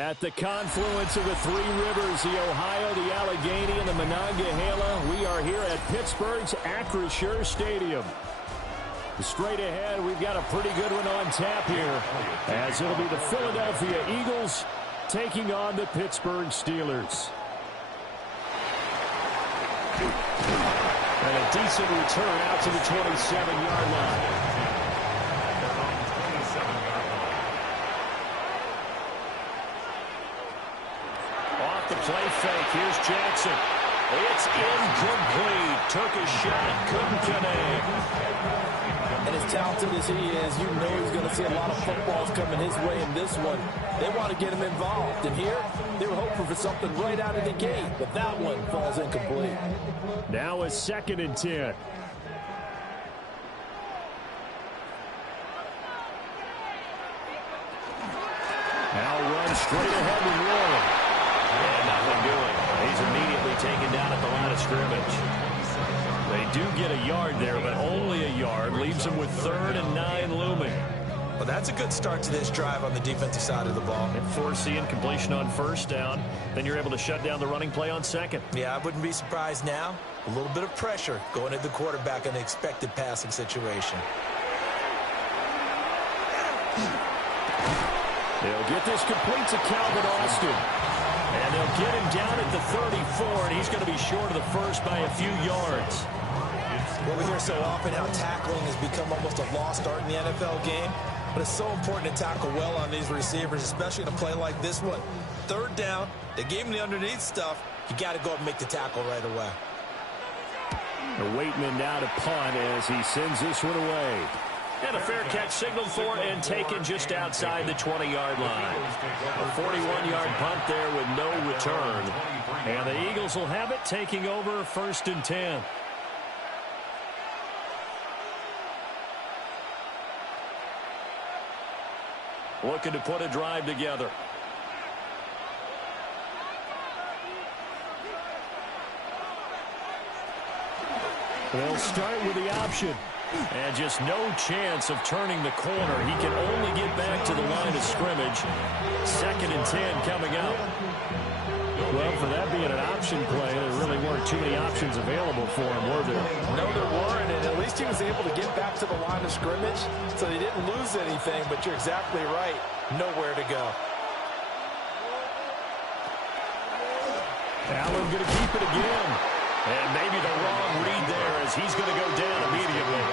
At the confluence of the three rivers, the Ohio, the Allegheny, and the Monongahela, we are here at Pittsburgh's Acrisure Stadium. Straight ahead, we've got a pretty good one on tap here, as it'll be the Philadelphia Eagles taking on the Pittsburgh Steelers. And a decent return out to the 27-yard line. Off the play fake, here's Jackson. It's incomplete. Took a shot, couldn't connect. And as talented as he is, you know he's going to see a lot of footballs coming his way in this one. They want to get him involved. And here, they were hoping for something right out of the gate. But that one falls incomplete. Now a 2nd and 10. Now run straight ahead with Warren. And nothing doing. He's immediately taken down at the line of scrimmage. They do get a yard there, but only a yard. Leaves them with 3rd and 9 looming. Well, that's a good start to this drive on the defensive side of the ball. And forcing completion on 1st down. Then you're able to shut down the running play on 2nd. Yeah, I wouldn't be surprised now. A little bit of pressure going at the quarterback in an expected passing situation. They'll get this complete to Calvin Austin. And they'll get him down at the 34, and he's going to be short of the first by a few yards. Well, we hear so often how tackling has become almost a lost art in the NFL game. But it's so important to tackle well on these receivers, especially in a play like this one. 3rd down, they gave him the underneath stuff. You got to go and make the tackle right away. Waitman now to punt as he sends this one away. And a fair catch signaled for and taken just outside the 20-yard line. A 41-yard punt there with no return. And the Eagles will have it, taking over 1st and 10. Looking to put a drive together. They'll start with the option. And just no chance of turning the corner. He can only get back to the line of scrimmage. 2nd and 10 coming up. Well, for that being an option play, there really weren't too many options available for him, were there? No, there weren't, and at least he was able to get back to the line of scrimmage, so he didn't lose anything, but you're exactly right. Nowhere to go. Allen going to keep it again. And maybe the wrong read there as he's going to go down immediately.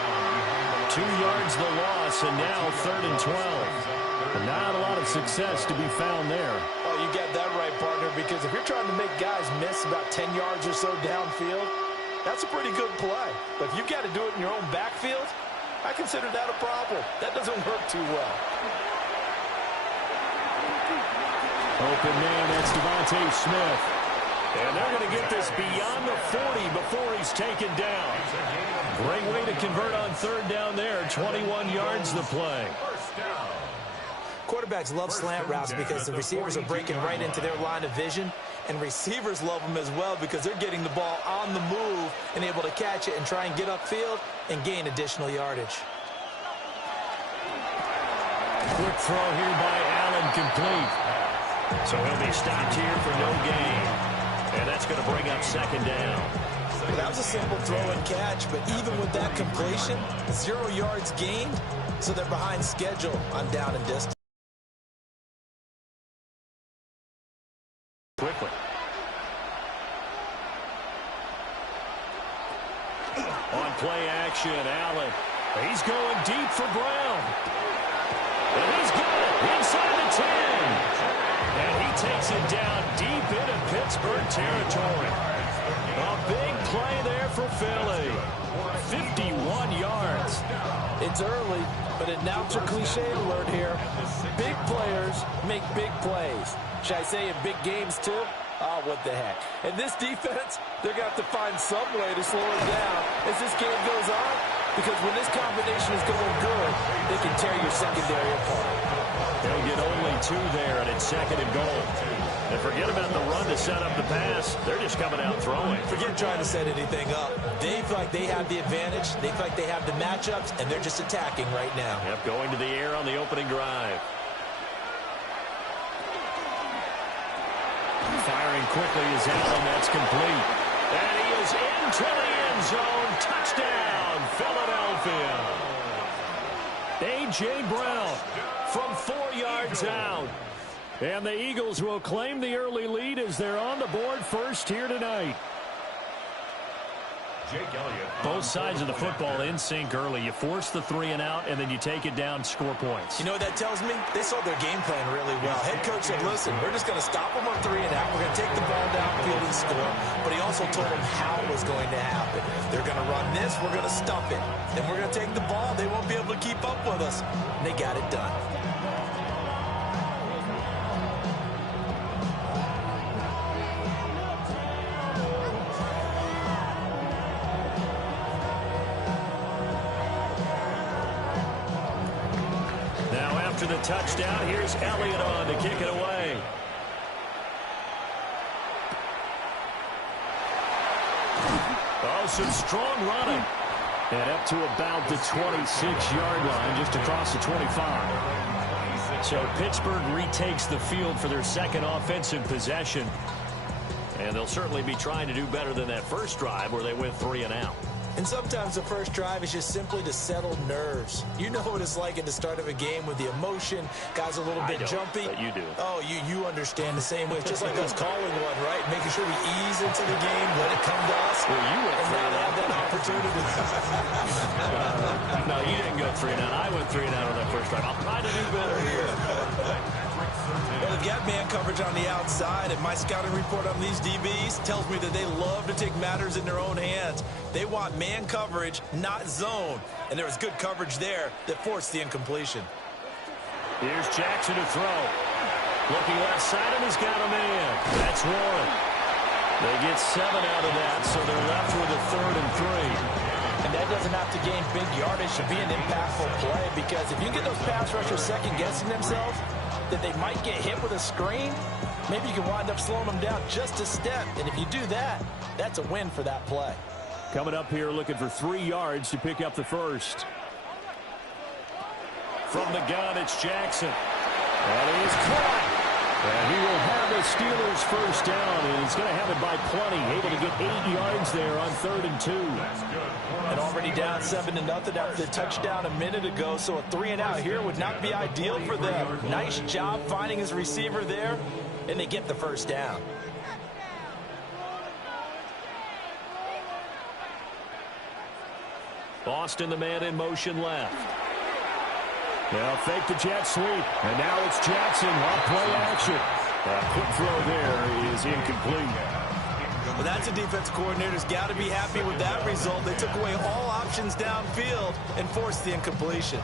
2 yards the loss, and now 3rd and 12. But not a lot of success to be found there. Oh, you got that right, partner, because if you're trying to make guys miss about 10 yards or so downfield, that's a pretty good play. But if you've got to do it in your own backfield, I consider that a problem. That doesn't work too well. Open man, that's Devontae Smith. And they're going to get this beyond the 40 before he's taken down. Great way to convert on 3rd down there. 21 yards the play. Quarterbacks love slant routes because the receivers are breaking right into their line of vision. And receivers love them as well because they're getting the ball on the move and able to catch it and try and get upfield and gain additional yardage. Quick throw here by Allen, complete. So he'll be stopped here for no gain. And that's going to bring up 2nd down. Well, that was a simple throw and catch, but even with that completion, 0 yards gained, so they're behind schedule on down and distance. Quickly. On play action, Allen. He's going deep for Brown. And he's got it inside the 10. And he takes it down deep into Pittsburgh territory. A big play there for Philly. 51 yards. It's early, but announcer cliche alert here. Big players make big plays. Should I say in big games too? Oh, what the heck. And this defense, they're going to have to find some way to slow it down as this game goes on. Because when this combination is going good, they can tear your secondary apart. They'll get only 2 there, and it's 2nd and goal. And forget about the run to set up the pass. They're just coming out throwing. Forget trying to set anything up. They feel like they have the advantage. They feel like they have the matchups, and they're just attacking right now. Yep, going to the air on the opening drive. Firing quickly is Allen. That's complete. And he is into the end zone. Touchdown, Philadelphia. A.J. Brown from 4 yards out. And the Eagles will claim the early lead as they're on the board first here tonight. Both sides of the football in sync early. You force the 3 and out, and then you take it down, score points. You know what that tells me? They saw their game plan really well. Head coach said, listen, we're just going to stop them on 3 and out. We're going to take the ball downfield and score. But he also told them how it was going to happen. They're going to run this. We're going to stop it. Then we're going to take the ball. They won't be able to keep up with us. And they got it done. After the touchdown, here's Elliott on to kick it away. Oh, some strong running. And up to about the 26-yard line, just across the 25. So Pittsburgh retakes the field for their second offensive possession. And they'll certainly be trying to do better than that first drive where they went 3 and out. And sometimes the first drive is just simply to settle nerves. You know what it's like at the start of a game with the emotion. Guys are a little bit jumpy. But you do. Oh, you understand the same way. It's just like us calling one, right? Making sure we ease into the game, let it come to us. Well, you went and now they have that opportunity. No, you didn't go 3 and out. I went 3 and out on that first drive. I'll try to do better here. Well, they've got man coverage on the outside, and my scouting report on these DBs tells me that they love to take matters in their own hands. They want man coverage, not zone. And there was good coverage there that forced the incompletion. Here's Jackson to throw. Looking left side, and he's got a man. That's Warren. They get 7 out of that, so they're left with a 3rd and 3. And that doesn't have to gain big yardage to be an impactful play, because if you get those pass rushers second-guessing themselves, that they might get hit with a screen, maybe you can wind up slowing them down just a step. And if you do that, that's a win for that play. Coming up here looking for 3 yards to pick up the first. From the gun, it's Jackson. And he is caught. And he will have the Steelers first down, and he's going to have it by plenty. Able to get 8 yards there on 3rd and 2. And already down 7-0 after the touchdown a minute ago, so a 3 and out here would not be ideal for them. Nice job finding his receiver there, and they get the first down. Boston, the man in motion left. They'll fake the jet sweep, and now it's Jackson on play action. A quick throw there is incomplete. Well, that's a defense coordinator's got to be happy with that result. They took away all options downfield and forced the incompletion.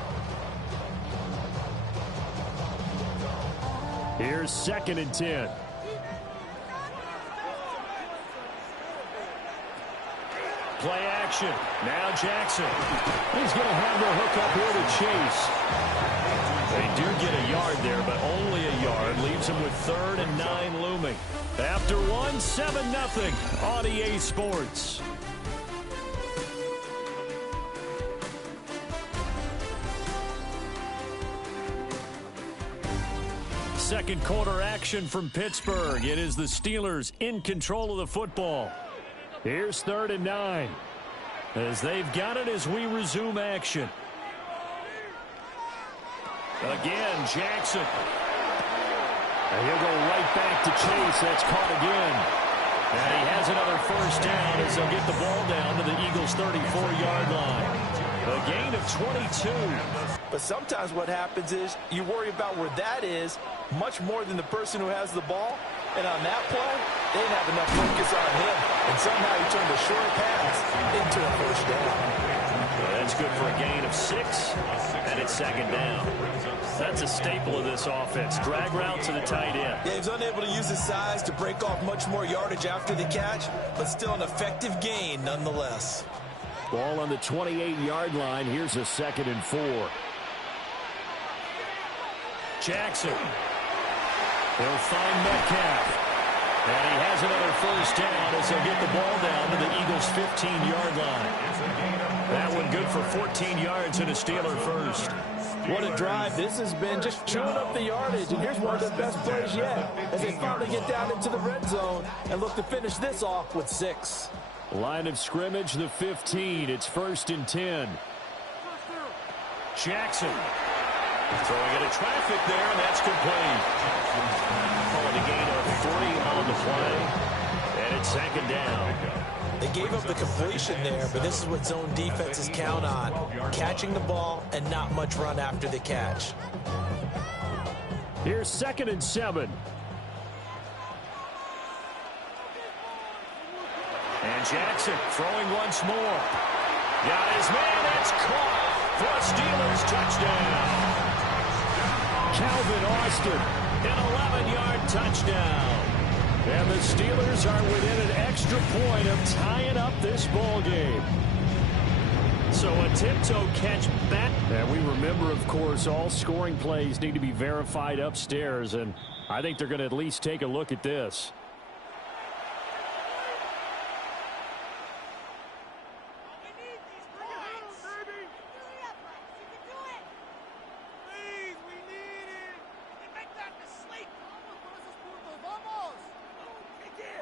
Here's 2nd and 10. Play action. Now Jackson. He's going to have the hook up here to Chase. They do get a yard there, but only a yard. Leaves him with 3rd and 9 looming. After 1, 7-0 on EA Sports. Second quarter action from Pittsburgh. It is the Steelers in control of the football. Here's 3rd and 9. As they've got it as we resume action. Again, Jackson. And he'll go right back to Chase. That's caught again. And he has another first down as they'll get the ball down to the Eagles' 34-yard line. A gain of 22. But sometimes what happens is you worry about where that is much more than the person who has the ball. And on that play, they didn't have enough focus on him. And somehow he turned a short pass into a first down. Well, that's good for a gain of 6. And it's 2nd down. That's a staple of this offense. Drag route to the tight end. Yeah, he was unable to use his size to break off much more yardage after the catch, but still an effective gain nonetheless. Ball on the 28-yard line. Here's a 2nd and 4. Jackson. He'll find Metcalf. And he has another first down as they'll get the ball down to the Eagles' 15-yard line. That one good for 14 yards and a Steeler first. What a drive this has been, just chewing up the yardage. And here's one of their best plays yet as they finally get down into the red zone and look to finish this off with 6. Line of scrimmage, the 15. It's 1st and 10. Jackson throwing into traffic there, and that's complete. Calling a gain of 3 on the play, and it's 2nd down. They gave up the completion there, but this is what zone defenses count on. Catching the ball and not much run after the catch. Here's 2nd and 7. And Jackson throwing once more. Got his man, it's caught for a Steelers touchdown. Calvin Austin, An 11-yard touchdown. and the Steelers are within an extra point of tying up this ball game. So a tiptoe catch back. And we remember, of course, all scoring plays need to be verified upstairs, and I think they're going to at least take a look at this.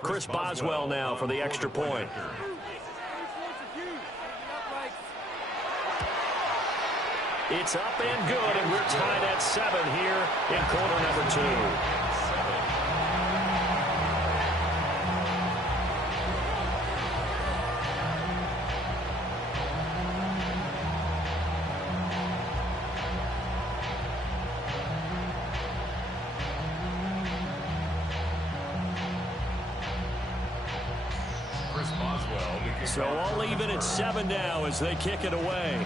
Chris Boswell now for the extra point. It's up and good, and we're tied at 7 here in quarter number 2. So all even at 7 now as they kick it away.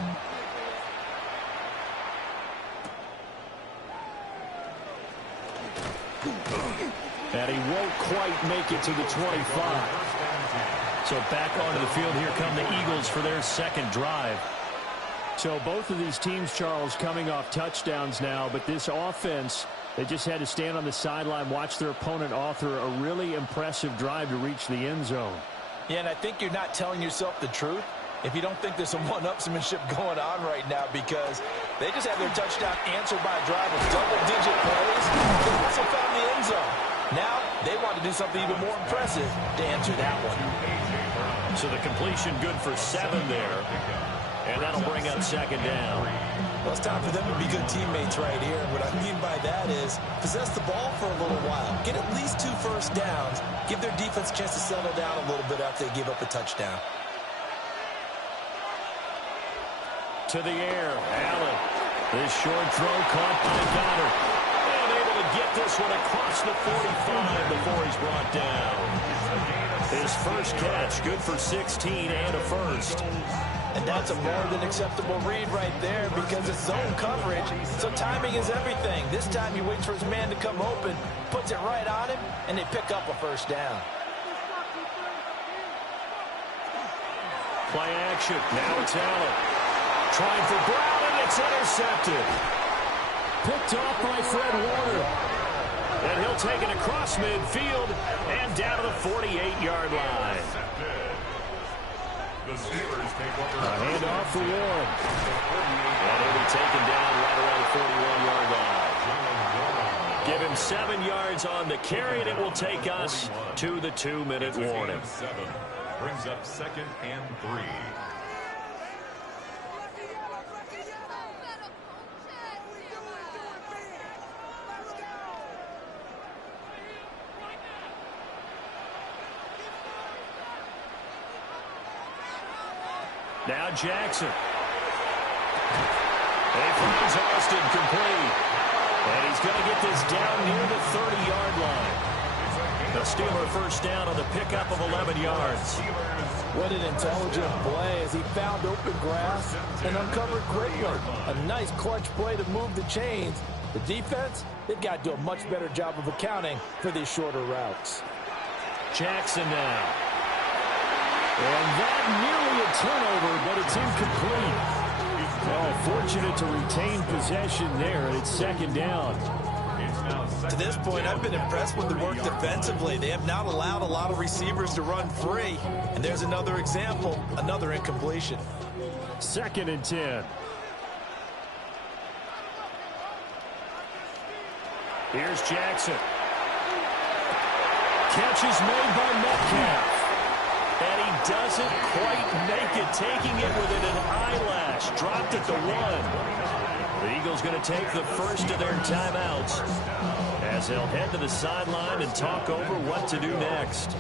And he won't quite make it to the 25. So back onto the field, here come the Eagles for their 2nd drive. So both of these teams, Charles, coming off touchdowns now, but this offense, they just had to stand on the sideline, watch their opponent author a really impressive drive to reach the end zone. Yeah, and I think you're not telling yourself the truth if you don't think there's some one-upsmanship going on right now, because they just had their touchdown answered by a drive of double-digit plays. They also found the end zone. Now they want to do something even more impressive to answer that one. So the completion good for 7 there. And that'll bring up 2nd down. Well, it's time for them to be good teammates right here. What I mean by that is possess the ball for a little while. Get at least 2 first downs. Give their defense a chance to settle down a little bit after they give up a touchdown. To the air, Allen. This short throw caught by Goddard. And able to get this one across the 45 before he's brought down. His first catch, good for 16 and a first. And that's a more than acceptable read right there, because it's zone coverage, so timing is everything. This time he waits for his man to come open, puts it right on him, and they pick up a first down. Play action. Now it's Allen. Trying for Brown, and it's intercepted. Picked off by Fred Warner. And he'll take it across midfield and down to the 48-yard line. The Steelers take over. A handoff for Warren. And he'll be taken down right around the 41-yard line. Give him 7 yards on the carry, and it will take us to the 2-minute warning. 7 brings up 2nd and 3. Now Jackson. He finds Austin complete. And he's going to get this down near the 30-yard line. The Steeler first down on the pickup of 11 yards. What an intelligent play as he found open grass and uncovered quickly. A nice clutch play to move the chains. The defense, they've got to do a much better job of accounting for these shorter routes. Jackson now. And that nearly a turnover, but it's incomplete. Oh, fortunate to retain possession there, and it's 2nd down. To this point, I've been impressed with the work defensively. They have not allowed a lot of receivers to run free. And there's another example, another incompletion. 2nd and 10. Here's Jackson. Catch is made by Metcalf. And he doesn't quite make it, taking it within an eyelash. Dropped at the 1. The Eagles going to take the first of their timeouts as they'll head to the sideline and talk over what to do next.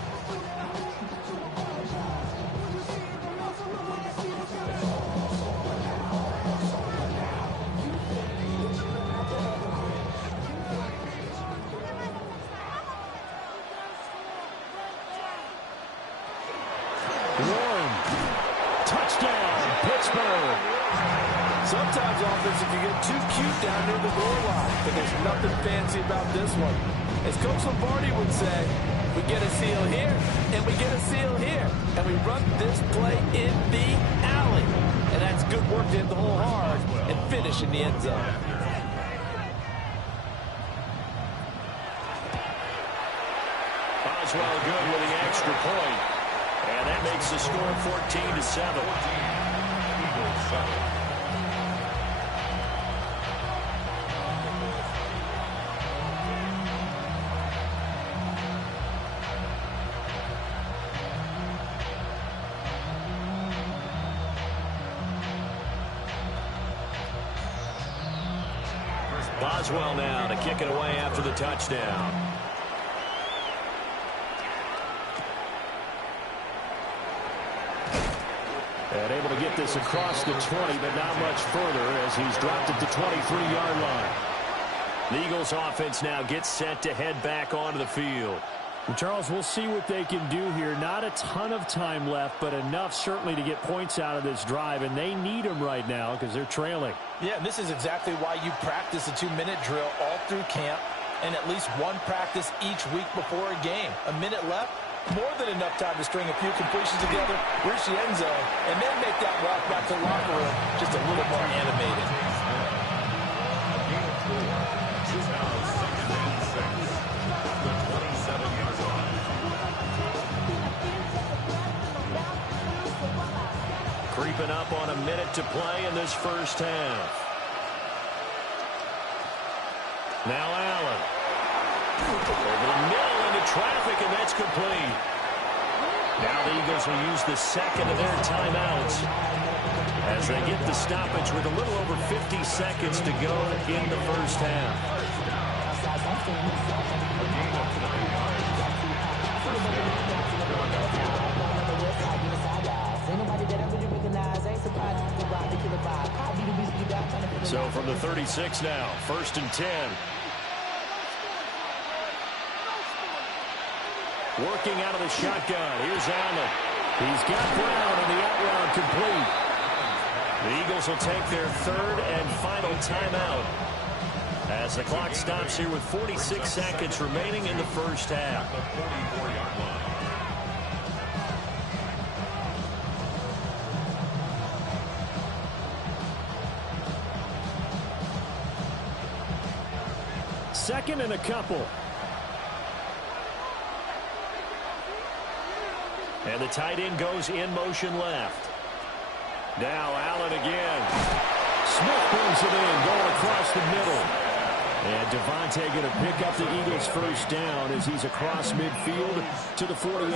Sometimes offensive can get too cute down near the goal line, but there's nothing fancy about this one. As Coach Lombardi would say, we get a seal here, and we get a seal here, and we run this play in the alley. And that's good work to hit the hole hard and finish in the end zone. Boswell good with the extra point. And that makes the score 14-7. Eagles 7. Boswell now to kick it away after the touchdown. And able to get this across the 20, but not much further as he's dropped at the 23-yard line. The Eagles offense now gets set to head back onto the field. And Charles, we'll see what they can do here. Not a ton of time left, but enough certainly to get points out of this drive, and they need them right now because they're trailing. Yeah, and this is exactly why you practice a 2-minute drill all through camp and at least one practice each week before a game. A minute left, more than enough time to string a few completions together, reach the end zone, and then make that walk back to the locker room just a little more animated. Creeping up on a minute to play in this first half. Now Allen. Over the middle into traffic, and that's complete. Now the Eagles will use the second of their timeouts as they get the stoppage with a little over 50 seconds to go in the first half. So from the 36 now, 1st and 10. Working out of the shotgun. Here's Allen. He's got Brown, and the out route complete. The Eagles will take their third and final timeout as the clock stops here with 46 seconds remaining in the first half. Second and a couple. And the tight end goes in motion left. Now Allen again. Smith brings it in, going across the middle. And Devontae going to pick up the Eagles' first down as he's across midfield to the 48.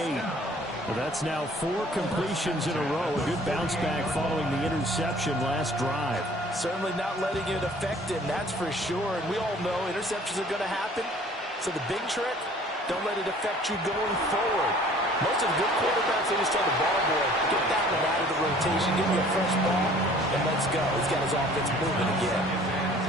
Well, that's now 4 completions in a row. A good bounce back following the interception last drive. Certainly not letting it affect him, that's for sure. And we all know interceptions are going to happen. So the big trick, don't let it affect you going forward. Most of the good quarterbacks, they just tell the ball boy, get that one out of the rotation, give me a fresh ball, and let's go. He's got his offense moving again.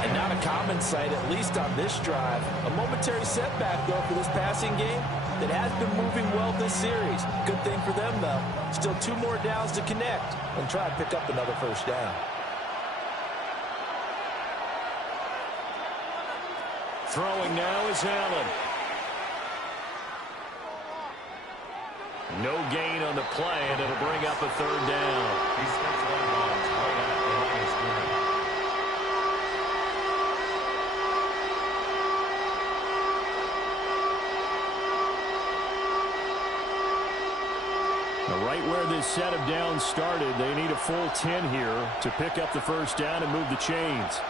And not a common sight, at least on this drive. A momentary setback, though, for this passing game that has been moving well this series. Good thing for them, though. Still 2 more downs to connect and try and pick up another first down. Throwing now is Allen. No gain on the play, and it'll bring up a third down. He steps on bombs right at the line of scrimmage. Now, right where this set of downs started, they need a full 10 here to pick up the first down and move the chains.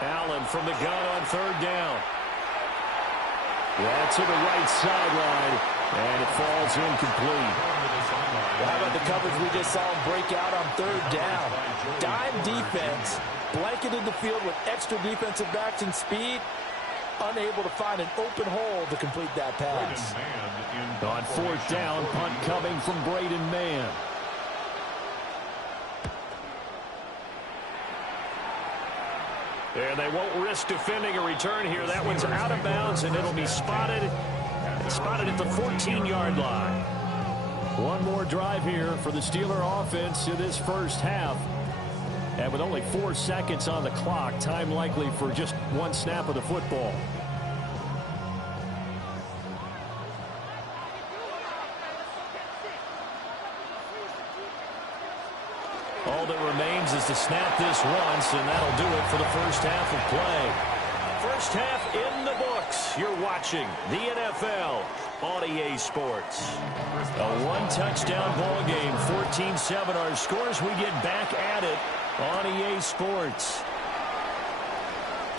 Allen from the gun on third down. That's to the right sideline, and it falls incomplete. Well, how about the coverage we just saw him break out on third down? Dime defense, blanketed the field with extra defensive backs and speed, unable to find an open hole to complete that pass. On fourth down, punt coming from Braden Mann. And they won't risk defending a return here. That one's out of bounds, and it'll be spotted at the 14-yard line. One more drive here for the Steeler offense in this first half. And with only 4 seconds on the clock, time likely for just one snap of the football. All that remains is to snap this once, and that'll do it for the first half of play. First half in the books. You're watching the NFL on EA Sports. A one-touchdown ball game, 14-7 our scores. We get back at it on EA Sports.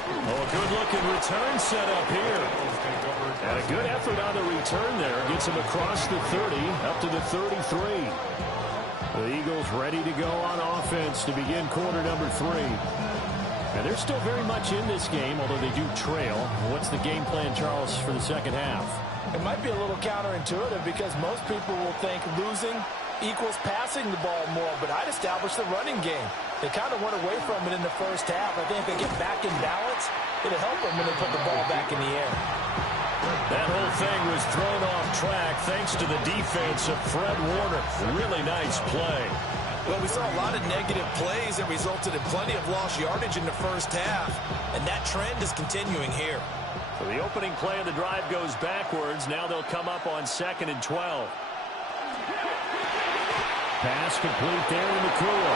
Oh, a good-looking return set up here. And a good effort on the return there. Gets him across the 30, up to the 33. The Eagles ready to go on offense to begin quarter number 3. And they're still very much in this game, although they do trail. What's the game plan, Charles, for the second half? It might be a little counterintuitive because most people will think losing equals passing the ball more, but I'd establish the running game. They kind of went away from it in the first half. I think if they get back in balance, it'll help them when they put the ball back in the air. That whole thing was thrown off track thanks to the defense of Fred Warner. Really nice play. Well, we saw a lot of negative plays that resulted in plenty of lost yardage in the first half, and that trend is continuing here. So the opening play of the drive goes backwards. Now they'll come up on 2nd and 12. Pass complete there to McCool.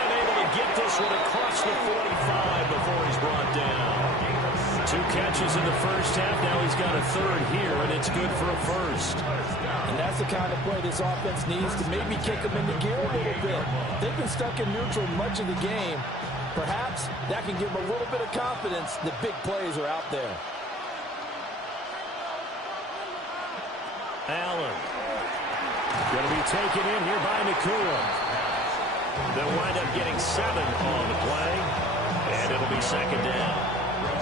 And able to get this one across the 45 before he's brought down. 2 catches in the first half. Now he's got a third here, and it's good for a first. And that's the kind of play this offense needs to maybe kick them into gear a little bit. They've been stuck in neutral much of the game. Perhaps that can give them a little bit of confidence that big plays are out there. Allen. Going to be taken in here by McCool. They'll wind up getting 7 on the play, and it'll be 2nd down.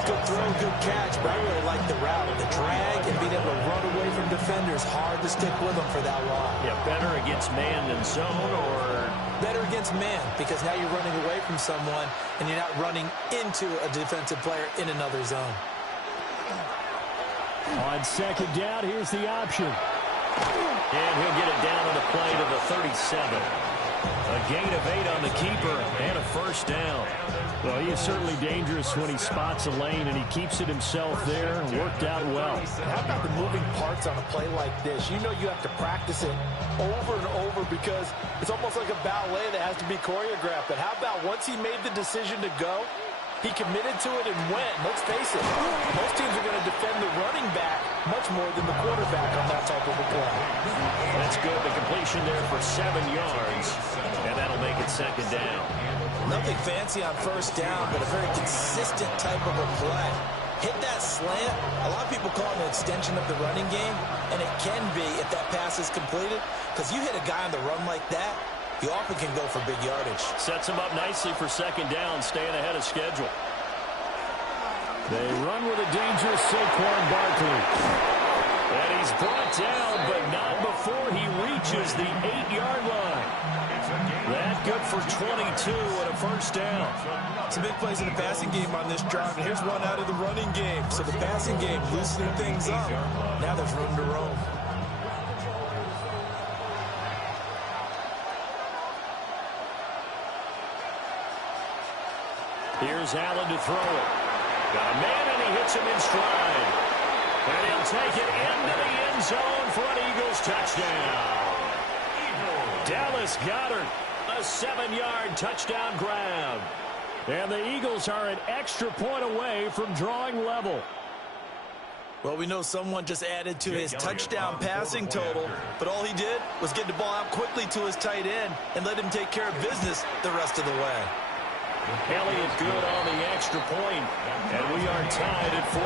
Good throw, good catch, but I really like the route. The drag and being able to run away from defenders, hard to stick with them for that long. Yeah, better against man than zone, or better against man, because now you're running away from someone and you're not running into a defensive player in another zone. On 2nd down, here's the option. And he'll get it down on the play to the 37. A gain of 8 on the keeper and a first down. Well, he is certainly dangerous when he spots a lane, and he keeps it himself there. Worked out well. How about the moving parts on a play like this? You know you have to practice it over and over because it's almost like a ballet that has to be choreographed. But how about once he made the decision to go, he committed to it and went. Let's face it, most teams are going to defend the running back much more than the quarterback on that type of a play. That's good. The completion there for 7 yards, and that'll make it 2nd down. Nothing fancy on first down, but a very consistent type of a play. Hit that slant. A lot of people call it an extension of the running game, and it can be if that pass is completed, because you hit a guy on the run like that, you often can go for big yardage. Sets him up nicely for 2nd down, staying ahead of schedule. They run with a dangerous Saquon Barkley. And he's brought down, but not before he reaches the 8-yard line. That good for 22 and a first down. Some big plays in the passing game on this drive, and here's one out of the running game. So the passing game loosening things up. Now there's room to roam. Here's Allen to throw it. Got a man, and he hits him in stride. And he'll take it into the end zone for an Eagles touchdown. Dallas Goedert, a 7-yard touchdown grab. And the Eagles are an extra point away from drawing level. Well, we know someone just added to his touchdown passing total, but all he did was get the ball out quickly to his tight end and let him take care of business the rest of the way. Elliott good on the extra point, and we are tied at 14.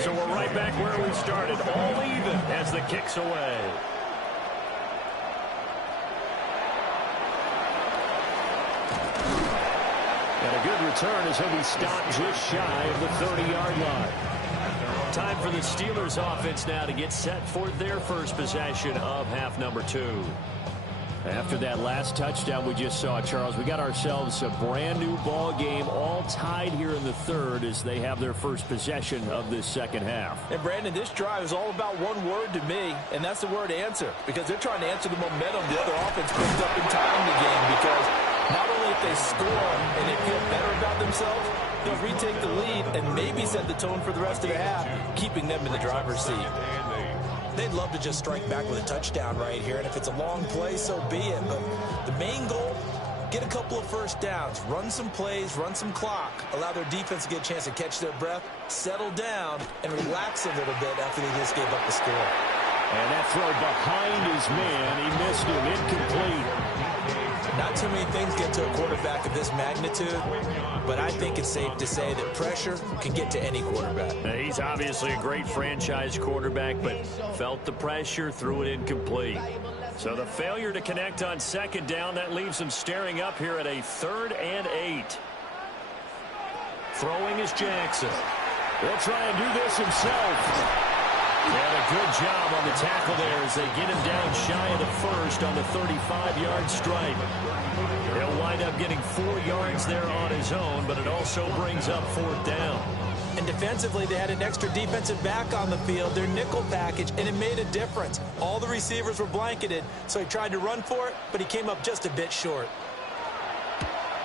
So we're right back where we started, all even as the kick's away. And a good return as he'll be stopped just shy of the 30-yard line. Time for the Steelers offense now to get set for their first possession of half number 2. After that last touchdown we just saw, Charles, we got ourselves a brand new ball game, all tied here in the third as they have their first possession of this second half. And Brandon, this drive is all about one word to me, and that's the word answer, because they're trying to answer the momentum the other offense picked up in time in the game, because not only if they score and they feel better about themselves, they'll retake the lead and maybe set the tone for the rest of the half, keeping them in the driver's seat. They'd love to just strike back with a touchdown right here, and if it's a long play, so be it. But the main goal, get a couple of first downs, run some plays, run some clock, allow their defense to get a chance to catch their breath, settle down, and relax a little bit after they just gave up the score. And that throw behind his man, he missed it, incomplete. Not too many things get to a quarterback of this magnitude, but I think it's safe to say that pressure can get to any quarterback. He's obviously a great franchise quarterback, but felt the pressure, threw it incomplete. So the failure to connect on second down, that leaves him staring up here at a 3rd and 8. Throwing is Jackson. He'll try and do this himself. And a good job on the tackle there as they get him down shy of the first on the 35-yard stripe. He'll wind up getting 4 yards there on his own, but it also brings up 4th down. And defensively, they had an extra defensive back on the field, their nickel package, and it made a difference. All the receivers were blanketed, so he tried to run for it, but he came up just a bit short.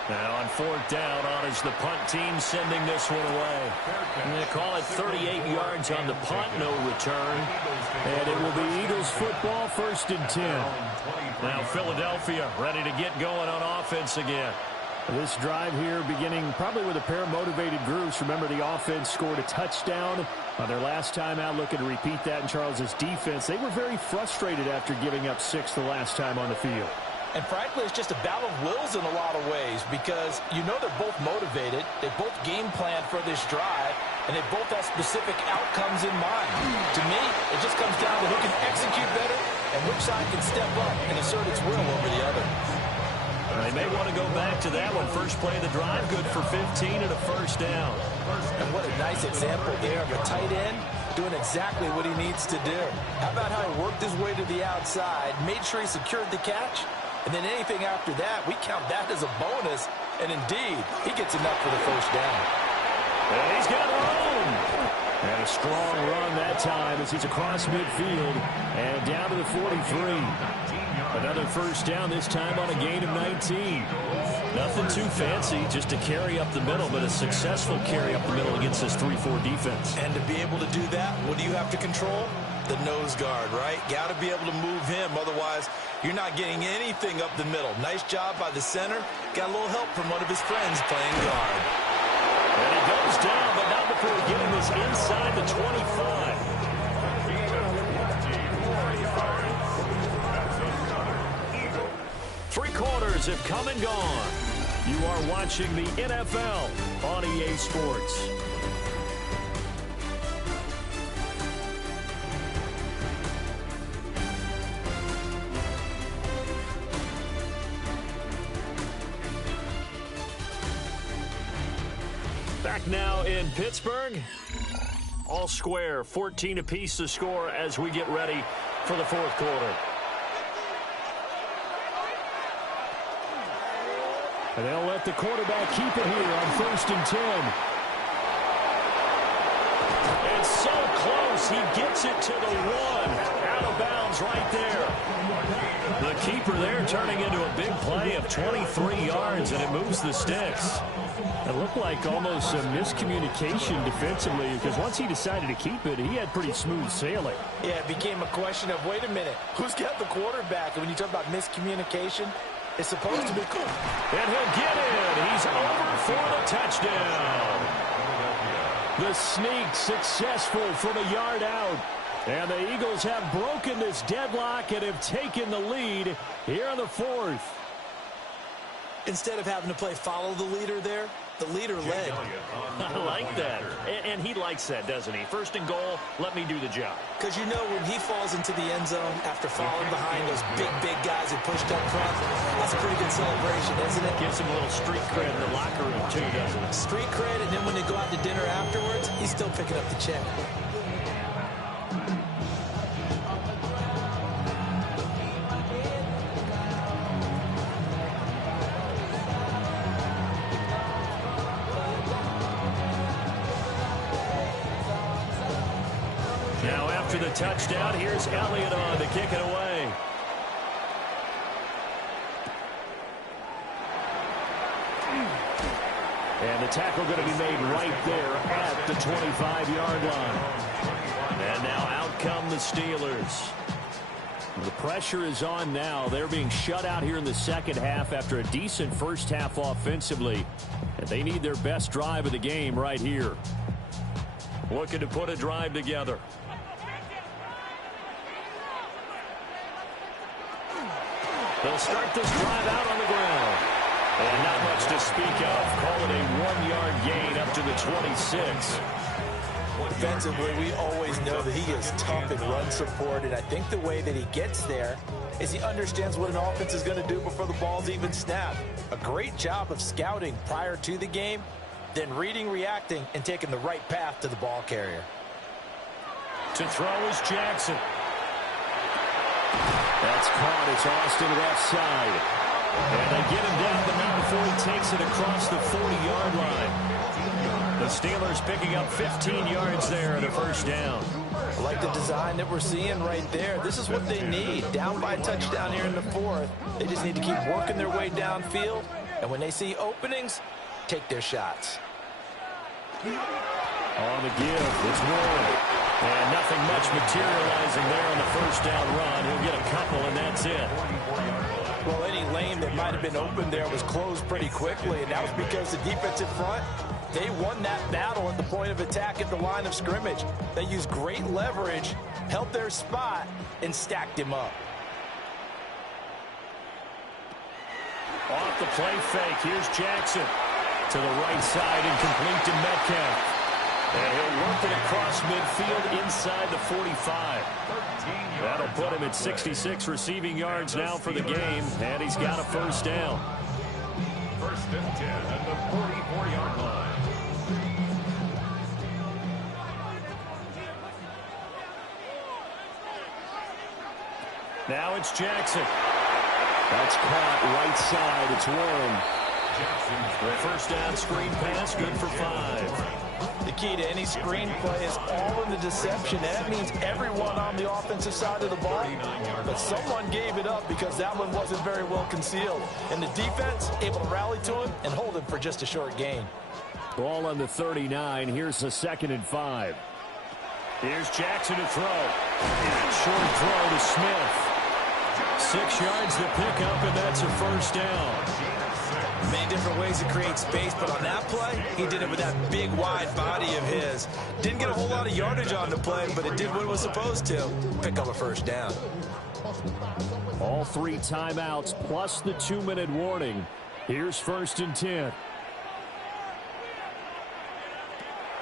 Now on 4th down, on is the punt team sending this one away. And they call it 38 yards on the punt, no return. And it will be Eagles football, 1st and 10. Now Philadelphia ready to get going on offense again. This drive here beginning probably with a pair of motivated groups. Remember, the offense scored a touchdown on their last time out, looking to repeat that in Charles's defense. They were very frustrated after giving up 6 the last time on the field. And frankly, it's just a battle of wills in a lot of ways, because you know they're both motivated, they both game plan for this drive, and they both have specific outcomes in mind. To me, it just comes down to who can execute better and which side can step up and assert its will over the other. They may want to go back to that one. First play of the drive, good for 15 and a 1st down. And what a nice example there of a tight end doing exactly what he needs to do. How about how he worked his way to the outside, made sure he secured the catch, and then anything after that, we count that as a bonus. And indeed, he gets enough for the 1st down. And he's got room. And a strong run that time as he's across midfield and down to the 43. Another 1st down, this time on a gain of 19. Nothing too fancy, just a carry up the middle, but a successful carry up the middle against this 3-4 defense. And to be able to do that, what do you have to control? The nose guard, right? Got to be able to move him, otherwise you're not getting anything up the middle. Nice job by the center. Got a little help from one of his friends playing guard. And he goes down, but not before getting this inside the 25. Three quarters have come and gone. You are watching the NFL on EA Sports. Back now in Pittsburgh. All square, 14 apiece to score as we get ready for the 4th quarter. And they'll let the quarterback keep it here on 1st and 10. And so close, he gets it to the 1. Out of bounds right there. The keeper there turning into a big play of 23 yards, and it moves the sticks. It looked like almost a miscommunication defensively, because once he decided to keep it, he had pretty smooth sailing. Yeah, it became a question of, wait a minute, who's got the quarterback? And when you talk about miscommunication, it's supposed to be cool. And he'll get it. He's over for the touchdown. The sneak successful from a yard out. And the Eagles have broken this deadlock and have taken the lead here in the 4th. Instead of having to play follow the leader there, the leader led. I like that. And he likes that, doesn't he? First and goal, let me do the job. Because you know when he falls into the end zone after falling behind those big guys who pushed up front, that's a pretty good celebration, isn't it? Gives him a little street cred in the locker room, too, doesn't it? Street cred, and then when they go out to dinner afterwards, he's still picking up the check. Now after the touchdown, here's Elliott on to kick it away. And the tackle going to be made right there at the 25-yard line. And now out come the Steelers. The pressure is on now. They're being shut out here in the second half after a decent first half offensively. And they need their best drive of the game right here. Looking to put a drive together. They'll start this drive out on the ground. And not much to speak of. Call it a 1-yard gain up to the 26. Defensively, we always know that he is tough in run support, and I think the way that he gets there is he understands what an offense is going to do before the ball's even snapped. A great job of scouting prior to the game, then reading, reacting, and taking the right path to the ball carrier. To throw is Jackson. That's caught. It's Austin left side. And they get him down the mountain before he takes it across the 40-yard line. The Steelers picking up 15 yards there and a first down. I like the design that we're seeing right there. This is what they need. Down by a touchdown here in the fourth. They just need to keep working their way downfield. And when they see openings, take their shots. On the give, it's Warren. And nothing much materializing there on the first down run. He'll get a couple, and that's it. Well, any lane that might have been open there was closed pretty quickly, and that was because the defensive front, they won that battle at the point of attack at the line of scrimmage. They used great leverage, held their spot, and stacked him up. Off the play fake, here's Jackson. To the right side and complete to Metcalf. And he'll work it across midfield inside the 45. That'll put him at 66 receiving yards now for the game, and he's got a first down. First and 10 at the 44-yard line. Now it's Jackson. That's caught right side. It's Warren. The first down screen pass, good for 5. The key to any screen play is all in the deception. And that means everyone on the offensive side of the ball. But someone gave it up because that one wasn't very well concealed. And the defense able to rally to him and hold him for just a short gain. Ball on the 39. Here's a 2nd and 5. Here's Jackson to throw. And short throw to Smith. 6 yards to pick up, and that's a first down. Many different ways to create space, but on that play, he did it with that big, wide body of his. Didn't get a whole lot of yardage on the play, but it did what it was supposed to. Pick up a first down. All 3 timeouts plus the 2-minute warning. Here's 1st and 10.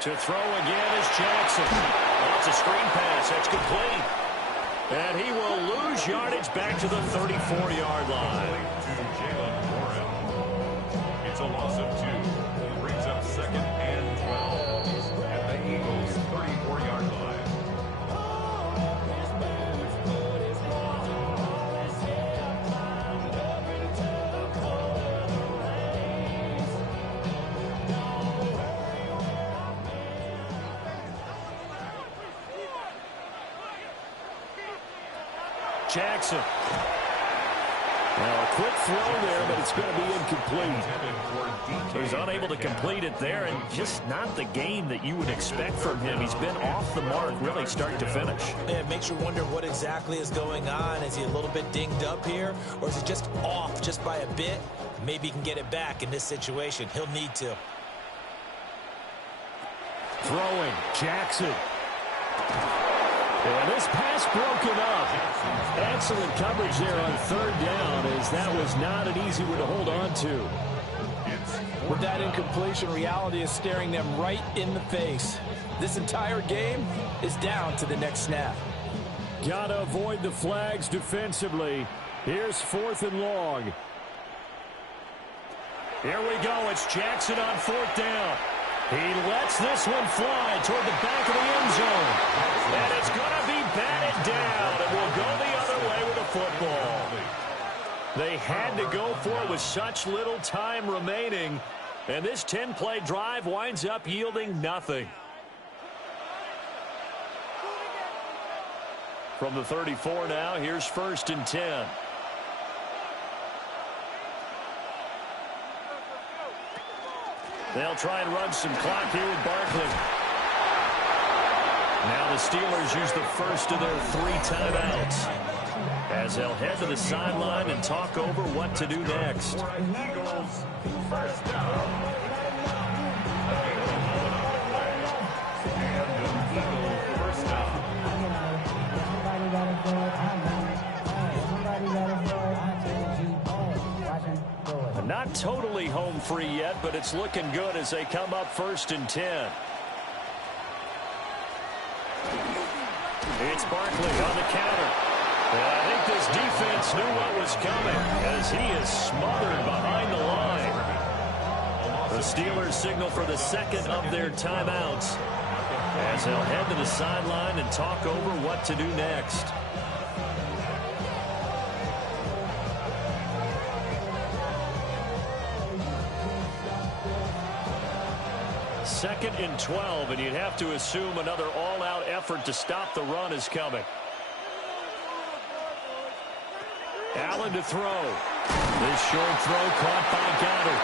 To throw again is Jackson. That's a screen pass. That's complete. And he will lose yardage back to the 34-yard line. It's a loss of 2. Brings up 2nd and 12 at the Eagles' 34-yard line. Jackson. Now a quick throw there, but it's going to be incomplete. He's unable to complete it there, and just not the game that you would expect from him. He's been off the mark really start to finish. It makes you wonder what exactly is going on. Is he a little bit dinged up here, or is he just off just by a bit? Maybe he can get it back in this situation. He'll need to. Throwing, Jackson. And this pass broken up. Excellent coverage there on third down, as that was not an easy one to hold on to. With that incompletion, reality is staring them right in the face. This entire game is down to the next snap. Gotta avoid the flags defensively. Here's 4th and long. Here we go. It's Jackson on 4th down. He lets this one fly toward the back of the end zone. And it's going to be batted down. And will go the other way with the football. They had to go for it with such little time remaining. And this 10-play drive winds up yielding nothing. From the 34 now, here's 1st and 10. They'll try and run some clock here with Barkley. Now the Steelers use the first of their 3 timeouts, as they'll head to the sideline and talk over what to do next. Eagles, first down. Not totally home free yet, but it's looking good as they come up 1st and 10. It's Barkley on the counter. And I think this defense knew what was coming, as he is smothered behind the line. The Steelers signal for the second of their timeouts, as they'll head to the sideline and talk over what to do next. Second and 12, and you'd have to assume another all-out effort to stop the run is coming. Allen to throw. This short throw caught by Goddard.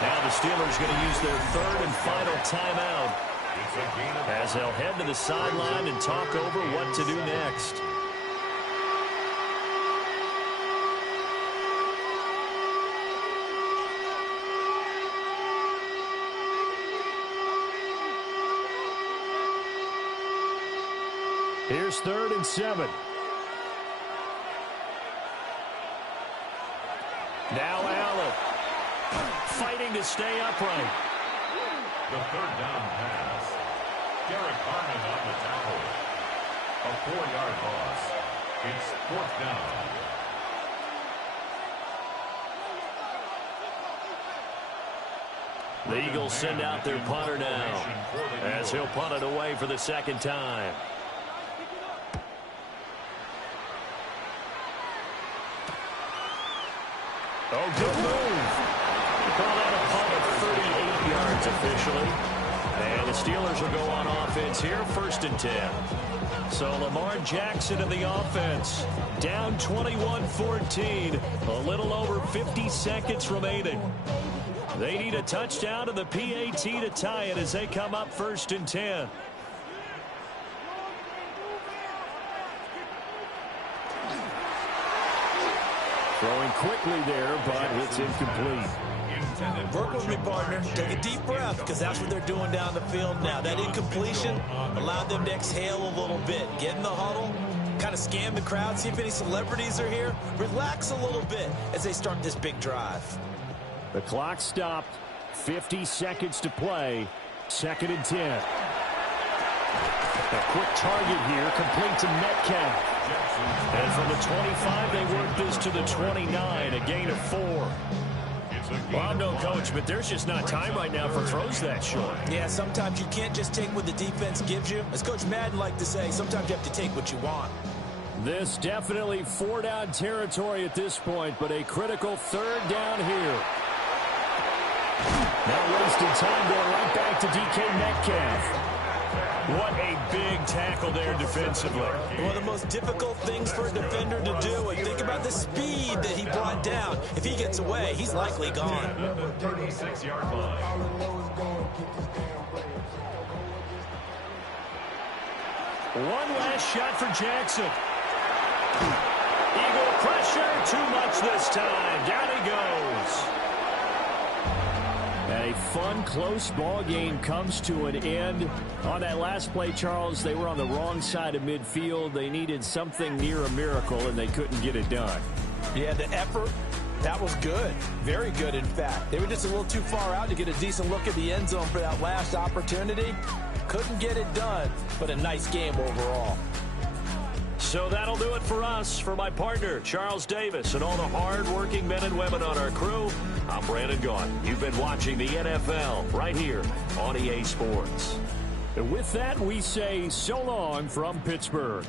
Now the Steelers going to use their 3rd and final timeout, as they'll head to the sideline and talk over what to do next. Here's 3rd and 7. Now Allen fighting to stay upright. The 3rd down pass. Derek Harmon on the tackle. A 4-yard loss. It's 4th down. The Eagles send out their punter now, as he'll punt it away for the second time. Oh, good move. Call that a punt of 38 yards officially. And the Steelers will go on offense here, 1st and 10. So Lamar Jackson in the offense, down 21-14, a little over 50 seconds remaining. They need a touchdown and the PAT to tie it as they come up 1st and 10. Throwing quickly there, but it's incomplete. Work with me, partner. Take a deep breath, because that's what they're doing down the field now. That incompletion allowed them to exhale a little bit. Get in the huddle, kind of scan the crowd, see if any celebrities are here. Relax a little bit as they start this big drive. The clock stopped. 50 seconds to play. 2nd and 10. A quick target here, complete to Metcalf. And from the 25, they work this to the 29, a gain of 4. Well, I'm no coach, but there's just not time right now for throws that short. Yeah, sometimes you can't just take what the defense gives you. As Coach Madden liked to say, sometimes you have to take what you want. This definitely 4-down territory at this point, but a critical 3rd down here. Not wasting time, going right back to DK Metcalf. What a big tackle there defensively. One of the most difficult things for a defender to do. And think about the speed that he brought down. If he gets away, he's likely gone. 36-yard line. One last shot for Jackson. Eagle pressure, too much this time. Down he goes. And a fun, close ball game comes to an end. On that last play, Charles, they were on the wrong side of midfield. They needed something near a miracle, and they couldn't get it done. Yeah, the effort, that was good. Very good, in fact. They were just a little too far out to get a decent look at the end zone for that last opportunity. Couldn't get it done, but a nice game overall. So that'll do it for us. For my partner, Charles Davis, and all the hard-working men and women on our crew, I'm Brandon Gaudin. You've been watching the NFL right here on EA Sports. And with that, we say so long from Pittsburgh.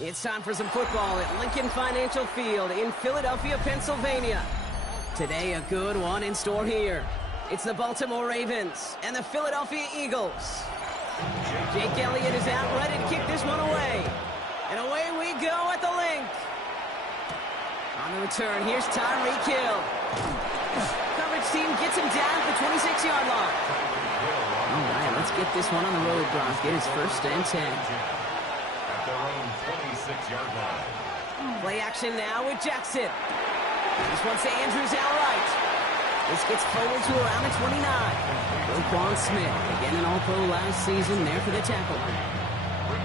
It's time for some football at Lincoln Financial Field in Philadelphia, Pennsylvania. Today, a good one in store here. It's the Baltimore Ravens and the Philadelphia Eagles. Jake Elliott is out, ready to kick this one away. And away we go at the link. On the return, here's Tyreek Hill. Coverage team gets him down at the 26-yard line. All right, let's get this one on the road, Bronx. Get his first and 10. At their own 26-yard line. Play action now with Jackson. This one's to Andrews out right. This gets forward to around the 29. Roquan Smith, again an All-Pro last season, there for the tackle.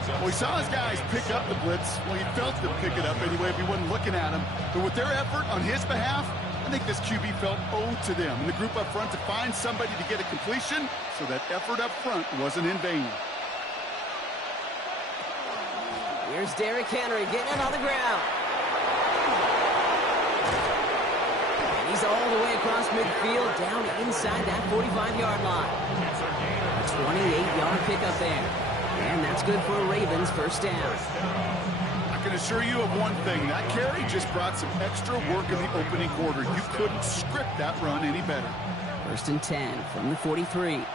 Well, he saw his guys pick up the blitz. Well, he felt them pick it up anyway if he wasn't looking at him. But with their effort on his behalf, I think this QB felt owed to them and the group up front to find somebody to get a completion, so that effort up front wasn't in vain. Here's Derrick Henry getting it on the ground. And he's all the way across midfield, down inside that 45-yard line. A 28-yard pickup there. And that's good for a Ravens first down. I can assure you of one thing. That carry just brought some extra work in the opening quarter. You couldn't script that run any better. First and 10 from the 43.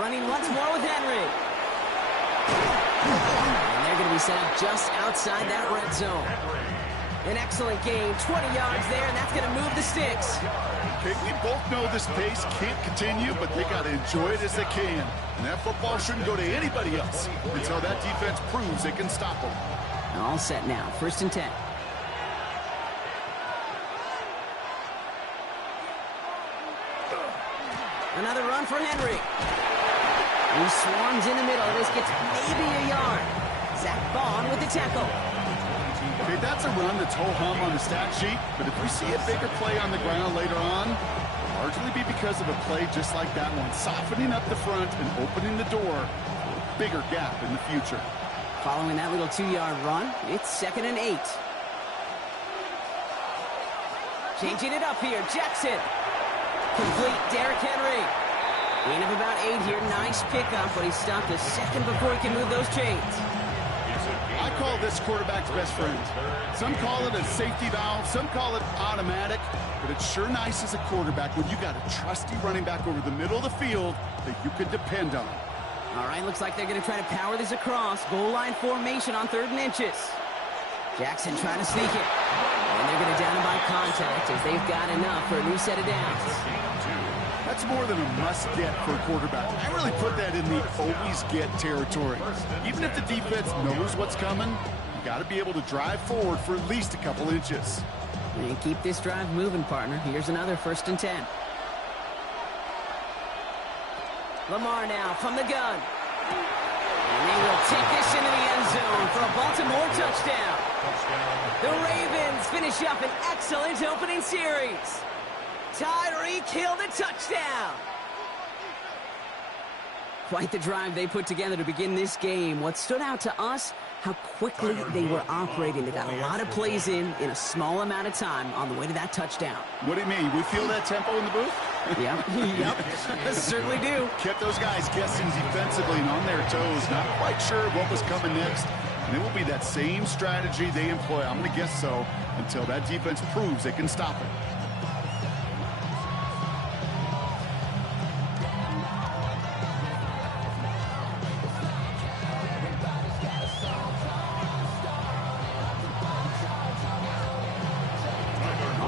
Running once more with Henry. And they're going to be set up just outside that red zone. An excellent gain, 20 yards there, and that's going to move the sticks. Okay, we both know this pace can't continue, but they got to enjoy it as they can. And that football shouldn't go to anybody else until that defense proves they can stop them. All set now, first and 10. Another run for Henry. He swarms in the middle. This gets maybe a yard. Zach Bond with the tackle. Okay, that's a run that's ho-hum on the stat sheet, but if we see a bigger play on the ground later on, it'll largely be because of a play just like that one, softening up the front and opening the door for a bigger gap in the future. Following that little 2-yard run, it's 2nd and 8. Changing it up here, Jackson. Complete, Derrick Henry. Gain of about 8 here. Nice pickup, but he stopped a second before he can move those chains. I call this quarterback's best friend. Some call it a safety valve, some call it automatic, but it's sure nice as a quarterback when you got a trusty running back over the middle of the field that you could depend on. All right, looks like they're going to try to power this across. Goal line formation on 3rd and inches. Jackson trying to sneak it. And they're going to down him by contact as they've got enough for a new set of downs. That's more than a must-get for a quarterback. I really put that in the always-get territory. Even if the defense knows what's coming, you got to be able to drive forward for at least a couple inches. And keep this drive moving, partner. Here's another 1st and 10. Lamar now from the gun. And they will take this into the end zone for a Baltimore touchdown. The Ravens finish up an excellent opening series. Tyreek Hill the touchdown. Quite the drive they put together to begin this game. What stood out to us, how quickly they were operating. They got a lot of plays in a small amount of time on the way to that touchdown. What do you mean? We feel that tempo in the booth? Yep, certainly do. Kept those guys guessing defensively and on their toes, not quite sure what was coming next. And it will be that same strategy they employ, I'm going to guess so, until that defense proves they can stop it.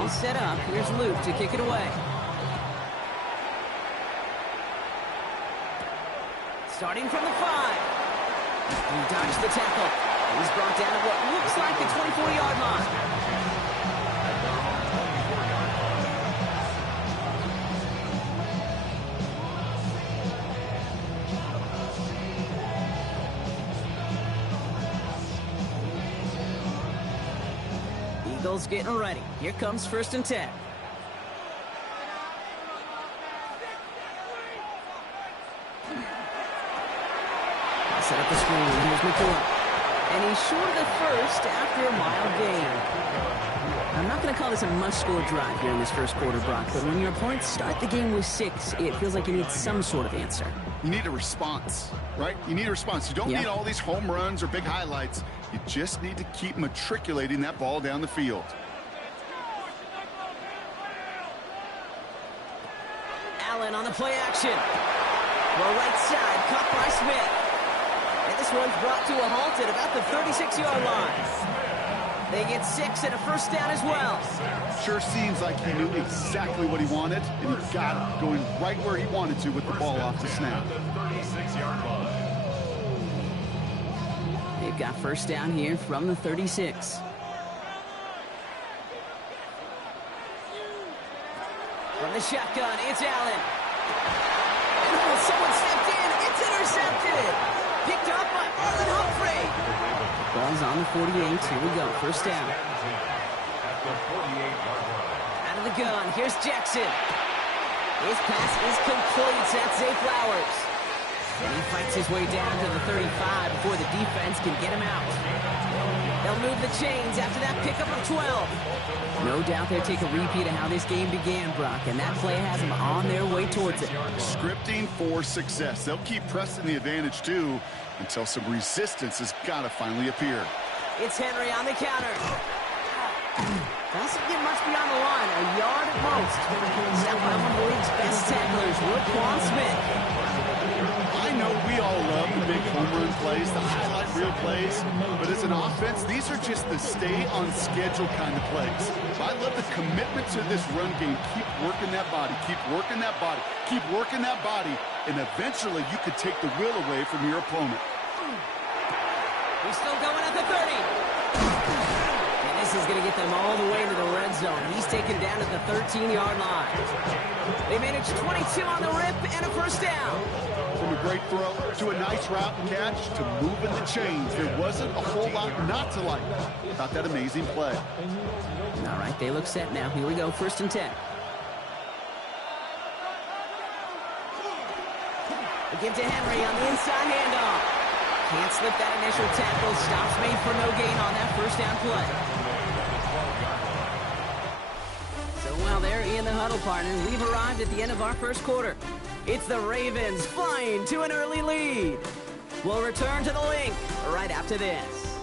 Set up. Here's Luke to kick it away. Starting from the 5. He dodged the tackle. He's brought down at what looks like the 24-yard line. Eagles getting ready. Here comes 1st and 10. Set up the screen. Here's McCoy. And he's short of the first after a mild gain. I'm not going to call this a must-score drive here in this first quarter, Brock, but when your opponents start the game with 6, it feels like you need some sort of answer. You need a response, right? You need a response. You don't need all these home runs or big highlights. You just need to keep matriculating that ball down the field. Allen on the play action. Well, right side, caught by Smith. And this one's brought to a halt at about the 36-yard line. They get 6 and a first down as well. Sure seems like he knew exactly what he wanted, and he got it, going right where he wanted to with the ball off the snap. They've got first down here from the 36. From the shotgun, it's Allen. And someone stepped in. picked up by Marlon Humphrey. Ball's on the 48. Here we go. First down. Out of the gun. Here's Jackson. His pass is complete. That's Zay Flowers. And he fights his way down to the 35 before the defense can get him out. They'll move the chains after that pickup of 12. No doubt they'll take a repeat of how this game began, Brock, and that play has them on their way towards it. Scripting for success. They'll keep pressing the advantage, too, until some resistance has got to finally appear. It's Henry on the counter. Doesn't get much beyond the line, a yard at most. Set by one of the league's best tacklers, Roquan Smith. I know we all love the big home run plays, the highlight reel plays, but as an offense, these are just the stay-on-schedule kind of plays. I love the commitment to this run game. Keep working that body, keep working that body, keep working that body, and eventually you could take the will away from your opponent. He's still going at the 30. And this is going to get them all the way into the red zone. He's taken down at the 13-yard line. They managed 22 on the rip and a first down. From a great throw to a nice route and catch to moving the chains, there wasn't a whole lot not to like about that amazing play. All right, they look set now. Here we go, 1st and 10. They give to Henry on the inside handoff. Can't slip that initial tackle. Stops made for no gain on that first down play. So while they're in the huddle, partners, we've arrived at the end of our first quarter. It's the Ravens flying to an early lead. We'll return to the link right after this.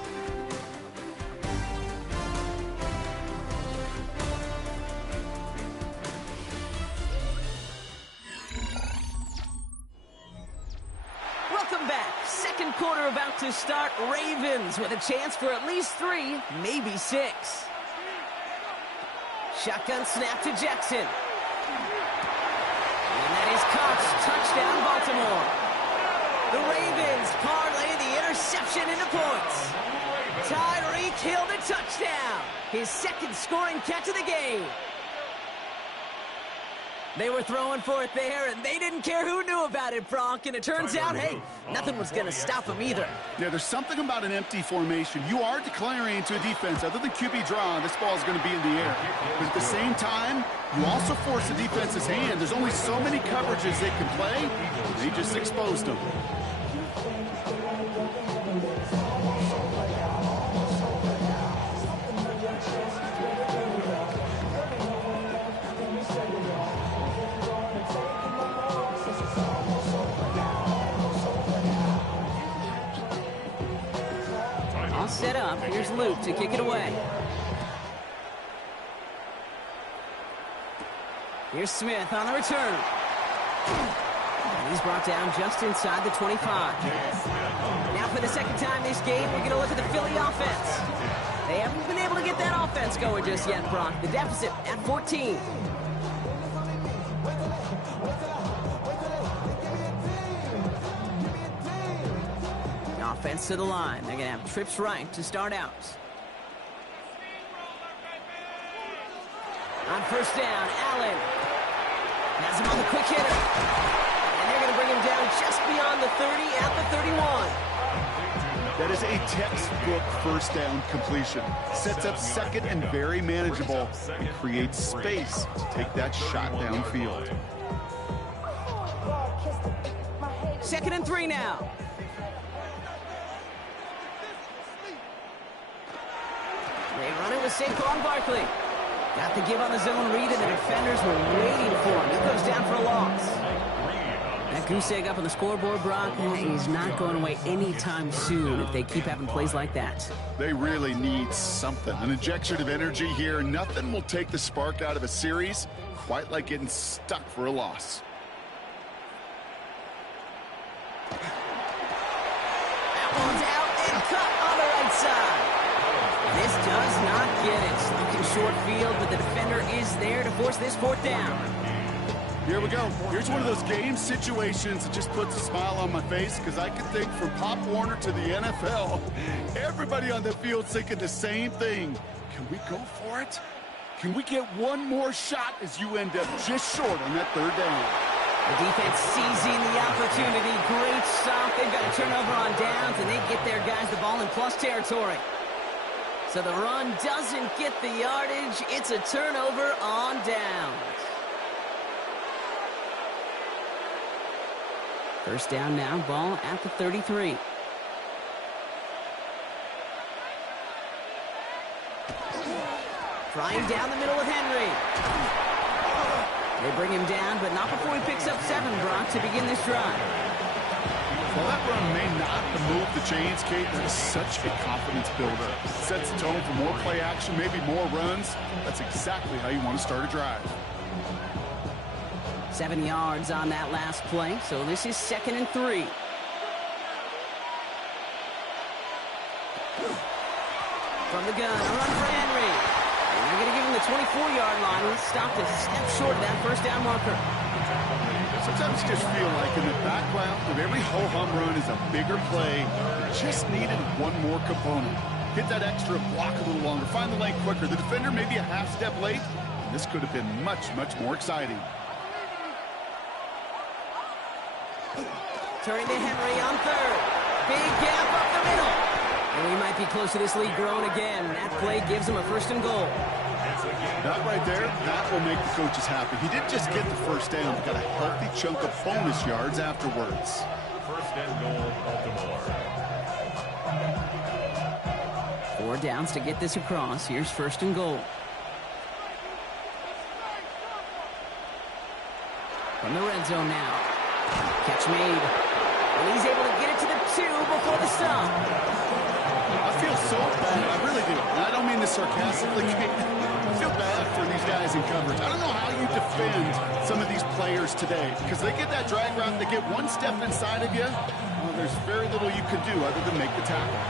Welcome back. Second quarter about to start. Ravens with a chance for at least 3, maybe 6. Shotgun snap to Jackson. And that is caught. Touchdown, Baltimore. The Ravens parlay the interception into points. Tyreek Hill the touchdown. His second scoring catch of the game. They were throwing for it there, and they didn't care who knew about it, Brock. And it turns out, hey, nothing was going to stop them either. Yeah, there's something about an empty formation. You are declaring to a defense, other than QB draw, this ball is going to be in the air. But at the same time, you also force the defense's hand. There's only so many coverages they can play. They just exposed them. Set up. Here's Luke to kick it away. Here's Smith on the return. And he's brought down just inside the 25. Now for the second time this game, we're going to look at the Philly offense. They haven't been able to get that offense going just yet, Brock. The deficit at 14. Offense to the line. They're going to have trips right to start out. On first down, Allen has him on the quick hitter. And they're going to bring him down just beyond the 30 at the 31. That is a textbook first down completion. Sets up second and very manageable and creates space to take that shot downfield. 2nd and 3 now. They run it with Saquon Barkley. Got the give on the zone read, and the defenders were waiting for him. He goes down for a loss. That goose egg up on the scoreboard, Brock, he's not going away anytime soon if they keep having plays like that. They really need something. An injection of energy here. Nothing will take the spark out of a series quite like getting stuck for a loss. That one's out and cut on the right side. This does not get it. Looking short field, but the defender is there to force this 4th down. Here we go. Here's one of those game situations that just puts a smile on my face because I can think from Pop Warner to the NFL, everybody on the field's thinking the same thing. Can we go for it? Can we get one more shot as you end up just short on that 3rd down? The defense seizing the opportunity. Great stop They've got a turnover on downs, and they get their guys the ball in plus territory. So the run doesn't get the yardage. It's a turnover on downs. First down now, ball at the 33. Flying down the middle with Henry. They bring him down, but not before he picks up 7, Brock, to begin this drive. Well, that run may not move the chains, Kate. That is such a confidence builder. Sets the tone for more play action, maybe more runs. That's exactly how you want to start a drive. 7 yards on that last play, so this is 2nd and 3. From the gun, a run for Henry. And they're going to give him the 24-yard line. He's stopped a step short of that first down marker. Sometimes you just feel like in the background of every ho-hum run is a bigger play. It just needed one more component. Hit that extra block a little longer. Find the lane quicker. The defender may be a half step late. And this could have been much, much more exciting. Turning to Henry on 3rd. Big gap up the middle. And we might be close to this lead growing again. That play gives him a 1st and goal. That right there, that will make the coaches happy. He didn't just get the first down, he got a healthy chunk of bonus yards afterwards. 1st and goal, Baltimore. 4 downs to get this across. Here's 1st and goal. From the red zone now. Catch made. And he's able to get it to the 2 before the stop. I feel so bad. I really do. And I don't mean this sarcastically. I feel bad for these guys in coverage. I don't know how you defend some of these players today because they get that drag route, they get one step inside of you. Well, there's very little you can do other than make the tackle.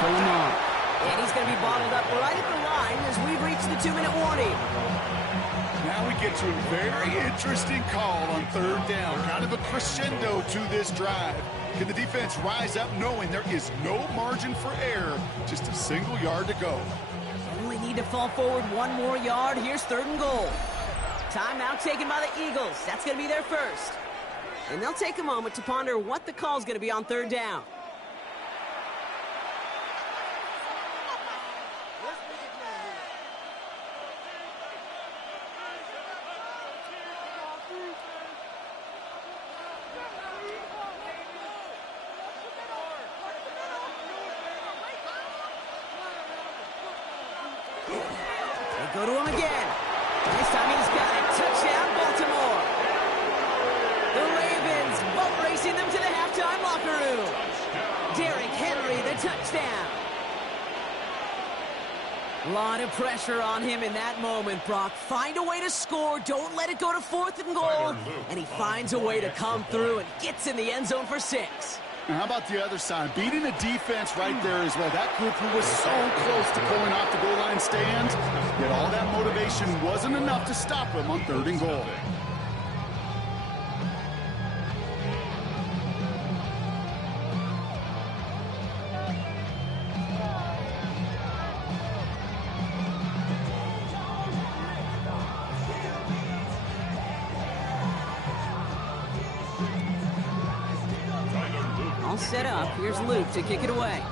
And he's going to be bottled up right at the line as we've reached the 2-minute warning. Now we get to a very interesting call on 3rd down. Kind of a crescendo to this drive. Can the defense rise up knowing there is no margin for error? Just a single yard to go. Only need to fall forward 1 more yard. Here's 3rd and goal. Timeout taken by the Eagles. That's going to be their first. And they'll take a moment to ponder what the call is going to be on 3rd down. Go to him again. This time he's got it. Touchdown, Baltimore. The Ravens boat racing them to the halftime locker room. Derrick Henry, the touchdown. A lot of pressure on him in that moment, Brock. Find a way to score. Don't let it go to 4th and goal. And he finds a way to come through and gets in the end zone for 6. And how about the other side? Beating the defense right there as well. That group who was so close to pulling off the goal line stand, yet all that motivation wasn't enough to stop them on 3rd and goal. All set up. Here's Luke to kick it away.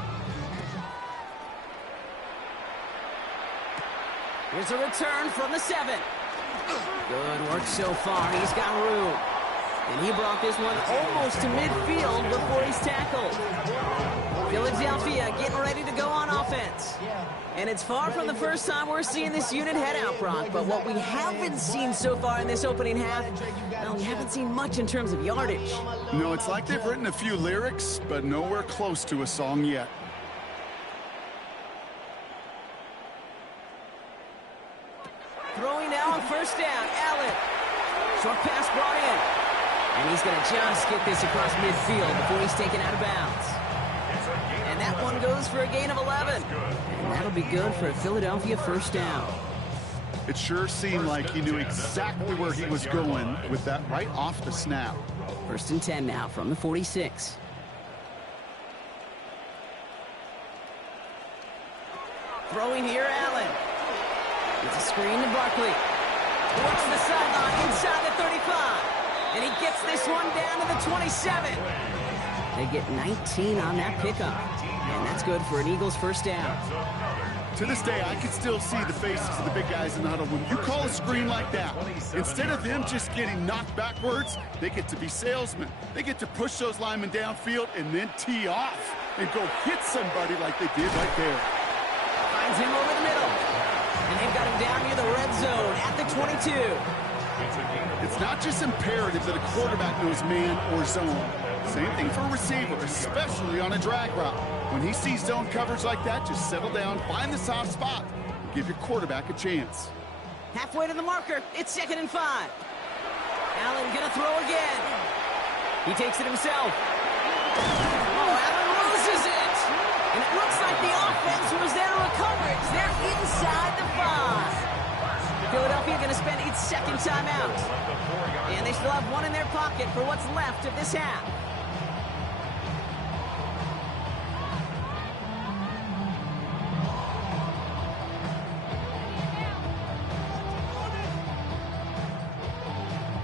Here's a return from the 7. Good work so far. He's got room. And he brought this one almost to midfield before he's tackled. Philadelphia getting ready to go on offense. And it's far from the first time we're seeing this unit head out, Brock. But what we haven't seen so far in this opening half, well, we haven't seen much in terms of yardage. No, it's like they've written a few lyrics, but nowhere close to a song yet. Throwing now on 1st down, Allen. Short pass brought in. And he's going to just get this across midfield before he's taken out of bounds. And that one goes for a gain of 11. And that'll be good for a Philadelphia 1st down. It sure seemed like he knew exactly where he was going with that right off the snap. 1st and 10 now from the 46. Throwing here, Allen. It's a screen to Barkley. Works the sideline inside the 35. And he gets this one down to the 27. They get 19 on that pickup. And that's good for an Eagles first down. To this day, I can still see the faces of the big guys in the huddle. When you call a screen like that, instead of them just getting knocked backwards, they get to be salesmen. They get to push those linemen downfield and then tee off and go hit somebody like they did right there. Finds him over the middle. And they've got him down near the red zone at the 22. It's not just imperative that a quarterback knows man or zone. Same thing for a receiver, especially on a drag route. When he sees zone coverage like that, just settle down, find the soft spot, and give your quarterback a chance. Halfway to the marker, it's 2nd and 5. Allen gonna throw again. He takes it himself. Oh, Allen loses it. And it looks like the offense was there to recover it. They're inside the 5. Philadelphia gonna spend its 2nd timeout. And they still have one in their pocket for what's left of this half.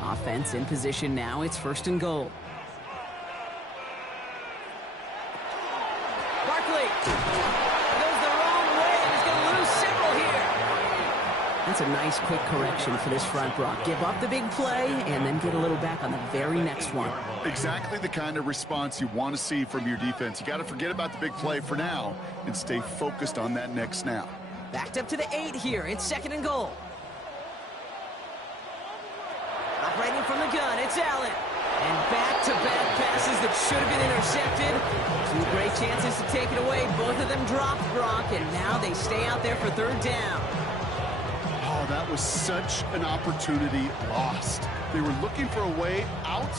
Offense in position now. It's 1st and goal. Barkley goes the wrong way and he's going to lose several here. That's a nice quick correction for this front, Brock. Give up the big play and then get a little back on the very next one. Exactly the kind of response you want to see from your defense. You got to forget about the big play for now and stay focused on that next snap. Backed up to the 8 here. It's 2nd and goal. Operating from the gun, it's Allen. And back-to-back passes that should have been intercepted. 2 great chances to take it away. Both of them dropped, Brock, and now they stay out there for 3rd down. Oh, that was such an opportunity lost. They were looking for a way out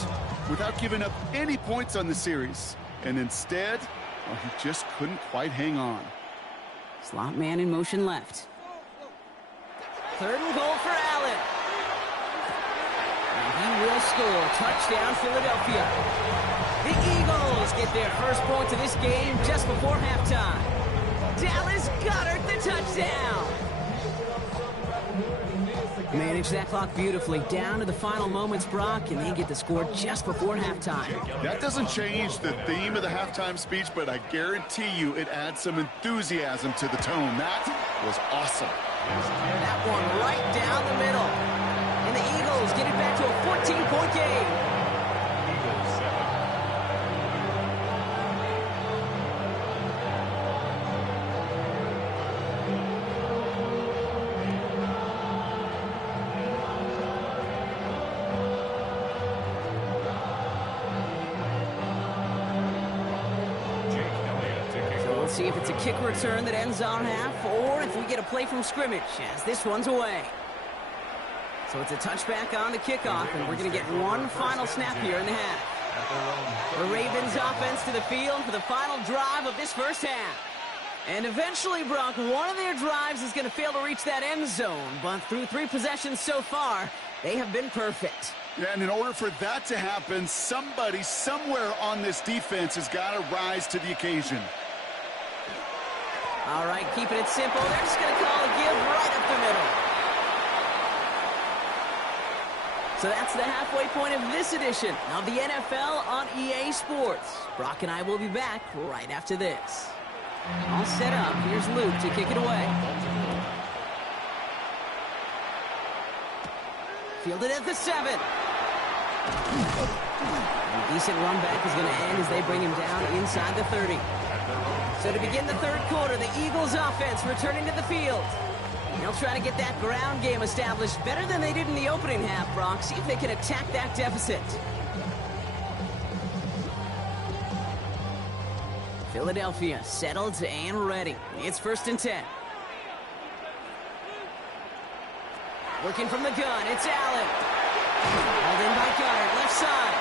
without giving up any points on the series. And instead, well, he just couldn't quite hang on. Slot man in motion left. 3rd and goal for Allen. And he will score. Touchdown, Philadelphia. The Eagles get their first point of this game just before halftime. Dallas Goedert the touchdown. Manage that clock beautifully down to the final moments, Brock, and they get the score just before halftime. That doesn't change the theme of the halftime speech, but I guarantee you it adds some enthusiasm to the tone. That was awesome. That one right down the middle. And the Eagles get it back to a 14-point game. See if it's a kick return that ends our half, or if we get a play from scrimmage, as this one's away. So it's a touchback on the kickoff, and we're going to get one final snap here in the half. The Ravens offense to the field for the final drive of this first half. And eventually, Brock, one of their drives is going to fail to reach that end zone, but through 3 possessions so far, they have been perfect. Yeah, and in order for that to happen, somebody somewhere on this defense has got to rise to the occasion. All right, keeping it simple. They're just going to call a give right up the middle. So that's the halfway point of this edition of the NFL on EA Sports. Brock and I will be back right after this. All set up. Here's Luke to kick it away. Fielded at the 7. A decent run back is going to end as they bring him down inside the 30. So to begin the third quarter, the Eagles offense returning to the field. They'll try to get that ground game established better than they did in the opening half, Brock. See if they can attack that deficit. Philadelphia settled and ready. It's 1st and 10. Working from the gun, it's Allen. Hauled in by Goedert, left side.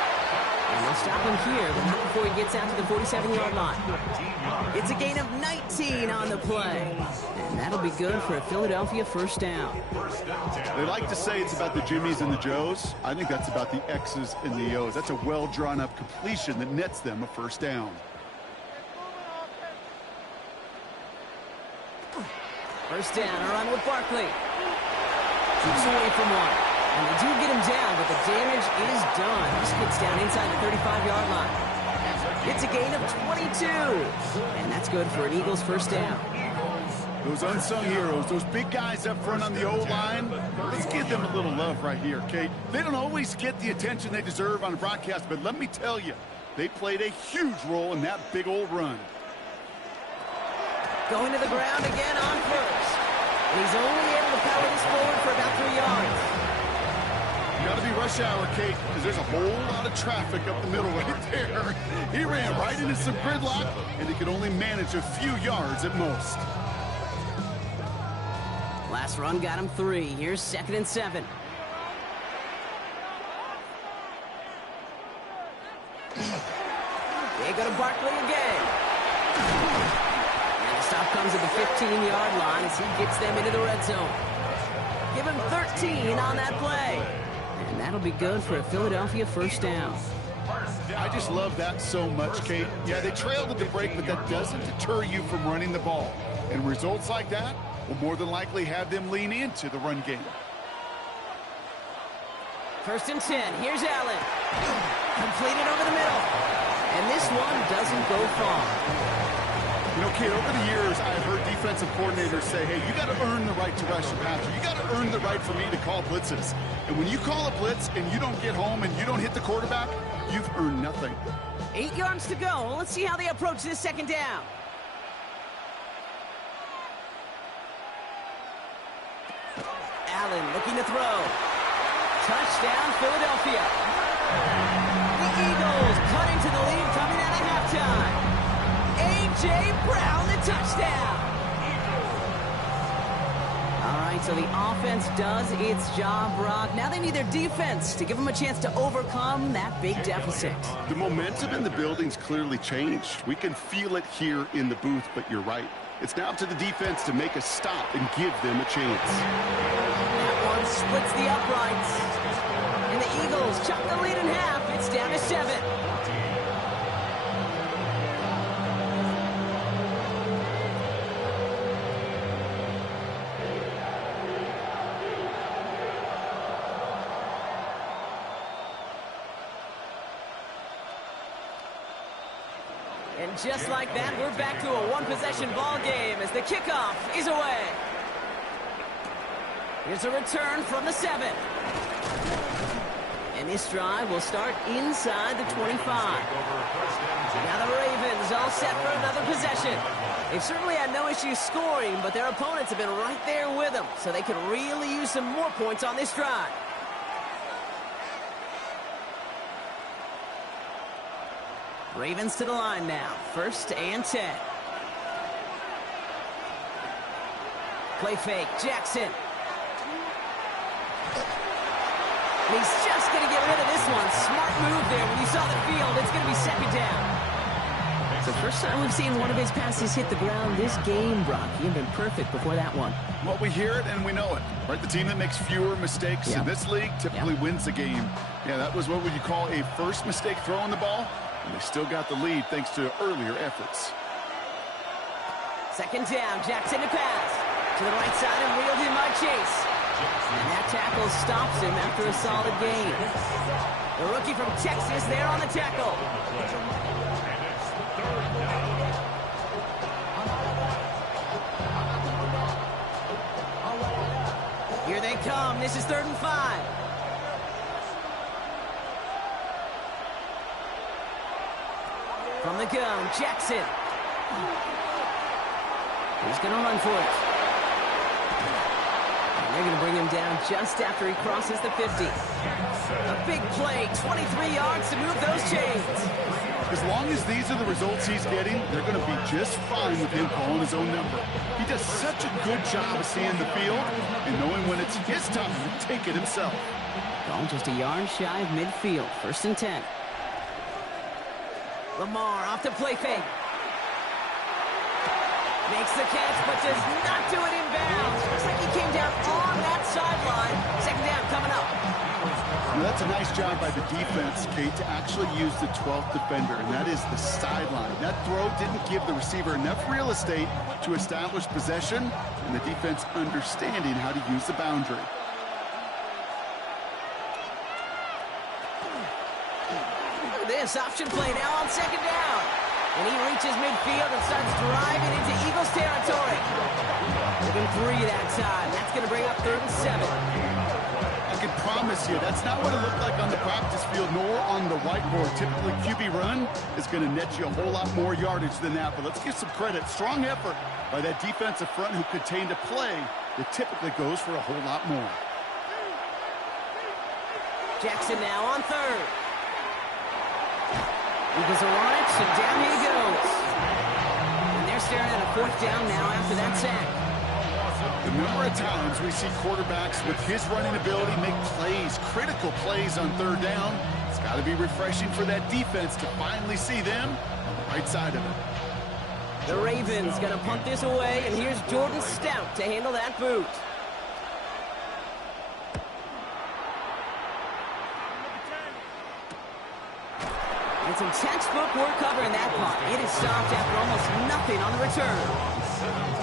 And they'll stop him here, but not before he gets out to the 47-yard line. It's a gain of 19 on the play. And that'll be good for a Philadelphia first down. They like to say it's about the Jimmies and the Joes. I think that's about the X's and the O's. That's a well-drawn-up completion that nets them a first down. First down, a run with Barkley. Keeps away from one. And they do get him down, but the damage is done. He skips down inside the 35-yard line. It's a gain of 22. And that's good for an Eagles first down. Those unsung heroes, those big guys up front on the O-line, let's give them a little love right here, Kate. They don't always get the attention they deserve on a broadcast, but let me tell you, they played a huge role in that big old run. Going to the ground again on first. And he's only able to power this forward for about 3 yards. You got to be rush hour, Kate, because there's a whole lot of traffic up the middle right there. He ran right into some gridlock, and he could only manage a few yards at most. Last run got him 3. Here's 2nd and 7. They go to Barkley again. And the stop comes at the 15-yard line as he gets them into the red zone. Give him 13 on that play. And that'll be good for a Philadelphia first down. I just love that so much, Kate. Yeah, they trailed at the break, but that doesn't deter you from running the ball. And results like that will more than likely have them lean into the run game. 1st and 10. Here's Allen. Completed over the middle. And this one doesn't go far. You know, Kate, over the years, I've heard defensive coordinators say, hey, you got to earn the right to rush the passer. You got to earn the right for me to call blitzes. And when you call a blitz and you don't get home and you don't hit the quarterback, you've earned nothing. 8 yards to go. Let's see how they approach this 2nd down. Allen looking to throw. Touchdown, Philadelphia. The Eagles cut into the lead coming out of halftime. A.J. Brown, the touchdown. All right, so the offense does its job, Brock. Now they need their defense to give them a chance to overcome that big deficit. The momentum in the building's clearly changed. We can feel it here in the booth, but you're right. It's now up to the defense to make a stop and give them a chance. That one splits the uprights. And the Eagles chop the lead in half. It's down to 7. And just like that, we're back to a one-possession ball game as the kickoff is away. Here's a return from the 7. And this drive will start inside the 25. Now the Ravens all set for another possession. They've certainly had no issues scoring, but their opponents have been right there with them, so they can really use some more points on this drive. Ravens to the line now. 1st and 10. Play fake. Jackson. And he's just going to get rid of this one. Smart move there. When you saw the field, it's going to be 2nd down. It's the first time we've seen one of his passes hit the ground this game, Brock. He had been perfect before that one. Well, we hear it and we know it, right? The team that makes fewer mistakes in this league typically wins the game. Yeah, that was what would you call a first mistake throwing the ball. And they still got the lead thanks to earlier efforts. 2nd down, Jackson to pass. To the right side and reeled in by Chase. And that tackle stops him after a solid gain. The rookie from Texas there on the tackle. Here they come. This is 3rd and 5. From the gun, Jackson. He's going to run for it. And they're going to bring him down just after he crosses the 50. A big play, 23 yards to move those chains. As long as these are the results he's getting, they're going to be just fine with him calling his own number. He does such a good job of seeing the field and knowing when it's his time to take it himself. Ball just a yard shy of midfield. 1st and 10. Lamar off the play fake. Makes the catch, but does not do it in bounds. Looks like he came down on that sideline. Second down coming up. Well, that's a nice job by the defense, Kate, to actually use the 12th defender, and that is the sideline. That throw didn't give the receiver enough real estate to establish possession, and the defense understanding how to use the boundary. Look at this option play now on second down. And he reaches midfield and starts driving into Eagles territory. Given 3 that time. That's going to bring up 3rd and 7. I can promise you, that's not what it looked like on the practice field, nor on the whiteboard. Typically, QB run is going to net you a whole lot more yardage than that. But let's give some credit. Strong effort by that defensive front who contained a play that typically goes for a whole lot more. Jackson now on 3rd. Eagles are on it, so down he goes. And they're staring at a 4th down now after that sack. The number of times we see quarterbacks with his running ability make plays, critical plays on 3rd down. It's got to be refreshing for that defense to finally see them on the right side of it. The Ravens going to punt this away, and here's Jordan Stout to handle that boot. And some textbook work covering that punt. It is stopped after almost nothing on the return.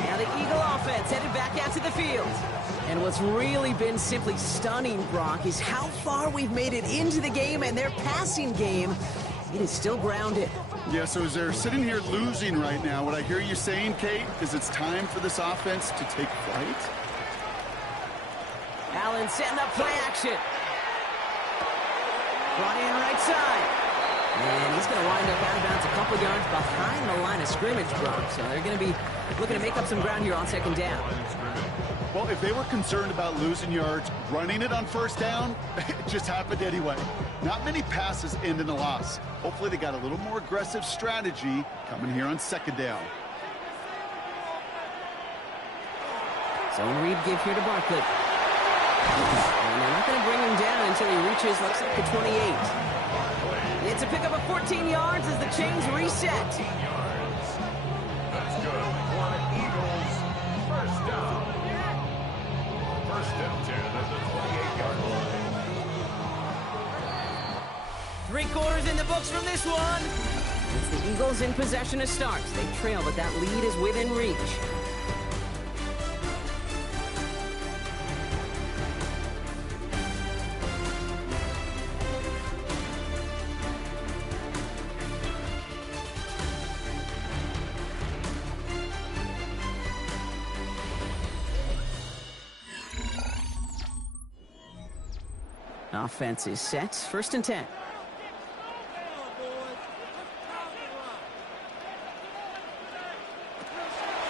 Now the Eagle offense headed back out to the field. And what's really been simply stunning, Brock, is how far we've made it into the game, and their passing game, it is still grounded. Yeah, so as they're sitting here losing right now, what I hear you saying, Kate, is it's time for this offense to take flight? Allen setting up play action. Brought in right side. And he's going to wind up out of bounds a couple yards behind the line of scrimmage, Brock. So they're going to be looking to make up some ground here on second down. Well, if they were concerned about losing yards, running it on 1st down, it just happened anyway. Not many passes end in a loss. Hopefully they got a little more aggressive strategy coming here on 2nd down. Zone read give here to Barkley. And they're not going to bring him down until he reaches, looks like, the 28. It's a pickup of 14 yards as the chains reset. That's good for the Eagles. 1st down. 1st and 10 at the 28-yard line. 3 quarters in the books from this one. It's the Eagles in possession to start. They trail, but that lead is within reach. Offense is set. 1st and 10.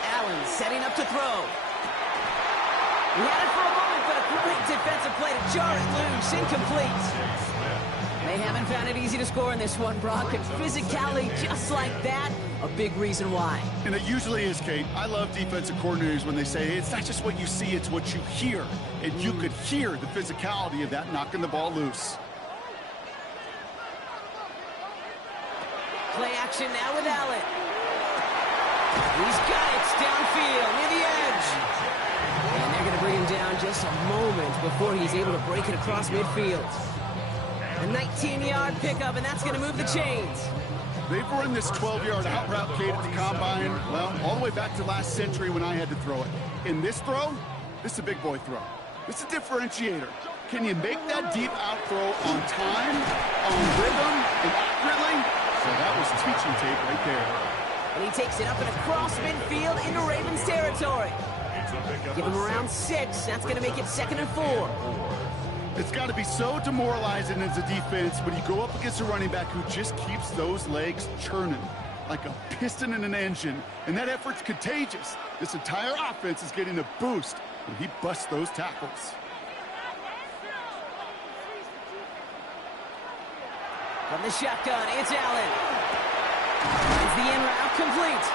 Allen setting up to throw. He had it for a moment, but a great defensive play to jar it loose. Incomplete. They haven't found it easy to score in this one, Brock. And physicality just like that, a big reason why. And it usually is, Kate. I love defensive coordinators when they say, hey, it's not just what you see, it's what you hear. And you could hear the physicality of that knocking the ball loose. Play action now with Allen. He's got it downfield near the edge. And they're going to bring him down just a moment before he's able to break it across midfield. A 19-yard pickup, and that's going to move the chains. They've run this 12-yard out route, Kate, at the combine, well, all the way back to last century when I had to throw it. In this throw, this is a big boy throw. This is a differentiator. Can you make that deep out throw on time, on rhythm, and accurately? So that was teaching tape right there. And he takes it up and across midfield into Ravens territory. Give him around 6. That's going to make it 2nd and 4. It's got to be so demoralizing as a defense when you go up against a running back who just keeps those legs churning like a piston in an engine. And that effort's contagious. This entire offense is getting a boost when he busts those tackles. From the shotgun, it's Allen. Is the in route complete?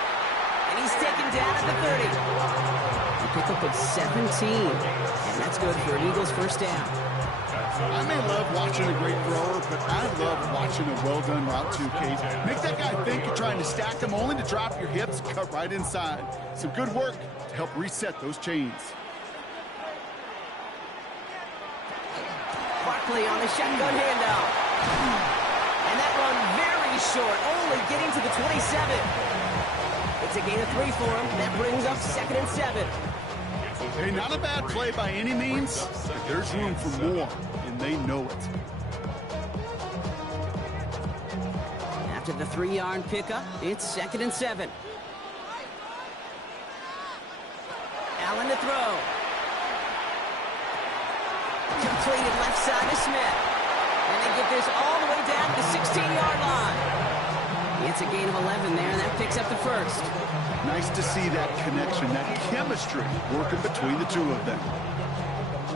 And he's taken down at the 30. You pickup of 17. And that's good for an Eagles first down. I may love watching a great thrower, but I love watching a well-done route too, Case. Make that guy think you're trying to stack them only to drop your hips, cut right inside. Some good work to help reset those chains. Barkley on the shotgun handoff. And that run very short, only getting to the 27. It's a gain of 3 for him. That brings up 2nd and 7. Hey, not a bad play by any means, but there's room for more, and they know it. After the 3-yard pickup, it's 2nd and 7. Allen to throw. Completed left side to Smith. And they get this all the way down to the 16-yard line. It's a gain of 11 there, and that picks up the first. Nice to see that connection, that chemistry working between the two of them.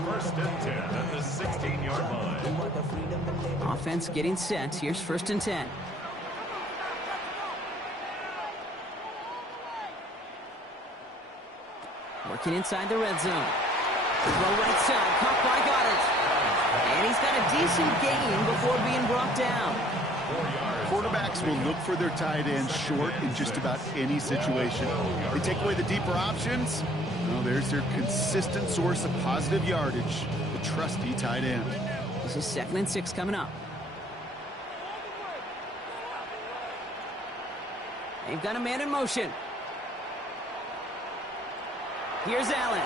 1st and 10 at the 16-yard line. Offense getting set. Here's 1st and 10. Working inside the red zone. Throw right side, caught by Goddard. And he's got a decent gain before being brought down. Quarterbacks will look for their tight end short in just about any situation. They take away the deeper options. Well, there's their consistent source of positive yardage, the trusty tight end. This is 2nd and 6 coming up. They've got a man in motion. Here's Allen.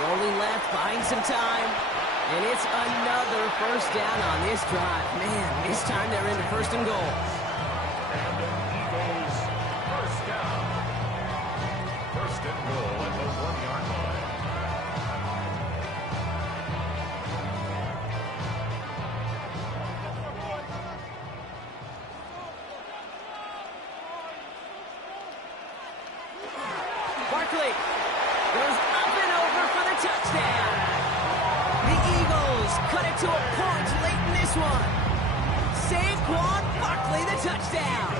Rolling left, buying some time. And it's another first down on this drive. Man, this time they're into 1st and goal. And the Eagles first down. 1st and goal at the 1-yard line. Barkley goes up and over for the touchdown. The Eagles cut it to a point late in this one. Saquon Barkley, the touchdown.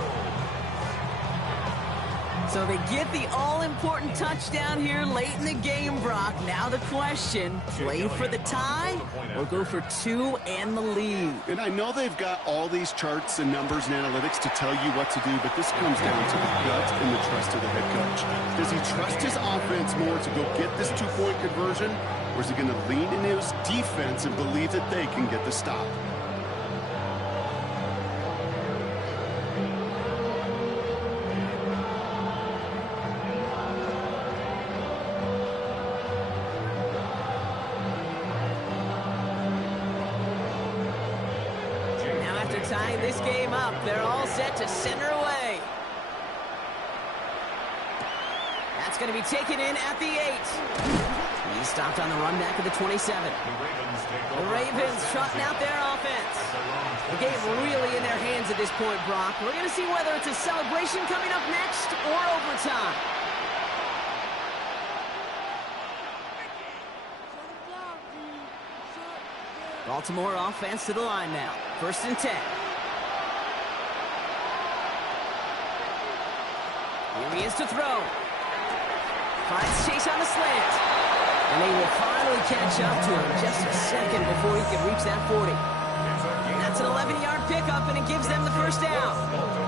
So they get the all-important touchdown here late in the game, Brock. Now the question, play for the tie or go for 2 and the lead? And I know they've got all these charts and numbers and analytics to tell you what to do, but this comes down to the gut and the trust of the head coach. Does he trust his offense more to go get this 2-point conversion, or is he going to lean into his defense and believe that they can get the stop? Tying this game up, they're all set to center away. That's going to be taken in at the 8. He stopped on the run back of the 27. The Ravens trotting out their offense. The game really in their hands at this point, Brock. We're going to see whether it's a celebration coming up next or overtime. Baltimore offense to the line now. 1st and 10. Here he is to throw. Finds Chase on the slant. And they will finally catch up to him just a second before he can reach that 40. That's an 11-yard pickup, and it gives them the first down.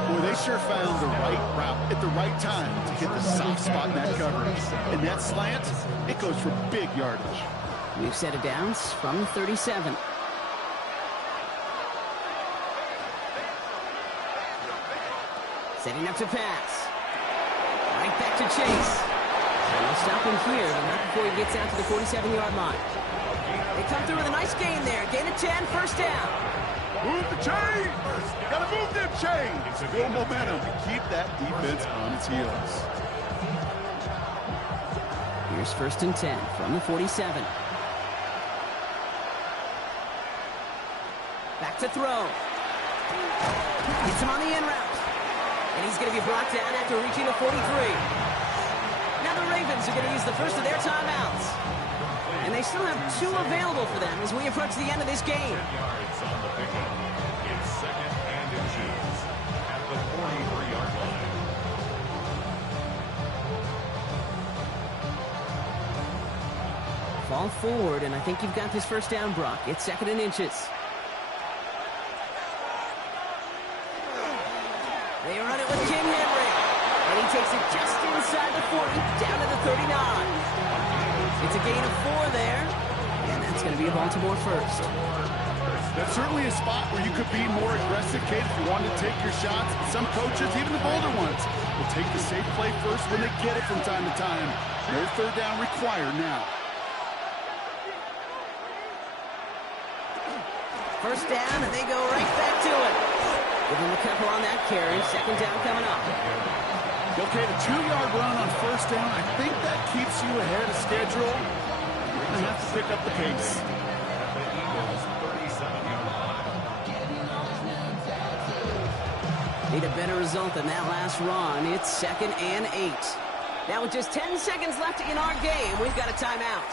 Boy, they sure found the right route at the right time to hit the soft spot in that coverage. And that slant, it goes for big yardage. We've set it downs from the 37. Setting up to pass. Right back to Chase. And they'll stop him here, but not before he gets out to the 47-yard line. They come through with a nice gain there. Gain of 10, first down. Move the chain! Gotta move them chains! Build momentum to keep that defense on its heels. Here's 1st and 10 from the 47. Back to throw. Gets him on the in route. And he's going to be brought down after reaching the 43. Now the Ravens are going to use the first of their timeouts. And they still have 2 available for them as we approach the end of this game. 10 yards on the pickup. It's 2nd and inches at the 43-yard line. Ball forward, and I think you've got this first down, Brock. It's 2nd and inches. They run it with King Henry. And he takes it just inside the 40, down to the 39. It's a gain of 4 there. And that's going to be a Baltimore first. That's certainly a spot where you could be more aggressive, Kate, if you wanted to take your shots. Some coaches, even the bolder ones, will take the safe play first when they get it from time to time. No third down required now. First down, and they go right back to it. Give him a couple on that carry. 2nd down coming up. Okay, the 2-yard run on first down, I think that keeps you ahead of schedule. You're going to have to pick up the pace. Need a better result than that last run. It's 2nd and 8. Now with just 10 seconds left in our game, we've got a timeout.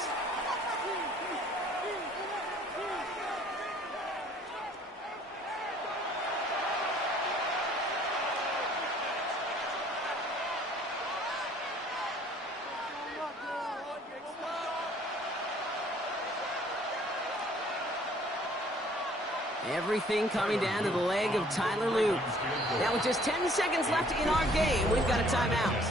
Everything coming down to the leg of Tyler Luke. Now with just 10 seconds left in our game, we've got a timeout.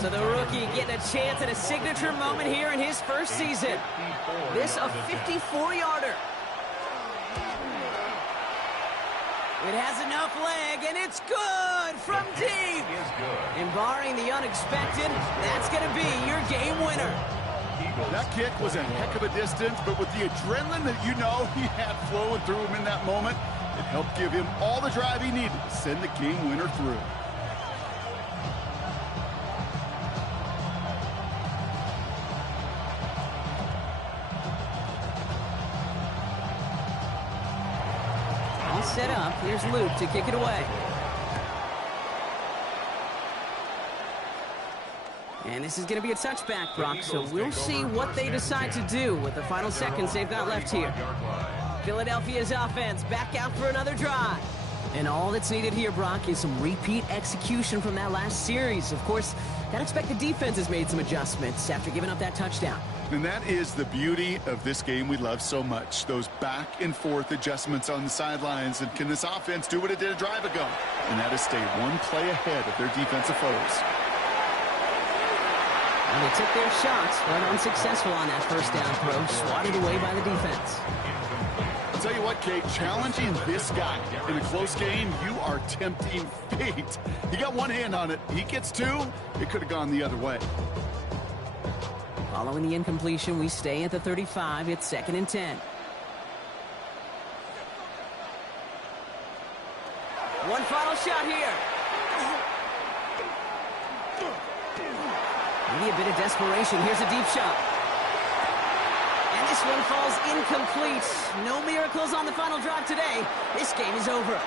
So the rookie getting a chance at a signature moment here in his first season. This a 54-yarder. It has enough leg, and it's good from deep. And barring the unexpected, that's going to be your game winner. That kick was a heck of a distance, but with the adrenaline that you know he had flowing through him in that moment, it helped give him all the drive he needed to send the game winner through. Set up. Here's Luke to kick it away. And this is going to be a touchback, Brock, so we'll see what they decide to do with the final seconds they've got left here. Philadelphia's offense back out for another drive. And all that's needed here, Brock, is some repeat execution from that last series. Of course, gotta expect the defense has made some adjustments after giving up that touchdown. And that is the beauty of this game we love so much. Those back and forth adjustments on the sidelines. And can this offense do what it did a drive ago? And that is stay one play ahead of their defensive foes. And they took their shots, but unsuccessful on that first down throw, swatted away by the defense. I'll tell you what, Kate, challenging this guy in a close game, you are tempting fate. He got one hand on it. He gets two. It could have gone the other way. Following the incompletion, we stay at the 35. It's 2nd and 10. One final shot here. Maybe a bit of desperation. Here's a deep shot. And this one falls incomplete. No miracles on the final drive today. This game is over.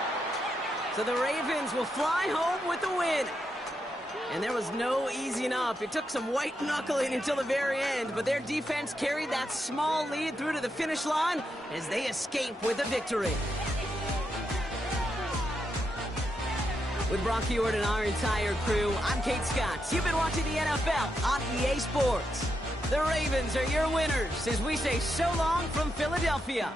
So the Ravens will fly home with the win. And there was no easing up. It took some white knuckling until the very end, but their defense carried that small lead through to the finish line as they escape with a victory. With Brock Huard and our entire crew, I'm Kate Scott. You've been watching the NFL on EA Sports. The Ravens are your winners as we say so long from Philadelphia.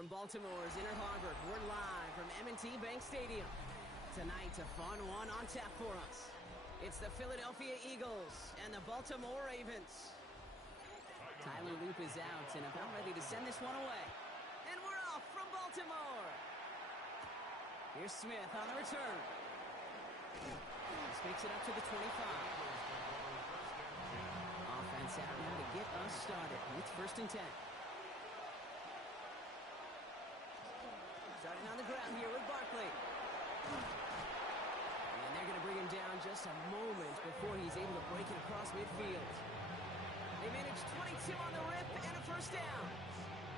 From Baltimore's Inner Harbor, we're live from M&T Bank Stadium. Tonight, a fun one on tap for us. It's the Philadelphia Eagles and the Baltimore Ravens. Tyler Loop is out and about ready to send this one away. And we're off from Baltimore. Here's Smith on the return. This makes it up to the 25. Offense out now to get us started. It's 1st and 10. Starting on the ground here with Barkley. And they're going to bring him down just a moment before he's able to break it across midfield. They managed 22 on the rip and a 1st down.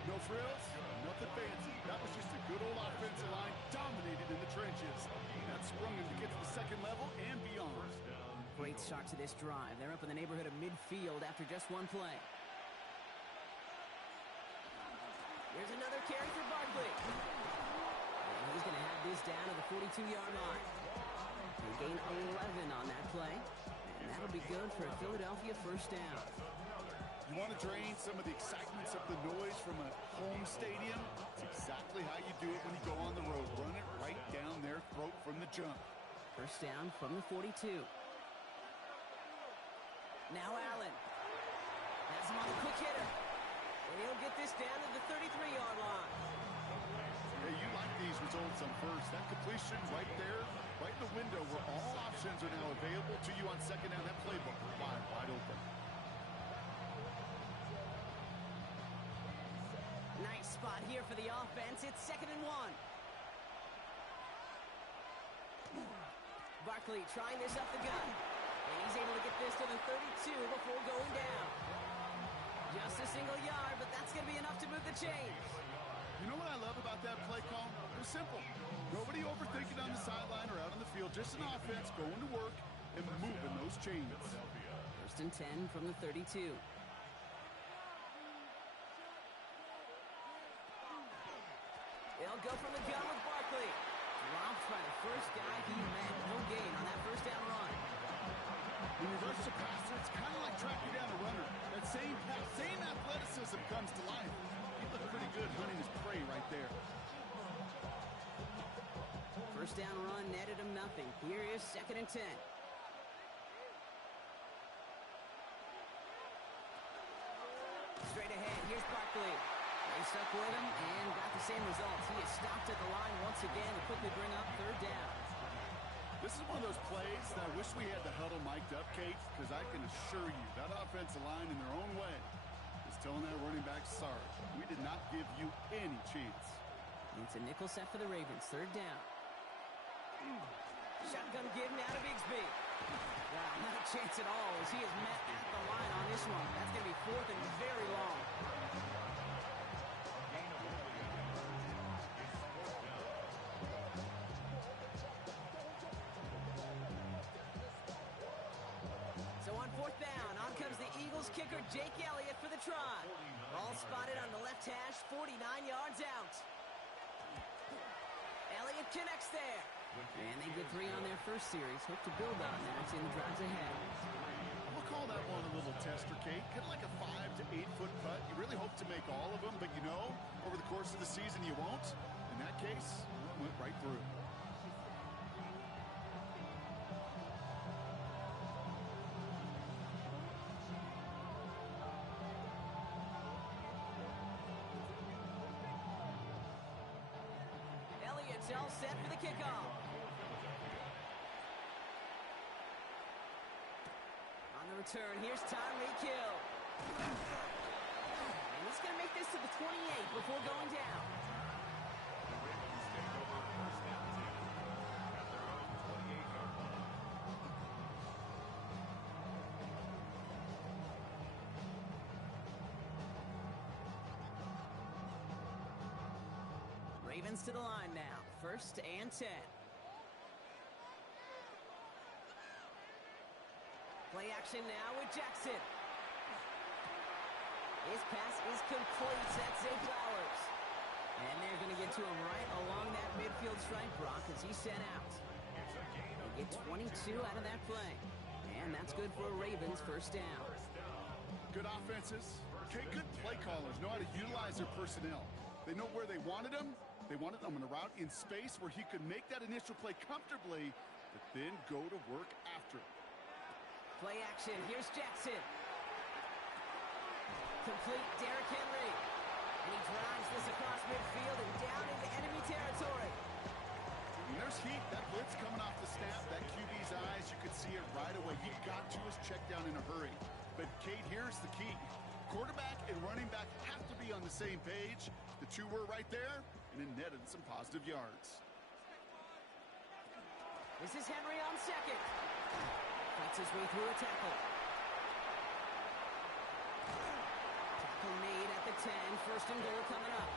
No frills, nothing fancy. That was just a good old offensive line dominated in the trenches. That sprung him to get to the 2nd level and beyond. Great start to this drive. They're up in the neighborhood of midfield after just one play. Here's another carry for Barkley. And he's going to have this down to the 42-yard line. They gain 11 on that play. And that'll be good for a Philadelphia 1st down. You want to drain some of the excitements of the noise from a home stadium? It's exactly how you do it when you go on the road. Run it right down their throat from the jump. 1st down from the 42. Now Allen. Has him on the quick hitter. And he'll get this down to the 33-yard line. Hey, you like these results on first. That completion right there, right in the window where all options are now available to you on 2nd down. That playbook wide open. Nice spot here for the offense. It's 2nd and 1. Barkley trying this up the gut. And he's able to get this to the 32 before going down. Just a single yard, but that's going to be enough to move the chains. You know what I love about that play call? It's simple. Nobody overthinking on the sideline or out on the field. Just an offense going to work and moving those chains. 1st and 10 from the 32. They'll go from the gun with Barkley. Dropped by the first guy he met. No gain on that 1st down run. When you rush the passer, it's kind of like tracking down a runner. That same athleticism comes to life. He looked pretty good hunting his prey right there. 1st down run netted him nothing. Here is 2nd and 10. Straight ahead, here's Barkley. They stuck with him and got the same results. He is stopped at the line once again to quickly bring up 3rd down. This is one of those plays that I wish we had the huddle mic'd up, Kate, because I can assure you that offensive line in their own way is telling that running back, sorry, we did not give you any chance. It's a nickel set for the Ravens, 3rd down. Shotgun give now to Bigsby. Wow, not a chance at all as he is met at the line on this one. That's going to be 4th and very long. So on 4th down, on comes the Eagles kicker, Jake Elliott, for the try. Ball spotted on the left hash, 49 yards out. Elliott connects there. And they get 3 on their first series. Hope to build on that in the drives ahead. We'll call that one a little tester, Kate. Kind of like a 5 to 8 foot putt. You really hope to make all of them, but you know, over the course of the season you won't. In that case, it went right through. All set for the kickoff. On the return, here's Tyreek Hill. And he's going to make this to the 28 before going down. The Ravens take over 1st and 10 at their own 28-yard line. Ravens to the line now. 1st and 10. Play action now with Jackson. His pass is complete. That's Zay Flowers. And they're going to get to him right along that midfield stripe, Brock, as he's sent out. They get 22 out of that play. And that's good for a Ravens 1st down. Good offenses. Okay, good play callers know how to utilize their personnel. They know where they wanted him. They wanted him on a route in space where he could make that initial play comfortably, but then go to work after it. Play action. Here's Jackson. Complete Derrick Henry. And he drives this across midfield and down into enemy territory. When there's heat, that blitz coming off the snap, that QB's eyes, you could see it right away. He got to his check down in a hurry. But, Kate, here's the key. Quarterback and running back have to be on the same page. The two were right there, and it netted some positive yards. This is Henry on second. Fights his way through a tackle. Tackle made at the 10. First and goal coming up.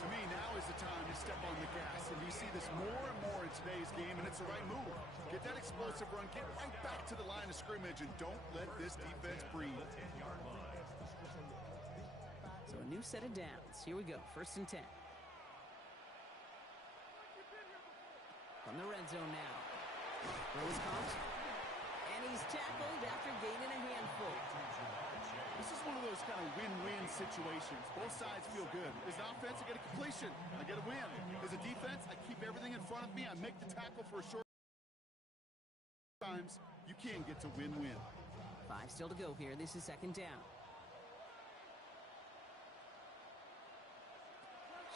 To me, now is the time to step on the gas, and you see this more and more in today's game, and it's the right move. Get that explosive run, get right back to the line of scrimmage, and don't let this defense breathe. So a new set of downs. Here we go, 1st and 10. From the red zone now. Throws caught. And he's tackled after gaining a handful. This is one of those kind of win-win situations. Both sides feel good. As an offense, I get a completion. I get a win. As a defense, I keep everything in front of me. I make the tackle for a short times. You can get to win-win. 5 still to go here. This is 2nd down.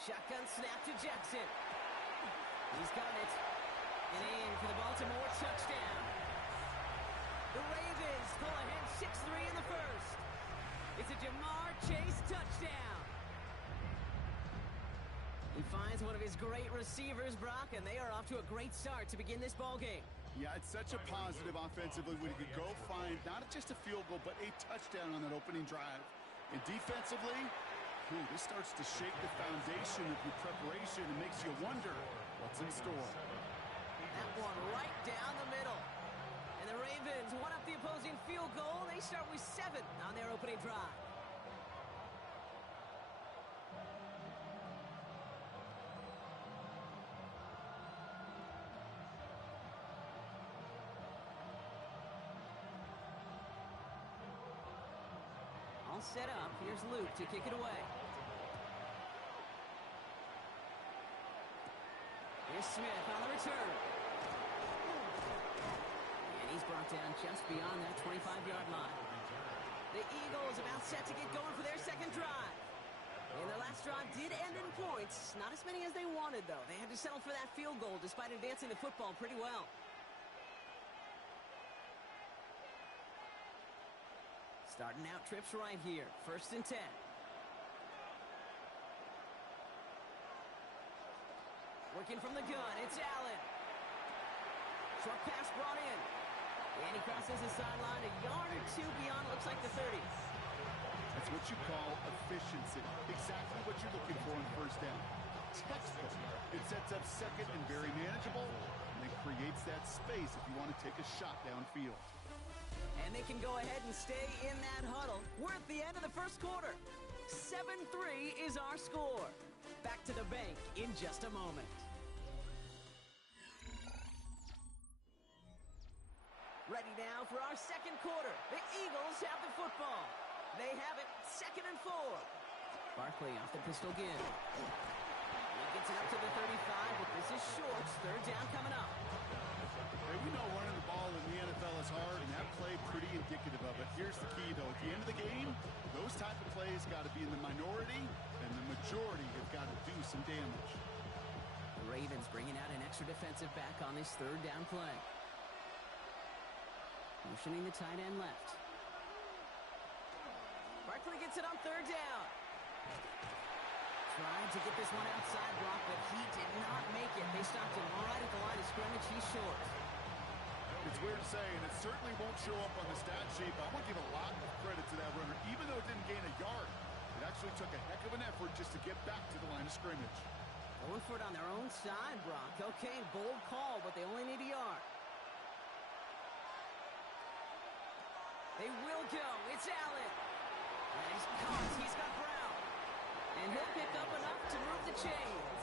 Shotgun snap to Jackson. He's got it. And in for the Baltimore touchdown. The Ravens pull ahead 6-3 in the first. It's a Jamar Chase touchdown. He finds one of his great receivers, Brock, and they are off to a great start to begin this ball game. Yeah, it's such a positive offensively when you could go find not just a field goal, but a touchdown on that opening drive. And defensively, this starts to shake the foundation of your preparation and makes you wonder what's in store. That one right down the middle. And the Ravens one up the opposing field goal. They start with 7 on their opening drive. All set up. Here's Luke to kick it away. Here's Smith on the return. And he's brought down just beyond that 25-yard line. The Eagles about set to get going for their second drive. And their last drive did end in points. Not as many as they wanted, though. They had to settle for that field goal despite advancing the football pretty well. Starting out trips right here. 1st and 10. Working from the gun, it's Allen. Short pass brought in. And he crosses the sideline a yard or 2 beyond, looks like the 30. That's what you call efficiency. Exactly what you're looking for in 1st down. Textbook. It sets up second and very manageable, and it creates that space if you want to take a shot downfield. And they can go ahead and stay in that huddle. We're at the end of the first quarter. 7-3 is our score. Back to the bank in just a moment. Ready now for our second quarter. The Eagles have the football. They have it 2nd and 4. Barkley off the pistol again. He gets it up to the 35, but this is short. 3rd down coming up. Hey, we know running the ball in the NFL is hard, and that play pretty indicative of it. Here's the key, though. At the end of the game, those type of plays got to be in the minority, and the majority have got to do some damage. The Ravens bringing out an extra defensive back on this 3rd down play. Motioning the tight end left. Barkley gets it on 3rd down. Tried to get this one outside, Brock, but he did not make it. They stopped him right at the line of scrimmage. He's short. It's weird to say, and it certainly won't show up on the stat sheet, but I want to give a lot of credit to that runner. Even though it didn't gain a yard, it actually took a heck of an effort just to get back to the line of scrimmage. Going for it on their own side, Brock. Okay, bold call, but they only need a yard. They will go. It's Allen. And he's caught. He's got Brown. And he'll pick up enough to move the chains.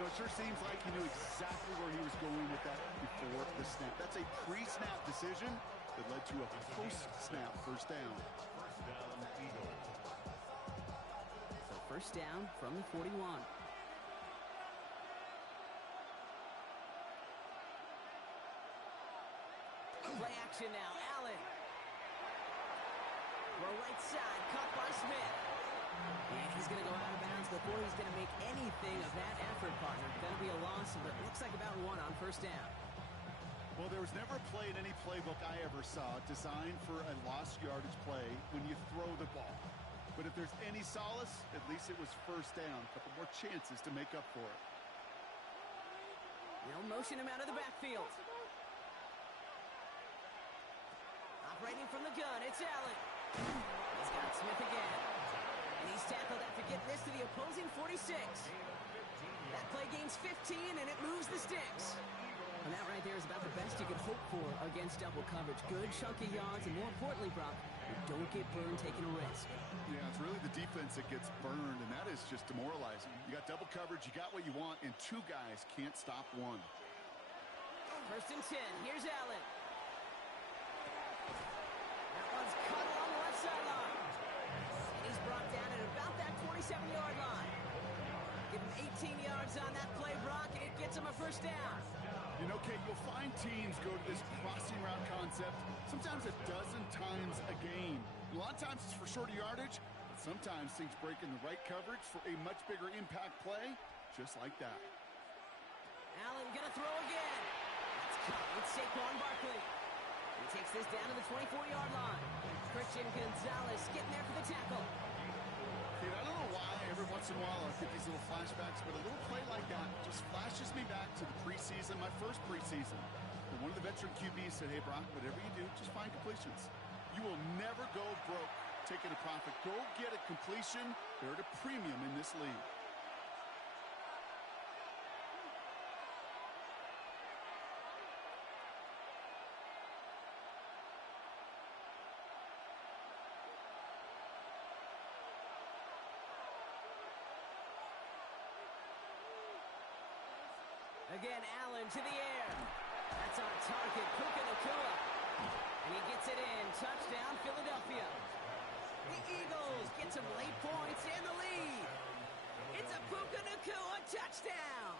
You know, it sure seems like he knew exactly where he was going with that before the snap. That's a pre-snap decision that led to a post-snap 1st down. So first down from the 41. Play action now, Allen. Throw right side, caught by Smith. And he's going to go out of bounds before he's going to make anything of that effort, partner. Going to be a loss of, it looks like about 1 on first down. Well, there was never a play in any playbook I ever saw designed for a lost yardage play when you throw the ball. But if there's any solace, at least it was first down. A couple more chances to make up for it. They'll motion him out of the backfield. Operating from the gun, it's Allen. He's got Smith again. And he's tackled after getting this to the opposing 46. That play gains 15, and it moves the sticks. And that right there is about the best you could hope for against double coverage. Good chunky yards, and more importantly, Brock, you don't get burned taking a risk. Yeah, it's really the defense that gets burned, and that is just demoralizing. You got double coverage, you got what you want, and 2 guys can't stop 1. First and 10, here's Allen. That one's cut along the left sideline. And he's brought down at about that 27-yard line. Give him 18 yards on that play, Brock, and it gets him a first down. You know, Kate, you'll find teams go to this crossing route concept sometimes a dozen times a game. A lot of times it's for shorter yardage, but sometimes things break in the right coverage for a much bigger impact play, just like that. Allen gonna throw again. That's caught. It's Saquon Barkley. He takes this down to the 24-yard line. Christian Gonzalez getting there for the tackle. Kate, I don't know why every once in a while I get these little flashbacks, but a little play like that just flashes me back to the preseason, my first preseason. And one of the veteran QBs said, hey, Brock, whatever you do, just find completions. You will never go broke taking a profit. Go get a completion. They're at a premium in this league. Again, Allen to the air. That's on target, Puka Nacua. And he gets it in. Touchdown, Philadelphia. The Eagles get some late points and the lead. It's a Puka Nacua touchdown.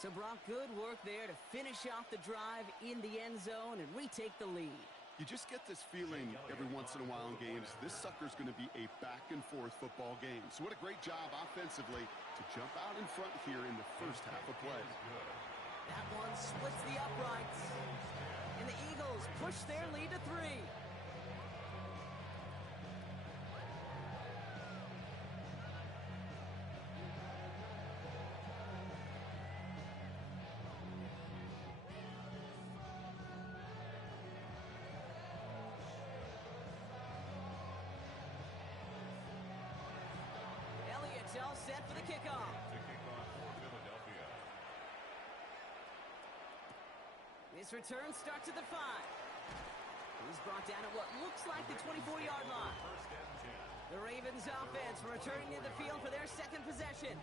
So, Brock, good work there to finish off the drive in the end zone and retake the lead. You just get this feeling every once in a while in games, this sucker's going to be a back-and-forth football game. So what a great job offensively to jump out in front here in the first half of play. That one splits the uprights. And the Eagles push their lead to 3. All set for the kickoff. To kick off for Philadelphia. This return starts at the 5. He's brought down at what looks like the 24-yard line. The Ravens offense returning to the field for their second possession.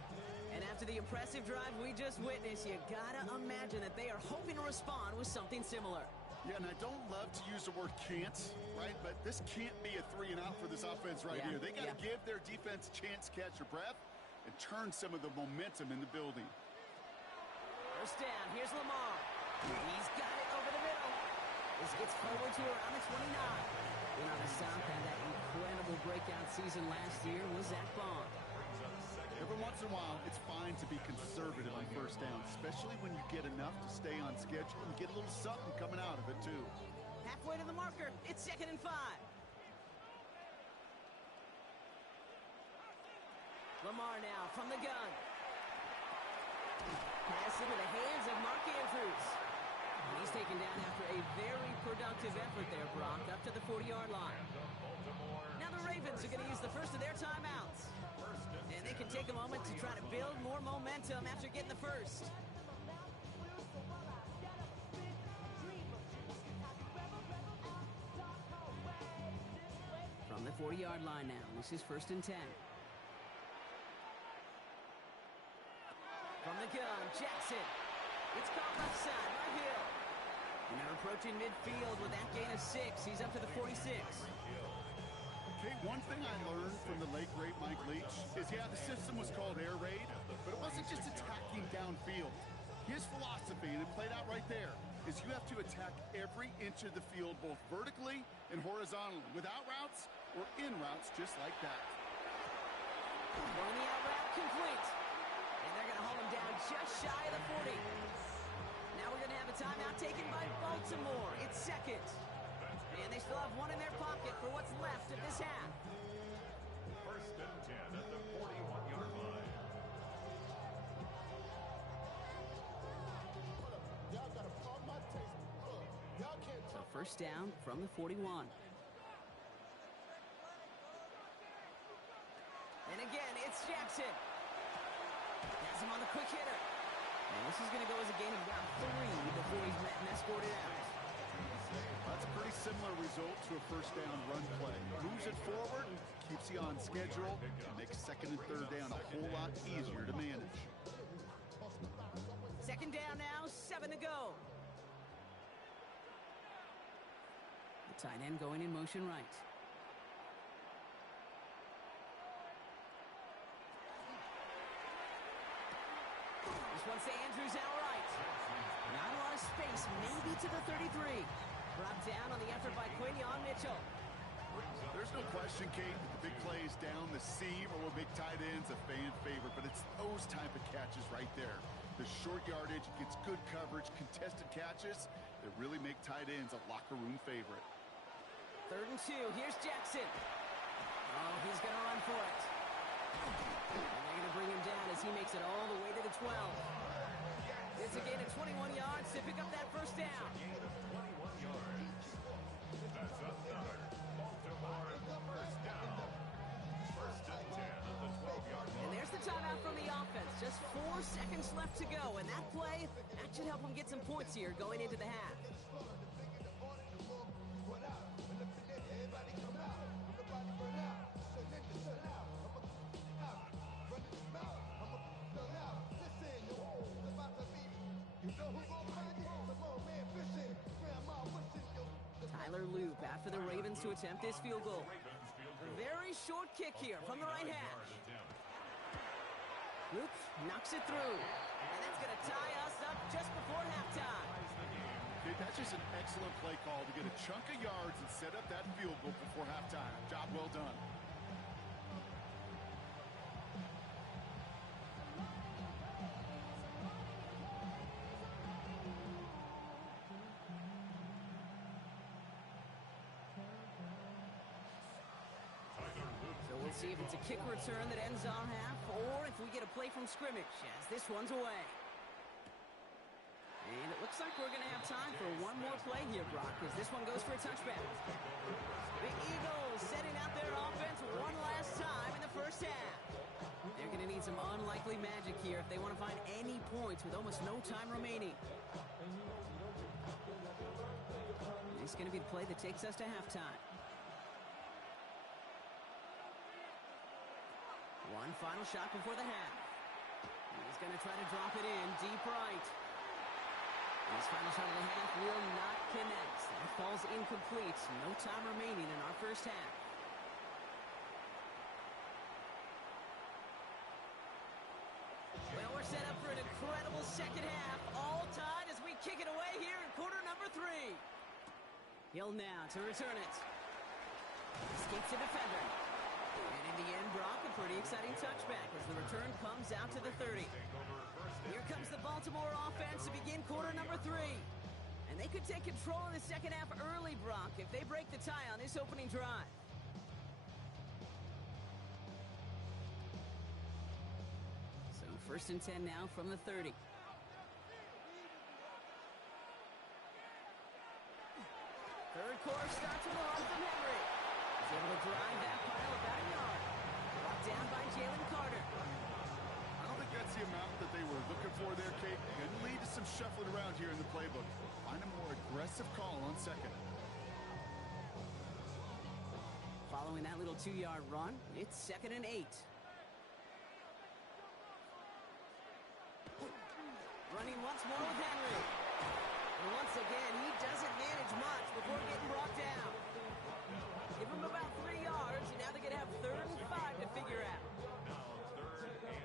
And after the impressive drive we just witnessed, you gotta imagine that they are hoping to respond with something similar. Yeah, and I don't love to use the word can't, right? But this can't be a 3-and-out for this offense right here. They got to give their defense a chance to catch their breath and turn some of the momentum in the building. First down, here's Lamar. He's got it over the middle. This gets forward to around the 29. And on the South had that incredible breakout season last year was Zach Bond. Every once in a while, it's fine to be conservative on first down, especially when you get enough to stay on schedule and get a little something coming out of it, too. Halfway to the marker, it's 2nd and 5. Lamar now from the gun. Pass into the hands of Mark Andrews. And he's taken down after a very productive effort there, Brock, up to the 40-yard line. Now the Ravens are going to use the first of their timeouts. And they can take a moment to try to build more momentum after getting the first. From the 40-yard line now, this is 1st and 10. From the gun, Jackson. It's caught left side by Hill. And they're approaching midfield with that gain of 6. He's up to the 46. Okay, Hey, one thing I learned from the late, great Mike Leach is, yeah, the system was called air raid, but it wasn't just attacking downfield. His philosophy, and it played out right there, is you have to attack every inch of the field, both vertically and horizontally, without routes or in routes, just like that. Going the out route complete. And they're going to hold him down just shy of the 40. Now we're going to have a timeout taken by Baltimore. It's second. And they still have one in their pocket for what's left of this half. First and 10 at the 41-yard line. Y'all got to pump my taste. Y'all can't. So first down from the 41. And again, it's Jackson. Has him on the quick hitter. And this is going to go as a gain of about 3 before he's met and escorted out. That's a pretty similar result to a first down run play. Moves it forward, keeps you on schedule, and makes second and third down a whole lot easier to manage. Second down now, 7 to go. The tight end going in motion right. This one's to Andrews outright. Not a lot of space, maybe to the 33. Brought down on the effort by Quinion Mitchell. There's no question, Kate, that the big plays down the seam or what make tight ends a fan favorite, but it's those type of catches right there. The short yardage, gets good coverage, contested catches that really make tight ends a locker room favorite. 3rd and 2, here's Jackson. Oh, he's going to run for it. And they're going to bring him down as he makes it all the way to the 12. It's a gain of 21 yards to pick up that first down. That's another Baltimore first down. First and 10 at the 12-yard line. And there's the timeout from the offense. Just 4 seconds left to go. And that play, that should help them get some points here going into the half. Tyler Loop after the Ravens to attempt this field goal. A very short kick here from the right hash. Loop knocks it through. And that's going to tie us up just before halftime. Okay, that's just an excellent play call to get a chunk of yards and set up that field goal before halftime. Job well done. So we'll see if it's a kick return that ends our half, or if we get a play from scrimmage, as this one's away. And it looks like we're going to have time for one more play here, Brock, because this one goes for a touchback. The Eagles setting out their offense one last time in the first half. They're going to need some unlikely magic here if they want to find any points with almost no time remaining. This is going to be the play that takes us to halftime. One final shot before the half. He's going to try to drop it in deep right. His final shot of the half will not connect. That falls incomplete. No time remaining in our first half. Well, we're set up for an incredible second half. All tied as we kick it away here in quarter number 3. Hill now to return it. Escapes the defender. And in the end, Brock, a pretty exciting touchback as the return comes out to the 30. Here comes the Baltimore offense to begin quarter number 3. And they could take control in the second half early, Brock, if they break the tie on this opening drive. So 1st and 10 now from the 30. Third quarter starts with a run from Henry. He's able to drive that pile about a yard. Brought down by Jalen Carter. I don't think that's the amount that they were looking for there, Kate. Could lead to some shuffling around here in the playbook. Find a more aggressive call on second. Following that little 2-yard run, it's 2nd and 8. Running once more with Henry. And once again, he doesn't manage much before getting brought down. Give them about 3 yards, and now they're going to have 3rd and 5 to figure out. Now 3rd and 5.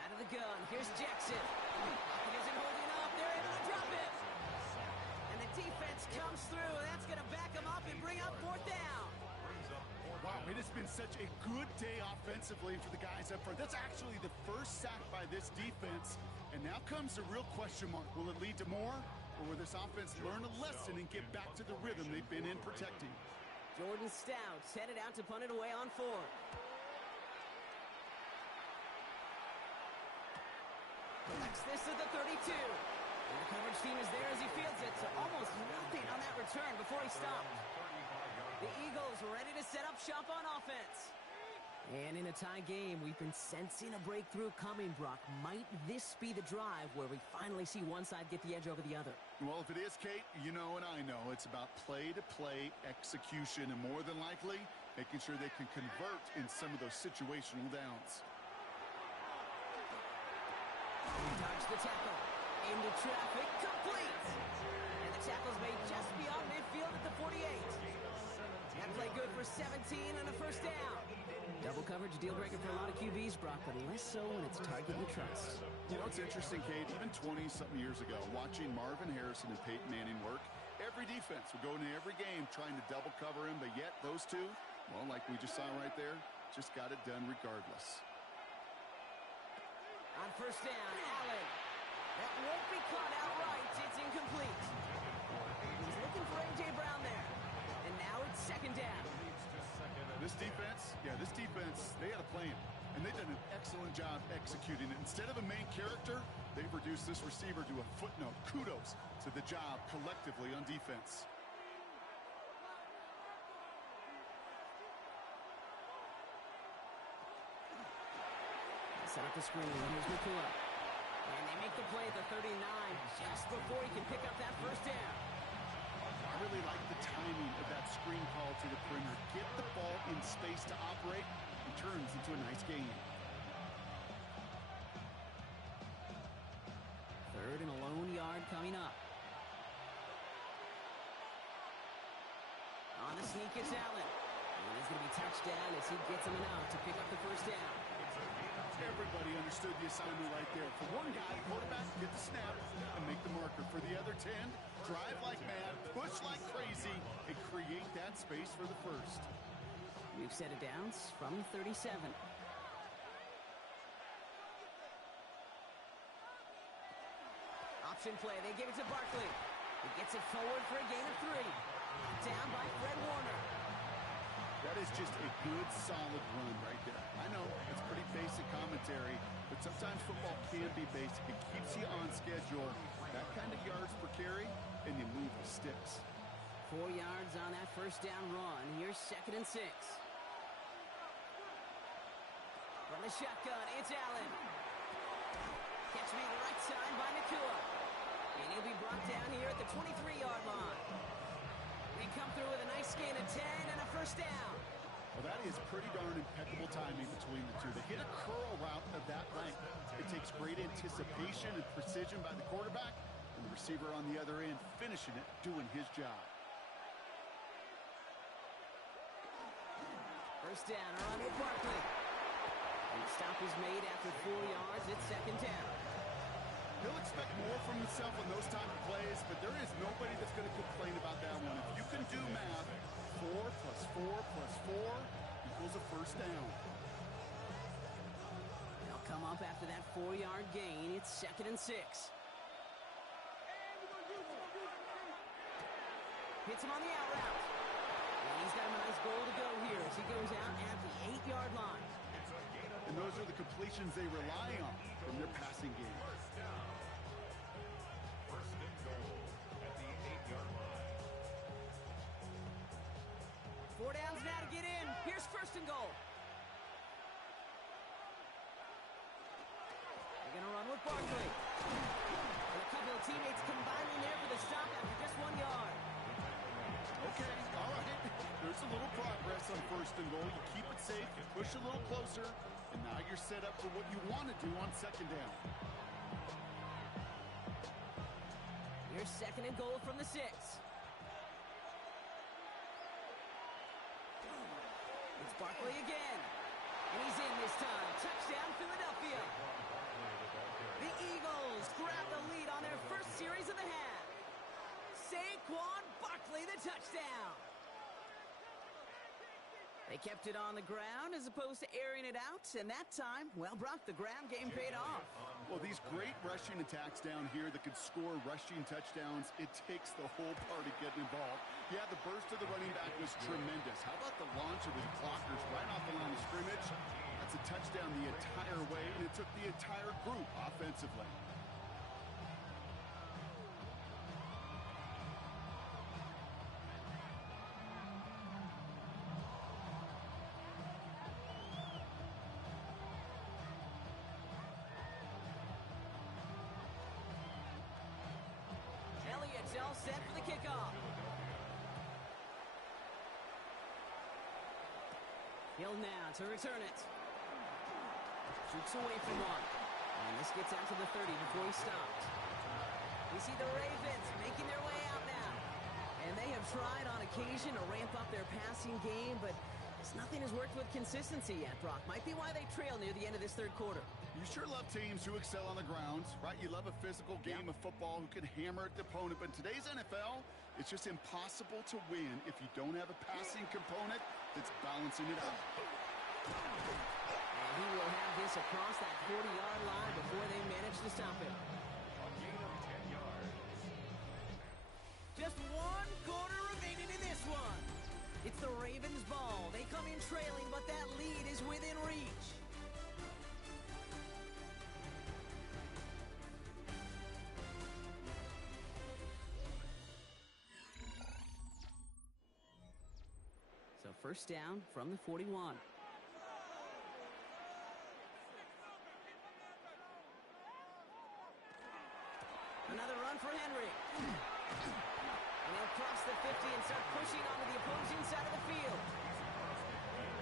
Out of the gun, here's Jackson. He isn't holding up, they're able to drop it. And the defense comes through, and that's going to back them up and bring up 4th down. Wow, it has been such a good day offensively for the guys up front. That's actually the first sack by this defense. And now comes the real question mark. Will it lead to more? Or will this offense learn a lesson and get back to the rhythm they've been in protecting? Jordan Stout's headed out to punt it away on 4th. Collects this at the 32. And the coverage team is there as he fields it, so almost nothing on that return before he stopped. The Eagles ready to set up shop on offense. And in a tie game, we've been sensing a breakthrough coming, Brock. Might this be the drive where we finally see one side get the edge over the other? Well, if it is, Kate, you know and I know it's about play-to-play execution, and more than likely, making sure they can convert in some of those situational downs. Dodge the tackle. Into traffic. Complete. And the tackle's made just beyond midfield at the 48. That play good for 17 and a 1st down. Double coverage deal breaker for a lot of QBs, Brock, but less so when it's target you trust. You know, it's interesting, Kate, even 20-something years ago, watching Marvin Harrison and Peyton Manning work, every defense would go into every game trying to double cover him, but yet those two, well, like we just saw right there, just got it done regardless. On 1st down, Allen. That won't be caught outright. It's incomplete. He's looking for A.J. Brown there. And now it's 2nd down. This defense, they had a plan. And they've done an excellent job executing it. Instead of a main character, they've reduced this receiver to a footnote. Kudos to the job collectively on defense. Set up the screen. Here's Nakua. And they make the play at the 39 just before he can pick up that 1st down. I really like the timing of that screen call to the perimeter. Get the ball in space to operate and turns into a nice game. 3rd and a lone yard coming up. On the sneak, it's Allen. And he's going to be touched down as he gets him enough to pick up the 1st down. Everybody understood the assignment right there. For one guy, quarterback, get the snap and make the marker. For the other 10, drive like mad, push like crazy, and create that space for the 1st. We've set it downs from 37. Option play. They give it to Barkley. He gets it forward for a gain of 3. Down by Fred Warner. That is just a good, solid run right there. I know it's pretty basic commentary, but sometimes football can be basic. It keeps you on schedule. That kind of yards per carry, and you move the sticks. 4 yards on that 1st down run. Here's 2nd and 6. From the shotgun, it's Allen. Catch me the right side by Nakua. And he'll be brought down here at the 23-yard line. They come through with a nice gain of 10 and a 1st down. Well, that is pretty darn impeccable timing between the two. They hit a curl route of that length. It takes great anticipation and precision by the quarterback, and the receiver on the other end finishing it, doing his job. 1st down, run with Barkley. And the stop is made after 4 yards. It's 2nd down. He'll expect more from himself on those type of plays, but there is nobody that's going to complain about that one. If you can do math, 4 plus 4 plus 4 equals a 1st down. They'll come up after that 4-yard gain. It's 2nd and 6. Hits him on the out route. And he's got him a nice goal to go here as he goes out at the 8-yard line. And those are the completions they rely on from their passing game. 1st and goal at the 8-yard line. 4 downs now to get in. Here's 1st and goal. They're going to run with Barkley. And a couple of teammates combining there for the stop after just 1 yard. Okay, all right. There's a little progress on 1st and goal. You keep it safe, you push a little closer, and now you're set up for what you want to do on second down. Here's second and goal from the 6. It's Barkley again. And he's in this time. Touchdown, Philadelphia. The Eagles grab the lead on their first series of the half. Saquon Barkley, the touchdown. They kept it on the ground as opposed to airing it out, and that time, well, Brock, the ground game paid off. Well, these great rushing attacks down here that could score rushing touchdowns, it takes the whole party getting involved. Yeah, the burst of the running back was tremendous. How about the launch of his blockers right off the line of scrimmage? That's a touchdown the entire way, and it took the entire group offensively. Elliott's all set for the kickoff. Hill now to return it. Shoots away from one. And this gets out to the 30 before he stopped. We see the Ravens making their way out now. And they have tried on occasion to ramp up their passing game, but nothing has worked with consistency yet, Brock. Might be why they trail near the end of this third quarter. You sure love teams who excel on the ground, right? You love a physical game of football who can hammer at the opponent. But in today's NFL, it's just impossible to win if you don't have a passing component that's balancing it out. And he will have this across that 40-yard line before they manage to stop him. A gain of 10 yards. Just 1 quarter remaining in this one. It's the Ravens' ball. They come in trailing, but that lead is within reach. So first down from the 41. Another run for Henry. And he'll cross the 50 and start pushing onto the opposing side of the field.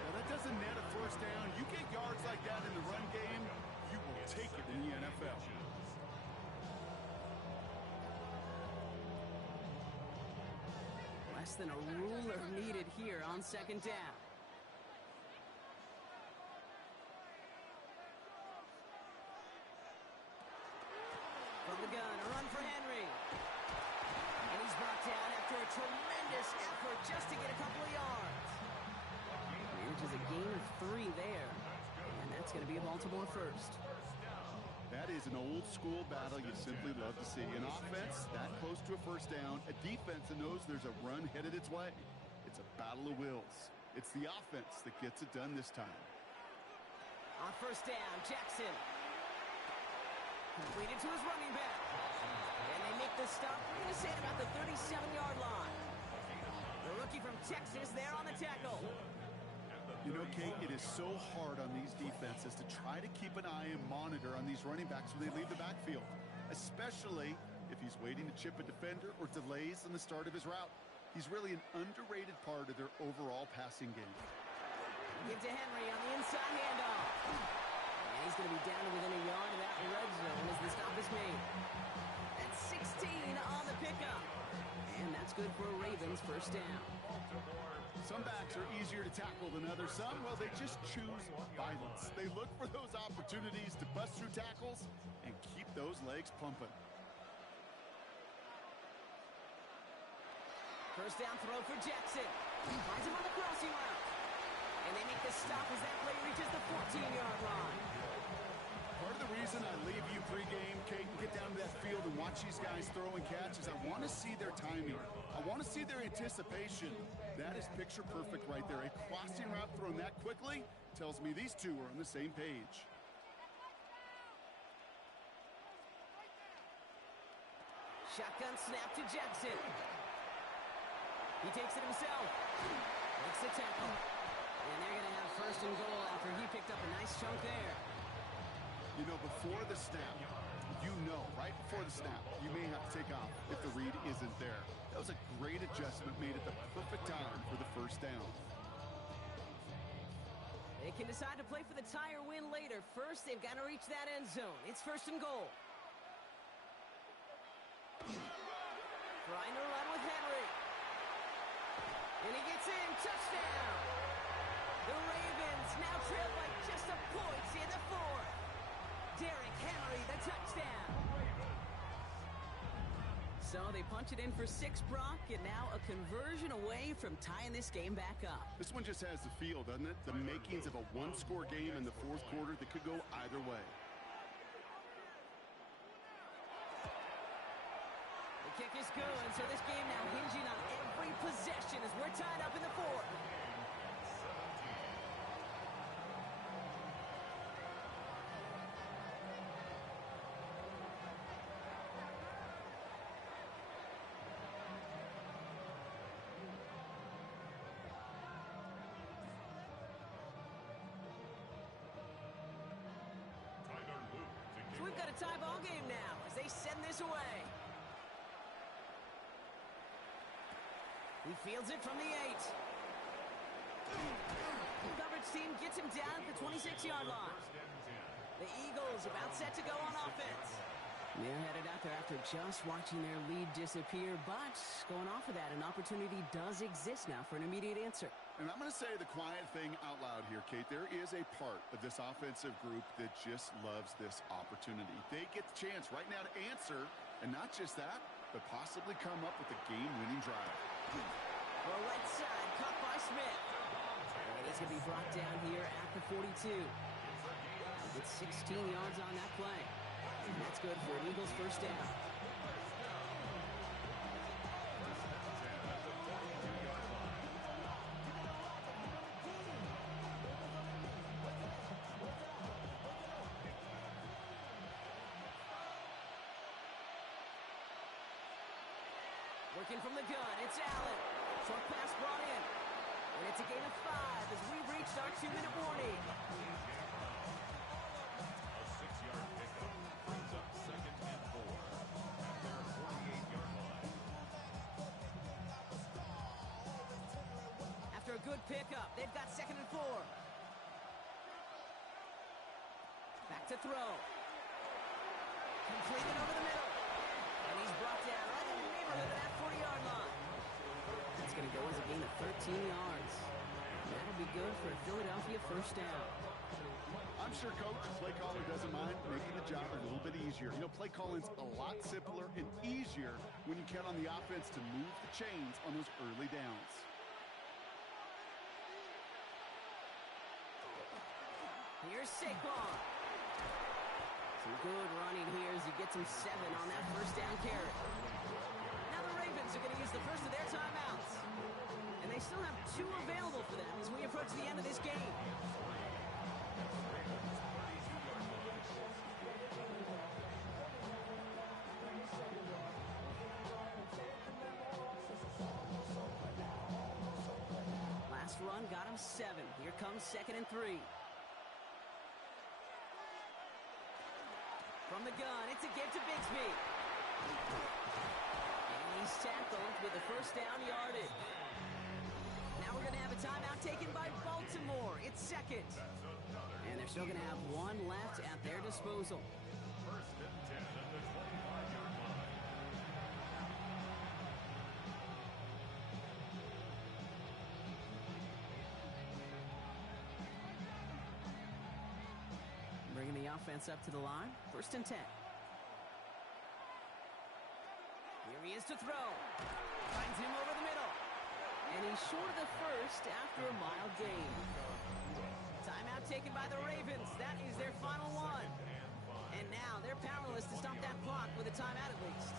Well, that doesn't net a first down. You get yards like that in the run game, you will take it in the NFL. Less than a ruler needed here on second down. From the gun, a run for Henry. And he's brought down after a tremendous effort just to get a couple of yards. Manages a gain of 3 there. And that's going to be a Baltimore first. That is an old-school battle you simply love to see. An offense that close to a first down, a defense that knows there's a run headed its way. It's a battle of wills. It's the offense that gets it done this time. On first down, Jackson. Completed to his running back. And they make the stop, we're going to say, at about the 37-yard line. The rookie from Texas there on the tackle. You know, Kate, it is so hard on these defenses to try to keep an eye and monitor on these running backs when they leave the backfield, especially if he's waiting to chip a defender or delays in the start of his route. He's really an underrated part of their overall passing game. Give to Henry on the inside handoff. And he's going to be down to within a yard of that red zone as the stop is made. That's 16 on the pickup. And that's good for a Ravens first down. Some backs are easier to tackle than others. Some, well, they just choose violence. They look for those opportunities to bust through tackles and keep those legs pumping. First down throw for Jackson. Finds him on the crossing route. And they make the stop as that play reaches the 14-yard line. Part of the reason I leave you pregame, Kate, and get down to that field and watch these guys throw and catch is I want to see their timing. I want to see their anticipation. That is picture perfect right there. A crossing route thrown that quickly tells me these two are on the same page. Shotgun snap to Jackson. He takes it himself. Makes the tackle. And they're going to have first and goal after he picked up a nice chunk there. You know, before the snap, right before the snap, you may have to take off if the read isn't there. That was a great adjustment made at the perfect time for the first down. They can decide to play for the tie or win later. First, they've got to reach that end zone. It's 1st and goal. Trying to run with Henry. And he gets in. Touchdown. The Ravens now trail by just a point in the 4th. Derrick Henry, the touchdown. So they punch it in for 6, Brock, and now a conversion away from tying this game back up. This one just has the feel, doesn't it? The makings of a one-score game in the 4th quarter that could go either way. The kick is good, so this game now hinging on every possession as we're tied up in the 4th. So we've got a tie ball game now as they send this away. He fields it from the 8. The coverage team gets him down at the 26-yard line. The Eagles about set to go on offense. They're headed out there after just watching their lead disappear, but going off of that, an opportunity does exist now for an immediate answer. And I'm going to say the quiet thing out loud here, Kate. There is a part of this offensive group that just loves this opportunity. They get the chance right now to answer, and not just that, but possibly come up with a game-winning drive. Well, right side, caught by Smith. And he's going to be brought down here at the 42. He gets 16 yards on that play. And that's good for an Eagles first down. Working from the gun, it's Allen. Short pass brought in. And it's a gain of 5 as we've reached our 2-minute warning. A 6-yard pickup brings up 2nd and 4 at their 48-yard line. After a good pickup, they've got 2nd and 4. Back to throw. Completed over the middle. And he's brought down right in the neighborhood of that 40-yard line. That's going to go as a gain of 13 yards. That'll be good for a Philadelphia first down. I'm sure Coach, play caller, doesn't mind making the job a little bit easier. You know, play calling's a lot simpler and easier when you count on the offense to move the chains on those early downs. Here's Saquon. Some good running here as he gets him 7 on that first down carry. Now the Ravens are going to use the first of their timeouts. And they still have 2 available for them as we approach the end of this game. Last run got him 7. Here comes 2nd and 3. From the gun, it's a give to Bigsby. And he's tackled with the first down yardage. Now we're going to have a timeout taken by Baltimore. It's 2nd. And they're still going to have 1 left at their disposal. 1st and 10 at the 25-yard line. Bringing the offense up to the line. 1st and 10. Here he is to throw. Finds him over the middle. And he's short of the first after a mild gain. Timeout taken by the Ravens. That is their final one. And now they're powerless to stop that clock with a timeout at least.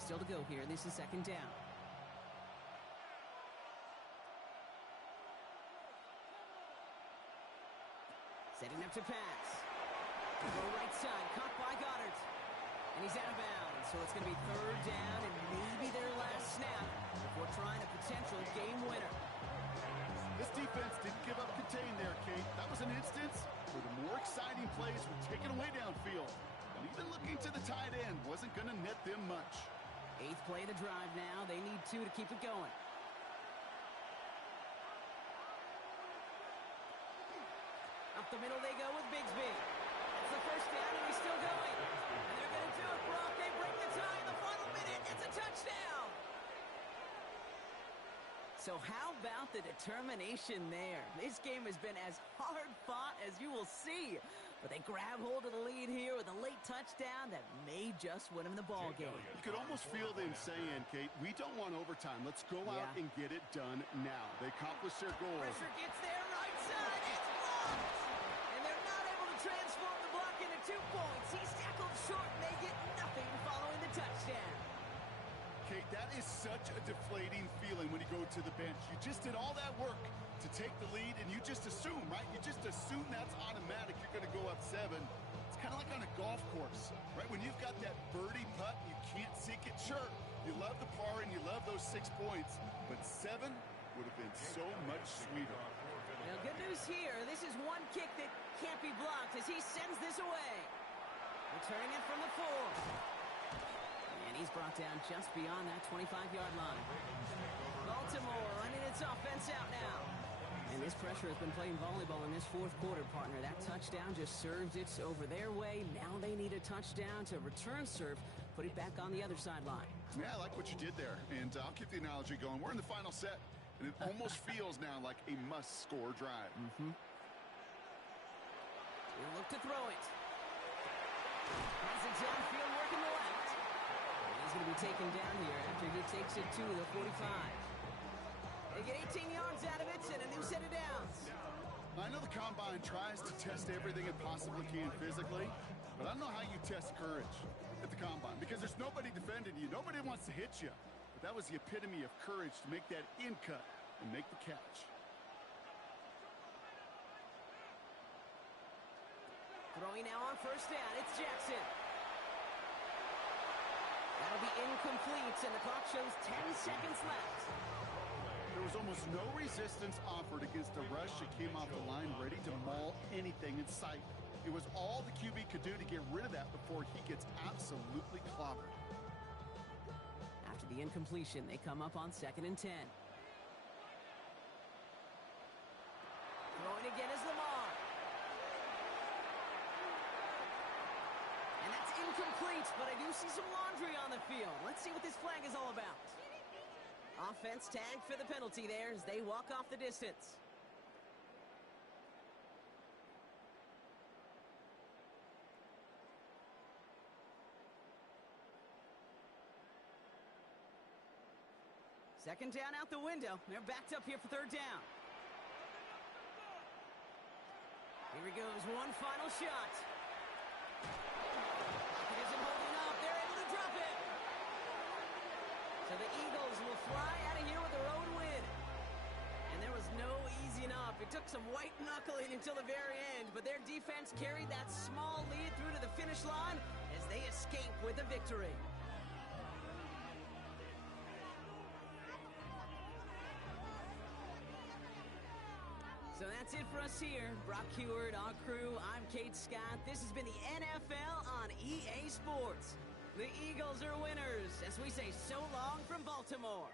Still to go here. This is 2nd down. Setting up to pass. Go right side. Caught by Goddard. And he's out of bounds. So it's going to be 3rd down and maybe their last snap before trying a potential game winner. This defense didn't give up contain there, Kate. That was an instance where the more exciting plays would take to the tight end wasn't going to net them much. 8th play of the drive now. They need 2 to keep it going. Up the middle they go with Bigsby. That's the first down, and he's still going. And they're going to do it, Brock. They break the tie in the final minute. It's a touchdown. So how about the determination there? This game has been as hard-fought as you will see. But they grab hold of the lead here with a late touchdown that may just win them the ball game. You could almost feel them saying, Kate, we don't want overtime. Let's go out and get it done now. They accomplish their goal. Pressure gets there, right side. It's blocked. And they're not able to transform the block into 2 points. He's tackled short, and they get nothing following the touchdown. Kate, that is such a deflating feeling when you go to the bench. You just did all that work to take the lead, and you just assume, right? You just assume that's automatic. You're going to go up 7. It's kind of like on a golf course, right? When you've got that birdie putt, you can't sink it. Sure, you love the par and you love those 6 points, but 7 would have been so much sweeter. Now, good news here. This is one kick that can't be blocked as he sends this away. Returning it from the 4. And he's brought down just beyond that 25-yard line. Baltimore running its offense out now. And this pressure has been playing volleyball in this 4th quarter, partner. That touchdown just served it over their way. Now they need a touchdown to return serve, put it back on the other sideline. Yeah, I like what you did there. And I'll keep the analogy going. We're in the final set, and it almost feels now like a must-score drive. He'll look to throw it. Has it downfield, working the left. He's going to be taken down here after he takes it to the 45. They get 18 yards out of it and a new set of downs. I know the Combine tries to test everything it possibly can physically, but I don't know how you test courage at the Combine because there's nobody defending you. Nobody wants to hit you. But that was the epitome of courage to make that in cut and make the catch. Throwing now on first down. It's Jackson. That'll be incomplete, and the clock shows 10 seconds left. There was almost no resistance offered against the rush that came off the line ready to maul anything in sight. It was all the QB could do to get rid of that before he gets absolutely clobbered. After the incompletion, they come up on 2nd and 10. Throwing again is Lamar. And that's incomplete, but I do see some laundry on the field. Let's see what this flag is all about. Offense tagged for the penalty there as they walk off the distance. Second down out the window. They're backed up here for 3rd down. Here he goes, one final shot. It isn't holding up. They're able to drop it. So the Eagles will fly out of here with a road win. And there was no easing up. It took some white knuckling until the very end, but their defense carried that small lead through to the finish line as they escape with a victory. So that's it for us here. Brock Huard, our crew, I'm Kate Scott. This has been the NFL on EA Sports. The Eagles are winners as we say so long from Baltimore.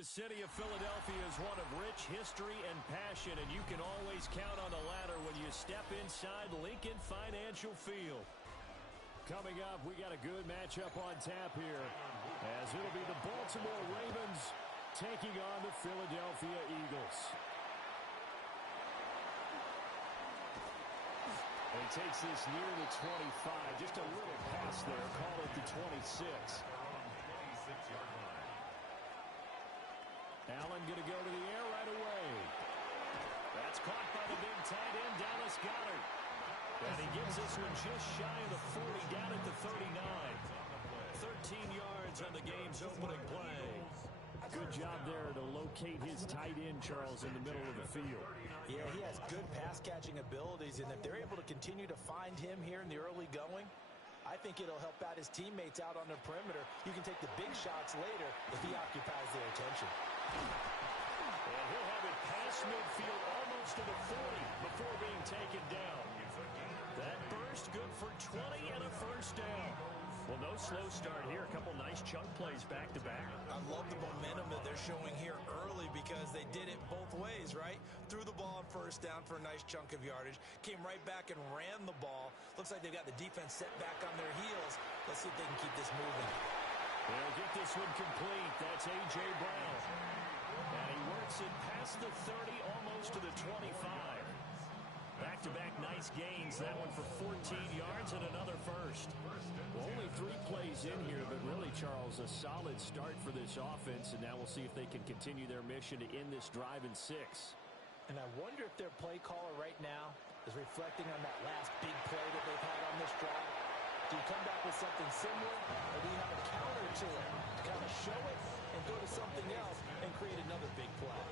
the city of Philadelphia is one of rich history and passion, and you can always count on the ladder when you step inside Lincoln Financial Field. Coming up, we got a good matchup on tap here, as it'll be the Baltimore Ravens taking on the Philadelphia Eagles. And he takes this near the 25. Just a little pass there. Call it the 26. Allen going to go to the air right away. That's caught by the big tight end, Dallas Goedert. And he gets this one just shy of the 40, down at the 39. 13 yards on the game's opening play. Good job there to locate his tight end, Charles, in the middle of the field. Yeah, he has good pass-catching abilities, and if they're able to continue to find him here in the early going, I think it'll help out his teammates out on the perimeter. You can take the big shots later if he occupies their attention. And he'll have it past midfield almost to the 40 before being taken down. That burst good for 20 and a first down. Well, no slow start here. A couple nice chunk plays back-to-back. I love the momentum that they're showing here early because they did it both ways, right? Threw the ball on first down for a nice chunk of yardage. Came right back and ran the ball. Looks like they've got the defense set back on their heels. Let's see if they can keep this moving. They'll get this one complete. That's A.J. Brown. And he works it past the 30, almost to the 25. Back-to-back nice gains. That one for 14 yards and another first. Well, only 3 plays in here, but really, Charles, a solid start for this offense, and now we'll see if they can continue their mission to end this drive in 6. And I wonder if their play caller right now is reflecting on that last big play that they've had on this drive. Do you come back with something similar, or do you have a counter to it to kind of show it and go to something else and create another big play?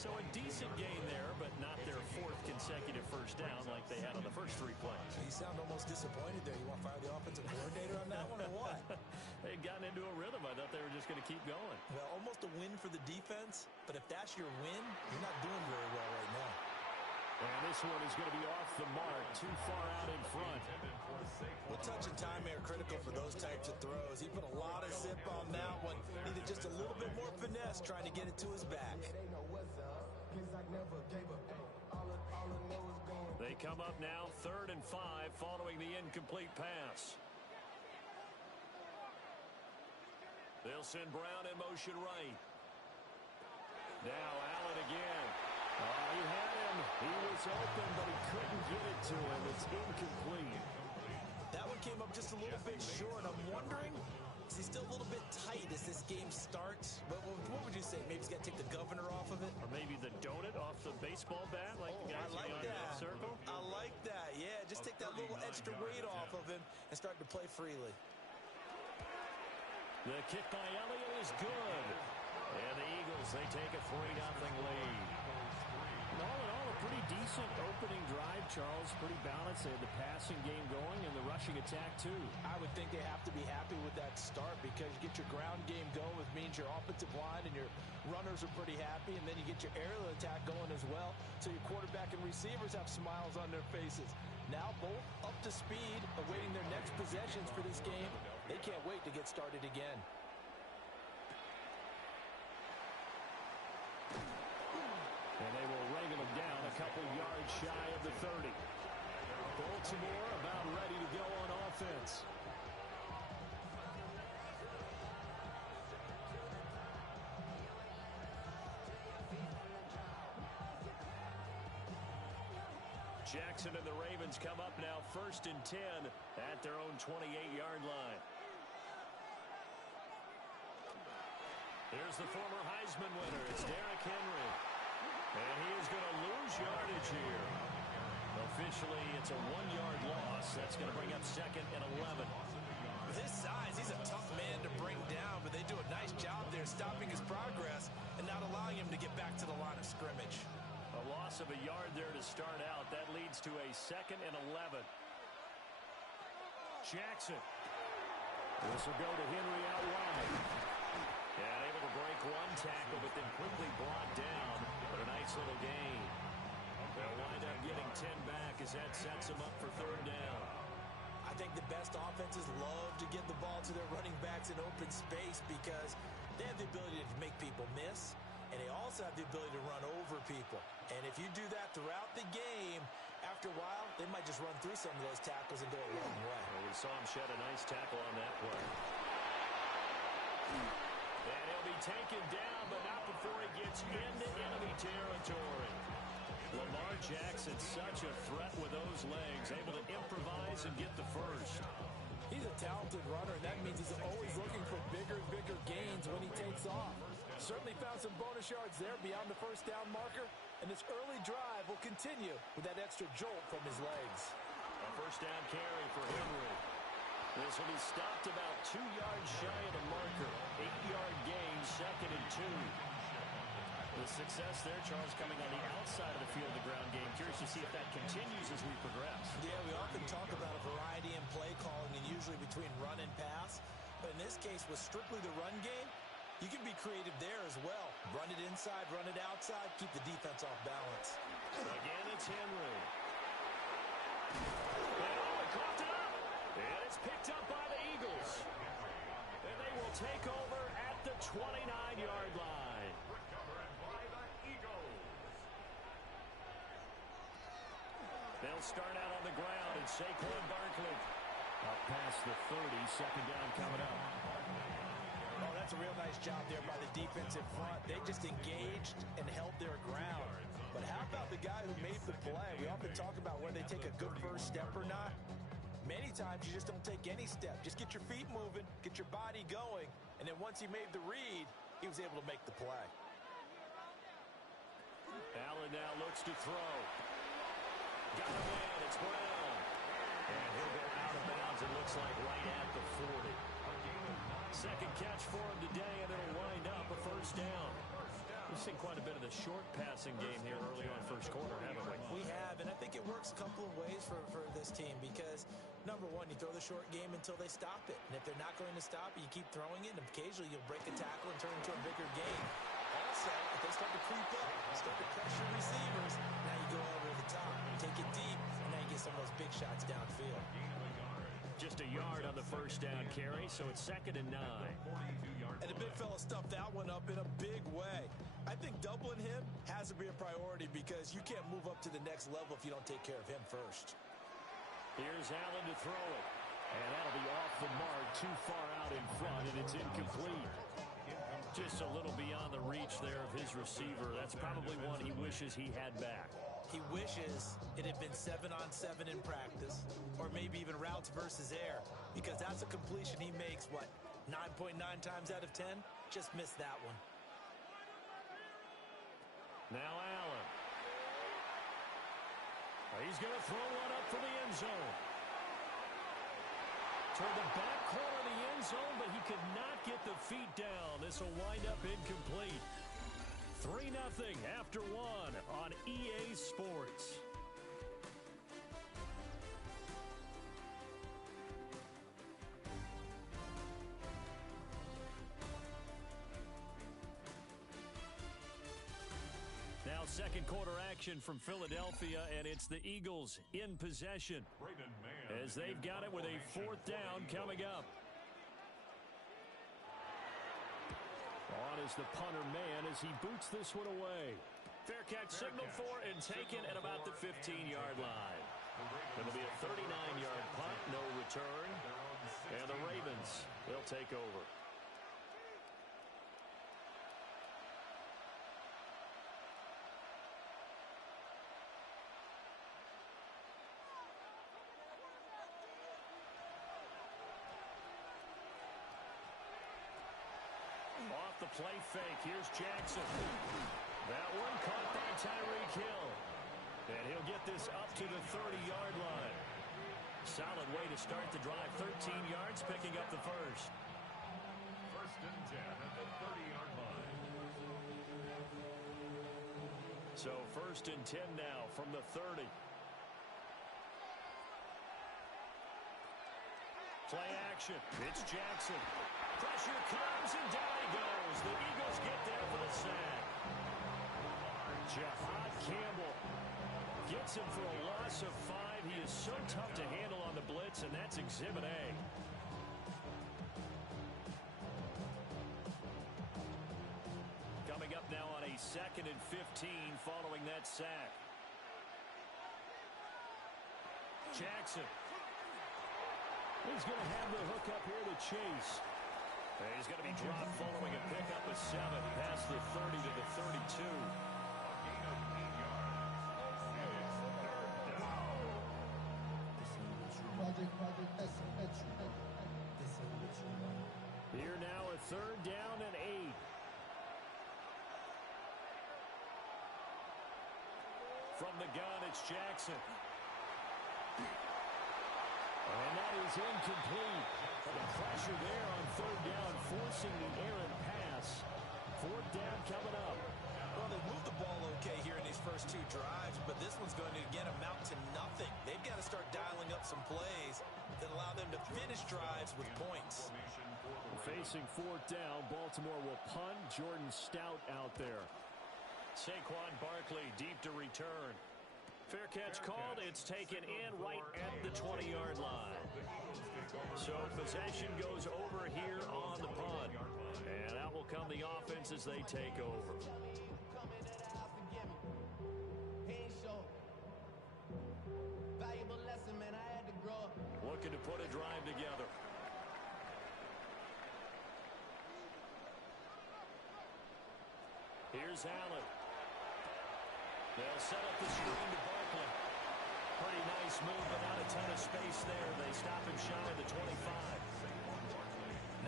So a decent gain there, but not their 4th consecutive first down like they had on the first 3 plays. You sound almost disappointed there. You want to fire the offensive coordinator on that one or what? They'd gotten into a rhythm. I thought they were just going to keep going. Well, almost a win for the defense, but if that's your win, you're not doing very well right now. And this one is going to be off the mark, too far out in front. Well, touch and timing are critical for those types of throws. He put a lot of zip on that one. Needed just a little bit more finesse trying to get it to his back. They come up now 3rd and 5 following the incomplete pass. They'll send Brown in motion right. Now Allen again. He had him. He was open, but he couldn't get it to him. It's incomplete. That one came up just a little bit short. I'm wondering, is he still a little bit tight as this game starts? What would you say? Maybe he's got to take the governor off of it? Or maybe the donut off the baseball bat, like the guys I like that. Circle? I like that. Yeah, just take that little extra weight off of him and start to play freely. The kick by Elliott is good. And the Eagles, they take a 3-0 lead. All in all, a pretty decent opening drive, Charles. Pretty balanced. They had the passing game going and the rushing attack, too. I would think they have to be happy with that start because you get your ground game going, which means your offensive line and your runners are pretty happy, and then you get your aerial attack going as well, so your quarterback and receivers have smiles on their faces. Now both up to speed, awaiting their next possessions for this game. They can't wait to get started again. And they will wrangle him down a couple yards shy of the 30. Baltimore about ready to go on offense. Jackson and the Ravens come up now 1st and 10 at their own 28-yard line. Here's the former Heisman winner. It's Derrick Henry. And he is going to lose yardage here. Officially, it's a 1-yard loss. That's going to bring up 2nd and 11. With his size, he's a tough man to bring down, but they do a nice job there stopping his progress and not allowing him to get back to the line of scrimmage. A loss of a yard there to start out. That leads to a 2nd and 11. Jackson. This will go to Henry out wide. And able to break one tackle, but then quickly brought down. But a nice little gain. They'll wind up getting 10 back as that sets them up for 3rd down. I think the best offenses love to get the ball to their running backs in open space because They have the ability to make people miss, and they also have the ability to run over people. And if you do that throughout the game, after a while, they might just run through some of those tackles and go a long way. Well, we saw him shed a nice tackle on that play. And he'll be taken down, but not before he gets into enemy territory. Lamar Jackson, such a threat with those legs, able to improvise and get the first. He's a talented runner, and that means he's always looking for bigger and bigger gains when he takes off. Certainly found some bonus yards there beyond the first down marker, and this early drive will continue with that extra jolt from his legs. A first down carry for Henry. This will be stopped about 2 yards shy of the marker. 8-yard gain, 2nd and 2. The success there, Charles, coming on the outside of the field of the ground game. Curious to see if that continues as we progress. Yeah, we often talk about a variety in play calling and usually between run and pass. But in this case, with strictly the run game, you can be creative there as well. Run it inside, run it outside, keep the defense off balance. Again, it's Henry. And coughed it up. And it's picked up by the Eagles. And they will take over at the 29-yard line. They'll start out on the ground, and Saquon Barkley up past the 30, 2nd down coming up. Oh, that's a real nice job there by the defense in front. They just engaged and held their ground. But how about the guy who made the play? We often talk about whether they take a good first step or not. Many times you just don't take any step. Just get your feet moving, get your body going, and then once he made the read, he was able to make the play. Allen now looks to throw. Got him in. It's Brown. And he'll go out of bounds, it looks like, right at the 40. Second catch for him today, and it'll wind up a first down. We've seen quite a bit of the short passing game here early on first quarter, haven't we? We have, and I think it works a couple of ways for this team because, number one, you throw the short game until they stop it. And if they're not going to stop it, you keep throwing it, and occasionally you'll break a tackle and turn it into a bigger gain. Also, if they start to creep up, start to pressure receivers, now you go over the top, take it deep, and now you get some of those big shots downfield. Just a yard on the first down carry, so it's 2nd and 9. And the big fella stuffed that one up in a big way. I think doubling him has to be a priority because you can't move up to the next level if you don't take care of him first. Here's Allen to throw it. And that'll be off the mark, too far out in front, and it's incomplete. Just a little beyond the reach there of his receiver. That's probably one he wishes he had back. He wishes it had been 7-on-7 in practice, or maybe even routes versus air, because that's a completion he makes, 9.9 times out of 10? Just missed that one. Now Allen. He's going to throw one up for the end zone. Toward the back corner of the end zone, but he could not get the feet down. This will wind up incomplete. 3-0 after 1 on EA Sports. Now second quarter action from Philadelphia, and it's the Eagles in possession as they've got it with a 4th down coming up. On is the punter man as he boots this one away. Fair catch signaled for and taken at about the 15-yard line. It'll be a 39-yard punt, no return. And the Ravens, they'll take over. Off the play fake. Here's Jackson. That one caught by Tyreek Hill. And he'll get this up to the 30-yard line. Solid way to start the drive. 13 yards, picking up the first. 1st and 10 at the 30-yard line. So 1st and 10 now from the 30. Play action. It's Jackson. Pressure comes, and down he goes. The Eagles get there for the sack. Jahad Campbell gets him for a loss of 5. He is so tough to handle on the blitz, and that's Exhibit A. now on a 2nd and 15 following that sack. Jackson. He's going to have the hook up here to Chase. And he's going to be dropped following a pickup of 7 past the 30 to the 32. Here now a 3rd down and 8. From the gun, it's Jackson. And that is incomplete. But the pressure there on 3rd down, forcing the errant pass. 4th down coming up. Well, they moved the ball okay here in these first 2 drives, but this one's going to, again, amount to nothing. They've got to start dialing up some plays that allow them to finish drives with points. Facing 4th down, Baltimore will punt. Jordan Stout out there. Saquon Barkley deep to return. Fair catch called. It's taken in right at the 20-yard line. So possession goes over here on the punt. And out will come the offense as they take over. Looking to put a drive together. Here's Allen. They'll set up the screen to Barkley. Pretty nice move, but not a ton of space there. They stop him shy of the 25.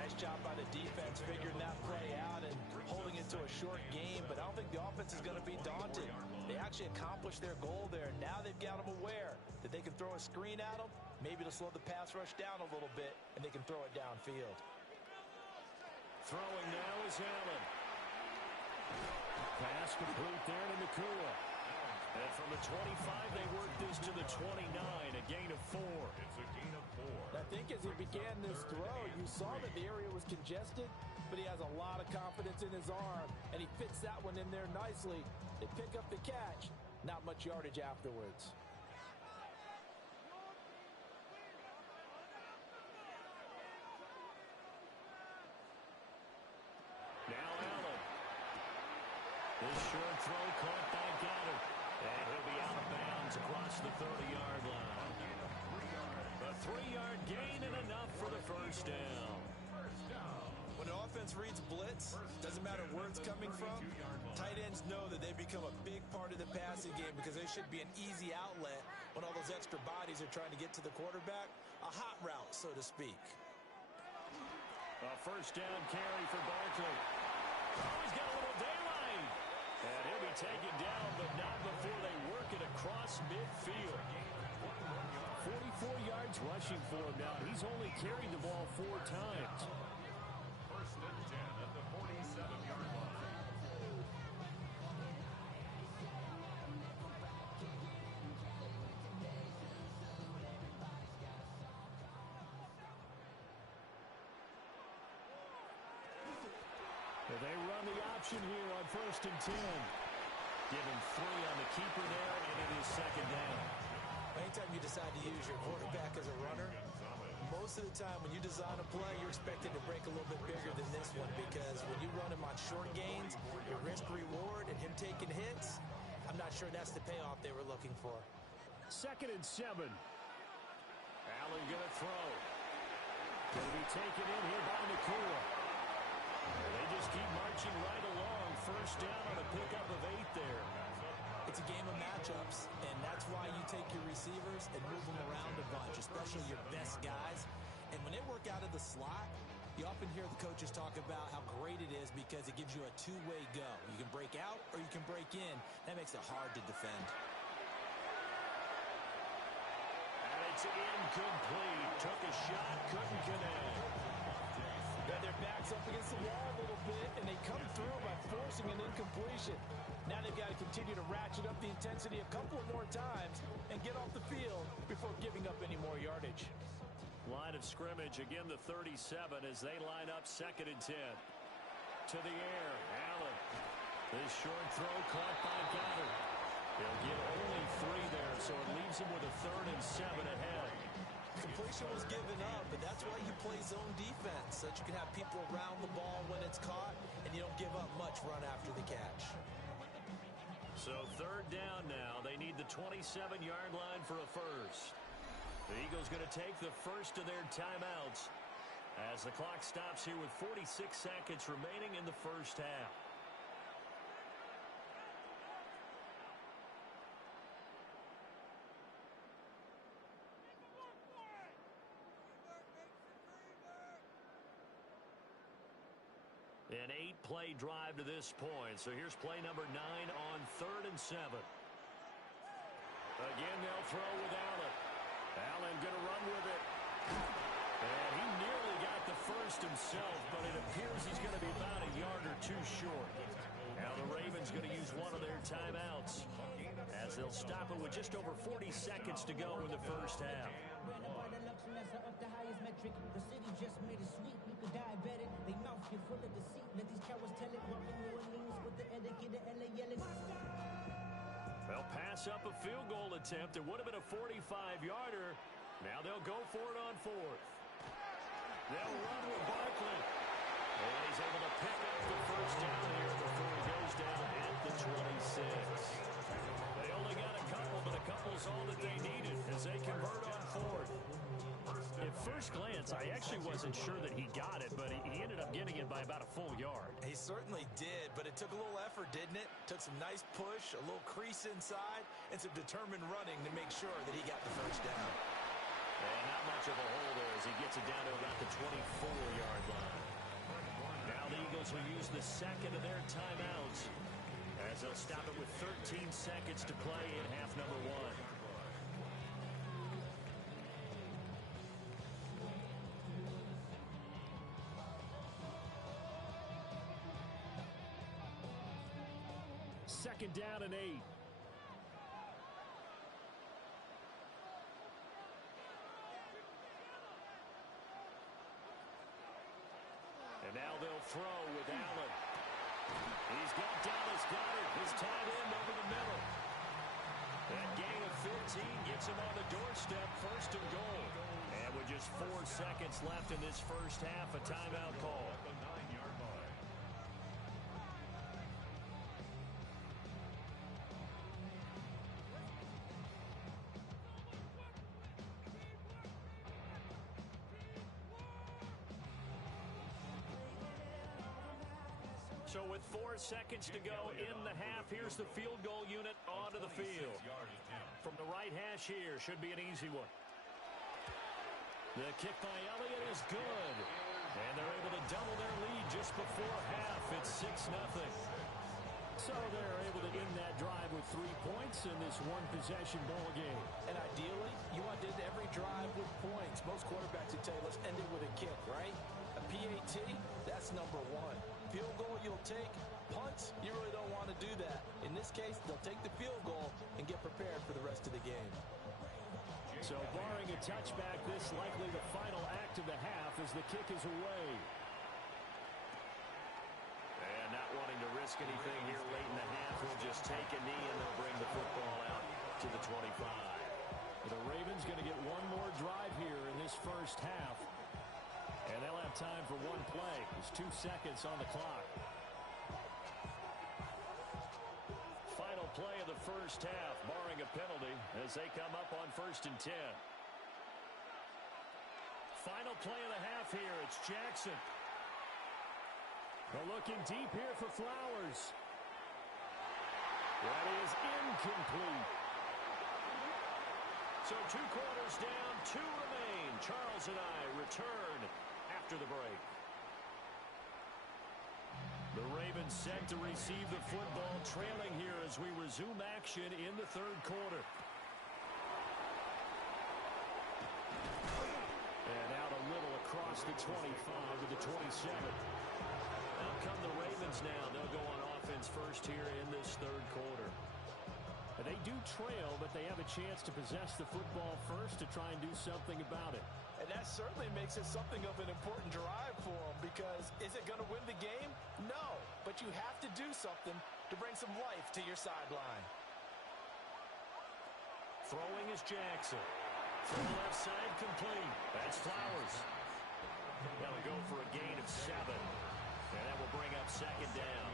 Nice job by the defense figuring that play out and holding it to a short game, but I don't think the offense is going to be daunted. They actually accomplished their goal there. Now they've got them aware that they can throw a screen at them, maybe to slow the pass rush down a little bit, and they can throw it downfield. Throwing now is Allen. Pass complete there to Nakua. And from the 25, they work this to the 29, a gain of 4. It's a gain of 4. I think as he began this throw, you saw that the area was congested, but he has a lot of confidence in his arm, and he fits that one in there nicely. They pick up the catch. Not much yardage afterwards. Now Allen. This short throw caught by Goddard. And he'll be out of bounds across the 30-yard line. A 3-yard gain and enough for the 1st down. When an offense reads blitz, doesn't matter where it's coming from, tight ends know that they become a big part of the passing game because they should be an easy outlet when all those extra bodies are trying to get to the quarterback. A hot route, so to speak. A 1st down carry for Barkley. Oh, he's got a little daylight. And he'll be taken down, but not before they work it across midfield. 44 yards rushing for him now. He's only carried the ball 4 times. 1st and 10 at the 47-yard line. They run the option here on 1st and 10. Give him 3 on the keeper there, and it is 2nd down. Anytime you decide to use your quarterback as a runner, most of the time when you design a play, you're expected to break a little bit bigger than this one because when you run him on short gains, your risk-reward and him taking hits, I'm not sure that's the payoff they were looking for. 2nd and 7. Allen going to throw. Going to be taken in here by Nakua. They just keep marching right along. 1st down on a pickup of 8 there. It's a game of matchups, and that's why you take your receivers and move them around a bunch, especially your best guys. And when they work out of the slot, you often hear the coaches talk about how great it is because it gives you a two-way go. You can break out or you can break in. That makes it hard to defend. And it's incomplete. Took a shot, couldn't connect. Got their backs up against the wall a little bit, and they come through by forcing an incompletion. Now they've got to continue to ratchet up the intensity a couple more times and get off the field before giving up any more yardage. Line of scrimmage, again the 37 as they line up 2nd and 10. To the air, Allen. This short throw caught by Goddard. They'll get only 3 there, so it leaves him with a 3rd and 7 ahead. Complete separation was given up, but that's why you play zone defense, so that you can have people around the ball when it's caught, and you don't give up much run after the catch. So third down now. They need the 27-yard line for a first. The Eagles going to take the first of their timeouts as the clock stops here with 46 seconds remaining in the first half. An 8-play drive to this point. So here's play number 9 on 3rd and 7. Again, they'll throw with Allen. Allen going to run with it. And he nearly got the first himself, but it appears he's going to be about a yard or two short. Now the Ravens going to use one of their timeouts as they'll stop it with just over 40 seconds to go in the first half. The highest metric. The city just made it sweet. You could diabetic. They mouth get full of deceit. Let these cowards tell it. Walking New Orleans with the etiquette of LA yelling. They'll pass up a field goal attempt. It would have been a 45-yarder. Now they'll go for it on 4th. They'll run with Barkley. And he's able to pick up the first down here before he goes down at the 26. They only got a couple, but a couple's all that they needed as they convert on 4th. At first glance, I actually wasn't sure that he got it, but he ended up getting it by about a full yard. He certainly did, but it took a little effort, didn't it? Took some nice push, a little crease inside, and some determined running to make sure that he got the first down. And not much of a hole there as he gets it down to about the 24-yard line. Now the Eagles will use the second of their timeouts as they'll stop it with 13 seconds to play in half number 1. Second down and 8. And now they'll throw with Allen. He's got Dallas Goedert. His tight end over the middle. That gain of 15 gets him on the doorstep, 1st and goal. And with just 4 seconds left in this first half, a timeout call. The 9-yard line. So with 4 seconds to go in the half, here's the field goal unit onto the field. From the right hash here, should be an easy one. The kick by Elliott is good. And they're able to double their lead just before half. It's 6-0. So they're able to end that drive with 3 points in this one-possession ball game. And ideally, you want to end every drive with points. Most quarterbacks would tell you, let's end it with a kick, right? A PAT, that's number 1. Field goal you'll take. Punts, you really don't want to do that. In this case, they'll take the field goal and get prepared for the rest of the game. So barring a touchback, this likely the final act of the half as the kick is away. And not wanting to risk anything here late in the half, he'll just take a knee and they'll bring the football out to the 25. The Ravens going to get one more drive here in this first half. And they'll have time for one play. There's 2 seconds on the clock. Final play of the first half, barring a penalty, as they come up on 1st and 10. Final play of the half here. It's Jackson. They're looking deep here for Flowers. That is incomplete. So 2 quarters down, 2 remain. Charles and I return after the break. The Ravens set to receive the football, trailing here as we resume action in the 3rd quarter. And out a little across the 25 to the 27. Out come the Ravens now. They'll go on offense first here in this 3rd quarter. They do trail, but they have a chance to possess the football first to try and do something about it. And that certainly makes it something of an important drive for them, because is it going to win the game? No, but you have to do something to bring some life to your sideline. Throwing is Jackson. From the left side, complete. That's Flowers. That'll go for a gain of 7. And that will bring up second down.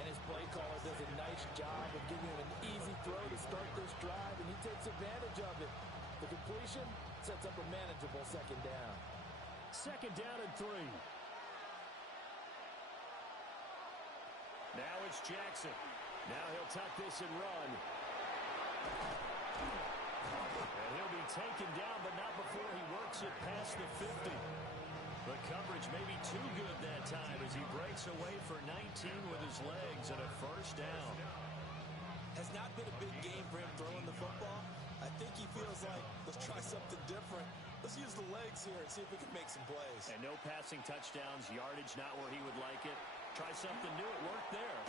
And his play caller does a nice job of giving him an easy throw to start this drive, and he takes advantage of it. The completion sets up a manageable second down. Second down and 3. Now it's Jackson. Now he'll tuck this and run. And he'll be taken down, but not before he works it past the 50. The coverage may be too good that time as he breaks away for 19 with his legs and a first down. Has not been a big game for him throwing the football. I think he feels like, let's try something different. Let's use the legs here and see if we can make some plays. And no passing touchdowns, yardage not where he would like it. Try something new. It worked there.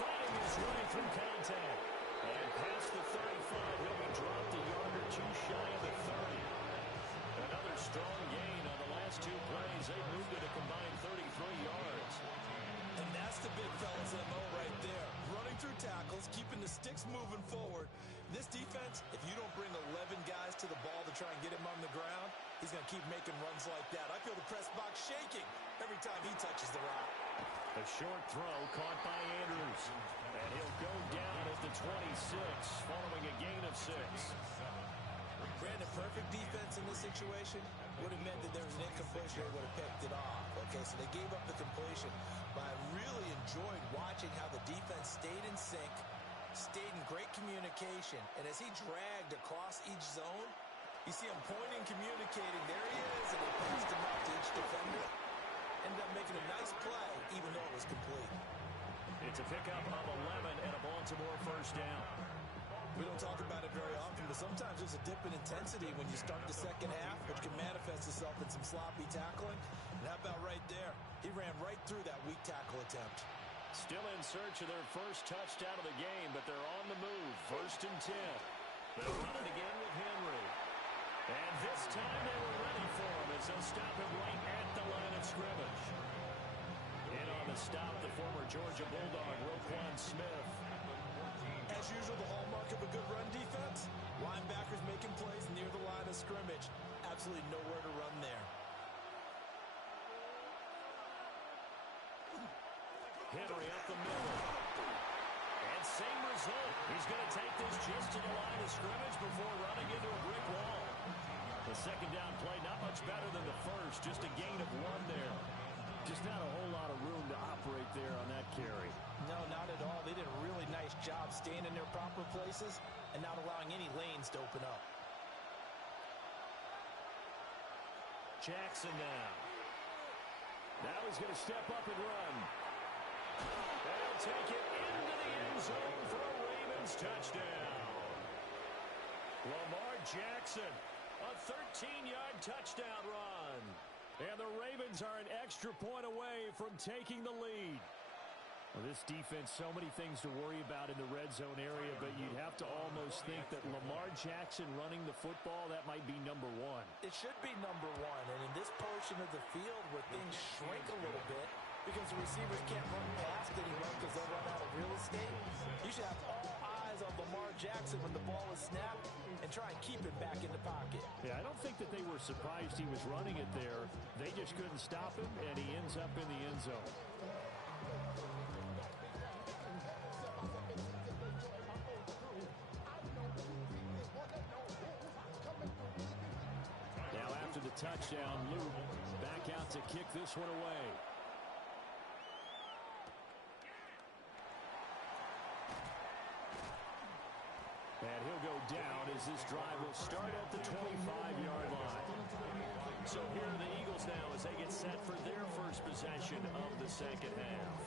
Fighting his way through contact. And past the 35, he'll be dropped a yard or two shy of the 30. Another strong gain on the last 2 plays. They moved it a combined 33 yards. And that's the big fella's MO right there. Running through tackles, keeping the sticks moving forward. This defense, if you don't bring 11 guys to the ball to try and get him on the ground, he's going to keep making runs like that. I feel the press box shaking every time he touches the rock. A short throw caught by Andrews. And he'll go down at the 26 following a gain of 6. Brandon, perfect defense in this situation would have meant that there was an incompletion. They would have picked it off. Okay, so they gave up the completion. But I really enjoyed watching how the defense stayed in sync, stayed in great communication. And as he dragged across each zone, you see him pointing, communicating. There he is, and he passed him out to each defender. Ended up making a nice play, even though it was complete. It's a pickup of 11 and a Baltimore first down. We don't talk about it very often, but sometimes there's a dip in intensity when you start the second half, which can manifest itself in some sloppy tackling. And how about right there? He ran right through that weak tackle attempt. Still in search of their first touchdown of the game, but they're on the move. First and 10. They'll run it again with Henry. And this time they were ready for him as they'll stop him right at the line of scrimmage. In on the stop, the former Georgia Bulldog, Roquan Smith. As usual, the hallmark of a good run defense, linebackers making plays near the line of scrimmage. Absolutely nowhere to run there. Henry up the middle. And same result. He's going to take this just to the line of scrimmage before running into a brick wall. The second down play, not much better than the first, just a gain of 1 there. Just not a whole lot of room to operate there on that carry. No, not at all. They did a really nice job staying in their proper places and not allowing any lanes to open up. Jackson now. Now he's going to step up and run. They'll take it into the end zone for a Ravens touchdown. Lamar Jackson, a 13-yard touchdown run. And the Ravens are an extra point away from taking the lead. Well, this defense, so many things to worry about in the red zone area, but you'd have to almost think that Lamar Jackson running the football, that might be number 1. It should be number 1, and in this portion of the field where things shrink a little bit because the receivers can't run past anyone because they'll run out of real estate, you should have all eyes on Lamar Jackson when the ball is snapped and try and keep it back in the pocket. Yeah, I don't think that they were surprised he was running it there. They just couldn't stop him, and he ends up in the end zone. Now after the touchdown, Luke back out to kick this one away. And he'll go down as this drive will start at the 25-yard line. So here are the Eagles now as they get set for their first possession of the second half.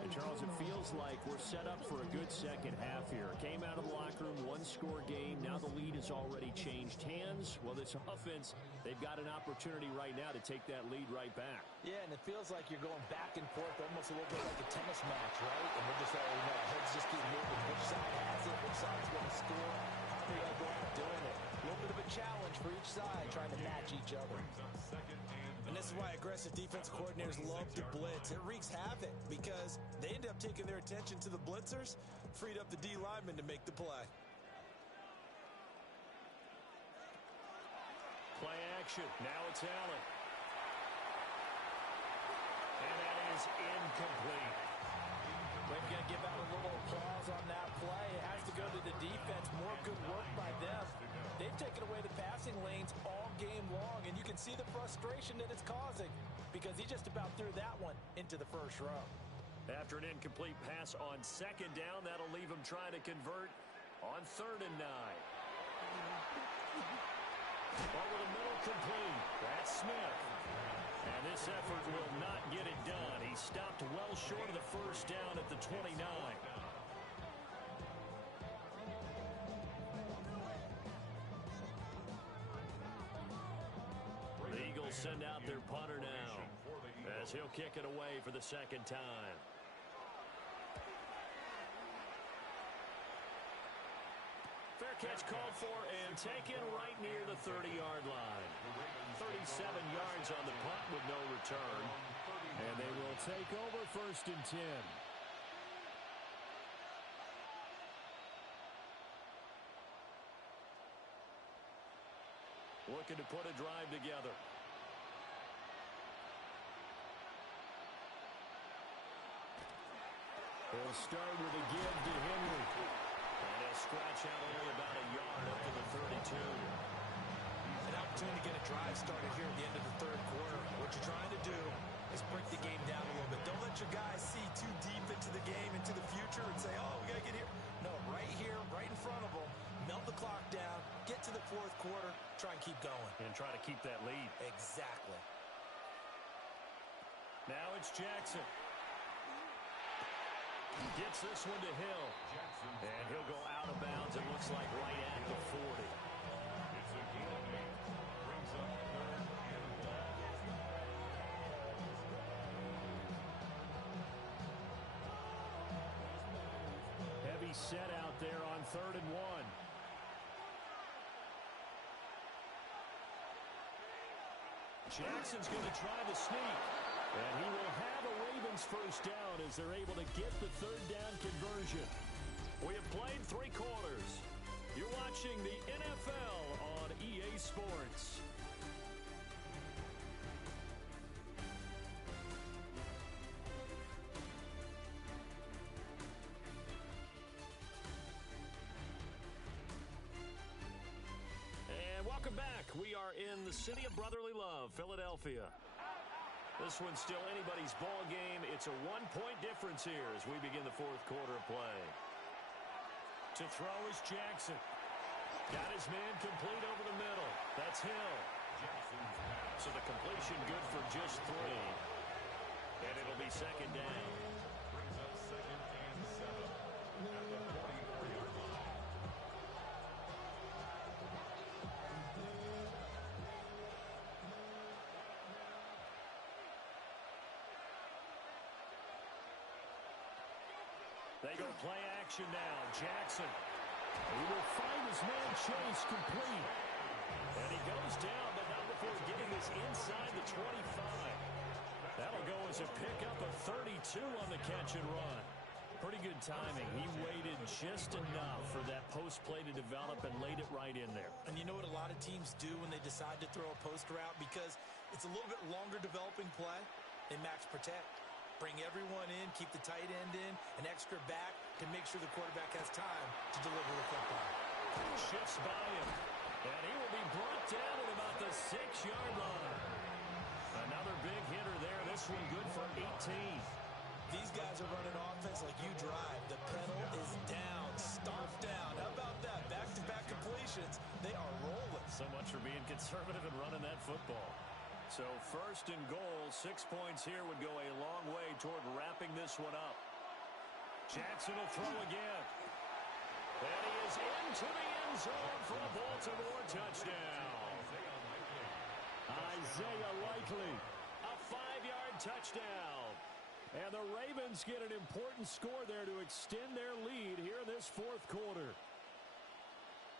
And Charles, it feels like we're set up for a good second half here. Came out of the locker room, 1-score game. Now the lead has already changed hands. Well, this offense, they've got an opportunity right now to take that lead right back. Yeah, and it feels like you're going back and forth almost a little bit like a tennis match, right? And we're just letting heads just keep moving. Which side has it? Which side's going to score? How are they going to go out doing it? A little bit of a challenge for each side, trying to match each other. And this is why aggressive defense coordinators love to blitz. It wreaks havoc because they end up taking their attention to the blitzers, freed up the D lineman to make the play. action. Now it's Allen. And that is incomplete. We're going to give out a little applause on that play. It has to go to the defense. More good work by them. They've taken away the passing lanes all game long, and you can see the frustration that it's causing because he just about threw that one into the first row. After an incomplete pass on second down, that'll leave him trying to convert on 3rd and 9. Over the middle, complete. That's Smith. And this effort will not get it done. He stopped well short of the first down at the 29. The Eagles send out their punter now as he'll kick it away for the second time. Fair catch called for and taken right near the 30-yard line. 37 yards on the punt with no return. And they will take over 1st and 10. Looking to put a drive together. He'll start with a give to Henry. And he'll scratch out only about a yard up to the 32. An opportunity to get a drive started here at the end of the 3rd quarter. What you're trying to do is break the game down a little bit. Don't let your guys see too deep into the game, into the future, and say, oh, we got to get here. No, right here, right in front of them, melt the clock down, get to the 4th quarter, try and keep going. And try to keep that lead. Exactly. Now it's Jackson. Gets this one to Hill. And he'll go out of bounds, it looks like, right at the 40. It's a gain of 8. Brings up 3rd and 1. Heavy set out there on 3rd and 1. Jackson's going to try the sneak. And he will have a Ravens first down as they're able to get the 3rd down conversion. We have played 3 quarters. You're watching the NFL on EA Sports. And welcome back. We are in the city of brotherly love, Philadelphia. This one's still anybody's ball game. It's a 1-point difference here as we begin the 4th quarter of play. To throw is Jackson. Got his man complete over the middle. That's Hill. So the completion good for just 3. And it'll be 2nd down. Brings up 2nd and 7 at the 44-yard line. They go play action now. Jackson. He will find his man Chase complete. And he goes down, but not before getting this inside the 25. That'll go as a pickup of 32 on the catch and run. Pretty good timing. He waited just enough for that post play to develop and laid it right in there. And you know what a lot of teams do when they decide to throw a post route? Because it's a little bit longer developing play, they max protect. Bring everyone in, keep the tight end in, an extra back to make sure the quarterback has time to deliver the football. Shifts by him, and he will be brought down at about the 6-yard line. Another big hitter there. This one good for 18. These guys are running offense like you drive. The pedal is down, stomped down. How about that? Back-to-back completions. They are rolling. So much for being conservative and running that football. So 1st and goal, 6 points here would go a long way toward wrapping this one up. Jackson will throw again. And he is into the end zone for a Baltimore touchdown. Isaiah Likely. A 5-yard touchdown. And the Ravens get an important score there to extend their lead here in this 4th quarter.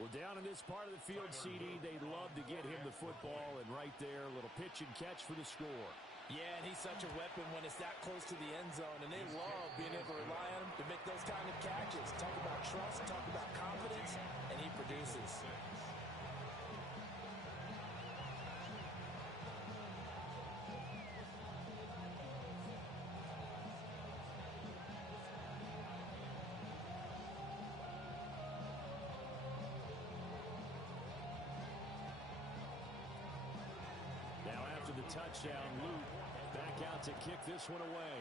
Well, down in this part of the field, CD, they'd love to get him the football, and right there, a little pitch and catch for the score. Yeah, and he's such a weapon when it's that close to the end zone, and they love being able to rely on him to make those kind of catches. Talk about trust, talk about confidence, and he produces. after the touchdown. Luke back out to kick this one away.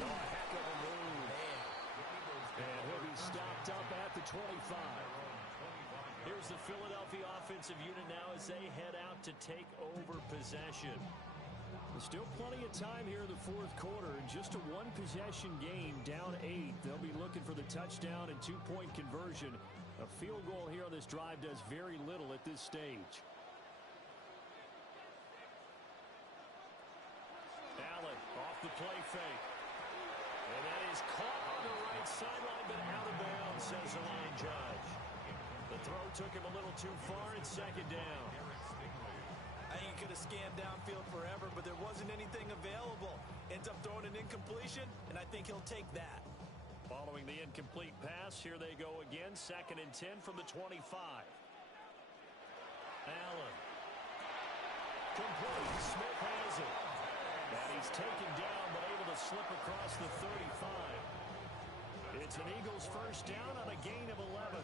Oh, a heck of a move. And he'll be stopped up at the 25. Here's the Philadelphia offensive unit now as they head out to take over possession. There's still plenty of time here in the fourth quarter. In just a one-possession game, down 8. They'll be looking for the touchdown and two-point conversion. A field goal here on this drive does very little at this stage. Allen off the play fake. And that is caught on the right sideline, but out of bounds, says the line judge. The throw took him a little too far. It's second down. I think he could have scanned downfield forever, but there wasn't anything available. Ends up throwing an incompletion, and I think he'll take that. Following the incomplete pass, here they go again. 2nd and 10 from the 25. Allen. Complete. Smith has it. And he's taken down, but able to slip across the 35. It's an Eagles first down on a gain of 11.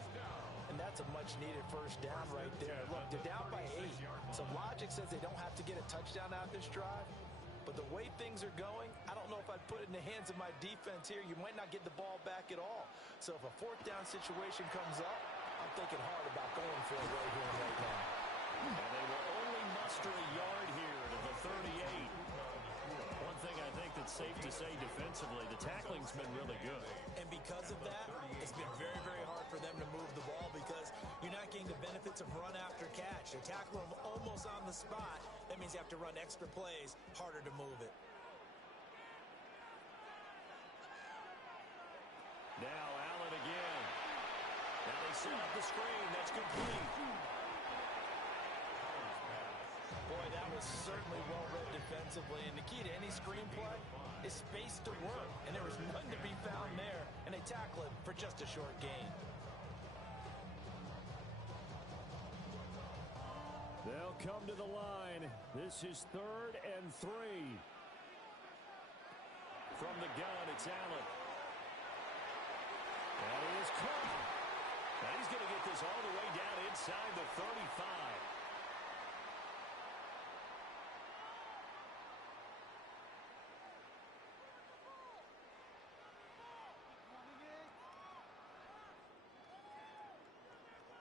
And that's a much-needed first down right there. Look, they're down by 8. So logic says they don't have to get a touchdown out of this drive. But the way things are going, I don't know if I'd put it in the hands of my defense here. You might not get the ball back at all. So if a 4th down situation comes up, I'm thinking hard about going for it right here and right now. And they will only muster a yard here to the 38. One thing I think that's safe to say defensively, the tackling's been really good. And because of that, it's been very, very hard for them to move the ball because you're not getting the benefits of run after catch. They tackle them almost on the spot. That means you have to run extra plays, harder to move it. Now Allen again. Now they set up the screen. That's complete. Boy, that was certainly well-read defensively. And the key to any screenplay is space to work. And there was none to be found there. And they tackle it for just a short gain. They'll come to the line. This is 3rd and 3. From the gun, it's Allen. That is caught. Now he's going to get this all the way down inside the 35.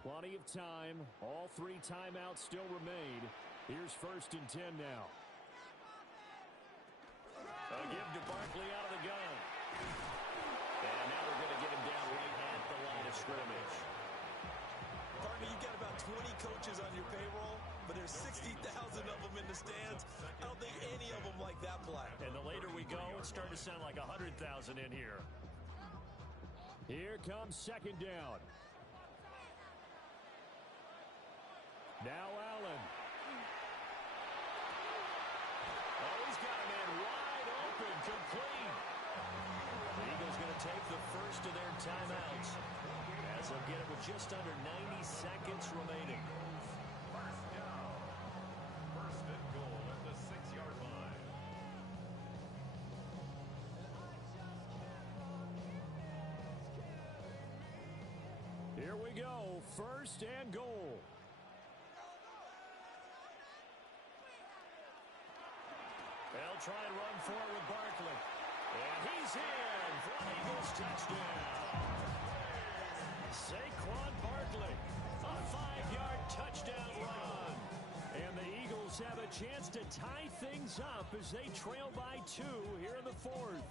Plenty of time. All 3 timeouts still remain. Here's 1st and 10 now. A give to Barkley out of the gun. And now they're going to get him down right at the line of scrimmage. Partner, you've got about 20 coaches on your payroll, but there's 60,000 of them in the stands. I don't think any of them like that play. And the later we go, it's starting to sound like 100,000 in here. Here comes 2nd down. Now Allen. Oh, he's got a man wide open, complete. The Eagles going to take the first of their timeouts as they'll get it with just under 90 seconds remaining. First down. 1st and goal at the 6-yard line. Here we go. 1st and goal. They'll try and run forward with Barkley. And he's in for an Eagles touchdown. Saquon Barkley, a 5-yard touchdown run. And the Eagles have a chance to tie things up as they trail by 2 here in the 4th.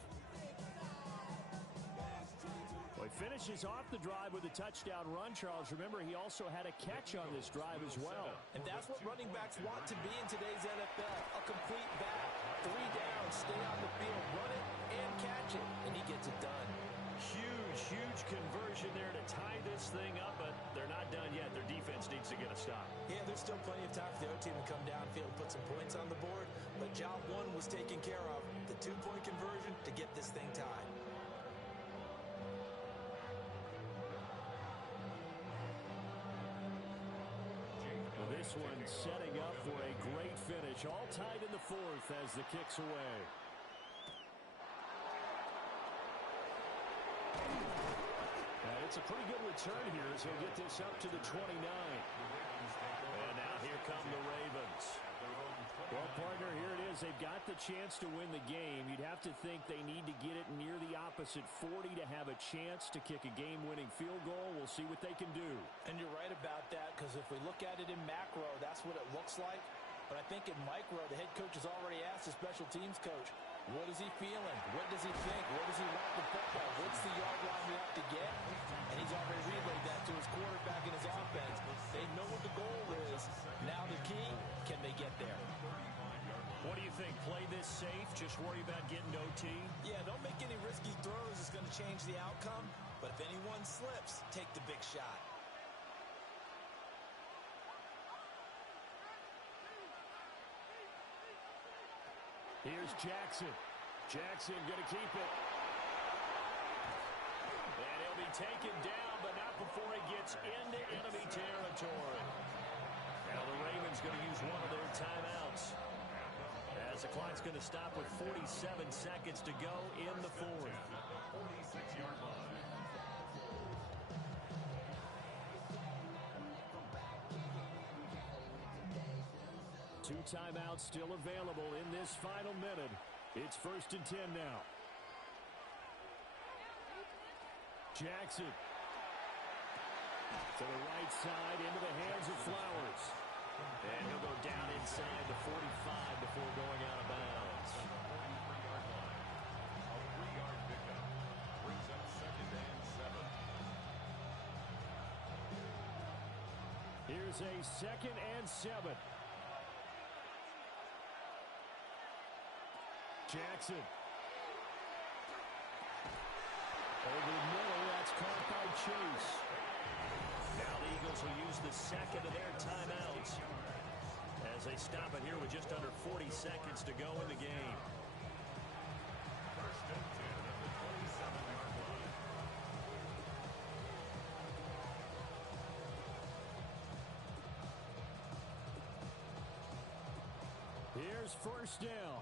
Well, he finishes off the drive with a touchdown run, Charles. Remember, he also had a catch on this drive as well. And that's what running backs want to be in today's NFL. A complete back. 3 down, stay on the field, run it, and catch it. And he gets it done. Huge conversion there to tie this thing up, but they're not done yet. Their defense needs to get a stop. Yeah, there's still plenty of time for the other team to come downfield and put some points on the board. But job 1 was taken care of. The 2-point conversion to get this thing tied. This one setting up for a great finish. All tied in the 4th as the kick's away. That's a pretty good return here as he'll get this up to the 29. And now here come the Ravens. Well, partner, here it is. They've got the chance to win the game. You'd have to think they need to get it near the opposite 40 to have a chance to kick a game-winning field goal. We'll see what they can do. And you're right about that, because if we look at it in macro, that's what it looks like. But I think in micro, the head coach has already asked the special teams coach, what is he feeling? What does he think? Where does he want the football? What's the yard line we have to get? And he's already relayed that to his quarterback and his offense. They know what the goal is. Now the key, can they get there? What do you think? Play this safe? Just worry about getting OT? Yeah, don't make any risky throws. It's going to change the outcome. But if anyone slips, take the big shot. Here's Jackson. Jackson going to keep it. And he'll be taken down, but not before he gets into enemy territory. Now the Ravens going to use one of their timeouts, as the clock's going to stop with 47 seconds to go in the fourth. 46-yard line. Two timeouts still available in this final minute. It's 1st and 10 now. Jackson. To the right side, into the hands of Flowers. And he'll go down inside the 45 before going out of bounds. 43-yard line. A 3-yard pickup brings up 2nd and 7. Here's a 2nd and 7. Jackson. Over the middle, that's caught by Chase. Now the Eagles will use the second of their timeouts as they stop it here with just under 40 seconds to go in the game. 1st and 10 at the 27-yard line. Here's 1st down.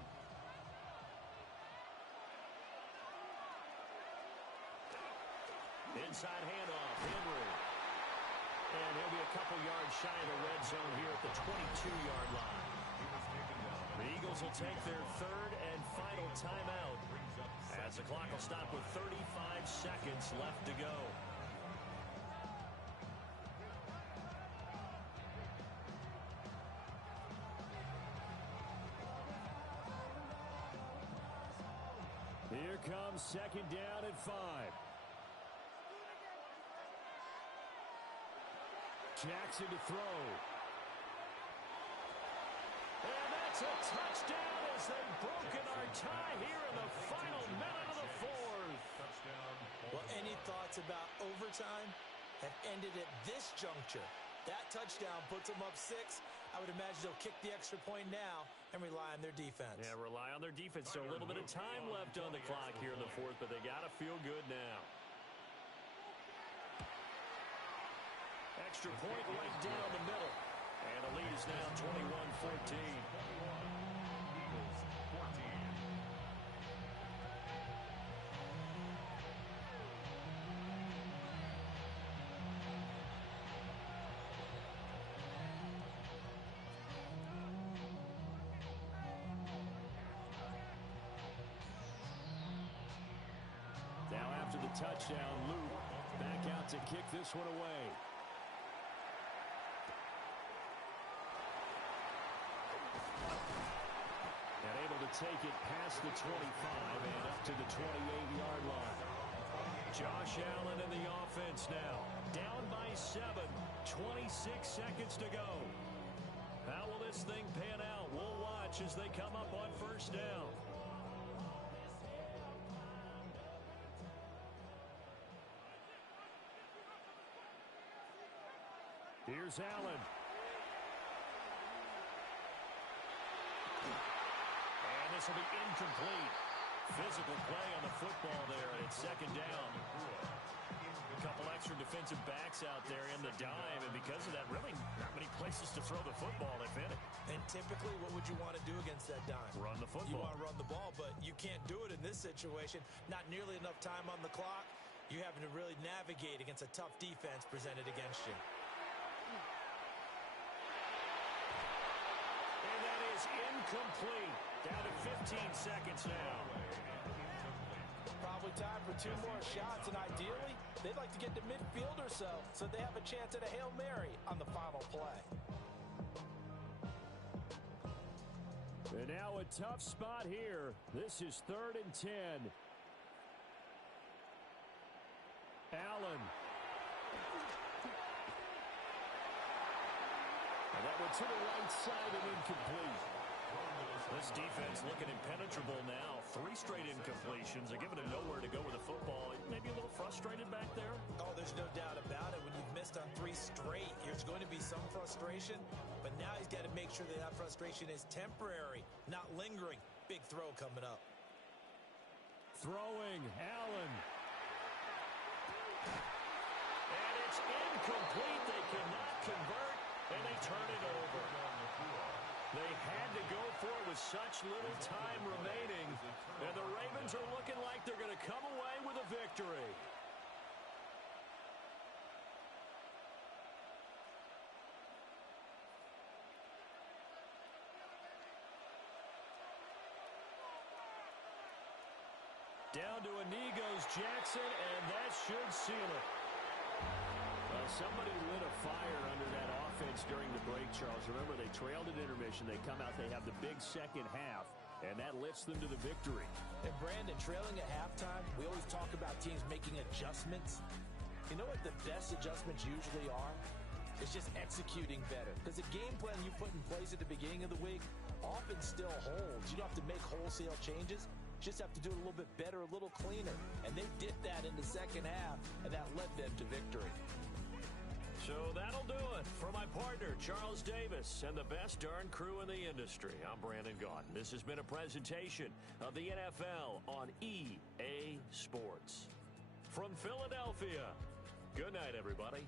Inside handoff, Henry. And he'll be a couple yards shy of the red zone here at the 22-yard line. The Eagles will take their 3rd and final timeout as the clock will stop with 35 seconds left to go. Here comes 2nd down and 5. Jackson to throw. And that's a touchdown as they've broken our tie here in the final minute of the fourth. Touchdown. Well, any thoughts about overtime have ended at this juncture. That touchdown puts them up 6. I would imagine they'll kick the extra point now and rely on their defense. Yeah, rely on their defense. So a little bit of time left on the clock here in the fourth, but they got to feel good now. Extra point right down the middle. And the lead is now 21-14. Eagles 14. Now after the touchdown, Luke back out to kick this one away. And able to take it past the 25 and up to the 28-yard line. Josh Allen in the offense now. Down by 7. 26 seconds to go. How will this thing pan out? We'll watch as they come up on 1st down. Here's Allen. And this will be incomplete. Physical play on the football there, and it's 2nd down. A couple extra defensive backs out there in the dime, and because of that, really not many places to throw the football, if any. And typically, what would you want to do against that dime? Run the football. You want to run the ball, but you can't do it in this situation. Not nearly enough time on the clock. You're having to really navigate against a tough defense presented against you. And that is incomplete. Down to 15 seconds now. Probably time for 2 more shots, and ideally, they'd like to get to midfield or so they have a chance at a Hail Mary on the final play. And now a tough spot here. This is 3rd and 10. Allen. And that one to the right side and incomplete. This defense looking impenetrable now. 3 straight incompletions. They're giving him nowhere to go with the football. Maybe a little frustrated back there. Oh, there's no doubt about it. When you've missed on 3 straight, there's going to be some frustration. But now he's got to make sure that frustration is temporary, not lingering. Big throw coming up. Throwing, Allen. And it's incomplete. They cannot convert, and they turn it over. They had to go for it with such little time remaining. And the Ravens are looking like they're going to come away with a victory. Down to a knee goes Jackson, and that should seal it. Well, somebody lit a fire under that offense during the break, Charles. Remember, they trailed at intermission. They come out, they have the big second half, and that lifts them to the victory. And Brandon, trailing at halftime, we always talk about teams making adjustments. You know what the best adjustments usually are? It's just executing better. Because the game plan you put in place at the beginning of the week often still holds. You don't have to make wholesale changes. You just have to do it a little bit better, a little cleaner. And they did that in the second half, and that led them to victory. So that'll do it for my partner, Charles Davis, and the best darn crew in the industry. I'm Brandon Gaudin. This has been a presentation of the NFL on EA Sports. From Philadelphia, good night, everybody.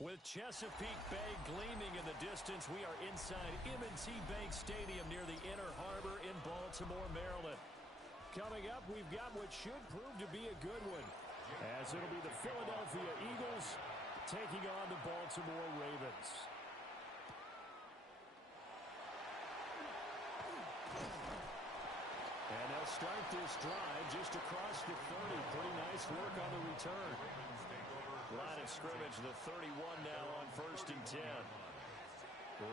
With Chesapeake Bay gleaming in the distance, we are inside M&T Bank Stadium near the Inner Harbor in Baltimore, Maryland. Coming up, we've got what should prove to be a good one, as it'll be the Philadelphia Eagles taking on the Baltimore Ravens. And they'll start this drive just across the 30. Pretty nice work on the return. Line of scrimmage, the 31 now on 1st and 10.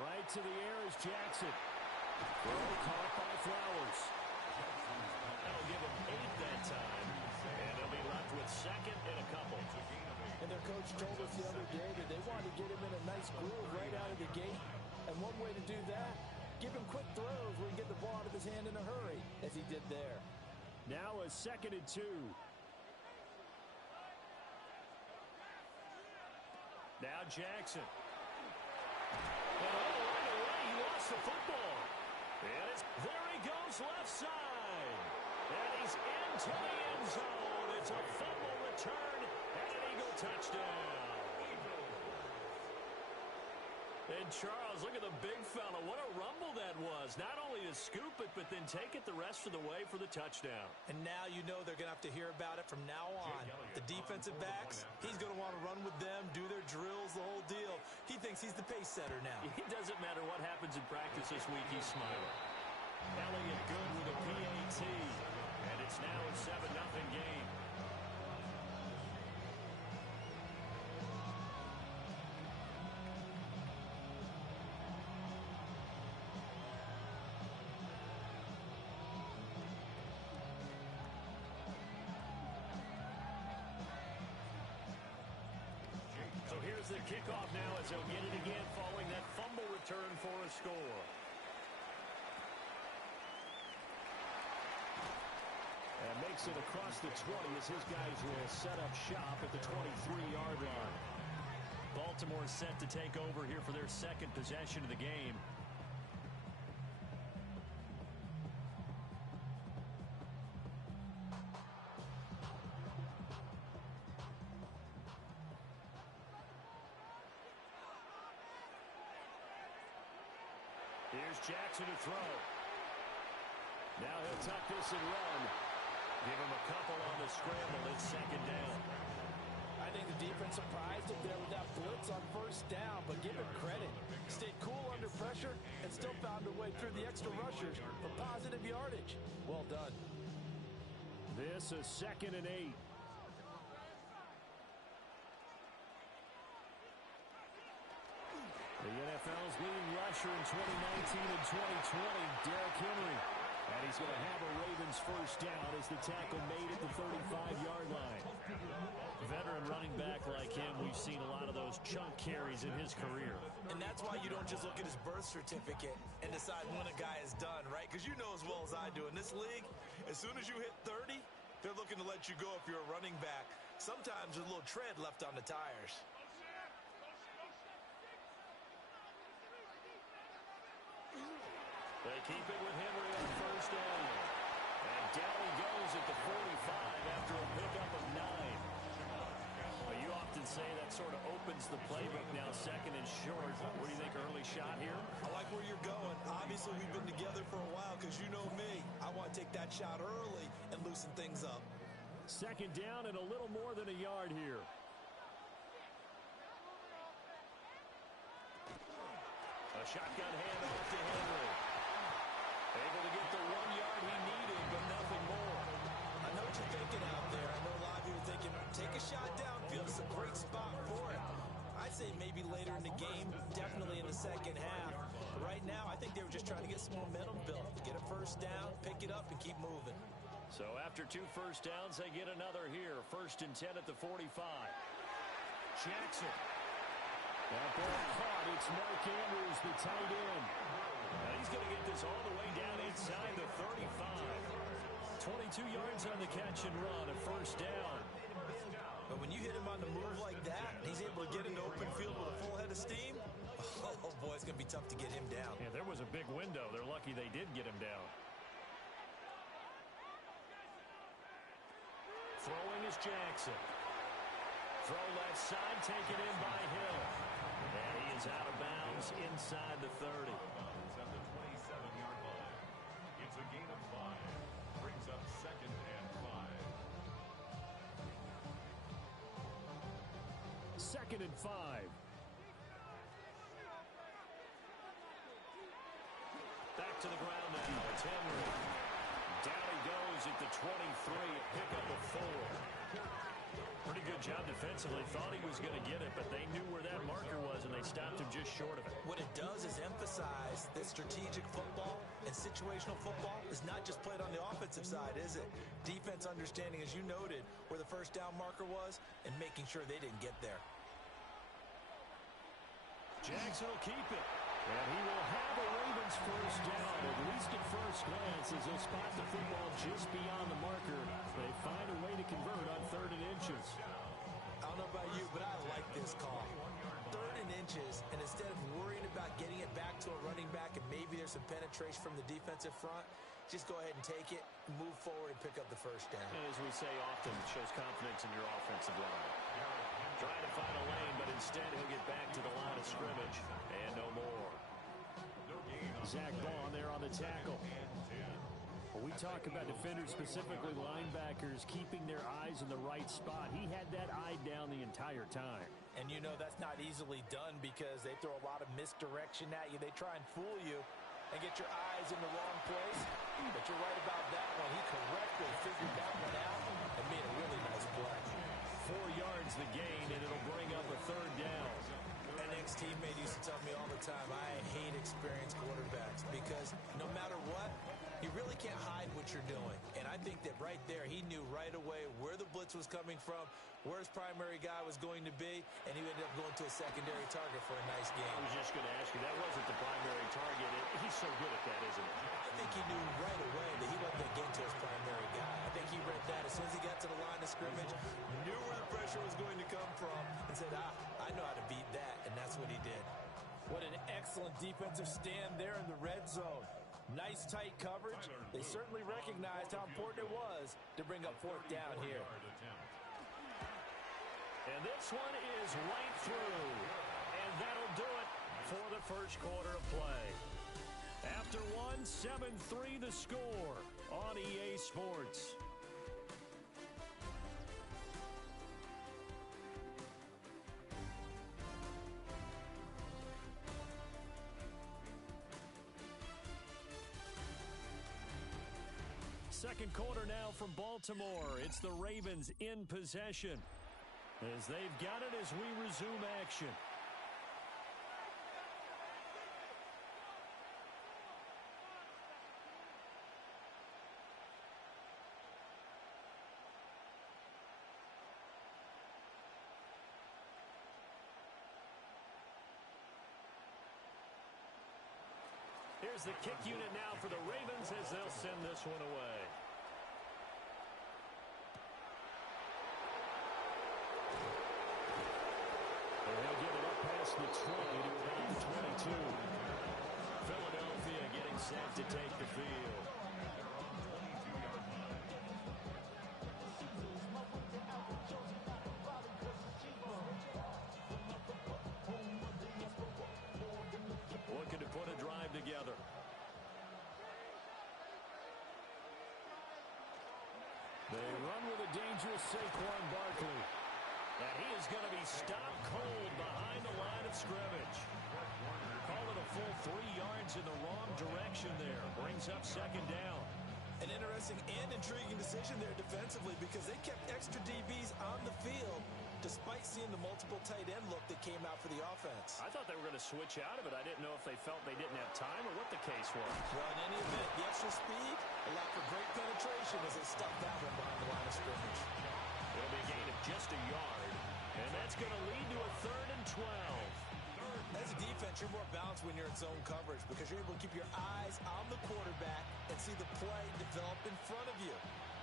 Right to the air is Jackson. Throw caught by Flowers. That'll give him 8 that time. And they'll be left with 2nd and a couple. And their coach told us the other day that they wanted to get him in a nice groove right out of the gate. And one way to do that, give him quick throws where he can get the ball out of his hand in a hurry, as he did there. Now a 2nd and 2. Now Jackson. And right away, he lost the football. And there he goes left side. And he's into the end zone. It's a fumble return and an Eagle touchdown. And Charles, look at the big fella. What a rumble that was. Not only to scoop it, but then take it the rest of the way for the touchdown. And now you know they're going to have to hear about it from now on. The defensive backs, he's going to want to run with them, do their drills, the whole deal. He thinks he's the pace setter now. It doesn't matter what happens in practice this week, he's smiling. Elliott good with a PAT. And it's now a 7-0 game. So here's the kickoff now as they'll get it again following that fumble return for a score. And makes it across the 20 as his guys will set up shop at the 23-yard line. Baltimore set to take over here for their 2nd possession of the game. Here's Jackson to throw. Now he'll tuck this and run. Give him a couple on the scramble. It's 2nd down. I think the defense surprised him there with that blitz on 1st down, but give him credit. Stayed cool under pressure and still found a way through the extra rushers for positive yardage. Well done. This is 2nd and 8. The NFL's leading rusher in 2019 and 2020, Derrick Henry. And he's going to have a Ravens 1st down as the tackle made at the 35-yard line. Veteran running back like him, we've seen a lot of those chunk carries in his career. And that's why you don't just look at his birth certificate and decide when a guy is done, right? Because you know as well as I do, in this league, as soon as you hit 30, they're looking to let you go if you're a running back. Sometimes there's a little tread left on the tires. They keep it with Henry on 1st down. And down he goes at the 45 after a pickup of 9. Well, you often say that sort of opens the playbook now, 2nd and short. What do you think, early shot here? I like where you're going. Obviously, we've been together for a while because you know me. I want to take that shot early and loosen things up. 2nd down and a little more than a yard here. A shotgun handoff to Henry. Able to get the 1 yard he needed, but nothing more. I know what you're thinking out there. I know a lot of you are thinking, take a shot downfield. It's a great spot for it. I'd say maybe later in the game, definitely in the 2nd half. But right now, I think they were just trying to get some momentum built. Get a 1st down, pick it up, and keep moving. So after 2 1st downs, they get another here. 1st and 10 at the 45. Jackson. That ball caught. It's Mark Andrews, the tight end. Now he's going to get this all the way down inside the 35. 22 yards on the catch and run, a 1st down. But when you hit him on the move like that, and he's able to get into open field with a full head of steam, oh boy, it's going to be tough to get him down. Yeah, there was a big window. They're lucky they did get him down. Throwing is Jackson. Throw left side, taken in by Hill. And he is out of bounds inside the 30. At the 27-yard line. It's a gain of 5. Brings up 2nd and 5. 2nd and 5. Back to the ground now. It's Henry. Down he goes at the 23. Pick up a 4. Pretty good job defensively. Thought he was going to get it, but they knew where that marker was, and they stopped him just short of it. What it does is emphasize that strategic football and situational football is not just played on the offensive side, is it? Defense understanding, as you noted, where the first down marker was and making sure they didn't get there. Jackson will keep it. And he will have a Ravens first down, at least at first glance, as he'll spot the football just beyond the marker. They find a way to convert on 3rd and inches. I don't know about you, but I like this call. 3rd and inches, and instead of worrying about getting it back to a running back and maybe there's some penetration from the defensive front, just go ahead and take it, move forward, and pick up the first down. And as we say often, it shows confidence in your offensive line. Trying to find a lane, but instead he'll get back to the line of scrimmage. And no more. Zach Ball there on the tackle. When we talk about defenders, specifically linebackers, keeping their eyes in the right spot, he had that eye down the entire time. And you know that's not easily done because they throw a lot of misdirection at you. They try and fool you and get your eyes in the wrong place. But you're right about that one. He correctly figured that one out and made a really nice play. 4 yards the gain, and it'll bring up a 3rd down. An ex-teammate used to tell me all the time, I hate experienced quarterbacks because no matter what, you really can't hide what you're doing. And I think that right there, he knew right away where the blitz was coming from, where his primary guy was going to be, and he ended up going to a secondary target for a nice game. I was just going to ask you, that wasn't the primary target. He's so good at that, isn't he? I think he knew right away that he wasn't going to get to his primary guy. I think he read that as soon as he got to the line of scrimmage, knew where the pressure was going to come from, and said, I know how to beat that, and that's what he did. What an excellent defensive stand there in the red zone. Nice tight coverage. They certainly recognized how important it was to bring up 4th down here. And this one is right through. And that'll do it for the first quarter of play. After one, 7-3 the score on EA Sports. Second quarter now from Baltimore. It's the Ravens in possession as they've got it as we resume action. Here's the kick unit now for the Ravens as they'll send this one away. And they'll give it up past the 20 to about the 22. Philadelphia getting set to take the field. Looking to put a drive together. They run with a dangerous Saquon Barkley. And he is going to be stopped cold behind the line of scrimmage. Call it a full 3 yards in the wrong direction there. Brings up 2nd down. An interesting and intriguing decision there defensively because they kept extra DBs on the field despite seeing the multiple tight end look that came out for the offense. I thought they were going to switch out of it. I didn't know if they felt they didn't have time or what the case was. Well, in any event, the extra speed allowed for great penetration as they stuffed that one behind the line of scrimmage. It'll be a gain of just a yard, and that's going to lead to a 3rd and 12. As a defense, you're more balanced when you're in zone coverage because you're able to keep your eyes on the quarterback and see the play develop in front of you.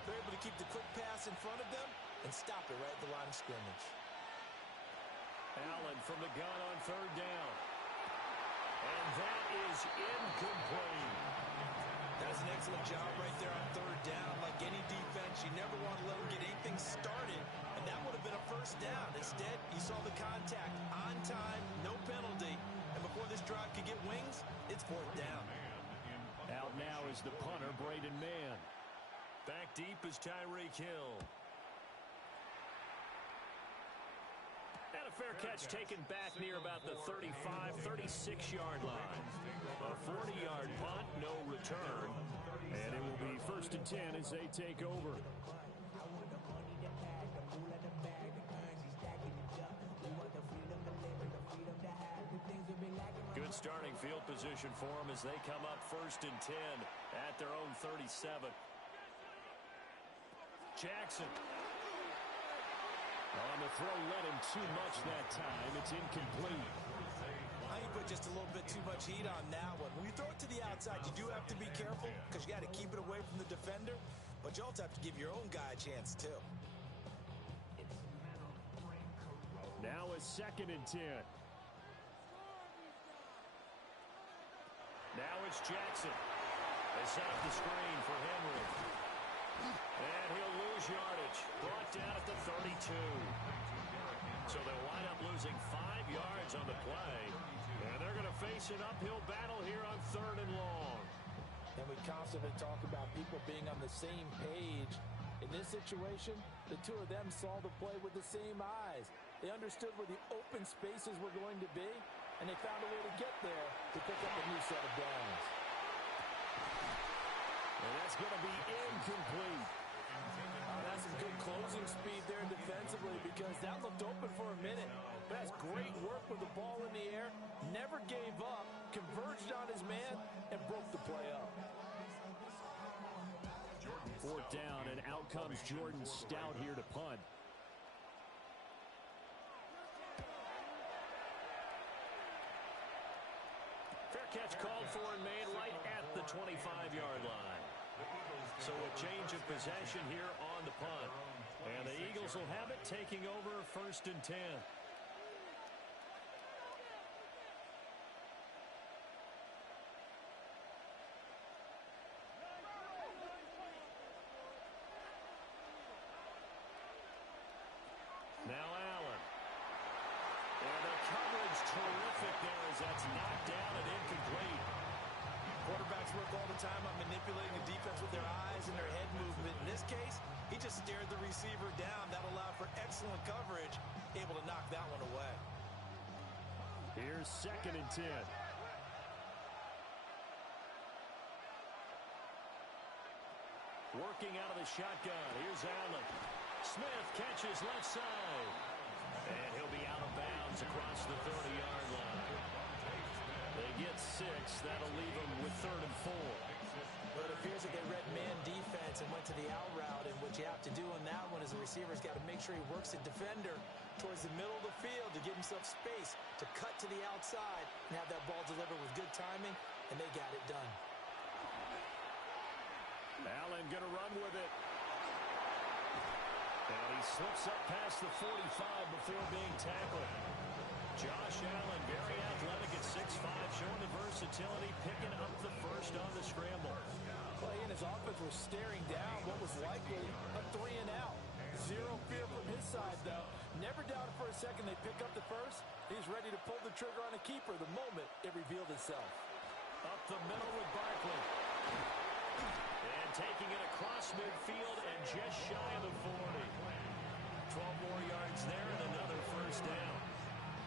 They're able to keep the quick pass in front of them and stop it right at the line of scrimmage. Allen from the gun on 3rd down. And that is incomplete. That's an excellent job right there on 3rd down. Like any defense, you never want to let them get anything started, and that would have been a 1st down. Instead, you saw the contact on time, no penalty. And before this drive could get wings, it's fourth down. Out now is the punter, Braden Mann. Back deep is Tyreek Hill. And a fair catch taken back near about the 35, 36-yard line. A 40-yard punt, no return. And it will be 1st and 10 as they take over. Good starting field position for them as they come up 1st and 10 at their own 37. Jackson. On the throw, led him too much that time. It's incomplete. I think you put just a little bit too much heat on that one. When you throw it to the outside, you do have to be careful because you got to keep it away from the defender, but you also have to give your own guy a chance too. Now a 2nd and 10. Now it's Jackson. They set up the screen for Henry. And he'll lose yardage. Brought down at the 32. So they'll wind up losing 5 yards on the play. And they're going to face an uphill battle here on 3rd and long. And we constantly talk about people being on the same page. In this situation, the two of them saw the play with the same eyes. They understood where the open spaces were going to be, and they found a way to get there to pick up a new set of downs. And that's going to be incomplete. That's some good closing speed there defensively because that looked open for a minute. But that's great work with the ball in the air. Never gave up, converged on his man, and broke the play up. 4th down, and out comes Jordan Stout here to punt. Fair catch called for and made right at the 25-yard line. So a change of possession here on the punt. And the Eagles will have it, taking over 1st and 10. Now Allen. And the coverage terrific there as that's knocked down and incomplete. Quarterbacks work all the time on manipulating the defense with their eyes and their head movement. In this case, he just stared the receiver down. That allowed for excellent coverage, able to knock that one away. Here's 2nd and 10. Working out of the shotgun. Here's Allen. Smith catches left side. And he'll be out of bounds across the 30-yard line. They get 6. That'll leave them with 3rd and 4. Well, it appears that they read man defense and went to the out route. And what you have to do on that one is the receiver's got to make sure he works the defender towards the middle of the field to give himself space to cut to the outside and have that ball delivered with good timing. And they got it done. Allen going to run with it. And he slips up past the 45 before being tackled. Josh Allen, very athletic at 6'5", showing the versatility, picking up the first on the scramble. Well, he and his offense were staring down what was likely a 3 and out. Zero fear from his side, though. Never doubted for a second they pick up the first. He's ready to pull the trigger on a keeper the moment it revealed itself. Up the middle with Barkley. And taking it across midfield and just shy of the 40. 12 more yards there and another first down.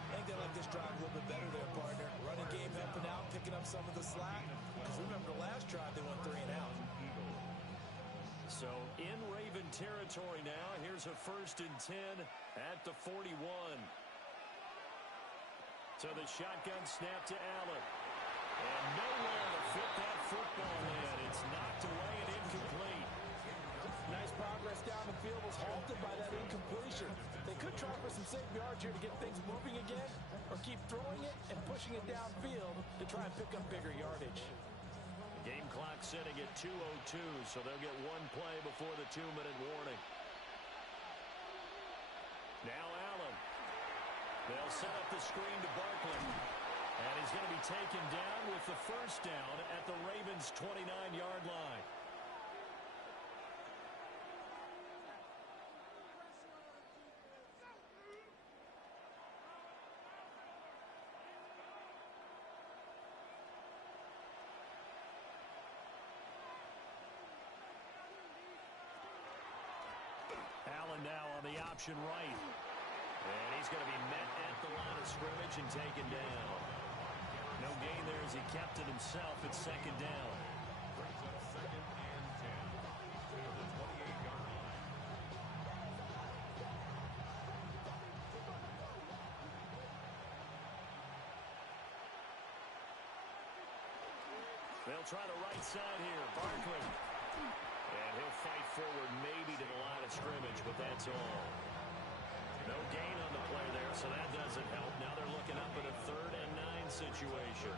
I think they like this drive a little bit better there, partner. Running game helping out, picking up some of the slack. Because remember the last drive, they went 3 and out. So in Raven territory now. Here's a 1st and 10 at the 41. So the shotgun snap to Allen. And nowhere to fit that football in. It's knocked away and incomplete. Nice progress down the field was halted by that incompletion. They could try for some safe yards here to get things moving again, or keep throwing it and pushing it downfield to try and pick up bigger yardage. Game clock sitting at 2:02, so they'll get one play before the 2-minute warning. Now Allen. They'll set up the screen to Barkley. And he's going to be taken down with the first down at the Ravens' 29-yard line. Allen now on the option right. And he's going to be met at the line of scrimmage and taken down. No gain there as he kept it himself. It's second down. Brings up 2nd and 10 at the 28-yard line. They'll try the right side here. Barkley. And he'll fight forward maybe to the line of scrimmage, but that's all. No gain on the play there, so that doesn't help. Now they're looking up at a 3rd and 9 situation.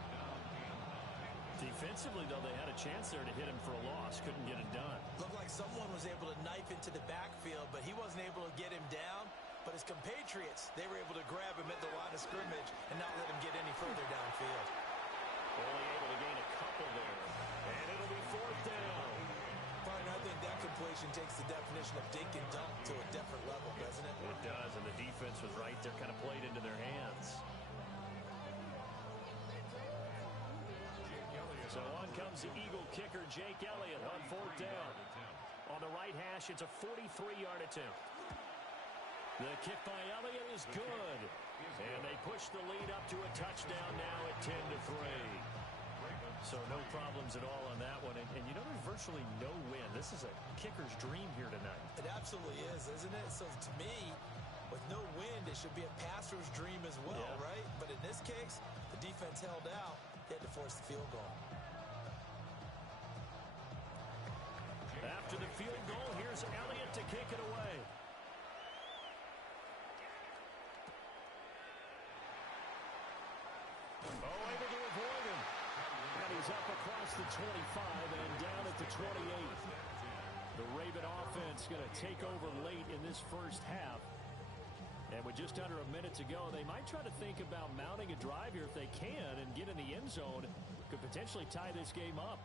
Defensively, though, they had a chance there to hit him for a loss. Couldn't get it done. Looked like someone was able to knife into the backfield, but he wasn't able to get him down. But his compatriots, they were able to grab him at the line of scrimmage and not let him get any further downfield. Only able to gain a couple there. And it'll be 4th down. Fine, I think that completion takes the definition of dink and dunk to a different level, doesn't it? It does, and the defense was right there, kind of played into their hands. So on comes the Eagle kicker, Jake Elliott, on 4th down. On the right hash, it's a 43-yard attempt. The kick by Elliott is good. And they push the lead up to a touchdown now at 10-3. So no problems at all on that one. And you know, there's virtually no win. This is a kicker's dream here tonight. It absolutely is, isn't it? So to me, with no wind, it should be a passer's dream as well, yeah. Right? But in this case, the defense held out. They had to force the field goal. After the field goal, here's Elliott to kick it away. Oh, able to avoid him. And he's up across the 25 and down at the 28. The Raven offense going to take over late in this first half. And with just under a minute to go, they might try to think about mounting a drive here if they can and get in the end zone. Could potentially tie this game up.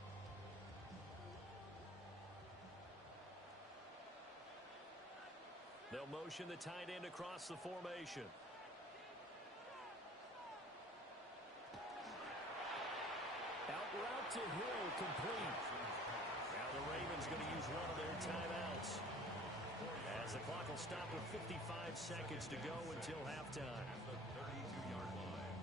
They'll motion the tight end across the formation. Out route to Hill, complete. Now the Ravens going to use one of their timeouts, as the clock will stop with 55 seconds to go until halftime. At the 32-yard line.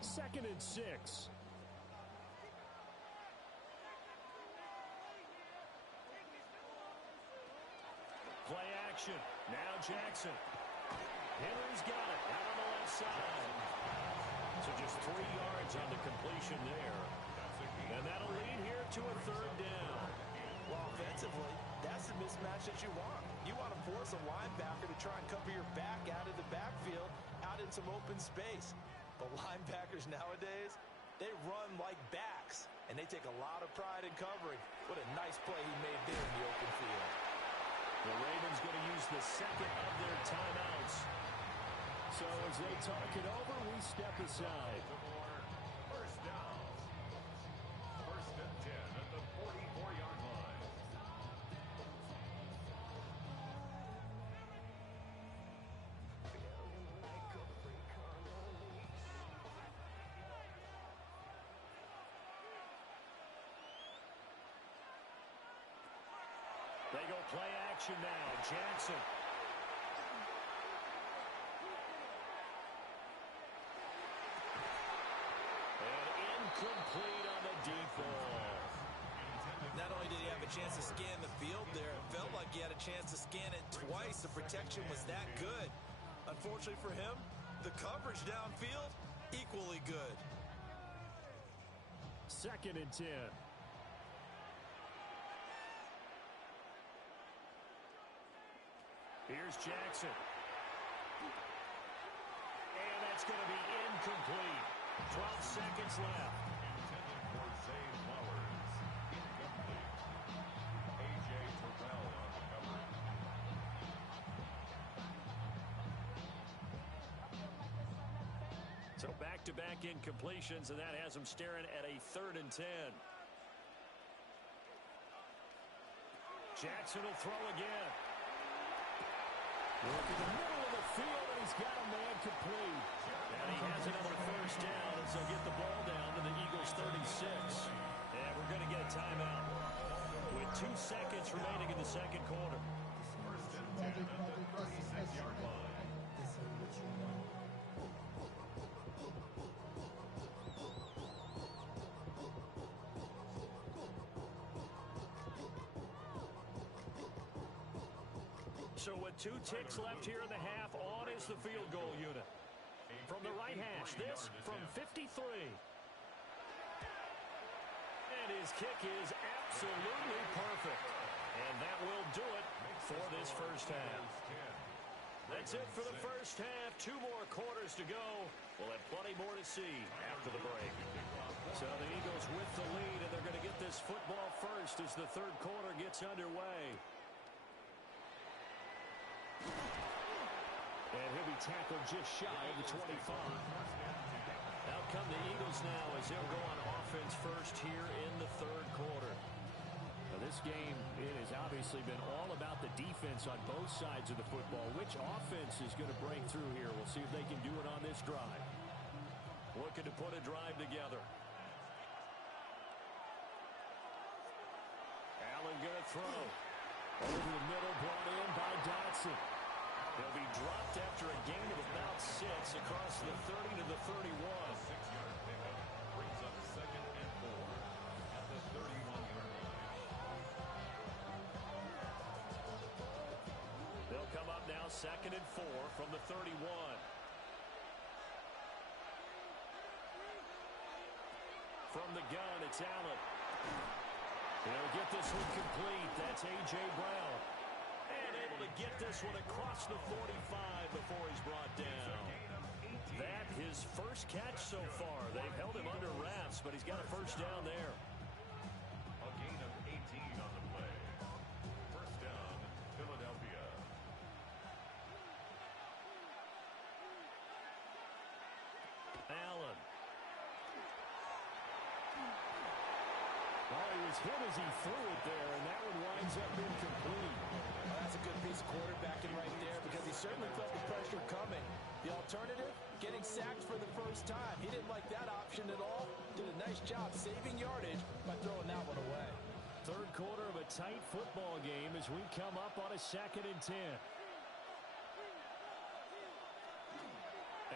Second and 6. Play action. Now Jackson. Henry's got it out on the left side. So just 3 yards on the completion there. And that'll lead here to a 3rd down. Well, offensively, that's the mismatch that you want. You want to force a linebacker to try and cover your back out of the backfield, out in some open space. But linebackers nowadays, they run like backs, and they take a lot of pride in covering. What a nice play he made there in the open field. The Ravens going to use the second of their timeouts. So as they talk it over, we step aside. First down. 1st and 10 at the 44-yard line. They go play action now. Jackson. And incomplete on the deep ball. Not only did he have a chance to scan the field there, it felt like he had a chance to scan it twice. The protection was that good. Unfortunately for him, the coverage downfield, equally good. 2nd and 10. Here's Jackson. And that's going to be incomplete. 12 seconds left. Intended for Zay Flowers. Incomplete. A.J. Terrell on the coverage. So back-to-back incompletions, and that has them staring at a 3rd and 10. Jackson will throw again. Look in the middle of the field, and he's got a man complete. And he has it at the first down as they'll get the ball down to the Eagles' 36. And we're going to get a timeout with 2 seconds remaining in the second quarter. First and 10 at the 36-yard line. So with 2 ticks left here in the half, on is the field goal unit. From the right hash, this from 53. And his kick is absolutely perfect. And that will do it for this first half. That's it for the first half. 2 more quarters to go. We'll have plenty more to see after the break. So the Eagles with the lead, and they're going to get this football first as the third quarter gets underway. And he'll be tackled just shy of the 25. Out come the Eagles now as they'll go on offense first here in the third quarter. Now this game, it has obviously been all about the defense on both sides of the football. Which offense is going to break through here? We'll see if they can do it on this drive. Looking to put a drive together. Allen going to throw. Over the middle, brought in by Dotson. He'll be dropped after a gain of about 6 across the 30 to the 31. 6-yard pickup brings up 2nd and 4 at the 31-yard line. They'll come up now 2nd and 4 from the 31. From the gun, it's Allen. He'll get this one complete. That's A.J. Brown. And able to get this one across the 45 before he's brought down. That his first catch so far. They've held him under wraps, but he's got a first down there. A gain of 18 on the play. First down, Philadelphia. Allen. Well, he was hit as he threw it there, and that one winds up incomplete. Well, that's a good piece of quarterbacking right there because he certainly felt the pressure coming. The alternative, getting sacked for the first time. He didn't like that option at all. Did a nice job saving yardage by throwing that one away. Third quarter of a tight football game as we come up on a 2nd and 10.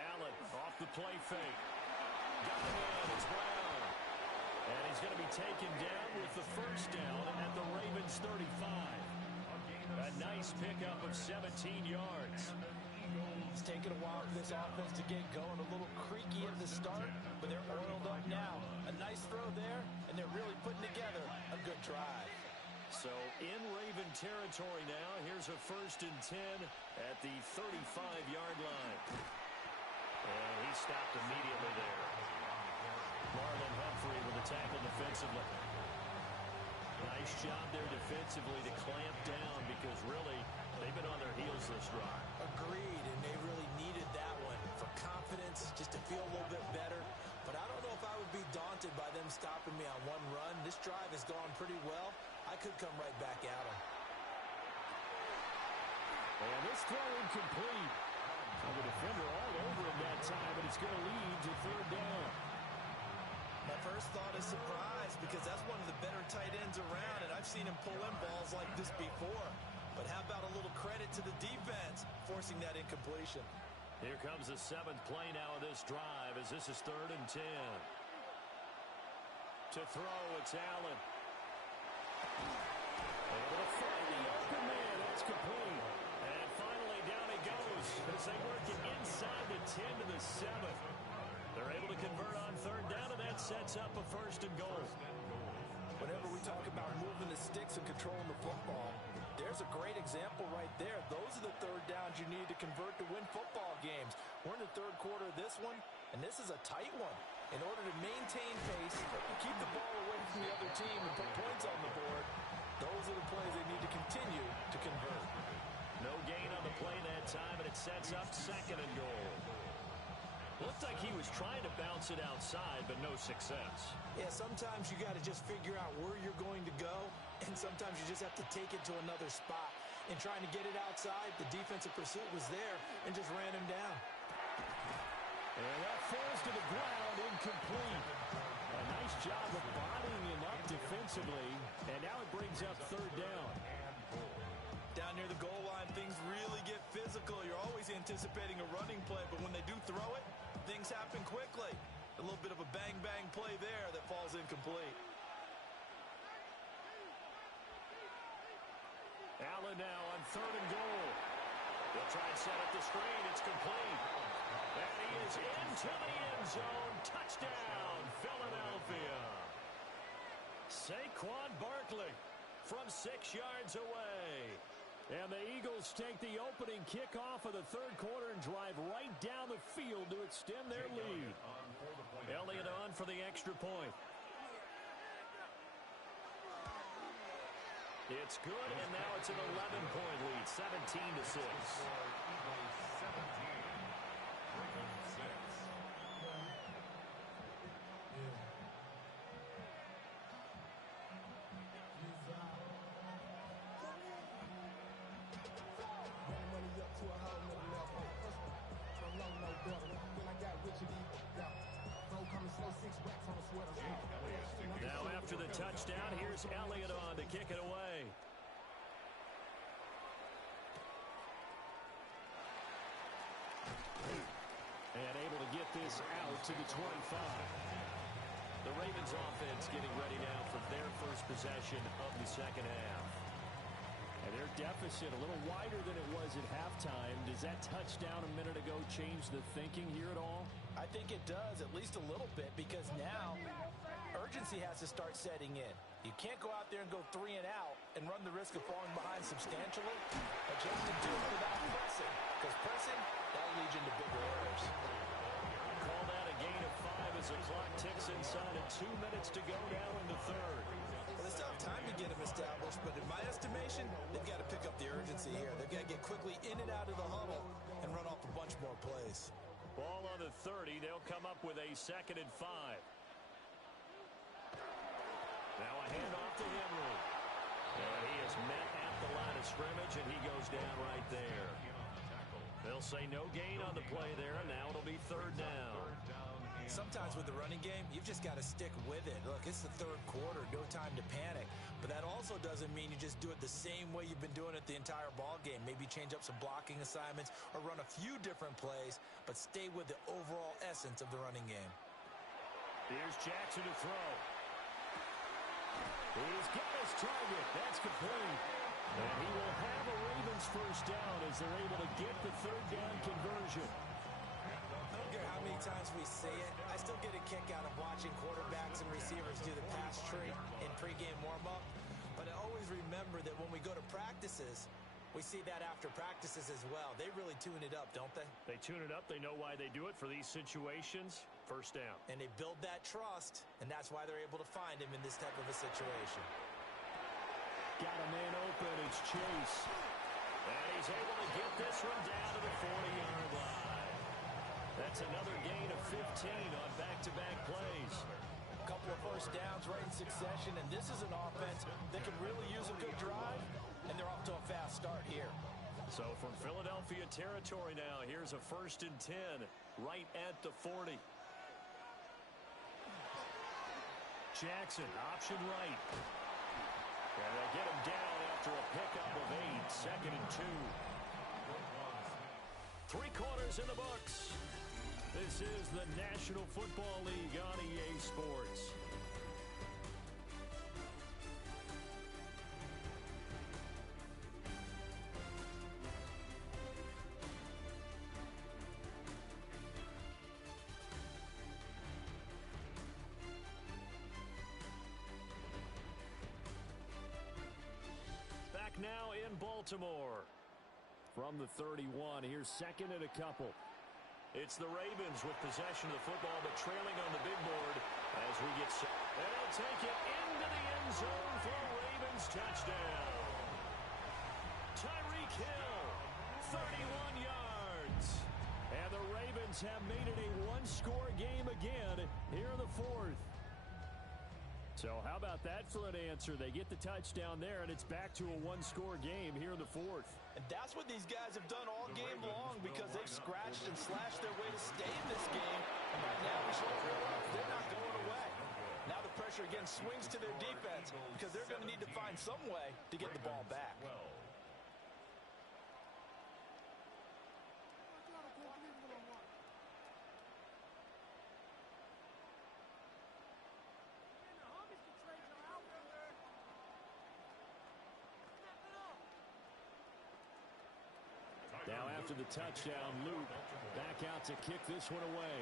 Allen off the play fake. Got him in. It's Brown. And he's going to be taken down with the first down at the Ravens 35. A nice pickup of 17 yards. It's taken a while for this offense to get going. A little creaky at the start, but they're oiled up now. A nice throw there, and they're really putting together a good drive. So in Raven territory now, here's a 1st and 10 at the 35-yard line. And he stopped immediately there. Marlon Humphrey with a tackle defensively. Nice job there defensively to clamp down because really they've been on their heels this drive. Agreed, and they really needed that one for confidence, just to feel a little bit better. But I don't know if I would be daunted by them stopping me on one run. This drive has gone pretty well. I could come right back at them. And this throw incomplete. So the defender all over him that time, but it's going to lead to 3rd down. My first thought is surprise because that's one of the better tight ends around, and I've seen him pull in balls like this before. But how about a little credit to the defense forcing that incompletion? Here comes the 7th play now of this drive as this is 3rd and 10. To throw, it's Allen. Able to find the open man. That's complete. And finally down he goes as they work it inside the 10 to the 7. They're able to convert on 3rd down, and that sets up a 1st and goal. Whenever we talk about moving the sticks and controlling the football, there's a great example right there. Those are the 3rd downs you need to convert to win football games. We're in the 3rd quarter of this one, and this is a tight one. In order to maintain pace, keep the ball away from the other team, and put points on the board, those are the plays they need to continue to convert. No gain on the play that time, and it sets up 2nd and goal. Looked like he was trying to bounce it outside, but no success. Yeah, sometimes you got to just figure out where you're going to go, and sometimes you just have to take it to another spot. In trying to get it outside, the defensive pursuit was there and just ran him down. And that falls to the ground, incomplete. A nice job of bodying him up defensively, and now it brings up third down. Down near the goal line, things really get physical. You're always anticipating a running play, but when they do throw it, things happen quickly. A little bit of a bang-bang play there that falls incomplete. Allen now on third and goal. They'll try and set up the screen. It's complete. And he is into the end zone. Touchdown, Philadelphia. Saquon Barkley from 6 yards away. And the Eagles take the opening kickoff of the third quarter and drive right down the field to extend their lead. Elliott on for the extra point. It's good, and now it's an 11-point lead, 17-6. Now after the touchdown, here's Elliott on to kick it away. And able to get this out to the 25. The Ravens offense getting ready now for their first possession of the second half. And their deficit a little wider than it was at halftime. Does that touchdown a minute ago change the thinking here at all? I think it does, at least a little bit, because now urgency has to start setting in. You can't go out there and go 3 and out and run the risk of falling behind substantially, but you have to do it without pressing, because pressing, that'll lead you into bigger errors. Call that a gain of 5 as the clock ticks inside of 2 minutes to go now in the third. Well, they still have time to get them established, but in my estimation, they've got to pick up the urgency here. They've got to get quickly in and out of the huddle and run off a bunch more plays. Ball on the 30. They'll come up with a 2nd and 5. Now a handoff to Henry. And he is met at the line of scrimmage, and he goes down right there. They'll say no gain on the play there, and now it'll be third down. Sometimes with the running game, you've just got to stick with it. Look, it's the third quarter, no time to panic. But that also doesn't mean you just do it the same way you've been doing it the entire ball game. Maybe change up some blocking assignments or run a few different plays, but stay with the overall essence of the running game. Here's Jackson to throw. He's got his target. That's complete. And he will have a Ravens first down as they're able to get the third down conversion. I don't care how many times we see it. I still get a kick out of watching quarterbacks and receivers do the pass tree in pregame warm-up. But I always remember that when we go to practices, we see that after practices as well. They really tune it up, don't they? They tune it up. They know why they do it for these situations. First down. And they build that trust, and that's why they're able to find him in this type of a situation. Got a man open. It's Chase. And he's able to get this one down to the 40-yard line. That's another gain of 15 on back-to-back plays. A couple of first downs right in succession, and this is an offense that can really use a good drive, and they're off to a fast start here. So from Philadelphia territory now, here's a 1st and 10 right at the 40. Jackson, option right. And they get him down after a pickup of 8, 2nd and 2. 3 quarters in the books. This is the National Football League on EA Sports. Back now in Baltimore. From the 31, here's 2nd and a couple. It's the Ravens with possession of the football, but trailing on the big board as we get set. And they'll take it into the end zone for a Ravens touchdown. Tyreek Hill, 31 yards. And the Ravens have made it a one-score game again here in the 4th. So how about that for an answer? They get the touchdown there, and it's back to a one-score game here in the 4th. And that's what these guys have done all game long, because they've scratched and slashed their way to stay in this game swings to their defense because they're going to need to find some way to get the ball back. Now after the touchdown, Luke back out to kick this one away.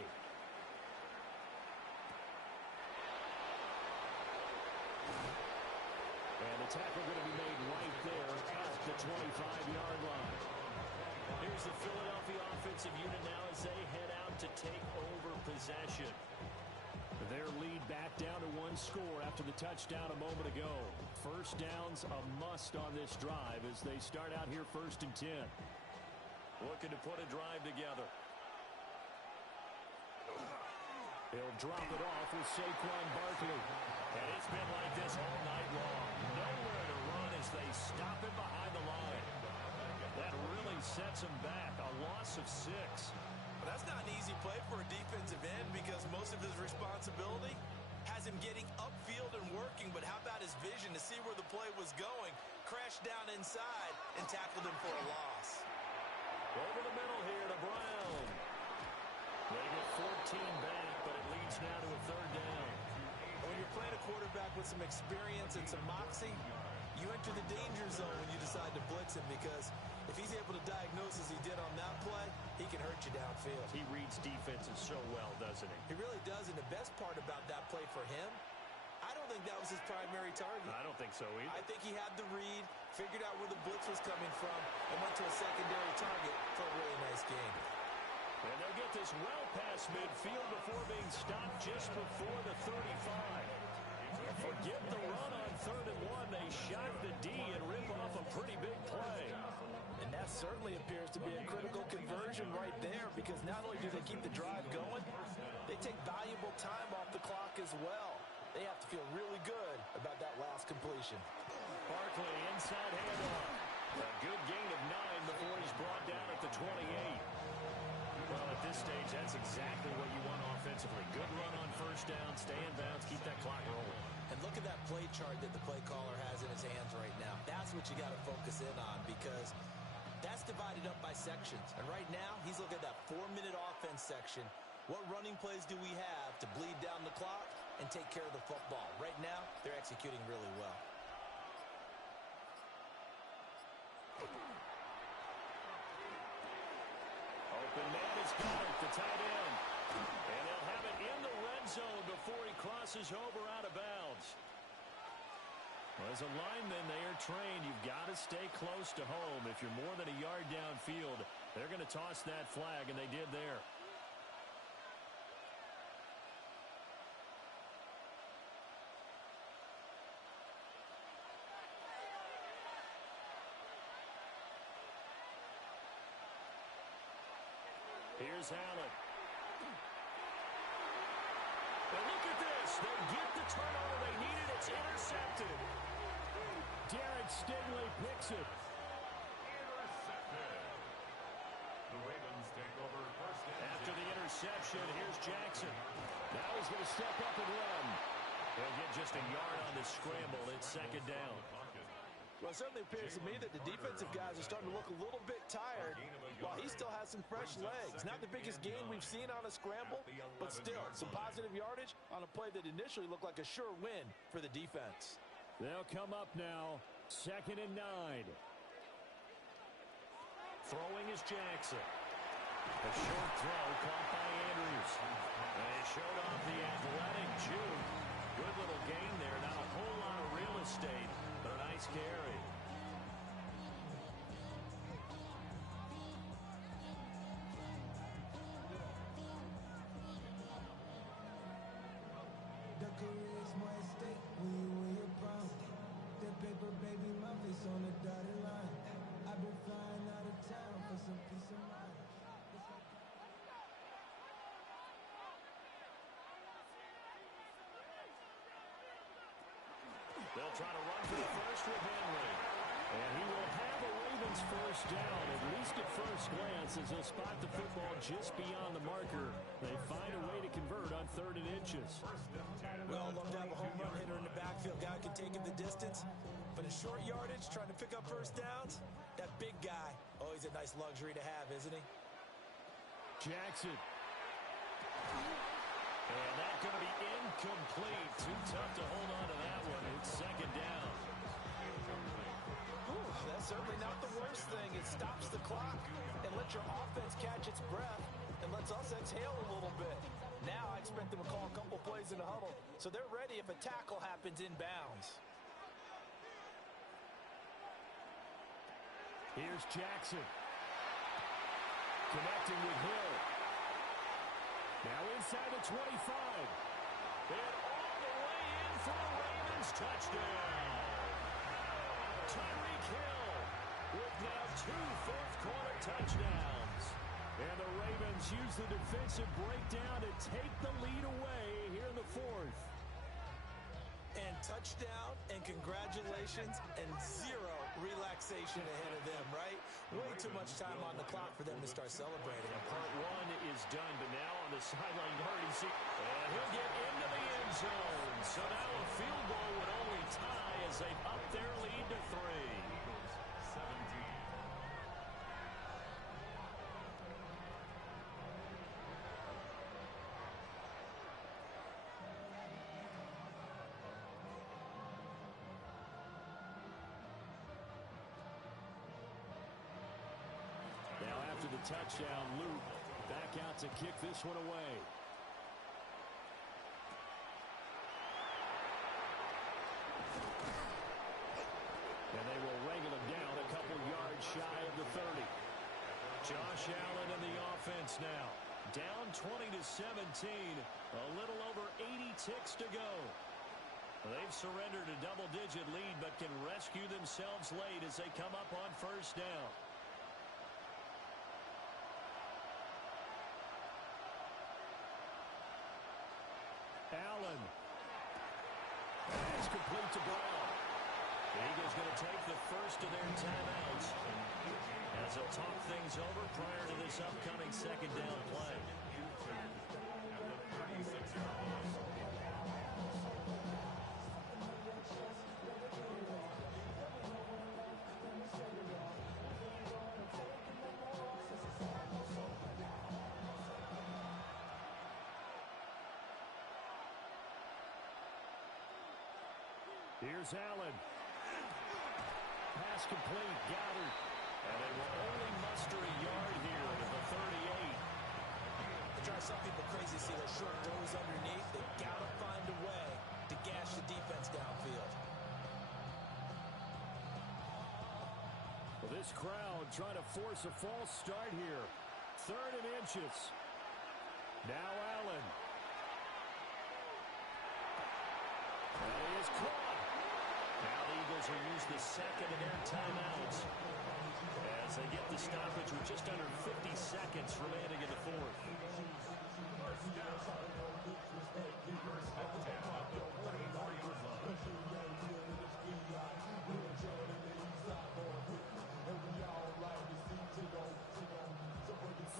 And the tackle going to be made right there at the 25-yard line. Here's the Philadelphia offensive unit now as they head out to take over possession. Their lead back down to one score after the touchdown a moment ago. First down's a must on this drive as they start out here 1st and 10. Looking to put a drive together. He'll drop it off with Saquon Barkley. And it's been like this all night long. Nowhere to run as they stop him behind the line. That really sets him back. A loss of 6. But that's not an easy play for a defensive end because most of his responsibility has him getting upfield and working. But how about his vision to see where the play was going? Crashed down inside and tackled him for a loss. Over the middle here to Brown. They get 14 back, but it leads now to a 3rd down. When you're playing a quarterback with some experience and some moxie, you enter the danger zone when you decide to blitz him because if he's able to diagnose as he did on that play, he can hurt you downfield. He reads defenses so well, doesn't he? He really does, and the best part about that play for him, I don't think that was his primary target. I don't think so either. I think he had the read, figured out where the blitz was coming from, and went to a secondary target for a really nice game. And they'll get this well past midfield before being stopped just before the 35. Forget the run on 3rd and 1. They shot the D and rip off a pretty big play. And that certainly appears to be a critical conversion right there because not only do they keep the drive going, they take valuable time off the clock as well. They have to feel really good about that last completion. Barkley inside handoff. A good gain of 9 before he's brought down at the 28. Well, at this stage, that's exactly what you want offensively. Good run on 1st down, stay in bounds, keep that clock rolling. And look at that play chart that the play caller has in his hands right now. That's what you got to focus in on because that's divided up by sections. And right now, he's looking at that 4-minute offense section. What running plays do we have to bleed down the clock and take care of the football? Right now, they're executing really well. Open man has got it, the tight end. And they'll have it in the red zone before he crosses over out of bounds. Well, as a lineman, they are trained. You've got to stay close to home. If you're more than a yard downfield, they're going to toss that flag, and they did there. Here's Allen. But look at this. They get the turnover they needed. It's intercepted. Derek Stingley picks it. Intercepted. The Ravens take over 1st and 10. After the interception, here's Jackson. Now he's going to step up and run. He'll get just a yard on the scramble. It's 2nd down. Well, it certainly appears to me that the defensive guys are starting to look a little bit tired while he still has some fresh legs. Not the biggest gain we've seen on a scramble, but still some positive yardage on a play that initially looked like a sure win for the defense. They'll come up now, 2nd and 9. Throwing is Jackson. A short throw caught by Andrews. They showed off the athletic Jude. Good little gain there. Not a whole lot of real estate, but a nice carry. The career is more at stake when you're proud. That paper, baby, my face on the dotted line. I've been flying out of town for some peace of mind. They'll try to run for the first with Henry. And he will have a Ravens first down, at least at first glance, as they'll spot the football just beyond the marker. They find a way to convert on 3rd and inches. Well, We all love to have a home run hitter in the backfield. Guy who can take it the distance. But in short yardage, trying to pick up first downs, that big guy, always a nice luxury to have, isn't he? Jackson. And that's going to be incomplete. Too tough to hold on to that one. It's second down. Ooh, that's certainly not the worst thing. It stops the clock and lets your offense catch its breath and lets us exhale a little bit. Now I expect them to call a couple plays in the huddle so they're ready if a tackle happens inbounds. Here's Jackson. Connecting with Hill. Now inside the 25. And all the way in for a Ravens touchdown. Tyreek Hill with now 2 fourth-quarter touchdowns. And the Ravens use the defensive breakdown to take the lead away here in the fourth. And touchdown, and congratulations, and zero relaxation ahead of them, right? Way too much time on the clock for them to start celebrating. And part one is done, but now on the sideline, you already see, and he'll get into the end zone. So now a field goal would only tie as they up their lead to 3. 17. Now after the touchdown, Luke back out to kick this one away. And they will wrangle him down a couple yards shy of the 30. Josh Allen and the offense now. Down 20-17. A little over 80 ticks to go. They've surrendered a double-digit lead, but can rescue themselves late as they come up on first down. Allen. It's complete to Brown. The Eagles going to take the first of their timeouts as they'll talk things over prior to this upcoming second down play. Here's Allen. Pass complete. Goddard. And they will only muster a yard here at the 38. It drives some people crazy to see those short throws underneath. They've got to find a way to gash the defense downfield. Well, this crowd trying to force a false start here. 3rd and inches. Now Allen. And he is caught. Now the Eagles will use the second of their timeouts as they get the stoppage with just under 50 seconds remaining in the fourth.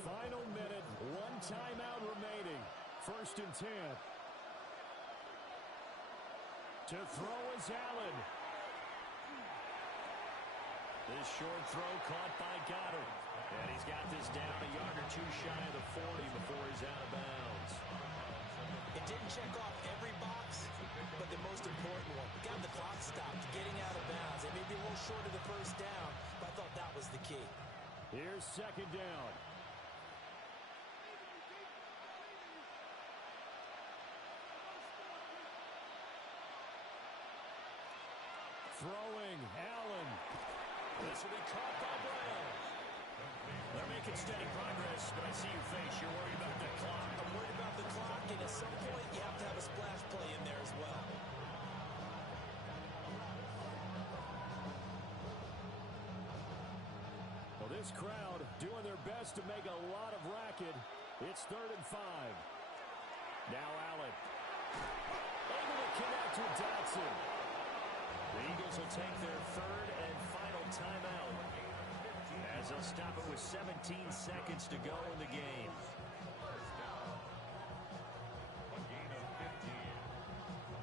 Final minute, 1 timeout remaining. 1st and 10. To throw is Allen. This short throw caught by Goddard. And he's got this down a yard or 2 shy of the 40 before he's out of bounds. It didn't check off every box, but the most important one. Got the clock stopped, getting out of bounds. It may be a little short of the first down, but I thought that was the key. Here's second down. Throwing, Allen. This will be caught by Brown. They're making steady progress, but I see your face. You're worried about the clock. I'm worried about the clock, and at some point, you have to have a splash play in there as well. Well, this crowd doing their best to make a lot of racket. It's 3rd and 5. Now Allen. Able to connect with Dotson. The Eagles will take their 3rd and final timeout as they'll stop it with 17 seconds to go in the game. A gain of 15.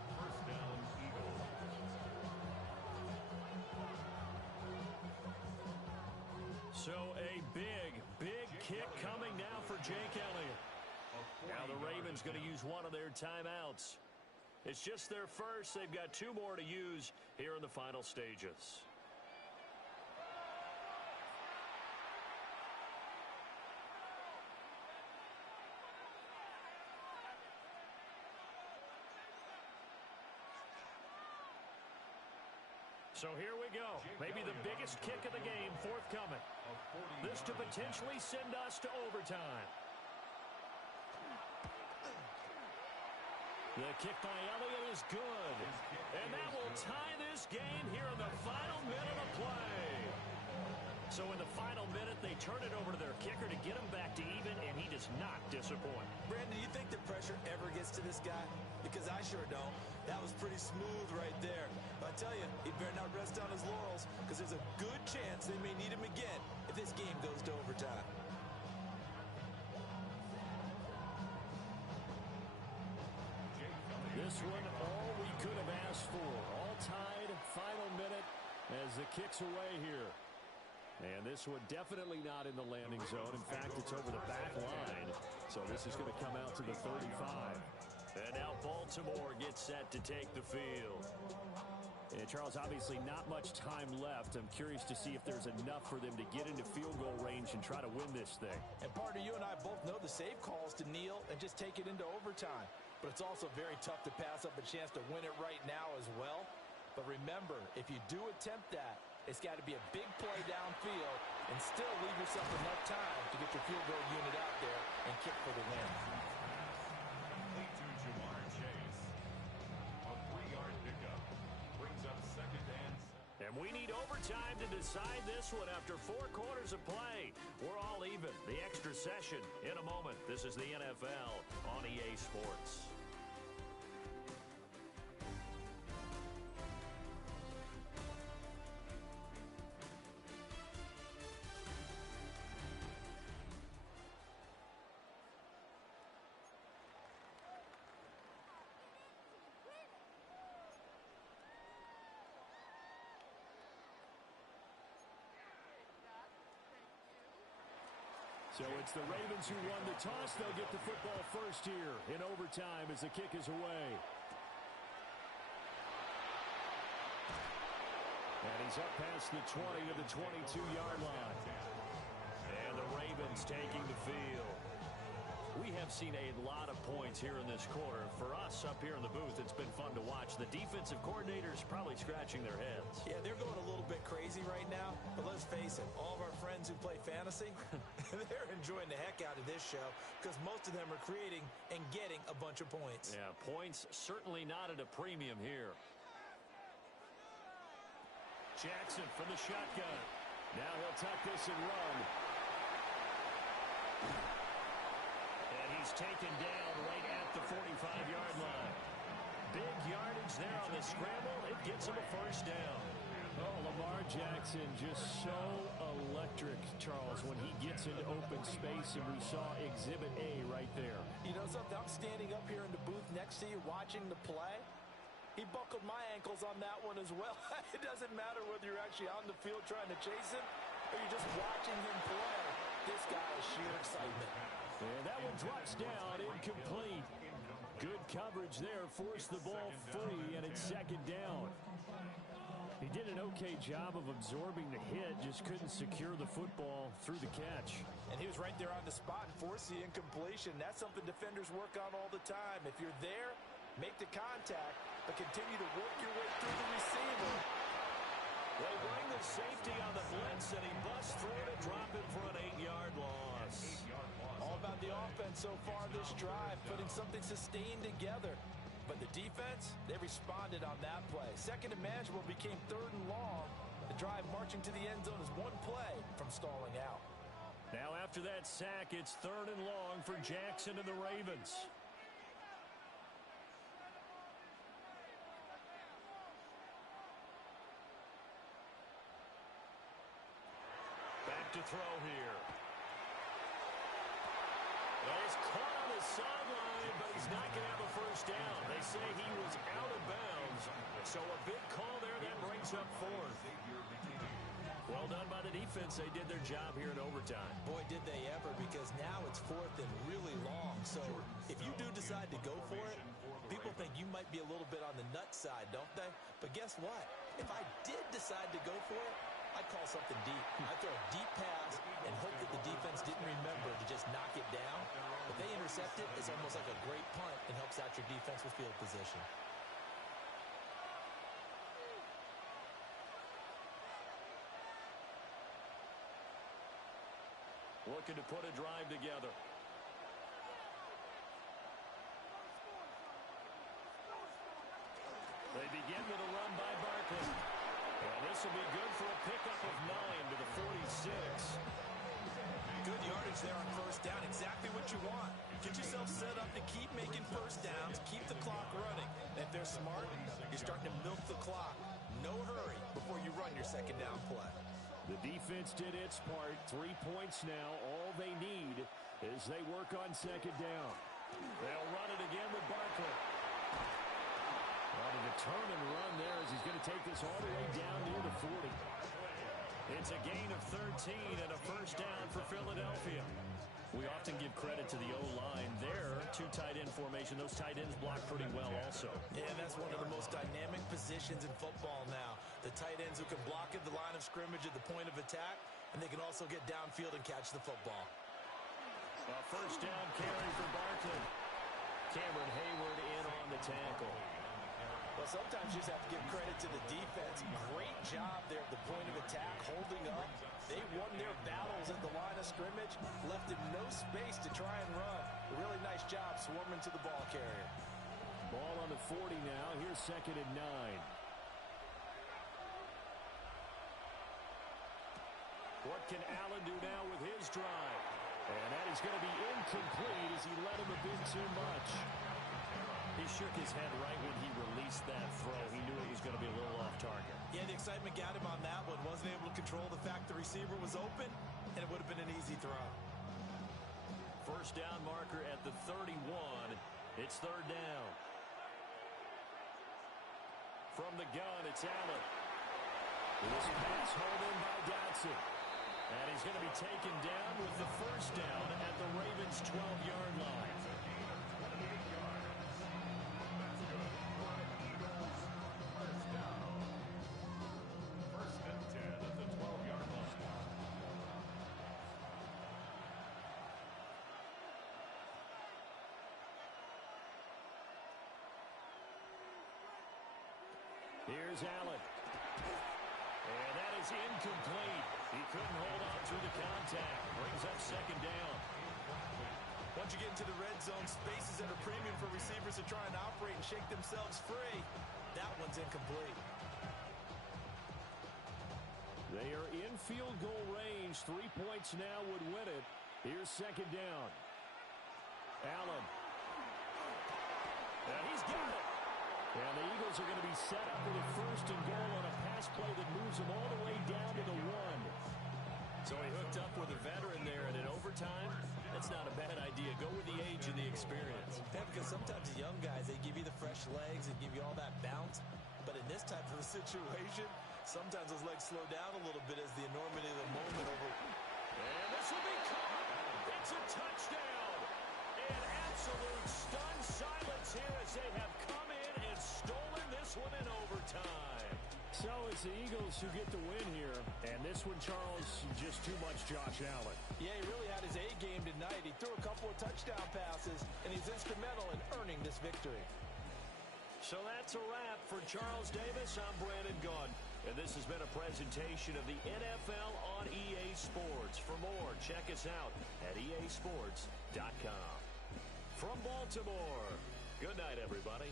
So a big kick coming now for Jake Elliott. Now the Ravens going to use one of their timeouts. It's just their first. They've got 2 more to use here in the final stages. So here we go. Maybe the biggest kick of the game forthcoming. This to potentially send us to overtime. The kick by Elliott is good. And that will tie this game here in the final minute of play. So in the final minute, they turn it over to their kicker to get him back to even, and he does not disappoint. Brandon, do you think the pressure ever gets to this guy? Because I sure don't. That was pretty smooth right there. But I tell you, he better not rest on his laurels, because there's a good chance they may need him again if this game goes to overtime. This one, all we could have asked for. All tied, final minute as the kick's away here. And this one definitely not in the landing zone. In fact, it's over the back line. So this is going to come out to the 35. And now Baltimore gets set to take the field. And Charles, obviously not much time left. I'm curious to see if there's enough for them to get into field goal range and try to win this thing. And partner, you and I both know the safe call is to kneel and just take it into overtime. But it's also very tough to pass up a chance to win it right now as well. But remember, if you do attempt that, it's got to be a big play downfield and still leave yourself enough time to get your field goal unit out there and kick for the win. Complete to Jamar Chase. A 3-yard pickup brings up 2nd and 7. And we need overtime to decide this one after 4 quarters of play. We're all even. The extra session in a moment. This is the NFL on EA Sports. So it's the Ravens who won the toss. They'll get the football first here in overtime as the kick is away. And he's up past the 20 to the 22-yard line. And the Ravens taking the field. We have seen a lot of points here in this quarter. For us up here in the booth, it's been fun to watch. The defensive coordinators probably scratching their heads. Yeah, they're going a little bit crazy right now. But let's face it, all of our friends who play fantasy, they're enjoying the heck out of this show because most of them are creating and getting a bunch of points. Yeah, points certainly not at a premium here. Jackson from the shotgun. Now he'll tuck this and run. And he's taken down right at the 45-yard line. Big yardage there on the scramble. It gets him a first down. Oh, Lamar Jackson just so electric, Charles, when he gets into open space, and we saw Exhibit A right there. You know something? I'm standing up here in the booth next to you watching the play. He buckled my ankles on that one as well. It doesn't matter whether you're actually on the field trying to chase him or you're just watching him play. This guy is sheer excitement. And that one drops down, incomplete. Good coverage there, forced the ball free, and it's second down. He did an okay job of absorbing the hit, just couldn't secure the football through the catch. And he was right there on the spot and forced the incompletion. That's something defenders work on all the time. If you're there, make the contact, but continue to work your way through the receiver. They bring the safety on the blitz, and he busts through to drop him for an 8-yard loss. All about the offense so far this drive, putting something sustained together. But the defense, they responded on that play. Second and manageable became 3rd and long. The drive marching to the end zone is one play from stalling out. Now after that sack, it's 3rd and long for Jackson and the Ravens. Back to throw here. Well, he's caught on the sideline, but he's not going to have a first down. They say he was out of bounds. So a big call there that brings up 4th. Well done by the defense. They did their job here in overtime. Boy, did they ever, because now it's 4th and really long. So if you do decide to go for it, people think you might be a little bit on the nut side, don't they? But guess what? If I did decide to go for it, I'd call something deep. I'd throw a deep pass and hope that the defense didn't remember to just knock it down. If they intercept it, it's almost like a great punt and helps out your defense with field position. Looking to put a drive together. They begin with a run by Barkley. And this will be good for a pickup of 9 to the 46. Good yardage there on first down. Exactly what you want. Get yourself set up to keep making first downs, keep the clock running. And if they're smart, you're starting to milk the clock. No hurry before you run your second down play. The defense did its part. 3 points now. All they need as they work on second down. They'll run it again with Barkley. Wanted to turn and run there as he's going to take this all the way down near the 40. It's a gain of 13 and a first down for Philadelphia. We often give credit to the O-line there. 2 tight end formation. Those tight ends block pretty well also. Yeah, that's one of the most dynamic positions in football now. The tight ends who can block at the line of scrimmage at the point of attack, and they can also get downfield and catch the football. A first down carry for Barkley. Cameron Hayward in on the tackle. Well, sometimes you just have to give credit to the defense. Great job there at the point of attack, holding up. They won their battles at the line of scrimmage, left him no space to try and run. A really nice job swarming to the ball carrier. Ball on the 40 now. Here's 2nd and 9. What can Allen do now with his drive? And that is going to be incomplete as he let him a bit too much. He shook his head right when he released that throw. He knew it was going to be a little off target. Yeah, the excitement got him on that one. Wasn't able to control the fact the receiver was open, and it would have been an easy throw. First down marker at the 31. It's 3rd down. From the gun, it's Allen. This pass hauled in by Dotson. And he's going to be taken down with the first down at the Ravens' 12-yard line. Here's Allen. And that is incomplete. He couldn't hold on through the contact. Brings up 2nd down. Once you get into the red zone, spaces that are premium for receivers to try and operate and shake themselves free. That one's incomplete. They are in field goal range. 3 points now would win it. Here's 2nd down. Allen. And he's got it. And the Eagles are going to be set up with a 1st and goal on a pass play that moves them all the way down to the 1. So he hooked up with a veteran there, and in overtime, that's not a bad idea. Go with the age and the experience. Yeah, because sometimes the young guys, they give you the fresh legs and give you all that bounce. But in this type of a situation, sometimes those legs slow down a little bit as the enormity of the moment over. And this will be caught. It's a touchdown. And absolute stunned silence here as they have come in and stolen this one in overtime. So it's the Eagles who get the win here. And this one, Charles, just too much Josh Allen. Yeah, he really had his A game tonight. He threw a couple of touchdown passes, and he's instrumental in earning this victory. So that's a wrap for Charles Davis. I'm Brandon Gaudin, and this has been a presentation of the NFL on EA Sports. For more, check us out at easports.com. From Baltimore, good night, everybody.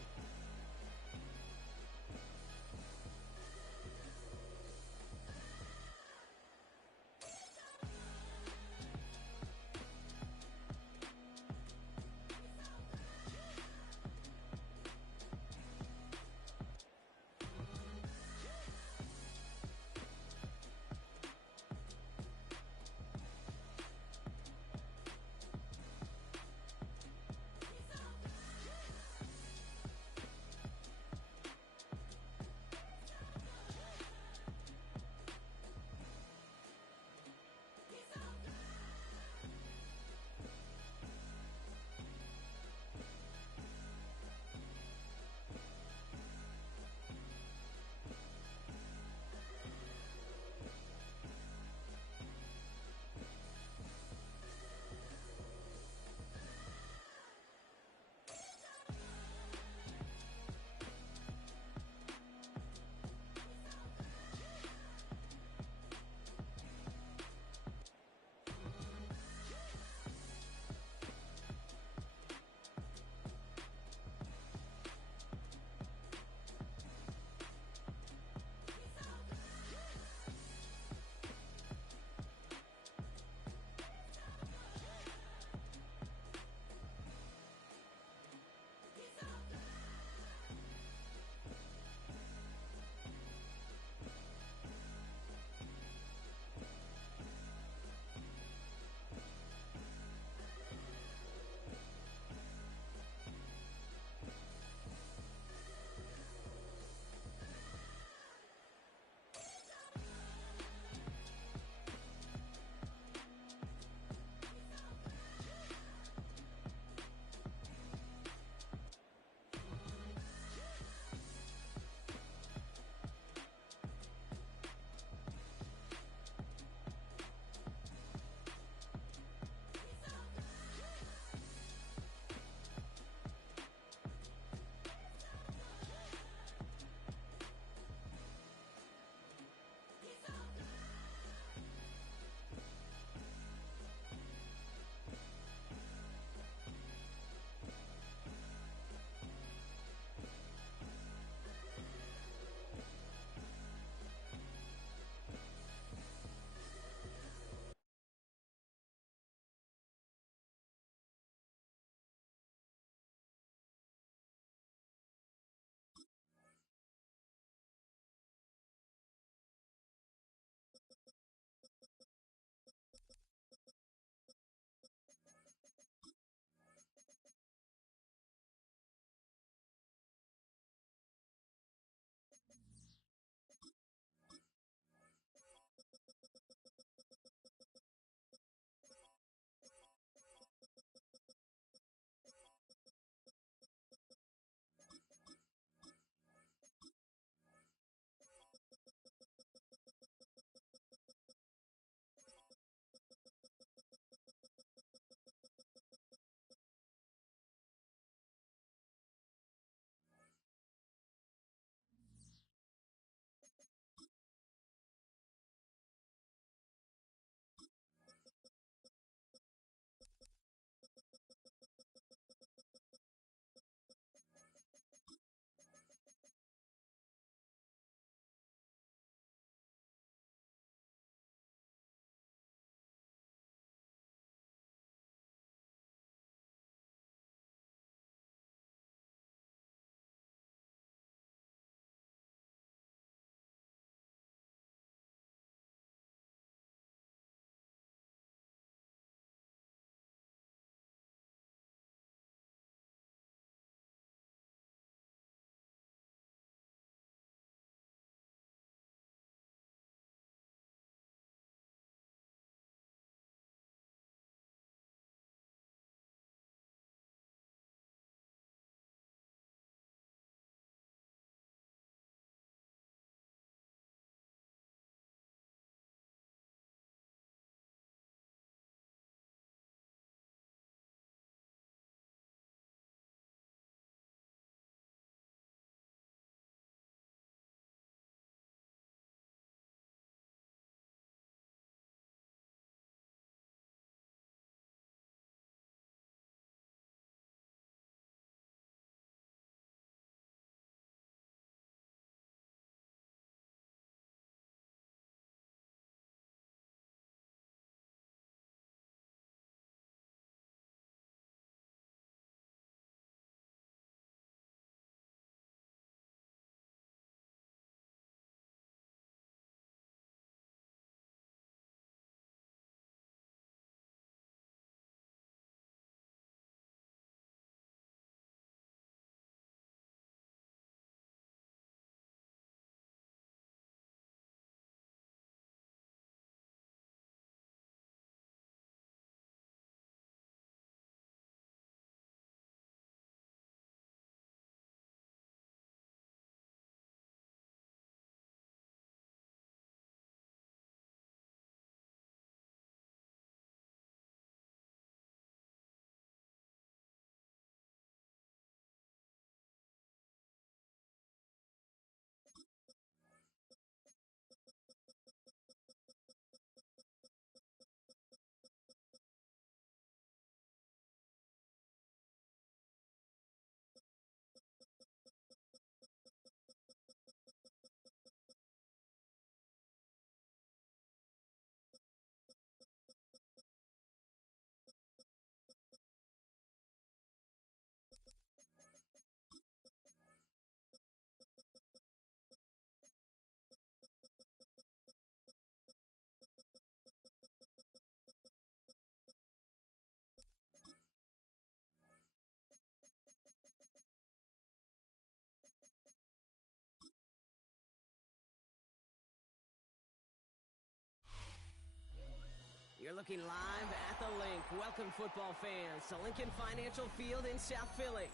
looking live at the Link. Welcome, football fans, to Lincoln Financial Field in South Philly.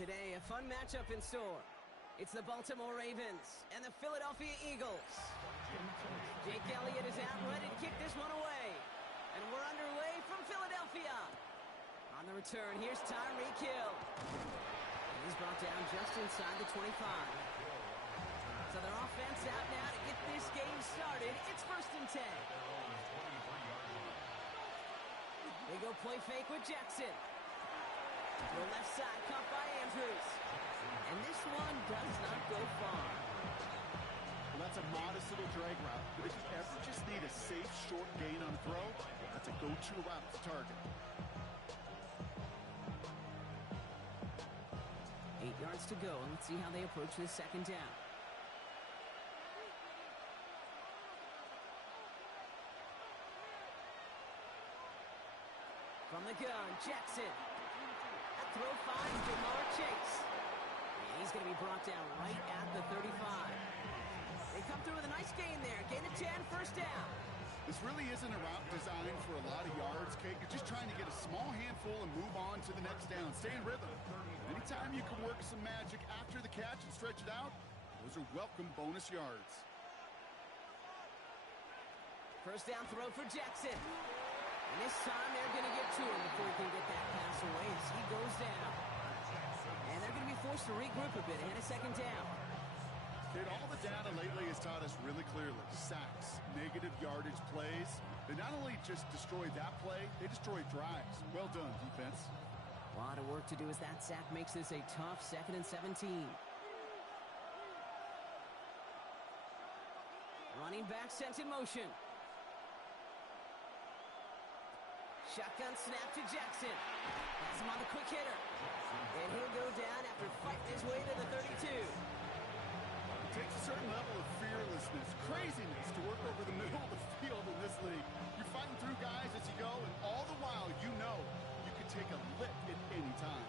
Today, a fun matchup in store. It's the Baltimore Ravens and the Philadelphia Eagles. Jake Elliott is out and ready to kick this one away. And we're underway from Philadelphia. On the return, here's Tyreek Hill. And he's brought down just inside the 25. So their offense out now to get this game started. It's 1st and 10. They go play fake with Jackson. The left side caught by Andrews. And this one does not go far. Well, that's a modest little drag route. But if you ever just need a safe, short gain on a throw, that's a go-to route to target. 8 yards to go, and let's see how they approach this 2nd down. From the gun, Jackson. That throw finds Jamar Chase. And he's going to be brought down right at the 35. They come through with a nice gain there. Gain of 10, 1st down. This really isn't a route designed for a lot of yards, Kate. You're just trying to get a small handful and move on to the next down. Stay in rhythm. Anytime you can work some magic after the catch and stretch it out, those are welcome bonus yards. 1st down throw for Jackson. And this time they're going to get to him before he can get that pass away as he goes down. And they're going to be forced to regroup a bit ahead of 2nd down. Kate, all the data lately has taught us really clearly, sacks, negative yardage plays, they not only just destroy that play, they destroy drives. Well done, defense. A lot of work to do as that sack makes this a tough 2nd and 17. Running back sent in motion. Shotgun snap to Jackson. Has him on the quick hitter. And he'll go down after fighting his way to the 32. It takes a certain level of fearlessness, craziness to work over the middle of the field in this league. You're fighting through guys as you go, and all the while you know you can take a lick at any time.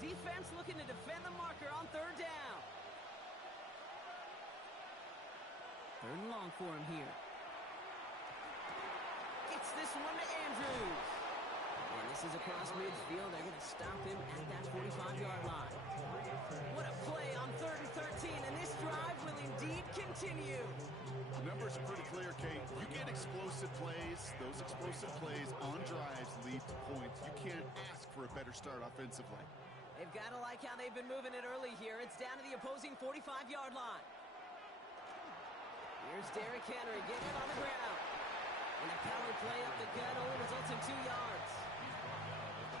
Defense looking to defend the marker on 3rd down. 3rd and long for him here. Gets this one to Andrews. And this is across midfield. They're going to stop him at that 45-yard line. What a play on 3rd and 13, and this drive will indeed continue. The numbers are pretty clear, Kate. You get explosive plays. Those explosive plays on drives lead to points. You can't ask for a better start offensively. They've got to like how they've been moving it early here. It's down to the opposing 45-yard line. Here's Derrick Henry getting it on the ground. And the power play up the gut only results in 2 yards.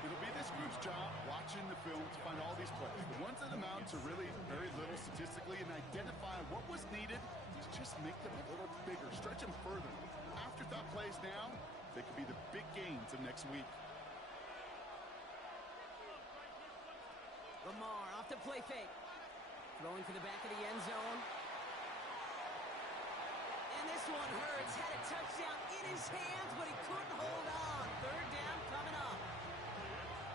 It'll be this group's job watching the film to find all these plays. The ones that amount to really very little statistically and identify what was needed to just make them a little bigger, stretch them further. Afterthought plays now, they could be the big gains of next week. Lamar off the play fake. Throwing for the back of the end zone. And this one hurts. Had a touchdown in his hands, but he couldn't hold on. 3rd down coming up.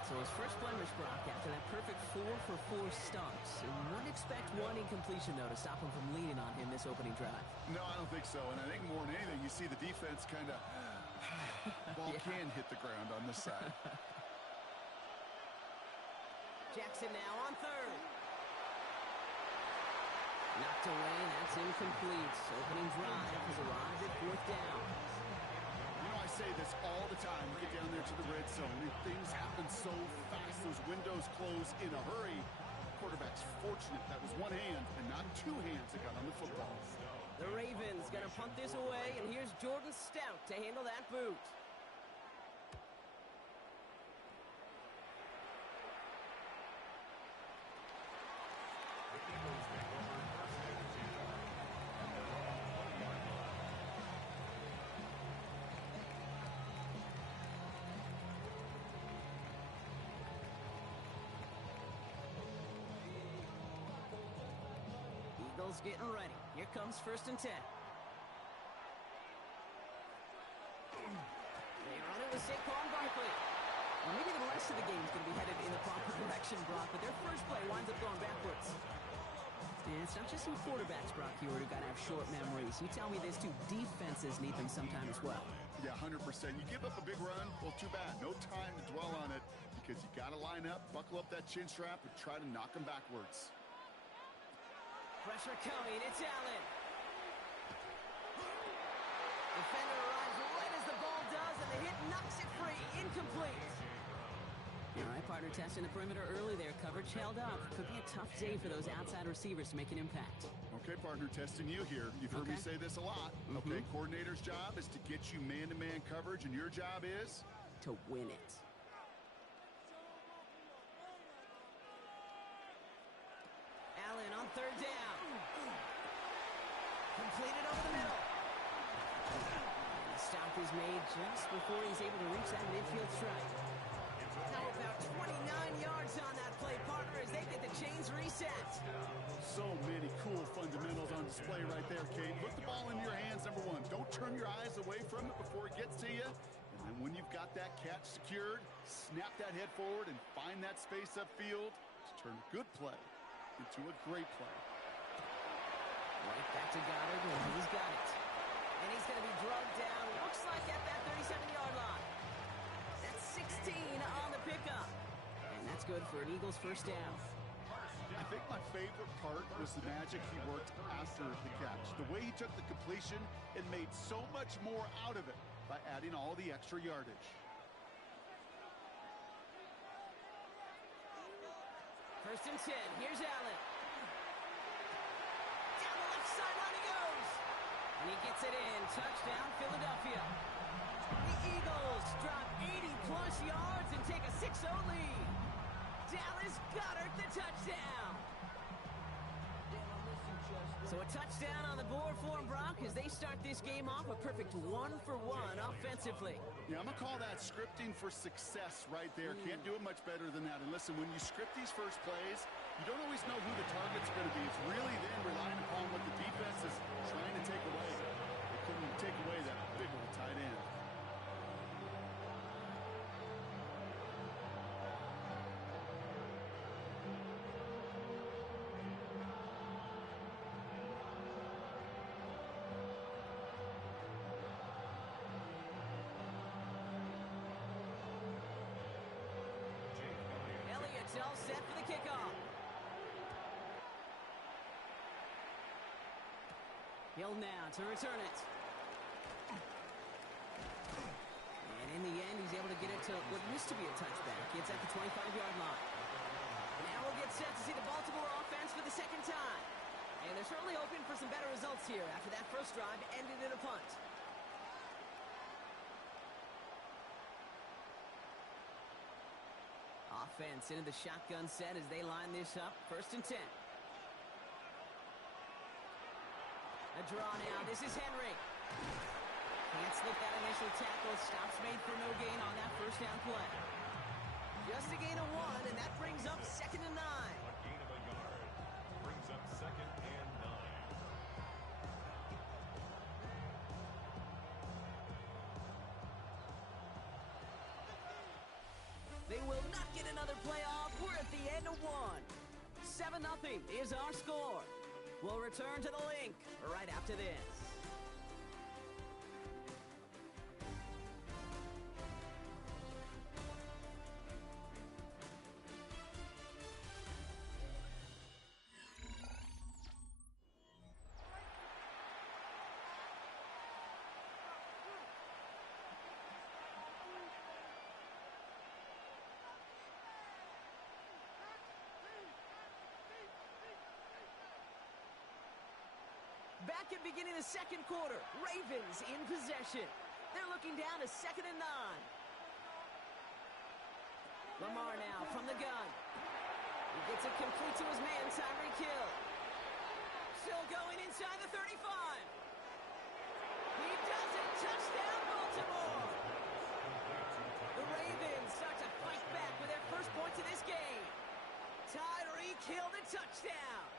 So his first blemish, Brock, after that perfect 4-for-4 stumps. And wouldn't expect one incompletion, though, to stop him from leaning on him this opening drive. No, I don't think so. And I think more than anything, you see the defense kind of ball can hit the ground on this side. Jackson now on 3rd. Knocked away, that's incomplete. Opening drive has arrived at 4th down. You know, I say this all the time. You get down there to the red zone, and things happen so fast. Those windows close in a hurry. Quarterback's fortunate that was one hand and not 2 hands that got on the football. The Ravens going to punt this away, and here's Jordan Stout to handle that boot. Eagles getting ready. Here comes 1st and 10. They run it with Saquon Barkley. Well, maybe the rest of the game is going to be headed in the proper direction, Brock, but their first play winds up going backwards. And it's not just some quarterbacks, Brock, here who got to have short memories. You tell me this too, defenses need them sometime as well. Yeah, 100%. You give up a big run, well, too bad. No time to dwell on it because you got to line up, buckle up that chin strap, and try to knock them backwards. Pressure coming. It's Allen. Defender arrives right as the ball does, and the hit knocks it free. Incomplete. All right, partner, testing the perimeter early there. Coverage held up. Could be a tough day for those outside receivers to make an impact. Okay, partner, testing you here. You've heard me say this a lot. Okay, coordinator's job is to get you man-to-man coverage, and your job is? To win it. Allen on third down. Completed over the middle. And the stop is made just before he's able to reach that midfield strike. Now about 29 yards on that play, partner, as they get the chains reset. So many cool fundamentals on display right there, Kate. Put the ball into your hands, number one. Don't turn your eyes away from it before it gets to you. And then when you've got that catch secured, snap that head forward and find that space upfield to turn a good play into a great play. Right back to Goddard, and he's got it. And he's going to be drugged down, looks like at that 37-yard line. That's 16 on the pickup. And that's good for an Eagles first down. I think my favorite part was the magic he worked after the catch. The way he took the completion and made so much more out of it by adding all the extra yardage. First and 10. Here's Allen. Down the left sideline he goes. And he gets it in. Touchdown, Philadelphia. The Eagles drop 80-plus yards and take a 6-0 lead. Dallas Goedert, the touchdown. So a touchdown on the board for them, Brock, as they start this game off a perfect 1-for-1 offensively. Yeah, I'm going to call that scripting for success right there. Can't do it much better than that. And listen, when you script these first plays, you don't always know who the target's going to be. It's really then relying upon what the defense is trying to take away. They couldn't take away that big old tight end. All set for the kickoff. Hill now to return it. And in the end, he's able to get it to what used to be a touchback. It's at the 25-yard line. Now we'll get set to see the Baltimore offense for the second time. And they're certainly hoping for some better results here after that first drive ended in a punt. Offense into the shotgun set as they line this up. First and 10. A draw now. This is Henry. Can't slip that initial tackle. Stops made for no gain on that first down play. Just a gain of 1, and that brings up 2nd and 9. A gain of a yard brings up 2nd and 9. They will not get another play off. We're at the end of 1. 7-0 is our score. We'll return to the link right after this. Back at beginning of the second quarter, Ravens in possession. They're looking down to 2nd and 9. Lamar now from the gun. He gets it complete to his man, Tyreek Hill. Still going inside the 35. He does it. Touchdown, Baltimore. The Ravens start to fight back with their first points of this game. Tyreek Hill, the touchdown.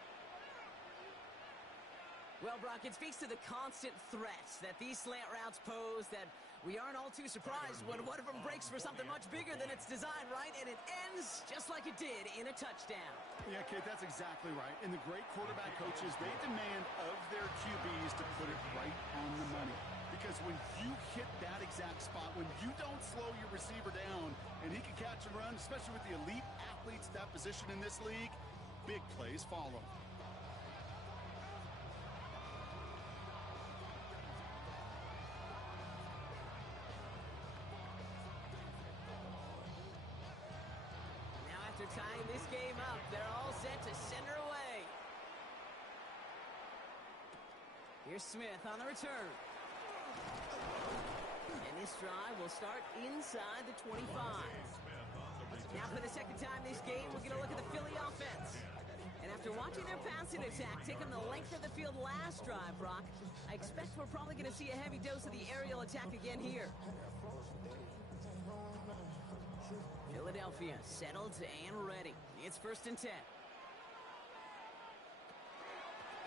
Well, Brock, it speaks to the constant threats that these slant routes pose that we aren't all too surprised when one of them breaks for something much bigger than its design, right? And it ends just like it did in a touchdown. Yeah, Kate, that's exactly right. And the great quarterback coaches, they demand of their QBs to put it right on the money. because when you hit that exact spot, when you don't slow your receiver down and he can catch and run, especially with the elite athletes at that position in this league, big plays follow. Now after tying this game up, they're all set to send her away. Here's Smith on the return. And this drive will start inside the 25. Now for the second time this game, we're going to look at the Philly offense. And after watching their passing attack take them the length of the field last drive, Brock, I expect we're probably going to see a heavy dose of the aerial attack again here. Philadelphia settled and ready. It's 1st and 10.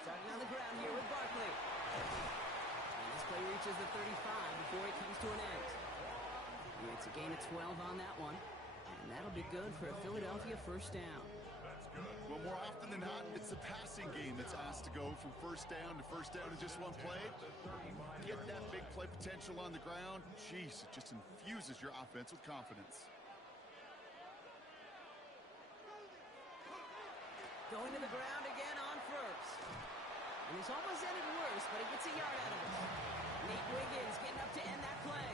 Starting on the ground here with Barkley. And this play reaches the 35 before it comes to an end. It's a gain of 12 on that one. And that'll be good for a Philadelphia first down. Well, more often than not, it's the passing game that's asked to go from first down in just one play. Get that big play potential on the ground. Jeez, it just infuses your offense with confidence. Going to the ground again on first. And it's almost ended worse, but he gets a yard out of it. Nate Wiggins getting up to end that play.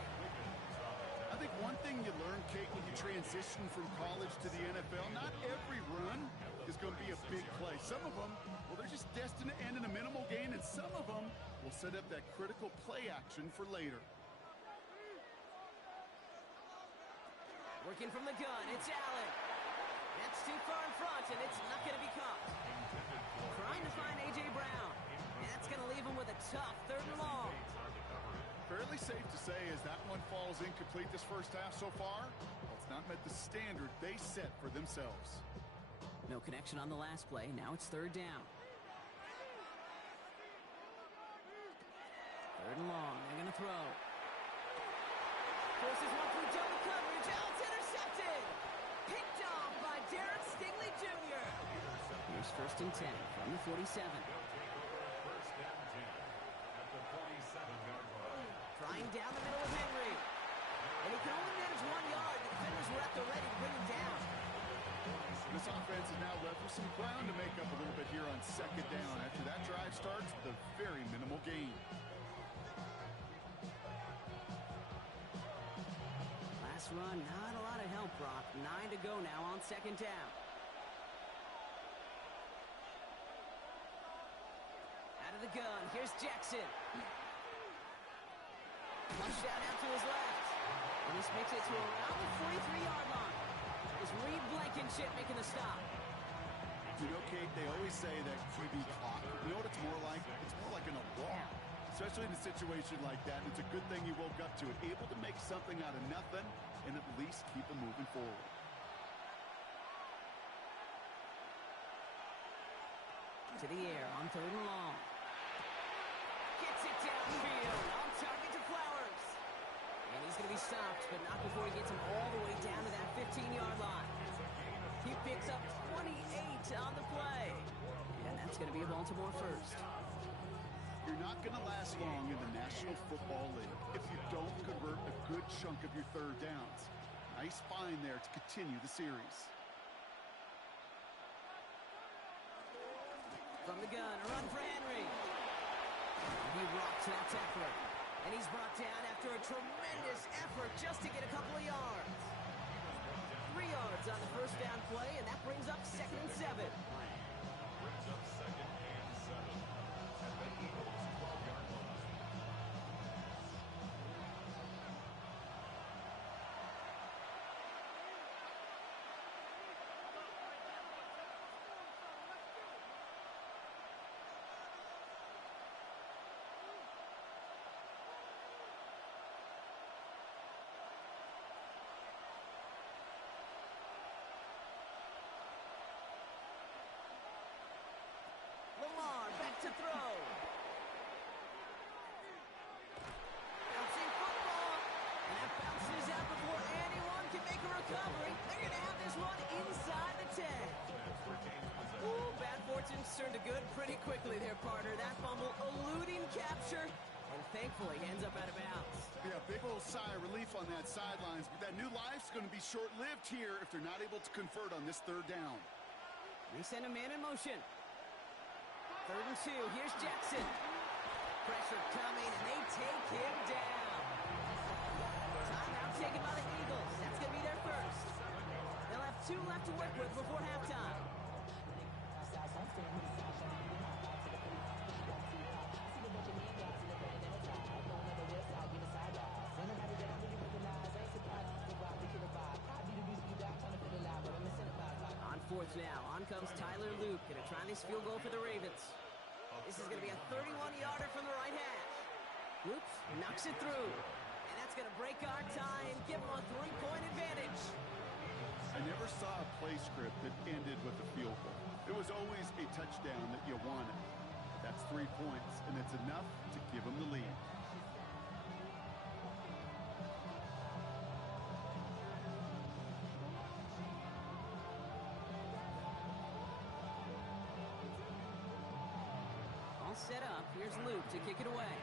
I think one thing you learn, Kate, when you transition from college to the NFL, not every run is going to be a big play. Some of them, well, they're just destined to end in a minimal gain, and some of them will set up that critical play action for later. Working from the gun, it's Allen. That's too far in front, and it's not going to be caught. Trying to find A.J. Brown. And that's going to leave him with a tough 3rd and long. Fairly safe to say as that one falls incomplete this first half so far, well, it's not met the standard they set for themselves. No connection on the last play. Now it's 3rd down. 3rd and long. They're going to throw. Forces one through double coverage. It's intercepted. Picked off by Derek Stingley Jr. Here's 1st and 10 from the 47. Trying down the middle of Henry. And he can only manage 1 yard. The defenders were at the ready to bring him down. This offense is now left with some ground to make up a little bit here on 2nd down. After that drive starts, the very minimal gain. Last run, not a lot of help, Brock. 9 to go now on 2nd down. Out of the gun, here's Jackson. Flushed out to his left. And this makes it to around the 43-yard line. It's Reed Blankenship making the stop. You know, Kate, they always say that QB clock, you know what it's more like? It's more like an alarm. Especially in a situation like that. And it's a good thing you woke up to it. Able to make something out of nothing and at least keep them moving forward. To the air on 3rd and long. Gets it downfield. On target to Flowers. And he's going to be stopped, but not before he gets him all the way down to that 15-yard line. He picks up 28 on the play. And that's going to be a Baltimore first. You're not going to last long in the National Football League if you don't convert a good chunk of your 3rd downs. Nice find there to continue the series. From the gun, a run for Henry. He rocks that tackler. And he's brought down after a tremendous effort just to get a couple of yards. 3 yards on the 1st down play, and that brings up 2nd and 7. Brings up 2nd and 7 at the Eagles' 12-yard line. Lamar back to throw. Bouncing football. And that bounces out before anyone can make a recovery. They're going to have this one inside the 10. Ooh, bad fortune turned to good pretty quickly there, partner. That fumble eluding capture. And thankfully ends up out of bounds. Yeah, big old sigh of relief on that sidelines, but that new life's going to be short-lived here if they're not able to convert on this third down. They send a man in motion. 3rd and 2. Here's Jackson. Pressure coming, and they take him down. Timeout taken by the Eagles. That's going to be their first. They'll have 2 left to work with before halftime. On 4th now, on comes Tyler Luke. Going to try this field goal for the Ravens. This is going to be a 31-yarder from the right hash. Luke knocks it through. And that's going to break our tie and give them a 3-point advantage. I never saw a play script that ended with a field goal. It was always a touchdown that you wanted. That's 3 points, and it's enough to give them the lead. All set up. Here's Luke to kick it away.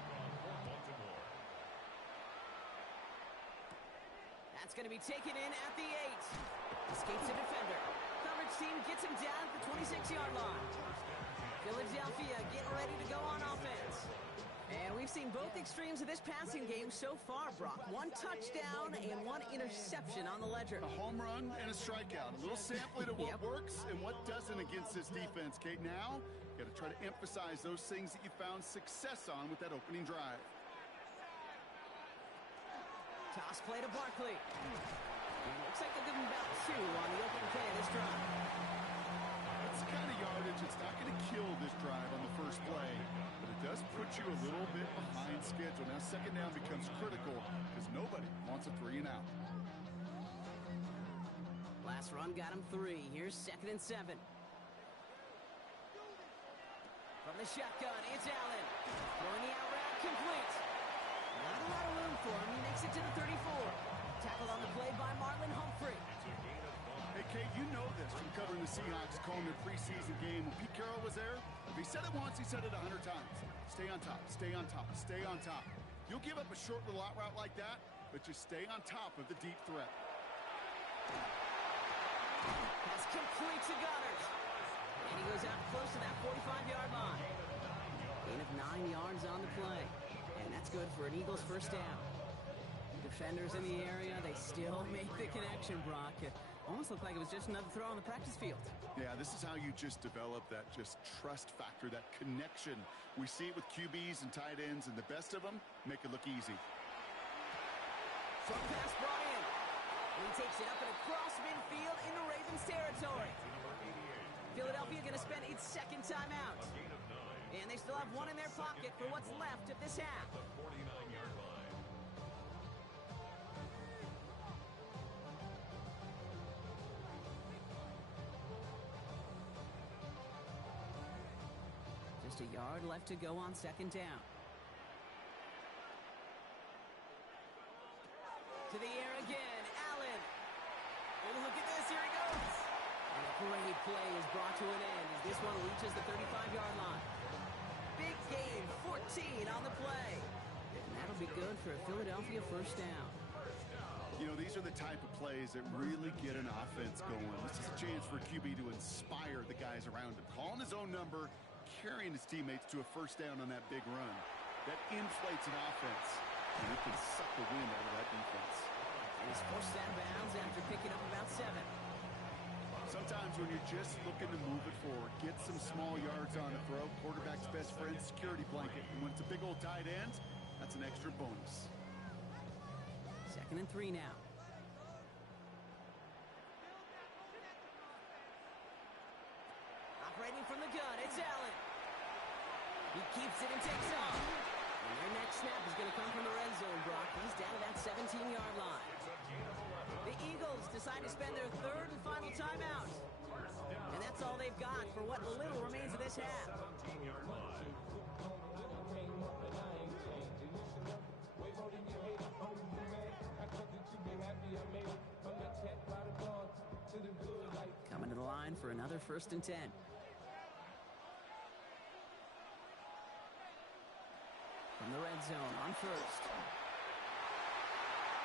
That's going to be taken in at the 8. Escapes the defender. Coverage team gets him down at the 26-yard line. Philadelphia getting ready to go on offense. And we've seen both extremes of this passing game so far, Brock. 1 touchdown and 1 interception on the ledger. A home run and a strikeout. A little sampling of what works and what doesn't against this defense, Kate. Now, you got to try to emphasize those things that you found success on with that opening drive. Toss play to Barkley. And looks like they'll give him about 2 on the opening play of this drive. That's the kind of yardage it's not going to kill this drive on the first play, but it does put you a little bit behind schedule. Now 2nd down becomes critical because nobody wants a 3 and out. Last run got him 3. Here's 2nd and 7. From the shotgun, it's Allen. Throwing the out route complete. Not a lot of room for him. He makes it to the 34. Tackled on the play by Marlon Humphrey. Hey, Kate, you know this from covering the Seahawks, calling their preseason game. When Pete Carroll was there, if he said it once, he said it 100 times. Stay on top, stay on top, stay on top. You'll give up a short little out route like that, but just stay on top of the deep threat. Pass complete to Goddard. And he goes out close to that 45-yard line. Gain of 9 yards on the play. And that's good for an Eagles first down. Defenders in the area, they still make the connection, Brock. It almost looked like it was just another throw on the practice field. Yeah, this is how you just develop that just trust factor, that connection. We see it with QBs and tight ends, and the best of them make it look easy. Short pass brought in. And he takes it up and across midfield into Ravens territory. Philadelphia going to spend its 2nd timeout. And they still have 1 in their pocket for what's left of this half. The 49-yard line. Just a yard left to go on 2nd down. To the air again, Allen. Oh, look at this, here he goes. And a great play is brought to an end as this one reaches the 35-yard line. Big gain, 14 on the play. And that'll be good for a Philadelphia first down. You know, these are the type of plays that really get an offense going. This is a chance for a QB to inspire the guys around him. Calling his own number, carrying his teammates to a first down on that big run. That inflates an offense, and it can suck the wind out of that defense. And he's forced out of bounds after picking up about 7. Sometimes when you're just looking to move it forward, get some small yards on the throw, quarterback's best friend, security blanket. And when it's a big old tight end, that's an extra bonus. 2nd and 3 now. Operating from the gun, it's Allen. He keeps it and takes off. And their next snap is going to come from the red zone, Brock. He's down to that 17-yard line. The Eagles decide to spend their 3rd and final timeout. And that's all they've got for what little remains of this half. 17-yard line. Coming to the line for another 1st and 10. From in the red zone on first.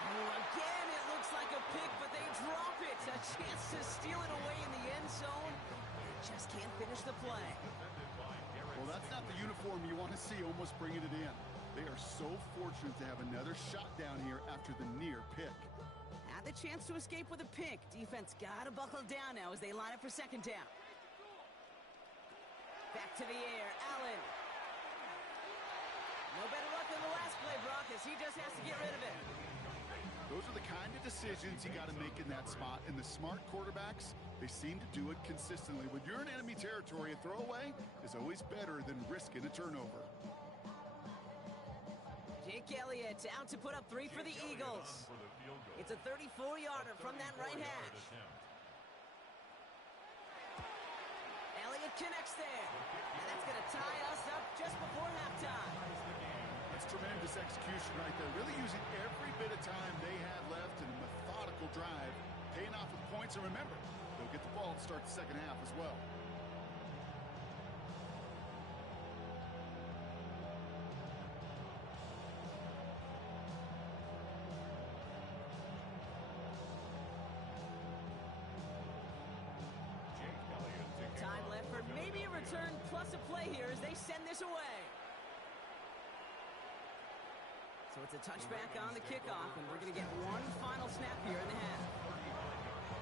Oh, again, it looks like a pick, but they drop it. A chance to steal it away in the end zone. They just can't finish the play. Well, that's not the uniform you want to see almost bringing it in. They are so fortunate to have another shot down here after the near pick. Had the chance to escape with a pick. Defense got to buckle down now as they line up for second down. Back to the air, Allen. No better luck than the last play, Brock, as he just has to get rid of it. Those are the kind of decisions you got to make in that spot. And the smart quarterbacks, they seem to do it consistently. When you're in enemy territory, a throwaway is always better than risking a turnover. Jake Elliott out to put up 3 for the Eagles. It's a 34-yarder from that right hash. Elliott connects there. And that's going to tie us up just before halftime. That's tremendous execution right there. Really using every bit of time they had left in a methodical drive, paying off with points. And remember, they'll get the ball to start the second half as well. Time left for maybe a return plus a play here as they send this away. So it's a touchback on the kickoff, and we're going to get one final snap here in the half.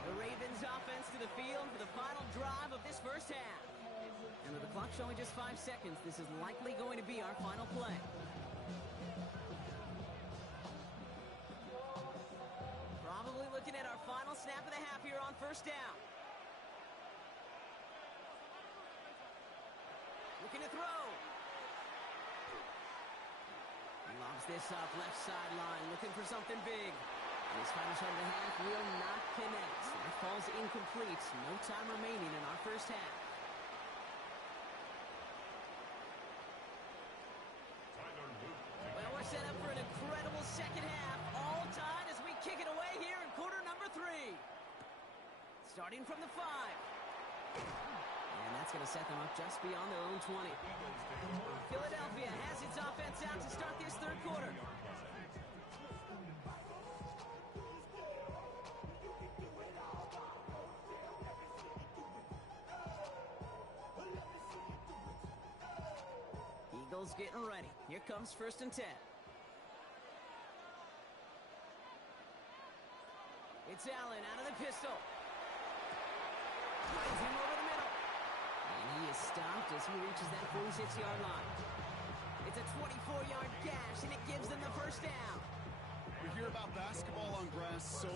The Ravens offense to the field for the final drive of this first half. And with the clock showing just 5 seconds, this is likely going to be our final play. Probably looking at our final snap of the half here on first down. Looking to throw. He lobs this up, left sideline, looking for something big. And his final shot of the half will not connect. That falls incomplete. No time remaining in our first half. Well, we're set up for an incredible second half. All tied as we kick it away here in quarter number 3. Starting from the 5. And that's going to set them up just beyond their own 20. Philadelphia has its offense out to start this third quarter. Eagles getting ready. Here comes 1st and 10. It's Allen out of the pistol. Finds him over the middle. And he is stopped as he reaches that 46-yard line. It's a 24-yard gash, and it gives them the first down. We hear about basketball on grass so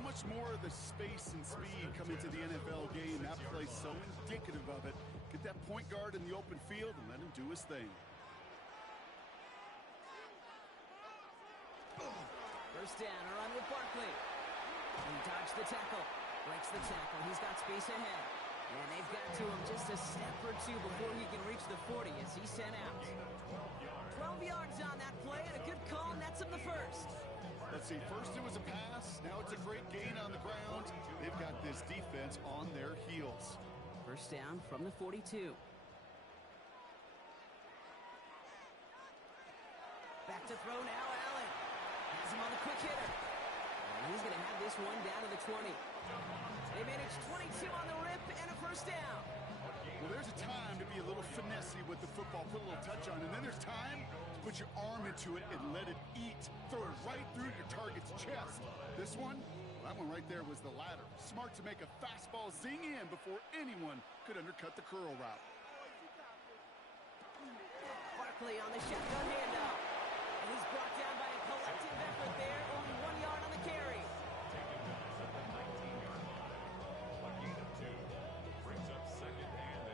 much more of the space and speed coming to the NFL game. That play's so indicative of it. Get that point guard in the open field and let him do his thing. First down, a run with Barkley. He dodged the tackle, breaks the tackle. He's got space ahead. And they've got to him just a step or two before he can reach the 40 as he's sent out. 12 yards on that play, and a good call nets him the first. Let's see, first it was a pass, now it's a great gain on the ground. They've got this defense on their heels. First down from the 42. Back to throw now, Allen. Has him on the quick hitter. And he's going to have this one down to the 20. They managed 22 on the rip and a first down. Well, there's a time to be a little finessey with the football, put a little touch on, and then there's time to put your arm into it and let it eat. Throw it right through your target's chest. This one, that one right there was the latter. Smart to make a fastball zing in before anyone could undercut the curl route. Barkley on the shotgun handoff. And he's brought down by a collective effort there. Only 1 yard on the carry. Brings up 2nd and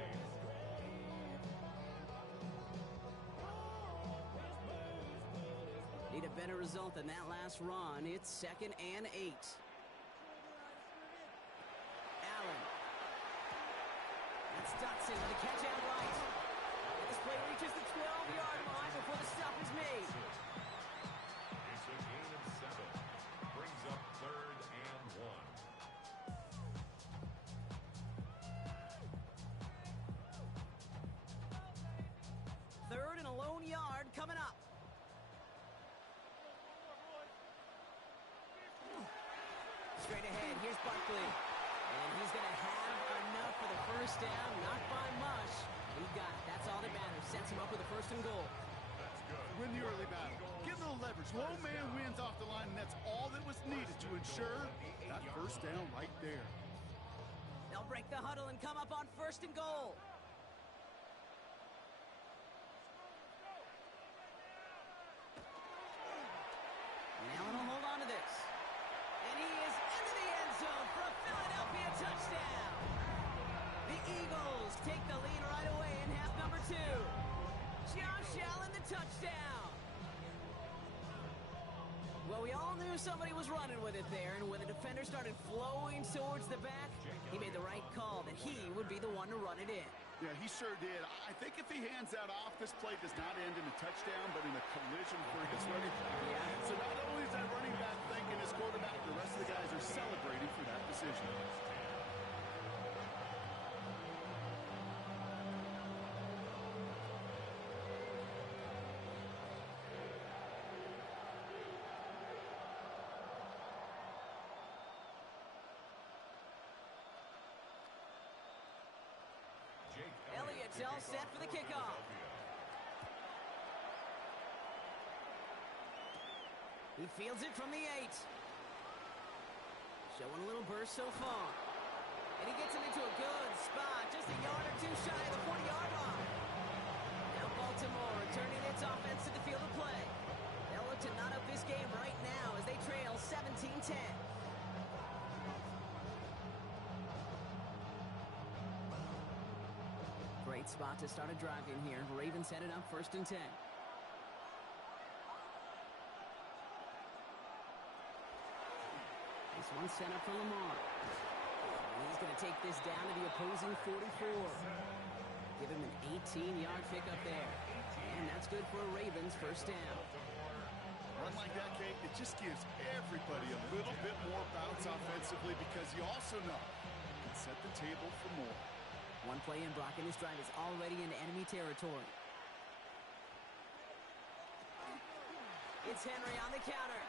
8. Need a better result than that last run. It's 2nd and 8. Allen. That's Dotson with a catch out right. And this play reaches the 12-yard line before the stop is made. It's a gain of 7. Brings up 3rd and 1. Third and a lone yard coming up. straight ahead. Here's Barkley. And he's going to have enough for the first down. Not by much. He got it. That's all that matters. Sets him up with a 1st and goal. Win the early battle. Get a little leverage. Low man wins off the line, and that's all that was needed to ensure that 1st down right there. They'll break the huddle and come up on 1st and goal. And Allen will hold on to this. And he is into the end zone for a Philadelphia touchdown. The Eagles take the lead right away in half number 2. Josh Allen, the touchdown. Well, we all knew somebody was running with it there, and when the defender started flowing towards the back, he made the right call that he would be the one to run it in. Yeah, he sure did. I think if he hands that off, this play does not end in a touchdown, but in a collision for his running back. Yeah. So not only is that running back thanking his quarterback, the rest of the guys are celebrating for that decision. Elliott's all set for the kickoff. He fields it from the 8. Showing a little burst so far. And he gets him into a good spot, just a yard or 2 shy of the 40-yard line. Now Baltimore returning its offense to the field of play. They'll look to knot up this game right now as they trail 17-10. Great spot to start a drive in here. Ravens headed up 1st and 10. This one's set up for Lamar. And he's going to take this down to the opposing 44. Give him an 18-yard pickup there. And that's good for a Ravens 1st down. Run like that, Kate, it just gives everybody a little bit more bounce offensively because you also know you can set the table for more. One play in, Brock, and his drive is already in enemy territory. It's Henry on the counter.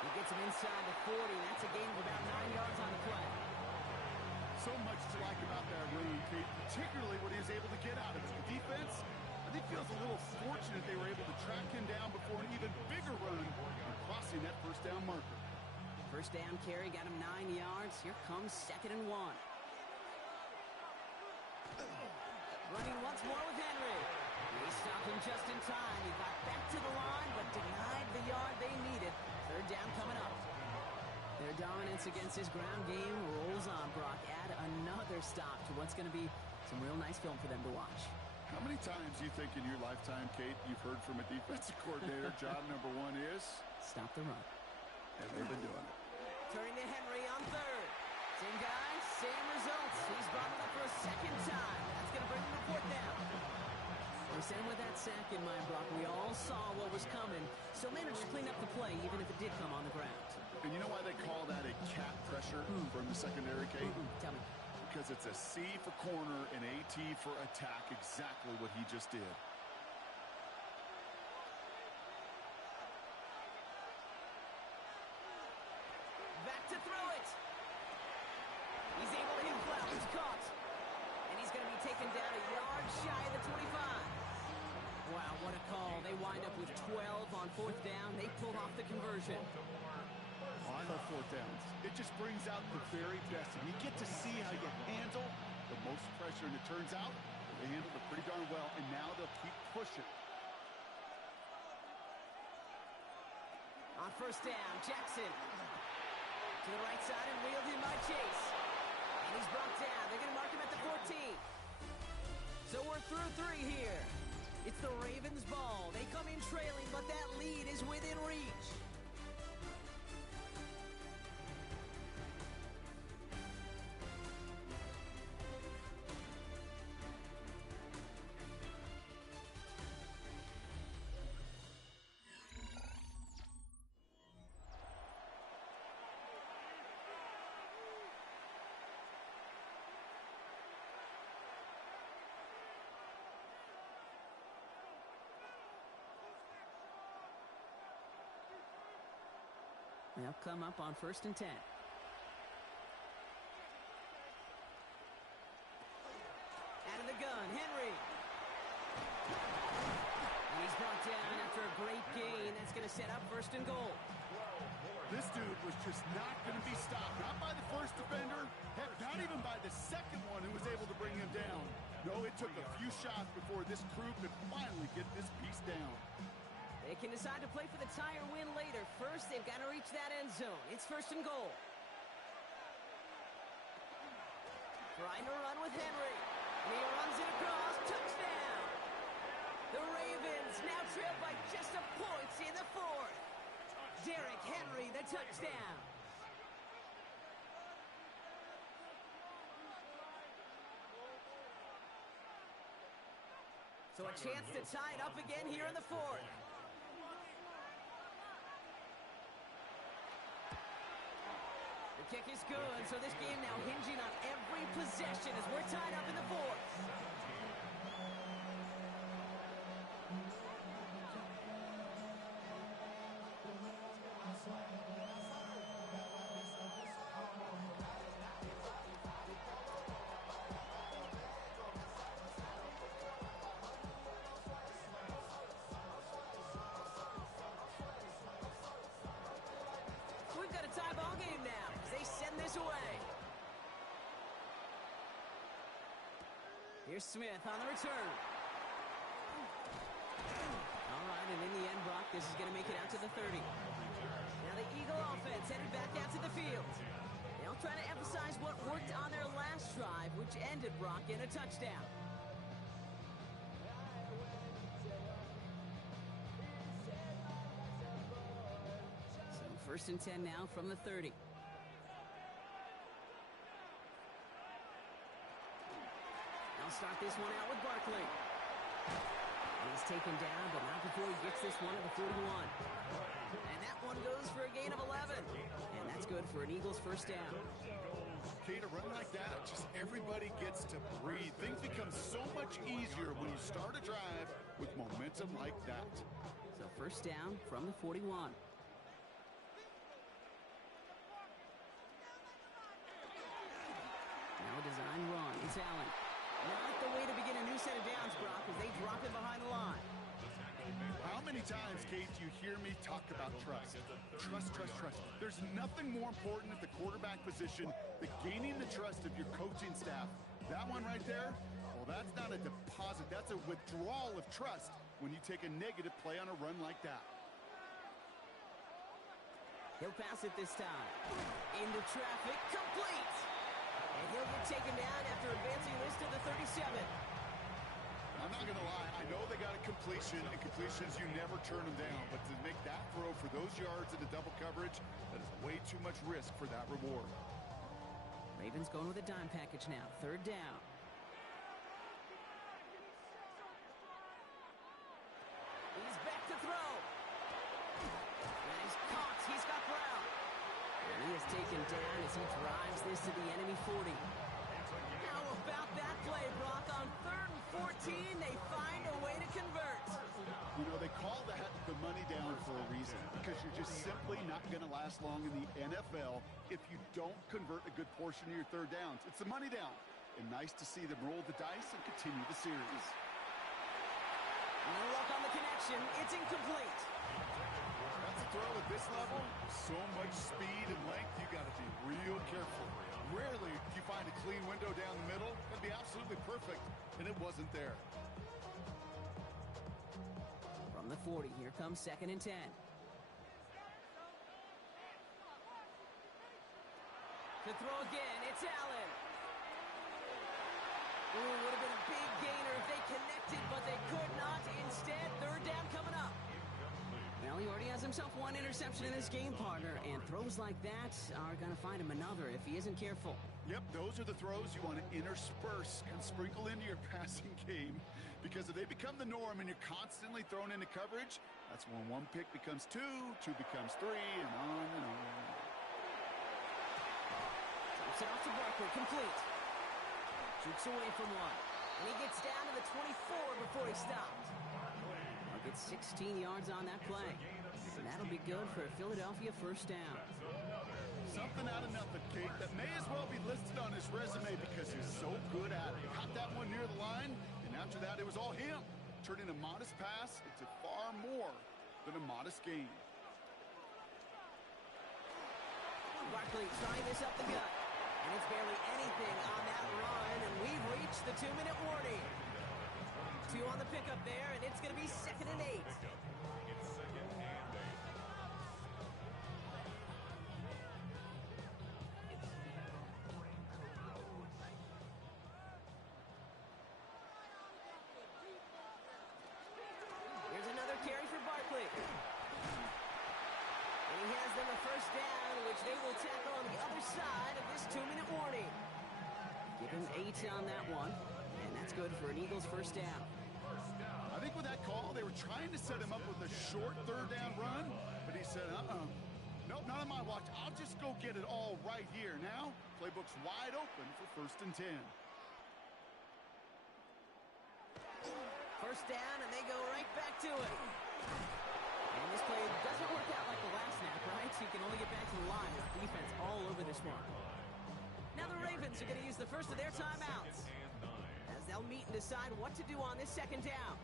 He gets him inside the 40. That's a gain of about 9 yards on the play. So much to like about that run, Kate, particularly what he was able to get out of it. The defense, I think, feels a little fortunate they were able to track him down before an even bigger run and crossing that 1st down marker. 1st down carry, got him 9 yards. Here comes 2nd and 1. Running once more with Henry. He stopped him just in time. He got back to the line, but denied the yard they needed. 3rd down coming up. Their dominance against his ground game rolls on, Brock. Add another stop to what's going to be some real nice film for them to watch. How many times do you think in your lifetime, Kate, you've heard from a defensive coordinator, job number 1 is? Stop the run. And they've been doing it. Turning to Henry on 3rd. Same guy, same results. He's brought it up for a 2nd time. That's going to bring him to 4th down. We said with that sack in mind, Brock, we all saw what was coming. So managed to clean up the play, even if it did come on the ground. And you know why they call that a cat pressure from the secondary, Kate? Tell me. Because it's a C for corner and AT for attack, exactly what he just did. Back to throw it. He's able to hit well. He's caught. And he's going to be taken down a yard shy of the 25. Wow, what a call. They wind up with 12 on 4th down. They pull off the conversion. Oh, I love 4th downs. It just brings out the very best. And you get to see how you handle the most pressure. And it turns out they handled it pretty darn well. And now they'll keep pushing. On 1st down, Jackson. To the right side and wheeled in by Chase. And he's brought down. They're going to mark him at the 14. So we're through 3 here. It's the Ravens' ball. They come in trailing, but that lead is within reach. They'll come up on 1st and 10. Out of the gun, Henry. And he's brought down after a great gain. That's going to set up 1st and goal. This dude was just not going to be stopped. Not by the first defender. Heck, not even by the second one who was able to bring him down. No, it took a few shots before this crew could finally get this piece down. They can decide to play for the tie or win later. First, they've got to reach that end zone. It's 1st and goal. Trying to run with Henry. And he runs it across. Touchdown! The Ravens now trail by just a point in the 4th. Derrick Henry, the touchdown. So a chance to tie it up again here in the 4th. The kick is good, so this game now hinging on every possession as we're tied up in the 4th. We've got a tie ball game now as they send this away. Here's Smith on the return. All right, and in the end, Brock, this is going to make it out to the 30. Now the Eagle offense headed back out to the field. They'll try to emphasize what worked on their last drive, which ended, Brock, in a touchdown. So 1st and 10 now from the 30. They'll start this one out with Barkley. He's taken down, but not before he gets this one at the 41. And that one goes for a gain of 11. And that's good for an Eagles 1st down. Okay, to run like that, just everybody gets to breathe. Things become so much easier when you start a drive with momentum like that. So 1st down from the 41. Now a design run. It's Allen. Not the way to begin a new set of downs, Brock, as they drop it behind the line. How many times, Kate, do you hear me talk about trust? Trust, trust, trust. There's nothing more important at the quarterback position than gaining the trust of your coaching staff. That one right there, well, that's not a deposit. That's a withdrawal of trust when you take a negative play on a run like that. He'll pass it this time. Into traffic, complete! And he'll get taken down after advancing this to the 37. I'm not going to lie. I know they got a completion, and completions, you never turn them down. But to make that throw for those yards into double coverage, that is way too much risk for that reward. Ravens going with a dime package now. 3rd down. He's back to throw. And he's caught. He's got Brown. And he is taken down as he drives this to the enemy 40. How about that play, Brock? On 3rd and 14, they find a way to convert. You know, they call that the money down for a reason, because you're just simply not going to last long in the NFL if you don't convert a good portion of your 3rd downs. It's the money down. And nice to see them roll the dice and continue the series. No luck on the connection. It's incomplete. That's a throw at this level. So much speed and length, you got to be real careful. Rarely do you find a clean window down the middle. That'd be absolutely perfect, and it wasn't there. From the 40, here comes 2nd and 10. To throw again, it's Allen. Ooh, would have been a big gainer if they connected, but they could not. Instead, 3rd down coming up. Well, he already has himself one interception in this game, partner, and throws like that are going to find him another if he isn't careful. Yep, those are the throws you want to intersperse and sprinkle into your passing game, because if they become the norm and you're constantly thrown into coverage, that's when 1 pick becomes 2, 2 becomes 3, and on and on. Drops it off to Barkley, complete. Shoots away from one, and he gets down to the 24 before he stopped. Gets 16 yards on that play. And That'll be good for a Philadelphia first down. Something out of nothing, Kate, that may as well be listed on his resume because he's so good at it. Caught that one near the line, and after that, it was all him, turning a modest pass into far more than a modest gain. Barkley trying this up the gut. And it's barely anything on that run, and we've reached the 2-minute warning. 2 on the pickup there, and it's going to be 2nd and 8. It's 2nd and 8. Here's another carry for Barkley. And he has them a first down, which they will tackle on the other side of this 2-minute warning. Give him 8 on that one, and that's good for an Eagles first down. I think with that call, they were trying to set him up with a short 3rd down run, but he said, nope, not on my watch. I'll just go get it all right here. Now, playbook's wide open for 1st and 10. First down, and they go right back to it. And this play doesn't work out like the last snap, right? So you can only get back to the line as the defense all over this one. Now the Ravens are going to use the first of their timeouts as they'll meet and decide what to do on this 2nd down.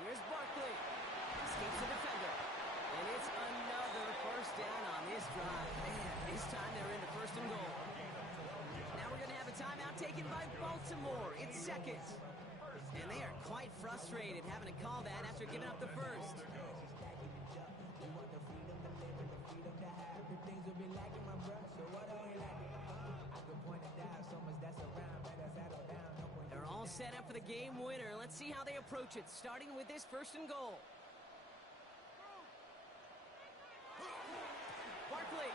Here's Barkley. Escapes the defender. And it's another first down on this drive. Man, this time they're into 1st and goal. Now we're going to have a timeout taken by Baltimore. It's 2nd. And they are quite frustrated having to call that after giving up the first. They're all set up for the game winner. Let's see how they approach it, starting with this 1st and goal. Barkley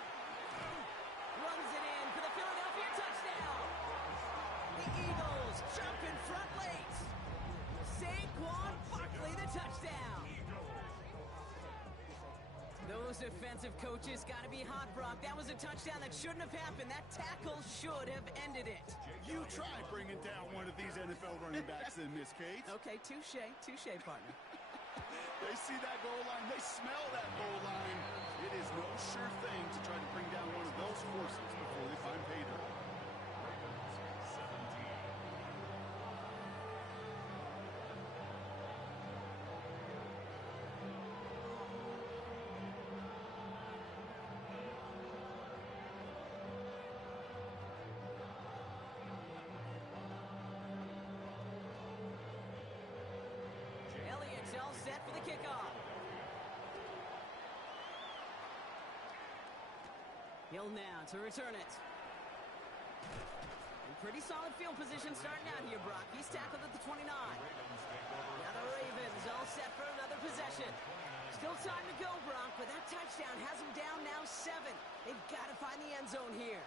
runs it in for the Philadelphia touchdown. The Eagles jump in front late. Saquon Barkley, the touchdown. Those defensive coaches got to be hot, Brock. That was a touchdown that shouldn't have happened. That tackle should have ended it. You try bringing down one of these NFL running backs in this case. Okay, touche, partner. They see that goal line. They smell that goal line. It is no sure thing to try to bring down one of those horses before they find pay dirt. Ravens 17. Elliott's all set for the kickoff. Hill now to return it. And pretty solid field position starting out here, Brock. He's tackled at the 29. Now the Ravens all set for another possession. Still time to go, Brock, but that touchdown has them down now 7. They've got to find the end zone here.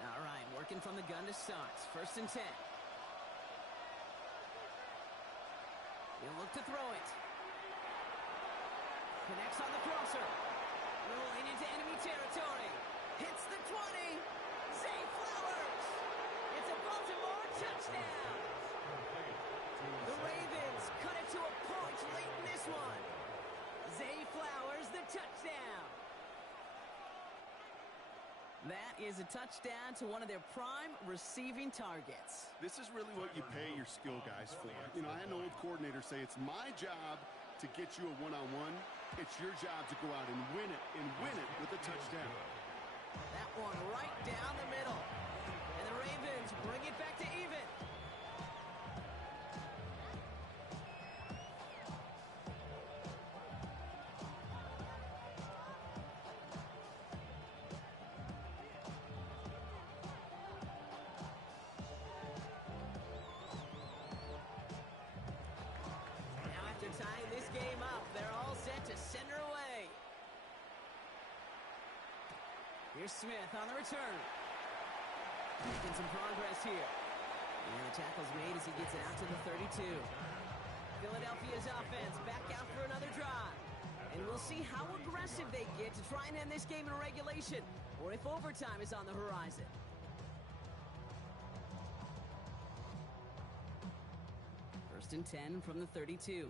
All right, working from the gun to start. 1st and 10. He'll look to throw it. Connects on the crosser. Rolling into enemy territory. Hits the 20. Zay Flowers. It's a Baltimore touchdown. The Ravens cut it to a point late in this one. Zay Flowers, the touchdown. That is a touchdown to one of their prime receiving targets. This is really what you pay your skill guys for. You know, I had an old coordinator say it's my job to get you a one-on-one. It's your job to go out and win it with a touchdown. That one right down the middle. And the Ravens bring it back to even. Tying this game up, they're all set to send her away. Here's Smith on the return. Making some progress here. And the tackle's made as he gets it out to the 32. Philadelphia's offense back out for another drive. And we'll see how aggressive they get to try and end this game in regulation, or if overtime is on the horizon. First and 10 from the 32.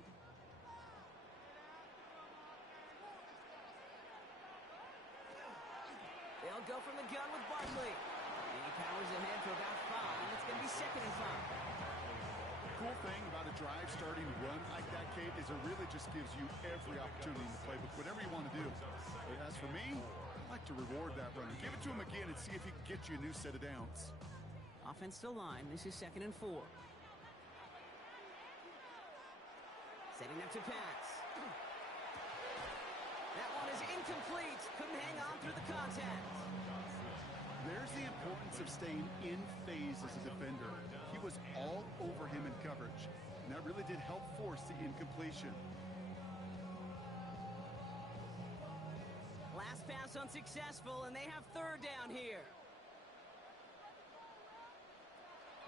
They'll go from the gun with Barkley. And he powers ahead for about 5. It's going to be 2nd and 5. The cool thing about a drive starting to run like that, Kate, is it really just gives you every opportunity in the playbook, whatever you want to do. But as for me, I like to reward that runner. Give it to him again and see if he can get you a new set of downs. Offense to line. This is 2nd and 4. Setting up to pass. That one is incomplete. Couldn't hang on through the contact. There's the importance of staying in phase as a defender. He was all over him in coverage, and that really did help force the incompletion. Last pass unsuccessful, and they have 3rd down here.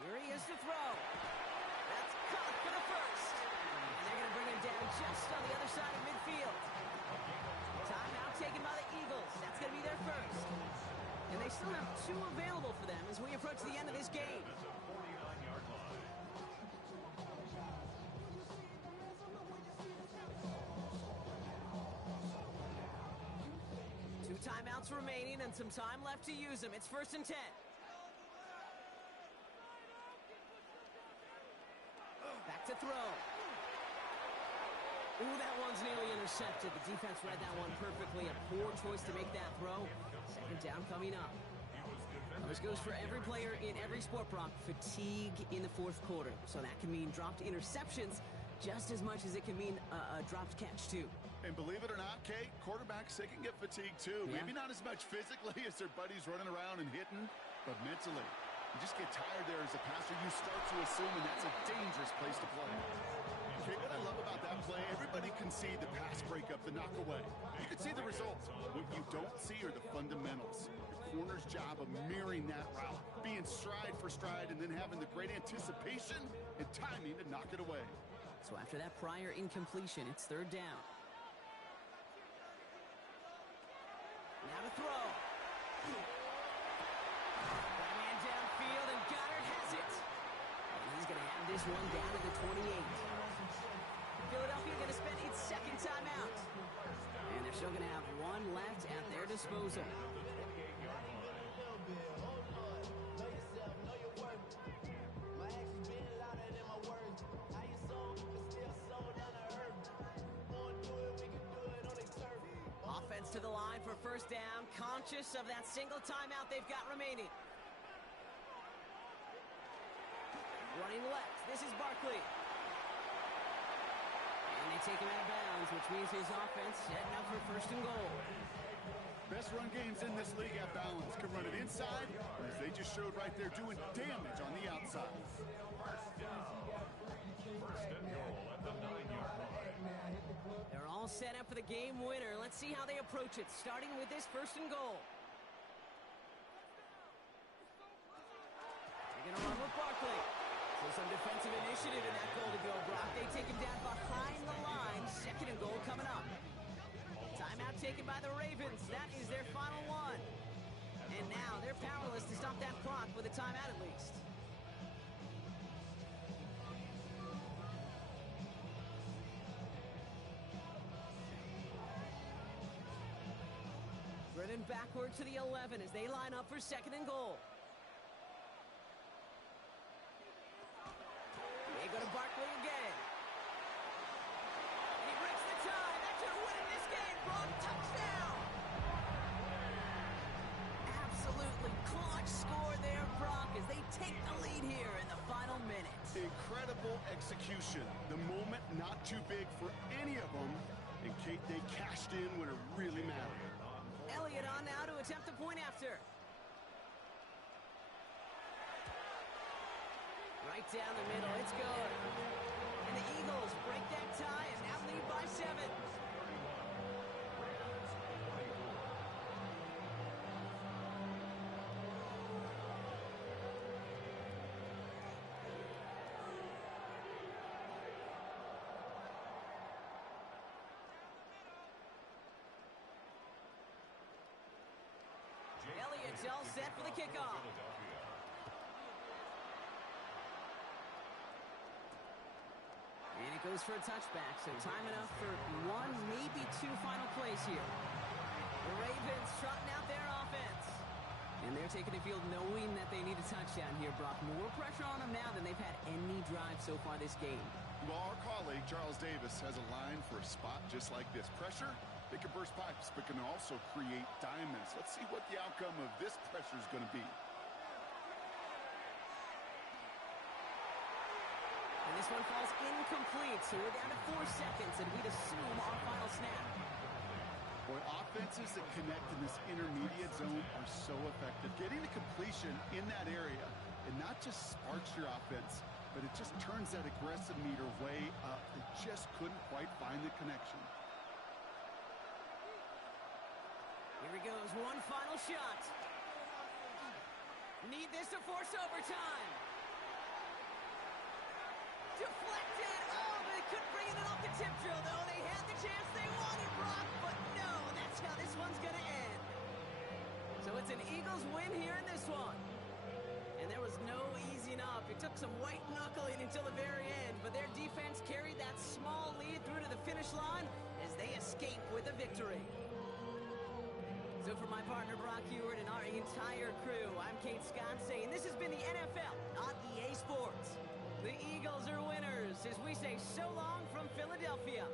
Here he is to throw. That's caught for the first. And they're going to bring him down just on the other side of midfield. Timeout taken by the Eagles. That's going to be their first. And they still have 2 available for them as we approach the end of this game. 2 timeouts remaining and some time left to use them. It's 1st and 10. Back to throw. Ooh, that one's nearly intercepted. The defense read that one perfectly. A poor choice to make that throw. 2nd down coming up. Now, this goes for every player in every sport, Brock. Fatigue in the 4th quarter. So that can mean dropped interceptions just as much as it can mean a dropped catch, too. And believe it or not, Kate, quarterbacks, they can get fatigued, too. Yeah. Maybe not as much physically as their buddies running around and hitting, but mentally. You just get tired there as a passer. You start to assume, and that's a dangerous place to play. Okay, what I love about that play, everybody can see the pass breakup, the knock away. You can see the results. What you don't see are the fundamentals. Your corner's job of mirroring that route, being stride for stride, and then having the great anticipation and timing to knock it away. So after that prior incompletion, it's 3rd down. Now to throw. Got a man downfield, and Goddard has it. And he's going to have this one down to the 28. Philadelphia going to spend its 2nd timeout. And they're still going to have 1 left at their disposal. Offense to the line for 1st down, conscious of that single timeout they've got remaining. Running left, this is Barkley. And they take him out of bounds, which means his offense setting up for 1st and goal. Best run games in this league at balance. Can run it inside, or as they just showed right there, doing damage on the outside. 1st and goal at the 9-yard line. They're all set up for the game winner. Let's see how they approach it, starting with this 1st and goal. They're going to run with Barkley. So some defensive initiative in that goal to go, Brock. They take him down behind the line. 2nd and goal coming up. Timeout taken by the Ravens. That is their final one. And now they're powerless to stop that clock with a timeout at least. Driven backward to the 11 as they line up for 2nd and goal. They go to Barkley again. He breaks the tie. That could win this game. Brock, touchdown. Absolutely clutch score there, Brock, as they take the lead here in the final minutes. Incredible execution. The moment not too big for any of them. And Kate, they cashed in when it really mattered. Elliott on now to attempt the point after. Right down the middle, it's good. And the Eagles break that tie and now lead by 7. It's all set for the kickoff. And it goes for a touchback, so time enough for one, maybe two final plays here. The Ravens trotting out their offense. And they're taking the field knowing that they need a touchdown here, Brock. More pressure on them now than they've had any drive so far this game. Well, our colleague, Charles Davis, has a line for a spot just like this. Pressure, they can burst pipes, but can also create diamonds. Let's see what the outcome of this pressure is going to be. And this one falls incomplete, so we're down to 4 seconds, and we'd assume our final snap. Boy, offenses that connect in this intermediate zone are so effective. Getting the completion in that area, it not just sparks your offense, but it just turns that aggressive meter way up. They just couldn't quite find the connection. Here he goes, one final shot. Need this to force overtime. Deflected. Oh, they couldn't bring it in off the tip drill, though. They had the chance they wanted, Brock, but no, that's how this one's going to end. So it's an Eagles win here in this one. And there was no easing up. It took some white knuckling until the very end, but their defense carried that small lead through to the finish line as they escape with a victory. So for my partner, Brock Huard, and our entire crew, I'm Kate Scott saying this has been the NFL on EA Sports. The Eagles are winners as we say so long from Philadelphia.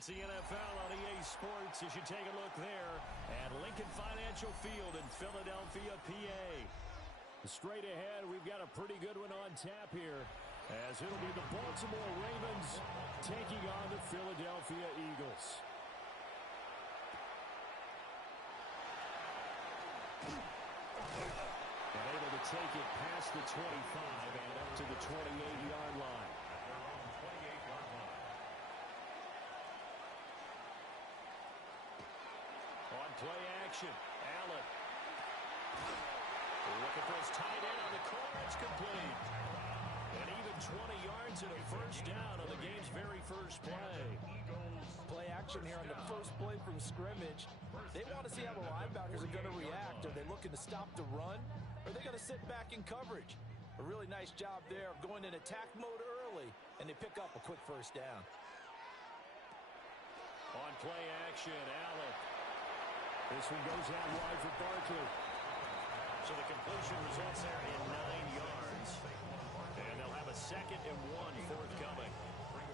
It's the NFL on EA Sports as you take a look there at Lincoln Financial Field in Philadelphia, PA. Straight ahead, we've got a pretty good one on tap here, as it'll be the Baltimore Ravens taking on the Philadelphia Eagles. And able to take it past the 25 and up to the 28-yard line. On play action, Allen. Looking for his tight end on the corner. It's complete. And even 20 yards and a first down on the game's very first play. Play action here on the first play from scrimmage. They want to see how the linebackers are going to react. Are they looking to stop the run? Or are they going to sit back in coverage? A really nice job there of going in attack mode early, and they pick up a quick first down. On play action, Allen. This one goes out wide for Barkley. So the completion results there in 9 yards. And they'll have a 2nd and 1 forthcoming.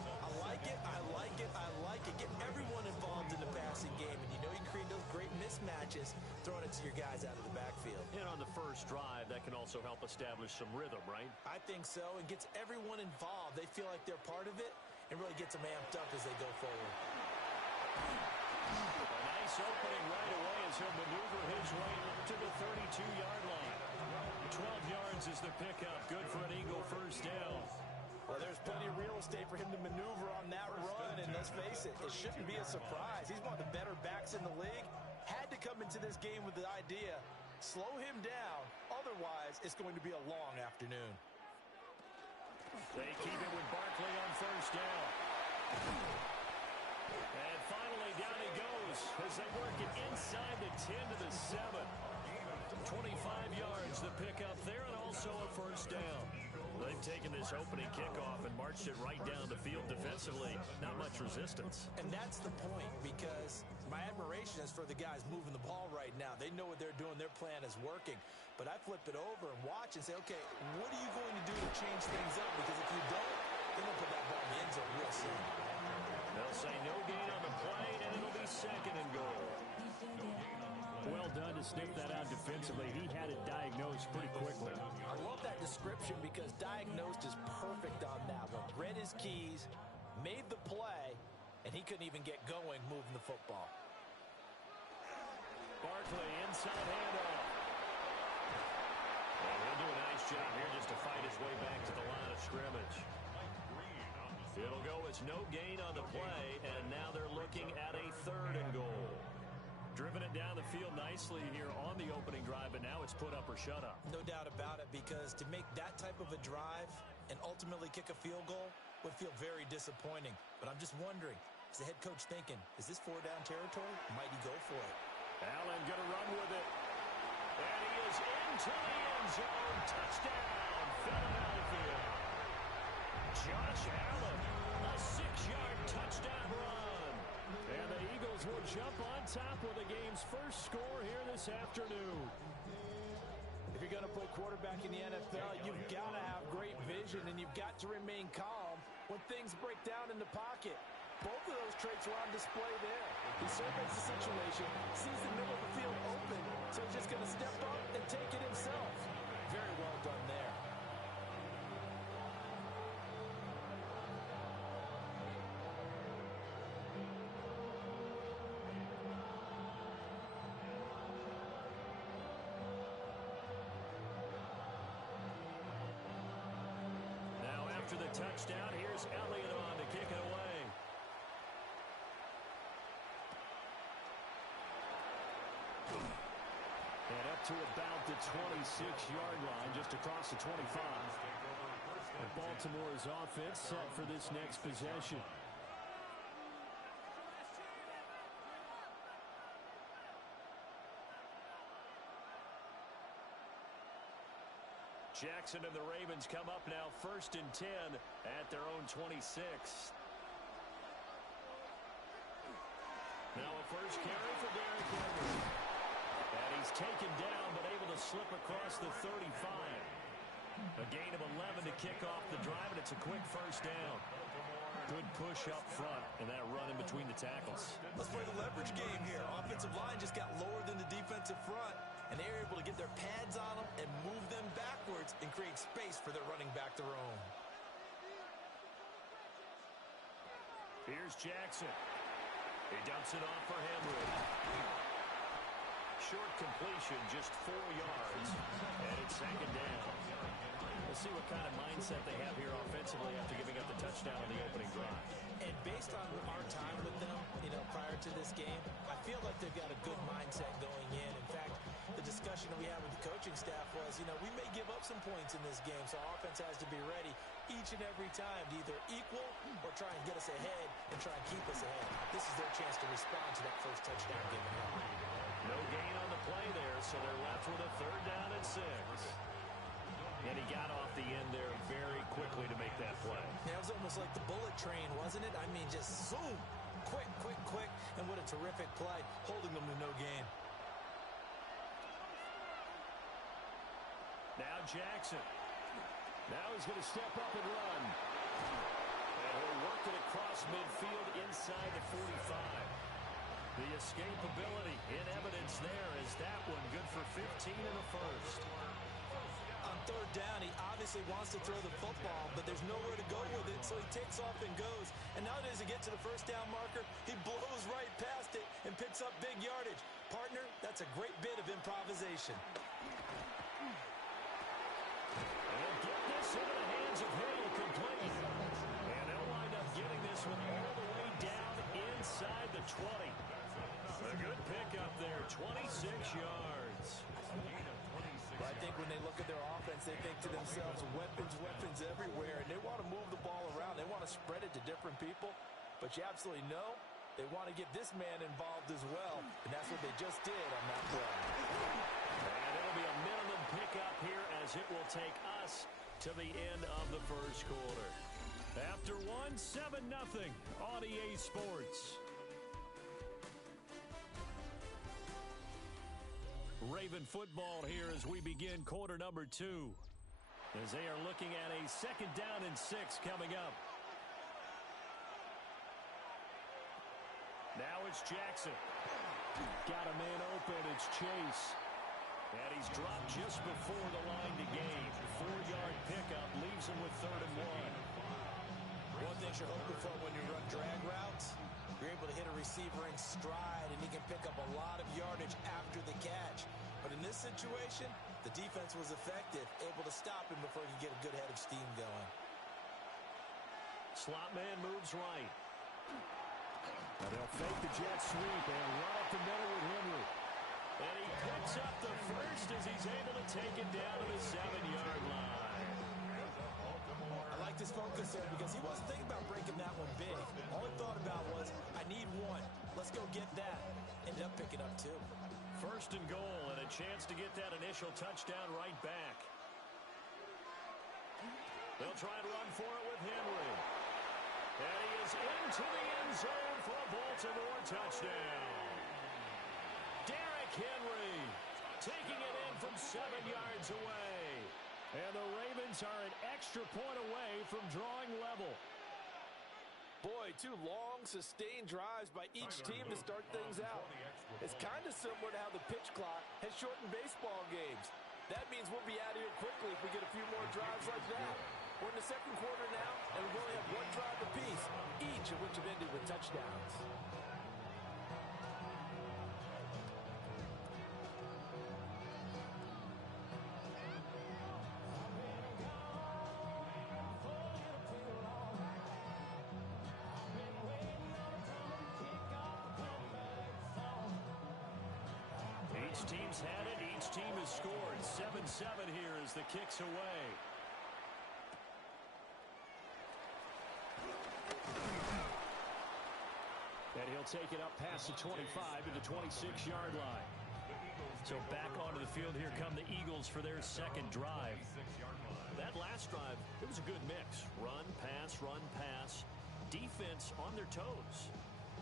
I like it, I like it, I like it. Get everyone involved in the passing game. And you know you can create those great mismatches throwing it to your guys out of the backfield. And on the first drive, that can also help establish some rhythm, right? I think so. It gets everyone involved. They feel like they're part of it and really gets them amped up as they go forward. A nice opening right away as he'll maneuver his way to the 32-yard line. 12 yards is the pickup. Good for an Eagle first down. Well, there's plenty of real estate for him to maneuver on that run, and let's face it, it shouldn't be a surprise. He's one of the better backs in the league. Had to come into this game with the idea, slow him down, otherwise it's going to be a long afternoon. They keep it with Barkley on first down. And finally, down he goes as they work it inside the 10 to the 7. 25 yards the pickup there, and also a first down. They've taken this opening kickoff and marched it right down the field defensively. Not much resistance. And that's the point, because my admiration is for the guys moving the ball right now. They know what they're doing. Their plan is working. But I flip it over and watch and say, okay, what are you going to do to change things up? Because if you don't, they're going to put that ball in the end zone real soon. They'll say no gain on the play, and it'll be 2nd and goal. Well done to sniff that out defensively. He had it diagnosed pretty quickly. I love that description because diagnosed is perfect on that one. Read his keys, made the play, and he couldn't even get going moving the football. Barkley inside handoff. Well, he'll do a nice job here just to fight his way back to the line of scrimmage. It'll go as no gain on the play, and now they're looking at a 3rd and goal. Driven it down the field nicely here on the opening drive, but now it's put up or shut up. No doubt about it, because to make that type of a drive and ultimately kick a field goal would feel very disappointing. But I'm just wondering, is the head coach thinking, is this 4-down territory? Might he go for it? Allen going to run with it. And he is into the end zone. Touchdown, Philadelphia. Josh Allen, a 6-yard touchdown run. And the Eagles will jump on top with the game's first score here this afternoon. If you're going to play quarterback in the NFL, you've got to have great vision, and you've got to remain calm when things break down in the pocket. Both of those traits were on display there. He surveys the situation, sees the middle of the field open, so he's just going to step up and take it himself. Very well done there. After the touchdown, here's Elliott on to kick it away. And up to about the 26-yard line, just across the 25. And Baltimore's offense set for this next possession. Jackson and the Ravens come up now 1st and 10 at their own 26. Now a first carry for Derrick Henry. And he's taken down but able to slip across the 35. A gain of 11 to kick off the drive, and it's a quick first down. Good push up front and that run in between the tackles. Let's play the leverage game here. Offensive line just got lower than the defensive front, and they were able to get their pads on them and move them backwards and create space for their running back to roam. Here's Jackson. He dumps it off for Henry. Short completion, just 4 yards, and it's second down. We'll see what kind of mindset they have here offensively after giving up the touchdown on the opening drive. And based on our time with them, prior to this game, I feel like they've got a good mindset going in. In fact, the discussion that we had with the coaching staff was, we may give up some points in this game, so our offense has to be ready each and every time to either equal or try and get us ahead and try and keep us ahead. This is their chance to respond to that first touchdown given up. No gain on the play there, so they're left with a 3rd down and 6. And he got off the end there very quickly to make that play. Yeah, it was almost like the bullet train, wasn't it? I mean, just zoom. Quick, quick, quick. And what a terrific play, holding them to no gain. Now Jackson. Now he's going to step up and run. And he'll work it across midfield inside the 45. The escapability in evidence there is that one good for 15 in the first. On 3rd down, he obviously wants to throw the football, but there's nowhere to go with it, so he takes off and goes. And now that as he gets to the 1st down marker, he blows right past it and picks up big yardage. Partner, that's a great bit of improvisation. And get this into the hands of Hill complete. And they'll wind up getting this one all the way down inside the 20. A good pickup there, 26 yards. But I think when they look at their offense, they think to themselves, weapons, weapons everywhere, and they want to move the ball around. They want to spread it to different people, but you absolutely know they want to get this man involved as well, and that's what they just did on that play. And it'll be a minimum pickup here as it will take us to the end of the first quarter. After 7-0 on EA Sports. Raven football here as we begin quarter number 2. As they are looking at a 2nd down and 6 coming up. Now it's Jackson. Got a man open. It's Chase. And he's dropped just before the line to gain. 4-yard pickup leaves him with 3rd and 1. One thing you're hoping for when you run drag routes, you're able to hit a receiver in stride, and he can pick up a lot of yardage after the catch. But in this situation, the defense was effective, able to stop him before he could get a good head of steam going. Slot man moves right. And they'll fake the jet sweep and run up the middle with Henry. And he picks up the first as he's able to take it down to the 7-yard line. I like this focus there because he wasn't thinking about breaking that one big. All he thought about was, I need one. Let's go get that. Ended up picking up 2. 1st and goal and a chance to get that initial touchdown right back. They'll try and run for it with Henry. And he is into the end zone for a Baltimore touchdown. Derrick Henry taking it in from 7 yards away. And the Ravens are an extra point away from drawing level. Boy, 2 long, sustained drives by each team to start things out. It's kind of similar to how the pitch clock has shortened baseball games. That means we'll be out of here quickly if we get a few more drives like that. We're in the 2nd quarter now, and we only have 1 drive apiece, each of which have ended with touchdowns. Each team's had it. Each team has scored. 7-7 here as the kick's away. And he'll take it up past the 25 to the 26-yard line. So back onto the field here come the Eagles for their 2nd drive. That last drive, it was a good mix. Run, pass, defense on their toes.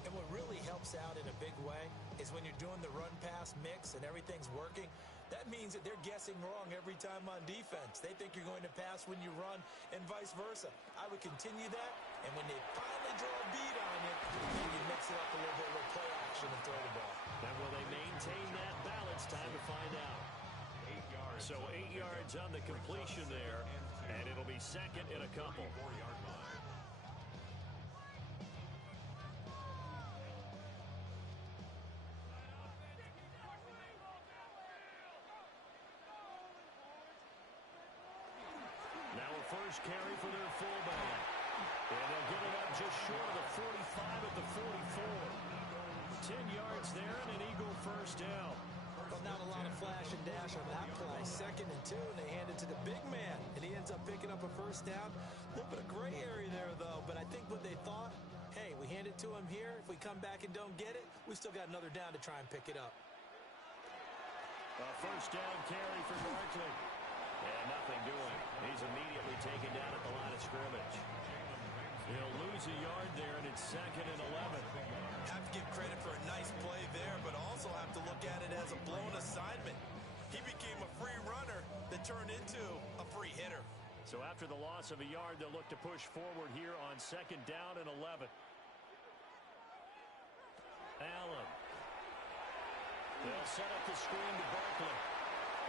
And what really helps out in a big way is when you're doing the run-pass mix and everything's working, that means that they're guessing wrong every time on defense. They think you're going to pass when you run and vice versa. I would continue that, and when they finally draw a beat on you, then you mix it up a little bit with play action and throw the ball. And will they maintain that balance? Time to find out. 8 yards. So 8 yards on the completion there, and it'll be second and a couple. 4-yard line. Now a first carry for their fullback. And they'll get it up just short of the 45 at the 44. 10 yards there and an Eagle first down. Well, not a lot of flash and dash on that play. 2nd and 2, and they hand it to the big man, and he ends up picking up a first down. A little bit of gray area there, though, but I think what they thought, hey, we hand it to him here. If we come back and don't get it, we still got another down to try and pick it up. A first down carry for Barkley. And nothing doing. He's immediately taken down at the line of scrimmage. He'll lose a yard there, and it's 2nd and 11. Have to give credit for a nice play there, but also have to look at it as a blown assignment. He became a free runner that turned into a free hitter. So after the loss of a yard, they'll look to push forward here on 2nd down and 11. Allen. They'll set up the screen to Barkley.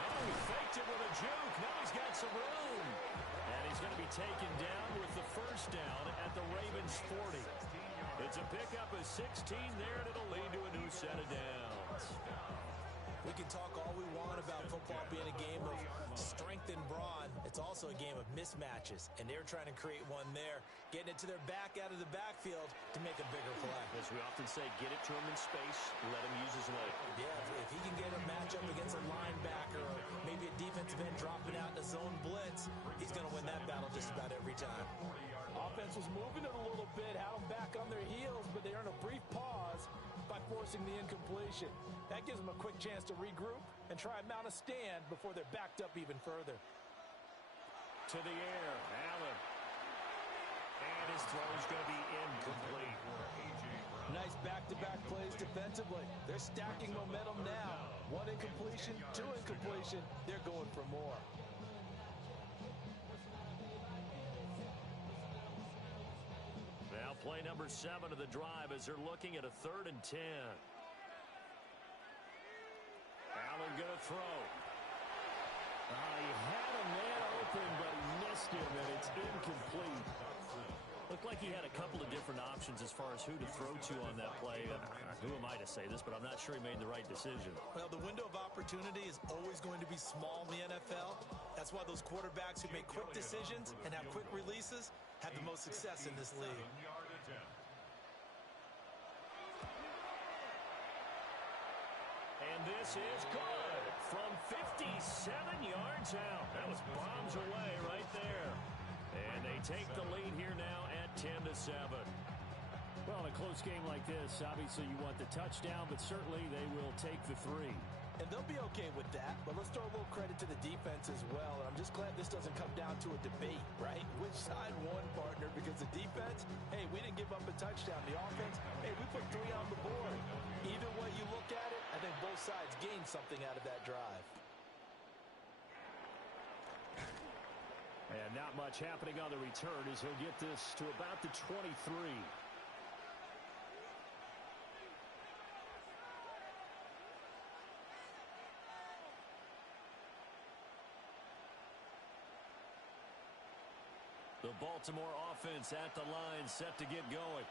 Oh, he faked it with a juke. Now he's got some room. And he's going to be taken down with the first down at the Ravens 40. It's a pickup of 16 there, and it'll lead to a new set of downs. We can talk all we want about football being a game of strength and brawn. It's also a game of mismatches, and they're trying to create one there, getting it to their back out of the backfield to make a bigger play. As we often say, get it to him in space, let him use his leg. Yeah, if he can get a matchup against a linebacker or maybe a defensive end dropping out in a zone blitz, he's going to win that battle just about every time. Offense was moving it a little bit, had them back on their heels, but they earned a brief pause by forcing the incompletion. That gives them a quick chance to regroup and try and mount a stand before they're backed up even further. To the air, Allen. And his throw is going to be incomplete. Nice back-to-back plays defensively. They're stacking momentum now. 1 incompletion, 2 incompletion. They're going for more. Now play number 7 of the drive as they're looking at a 3rd and 10. Allen going to throw. He had a man open, but he missed him, and it's incomplete. Looked like he had a couple of different options as far as who to throw to on that play. Who am I to say this, but I'm not sure he made the right decision. Well, the window of opportunity is always going to be small in the NFL. That's why those quarterbacks who make quick decisions and have quick releases have the most success in this league. 7-yard attempt. And this is good from 57 yards out. That was bombs away right there. And they take the lead here now at 10-7. Well, in a close game like this, obviously you want the touchdown, but certainly they will take the 3. And they'll be okay with that, but let's throw a little credit to the defense as well. And I'm just glad this doesn't come down to a debate, right? Which side won, partner? Because the defense, hey, we didn't give up a touchdown. The offense, hey, we put 3 on the board. Either way you look at it, I think both sides gained something out of that drive. And not much happening on the return as he'll get this to about the 23. The Baltimore offense at the line, set to get going.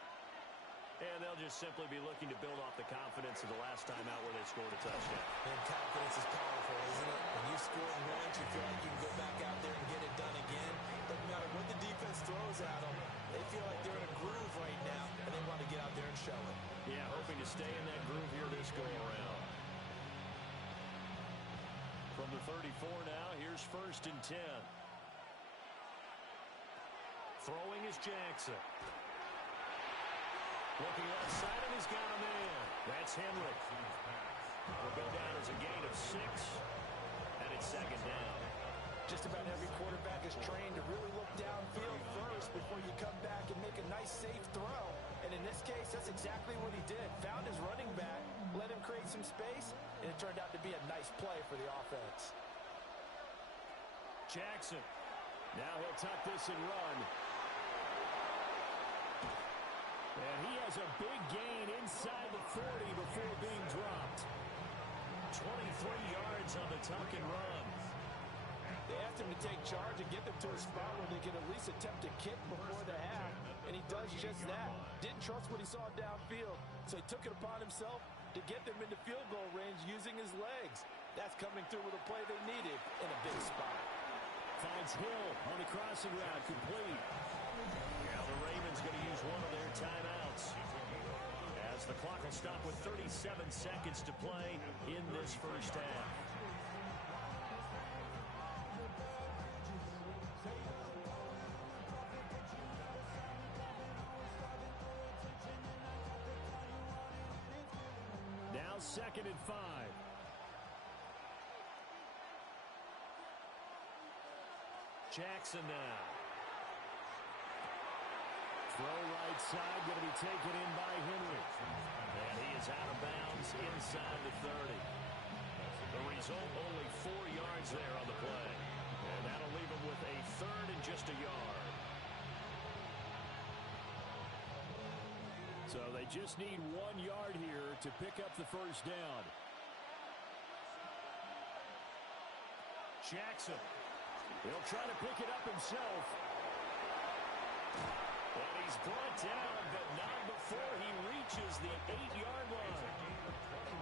And they'll just simply be looking to build off the confidence of the last time out where they scored a touchdown. And confidence is powerful, isn't it? When you score once, you feel like you can go back out there and get it done again. Doesn't matter what the defense throws at them. They feel like they're in a groove right now, and they want to get out there and show it. Yeah, hoping to stay in that groove here this go-around. From the 34 now, here's 1st and 10. Throwing is Jackson. Looking left side, and he's got a man. That's Henry. Will go down as a gain of 6, and it's 2nd down. Just about every quarterback is trained to really look downfield first before you come back and make a nice, safe throw. And in this case, that's exactly what he did. Found his running back, let him create some space, and it turned out to be a nice play for the offense. Jackson. Now he'll tuck this and run. And he has a big gain inside the 40 before being dropped. 23 yards on the tuck and run. They asked him to take charge and get them to a spot where they could at least attempt a kick before the half, and he does just that. Didn't trust what he saw downfield, so he took it upon himself to get them into field goal range using his legs. That's coming through with a play they needed in a big spot. Finds Hill on the crossing route, complete. Now the Ravens going to use one of their timeouts, as the clock will stop with 37 seconds to play in this first half. Now 2nd and 5. Jackson now. Throw right side, going to be taken in by Henry. And he is out of bounds inside the 30. The result, only 4 yards there on the play. And that'll leave him with a 3rd and just a yard. So they just need 1 yard here to pick up the first down. Jackson. He'll try to pick it up himself. And he's brought down, but not before he reaches the 8-yard line.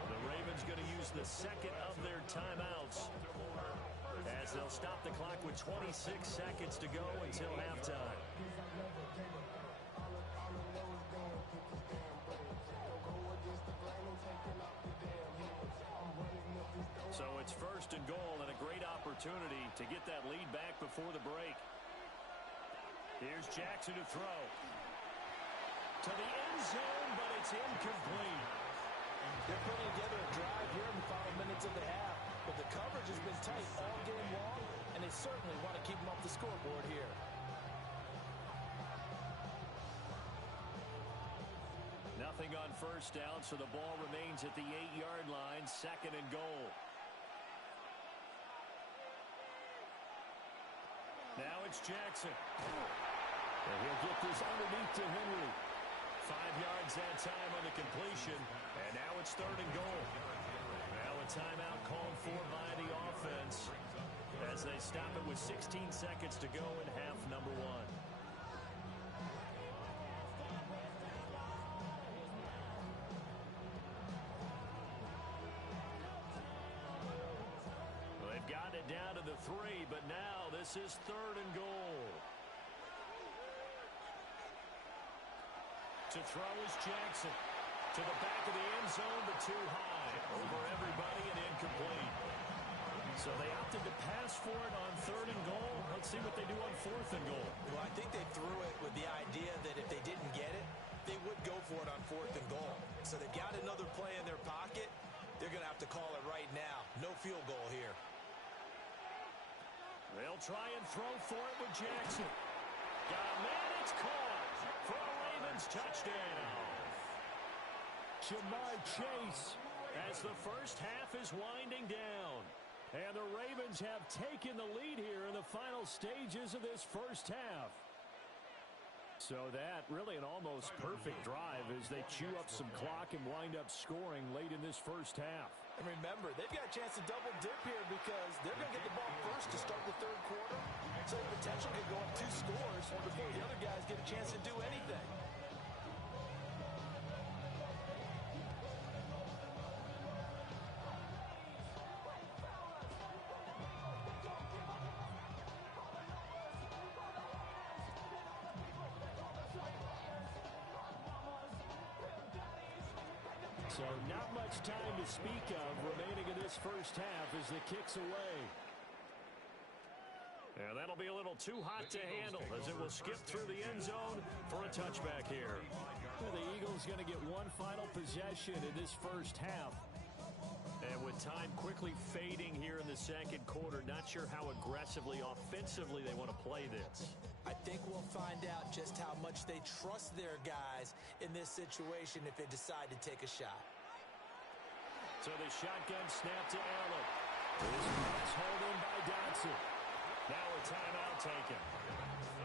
The Ravens going to use the 2nd of their timeouts, as they'll stop the clock with 26 seconds to go until halftime. So it's 1st and goal, and a great opportunity to get that lead back before the break. Here's Jackson to throw. To the end zone, but it's incomplete. They're putting together a drive here in the final minutes of the half, but the coverage has been tight all game long, and they certainly want to keep them off the scoreboard here. Nothing on first down, so the ball remains at the 8-yard line, 2nd and goal. Now it's Jackson. And he'll get this underneath to Henry. 5 yards that time on the completion, and now it's 3rd and goal. Now a timeout called for by the offense as they stop it with 16 seconds to go in half number 1. They've gotten it down to the 3, but now this is 3rd and goal. To throw is Jackson. To the back of the end zone, but too high. Over everybody and incomplete. So they opted to pass for it on 3rd and goal. Let's see what they do on 4th and goal. Well, I think they threw it with the idea that if they didn't get it, they would go for it on 4th and goal. So they've got another play in their pocket. They're going to have to call it right now. No field goal here. They'll try and throw for it with Jackson. Got a man, it's caught for a Ravens touchdown. Ja'Marr Chase, as the first half is winding down. And the Ravens have taken the lead here in the final stages of this first half. So that really an almost perfect drive as they chew up some clock and wind up scoring late in this first half. And remember, they've got a chance to double dip here because they're going to get the ball first to start the 3rd quarter. So the potential could go up 2 scores before the other guys get a chance to do anything. So not much time to speak of remaining in this first half as the kick's away. And that'll be a little too hot to handle as it will skip through the end zone for a touchback here. Well, the Eagles going to get one final possession in this first half. And with time quickly fading here in the 2nd quarter, not sure how aggressively, offensively they want to play this. I think we'll find out just how much they trust their guys in this situation if they decide to take a shot. So the shotgun snap to Allen. This pass hauled in by Dotson. Now a timeout taken.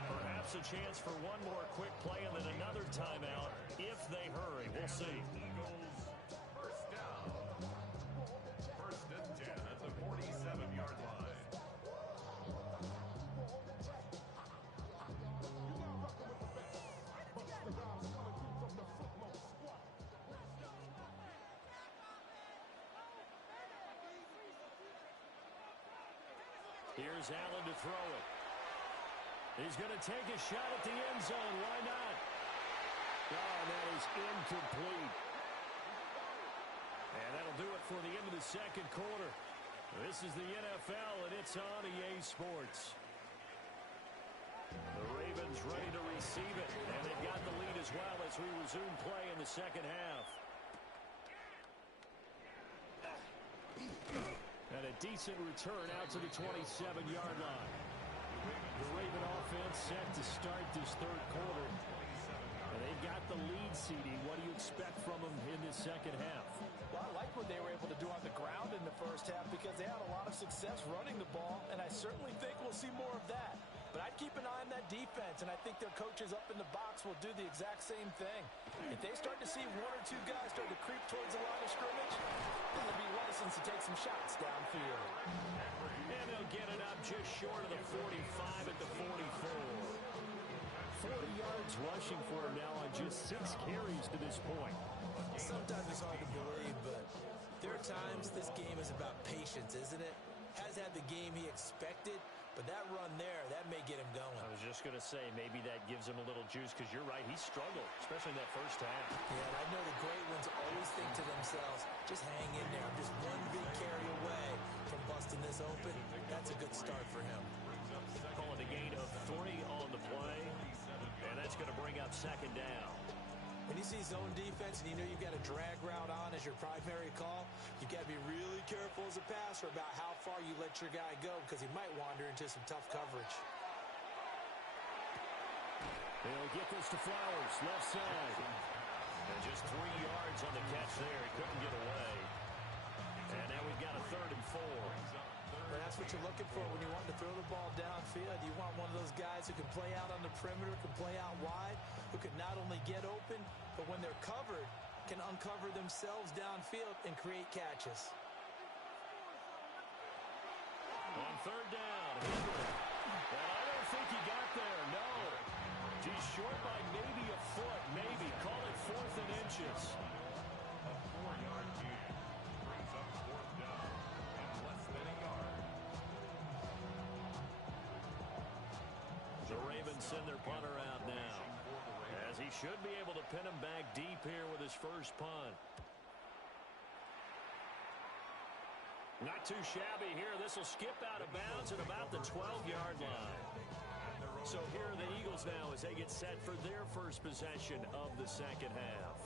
Perhaps a chance for one more quick play and then another timeout if they hurry. We'll see. Eagles, first down. First and 10 at the 47-yard line. Here's Allen to throw it. He's going to take a shot at the end zone. Why not? Oh, that is incomplete. And that'll do it for the end of the second quarter. This is the NFL, and it's on EA Sports. The Ravens ready to receive it, and they've got the lead as well as we resume play in the second half. And a decent return out to the 27-yard line. The Raven offense set to start this third quarter. And they've got the lead, CD. What do you expect from them in this second half? Well, I like what they were able to do on the ground in the first half because they had a lot of success running the ball, and I certainly think we'll see more of that. But I'd keep an eye on that defense, and I think their coaches up in the box will do the exact same thing. If they start to see one or two guys start to creep towards the line of scrimmage, then they'll be licensed to take some shots downfield. And they'll get it up just short of the 45 at the 44. 40 yards rushing for him now on just 6 carries to this point. Sometimes it's hard to believe, but there are times this game is about patience, isn't it? Has had the game he expected, but that run there, that may get him going. I was just going to say, maybe that gives him a little juice, because you're right, he struggled, especially in that first half. Yeah, and I know the great ones always think to themselves, just hang in there. I'm just one big carry away from busting this open. That's a good start for him. Calling a gain of 3 on the play, and that's going to bring up second down. When you see zone defense and you know you've got a drag route on as your primary call, you've got to be really careful as a passer about how far you let your guy go because he might wander into some tough coverage. They'll get this to Flowers, left side. And just 3 yards on the catch there. He couldn't get away. And now we've got a 3rd and 4. But that's what you're looking for when you want to throw the ball downfield. You want one of those guys who can play out on the perimeter, can play out wide, who can not only get open, but when they're covered, can uncover themselves downfield and create catches. On 3rd down, Henry. But I don't think he got there, no. He's short by maybe a foot, maybe. Call it 4th and inches. A 4-yard gain brings up 4th down and less than a yard. The Ravens send their punter out now, as he should be able to pin him back deep here with his first punt. Not too shabby here. This will skip out of bounds at about the 12-yard line. So here are the Eagles now as they get set for their first possession of the second half.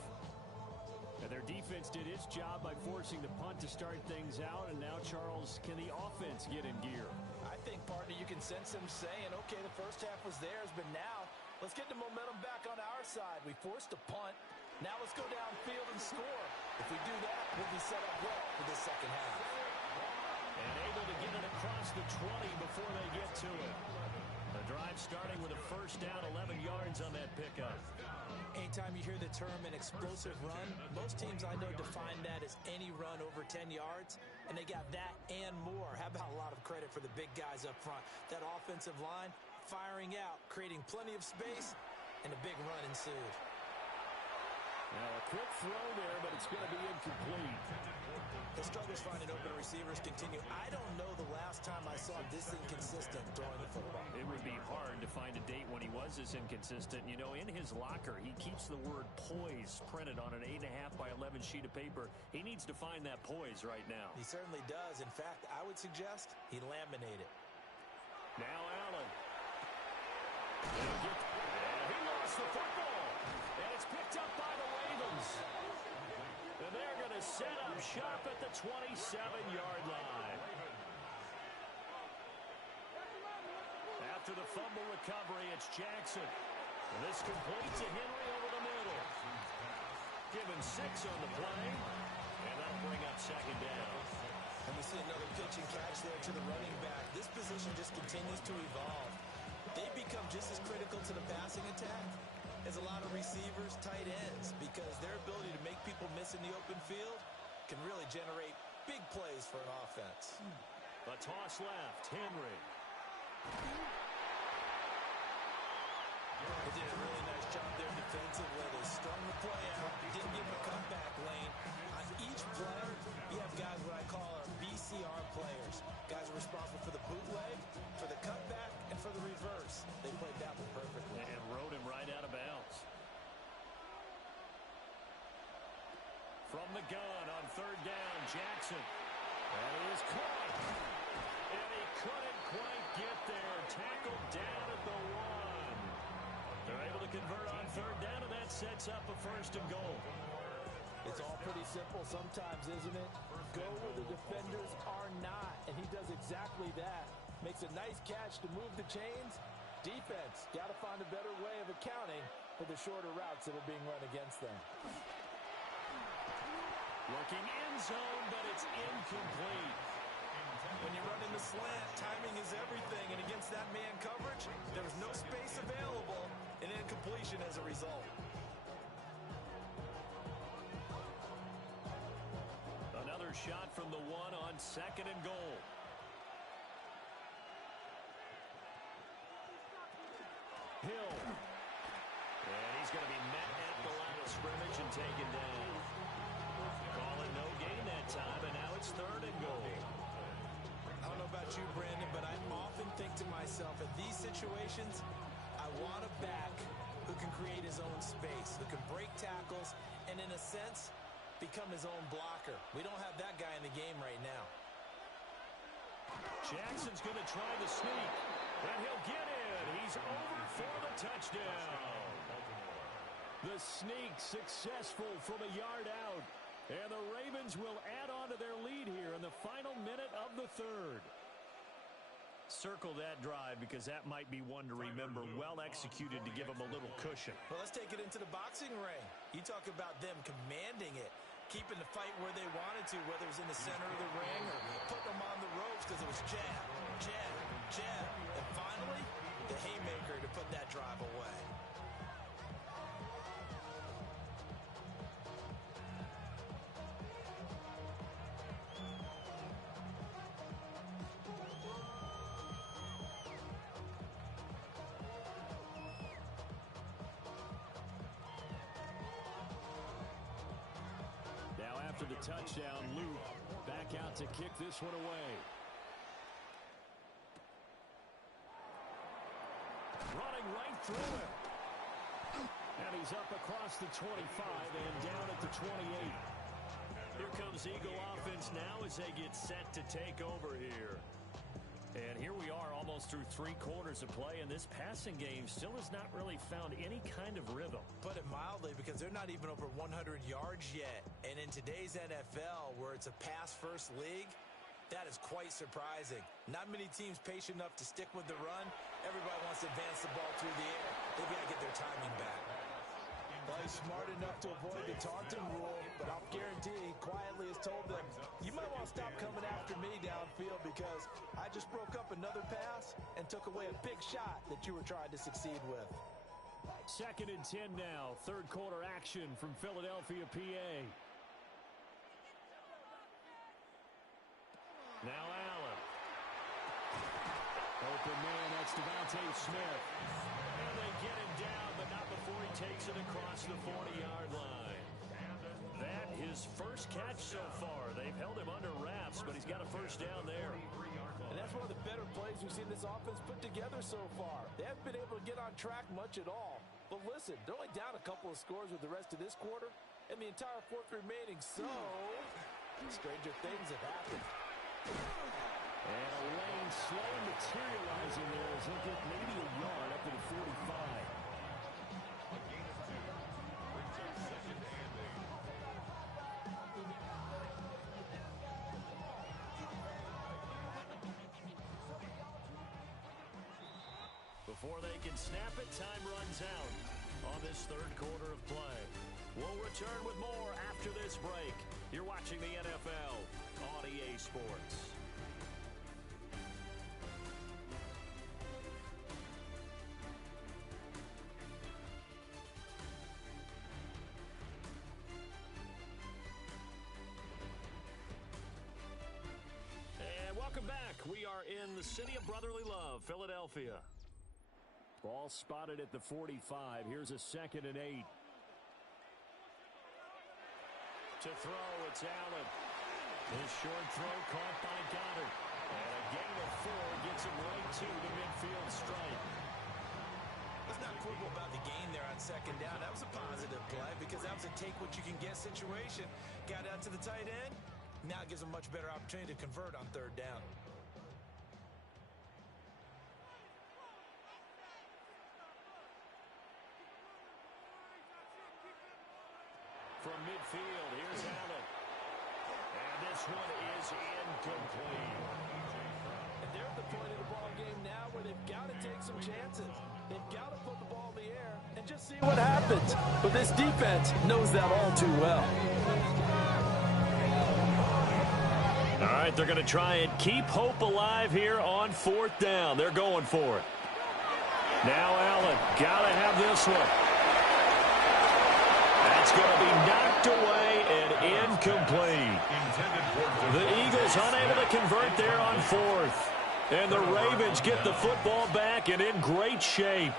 And their defense did its job by forcing the punt to start things out. And now, Charles, can the offense get in gear? I think, partner, you can sense them saying, okay, the first half was theirs, but now let's get the momentum back on our side. We forced a punt. Now let's go downfield and score. If we do that, we'll be set up well for this second half. And able to get it across the 20 before they get to it. The drive starting with a first down, 11 yards on that pickup. Anytime you hear the term an explosive run, most teams I know define that as any run over 10 yards, and they got that and more. How about a lot of credit for the big guys up front? That offensive line firing out, creating plenty of space, and a big run ensued. Now a quick throw there, but it's going to be incomplete. The struggles finding open receivers continue. I don't know the last time I saw this inconsistent throwing the football. It would be hard to find a date when he was this inconsistent. You know, in his locker, he keeps the word poise printed on an 8.5 by 11 sheet of paper. He needs to find that poise right now. He certainly does. In fact, I would suggest he laminate it. Now Allen. He lost the football. And it's picked up by the Ravens. And they're going to set up shop at the 27-yard line. After after the fumble recovery, it's Jackson. And this completes to Henry over the middle. Given 6 on the play, and that'll bring up second down. And we see another pitch and catch there to the running back. This position just continues to evolve. They become just as critical to the passing attack as a lot of receivers, tight ends, because their ability to make people miss in the open field can really generate big plays for an offense. A toss left, Henry. They did a really nice job there defensively. They strung the play out, didn't give him a comeback lane. On each play, you have guys what I call our BCR players. Guys are responsible for the bootleg, for the cutback, and for the reverse. They played that one perfectly. And rode him right out of bounds. From the gun on third down, Jackson. And he is caught. And he couldn't quite get there. Tackled down at the 1. They're able to convert on third down, and that sets up a 1st and goal. It's all pretty simple sometimes, isn't it? Go where the defenders are not, and he does exactly that. Makes a nice catch to move the chains. Defense, got to find a better way of accounting for the shorter routes that are being run against them. Looking end zone, but it's incomplete. When you're running the slant, timing is everything, and against that man coverage, there was no space available, and incompletion as a result. Another shot from the 1 on 2nd and goal. Hill. And he's going to be met at the line of scrimmage and taken down. Call it no gain that time, and now it's 3rd and goal. I don't know about you, Brandon, but I often think to myself, in these situations, I want a back who can create his own space, who can break tackles, and in a sense, become his own blocker. We don't have that guy in the game right now. Jackson's going to try the sneak, and he'll get in. He's over for the touchdown. The sneak successful from a yard out. And the Ravens will add on to their lead here in the final minute of the 3rd. Circle that drive because that might be one to remember. Well executed to give them a little cushion. Well, let's take it into the boxing ring. You talk about them commanding it, keeping the fight where they wanted to, whether it was in the center of the ring or putting them on the ropes because it was jab, jab, jab. And finally, the haymaker to put that drive away. Now after the touchdown, Luke back out to kick this one away. Running right through it. And he's up across the 25 and down at the 28. Here comes Eagle offense now as they get set to take over here. And here we are almost through 3 quarters of play, and this passing game still has not really found any kind of rhythm. Put it mildly, because they're not even over 100 yards yet. And in today's NFL, where it's a pass-first league, that is quite surprising. Not many teams patient enough to stick with the run. Everybody wants to advance the ball through the air. They've got to get their timing back. Well, he's smart enough to avoid the taunting rule, but I'll guarantee he quietly has told them, you might want to stop coming after me downfield because I just broke up another pass and took away a big shot that you were trying to succeed with. 2nd and 10 now. 3rd quarter action from Philadelphia, PA. Now Allen. Open man, that's Devontae Smith. And they get him down, but not before he takes it across the 40-yard line. That his first catch so far. They've held him under wraps, but he's got a 1st down there. And that's one of the better plays we've seen this offense put together so far. They haven't been able to get on track much at all. But listen, they're only down a couple of scores with the rest of this quarter and the entire 4th remaining, so stranger things have happened. And a lane slow materializing there as he'll get maybe a yard up to the 45. A gain of 2 brings up 2nd and 8. Before they can snap it, time runs out on this third quarter of play. We'll return with more after this break. You're watching the NFL on EA Sports. And welcome back. We are in the city of brotherly love, Philadelphia. Ball spotted at the 45. Here's a 2nd and 8. To throw, it's Allen. His short throw caught by Goddard. And a gain of 4 gets him right to the midfield stripe. Let's not quibble about the gain there on 2nd down. That was a positive play because that was a take-what-you-can-get situation. Got out to the tight end. Now it gives him a much better opportunity to convert on 3rd down. From midfield, here's Allen. And this one is incomplete. And they're at the point of the ball game now where they've got to take some chances. They've got to put the ball in the air and just see what happens. But this defense knows that all too well. All right, they're going to try and keep hope alive here on 4th down. They're going for it. Now Allen, got to have this one. That's going to be knocked away and incomplete. The Eagles unable to convert there on 4th. And the Ravens get the football back and in great shape.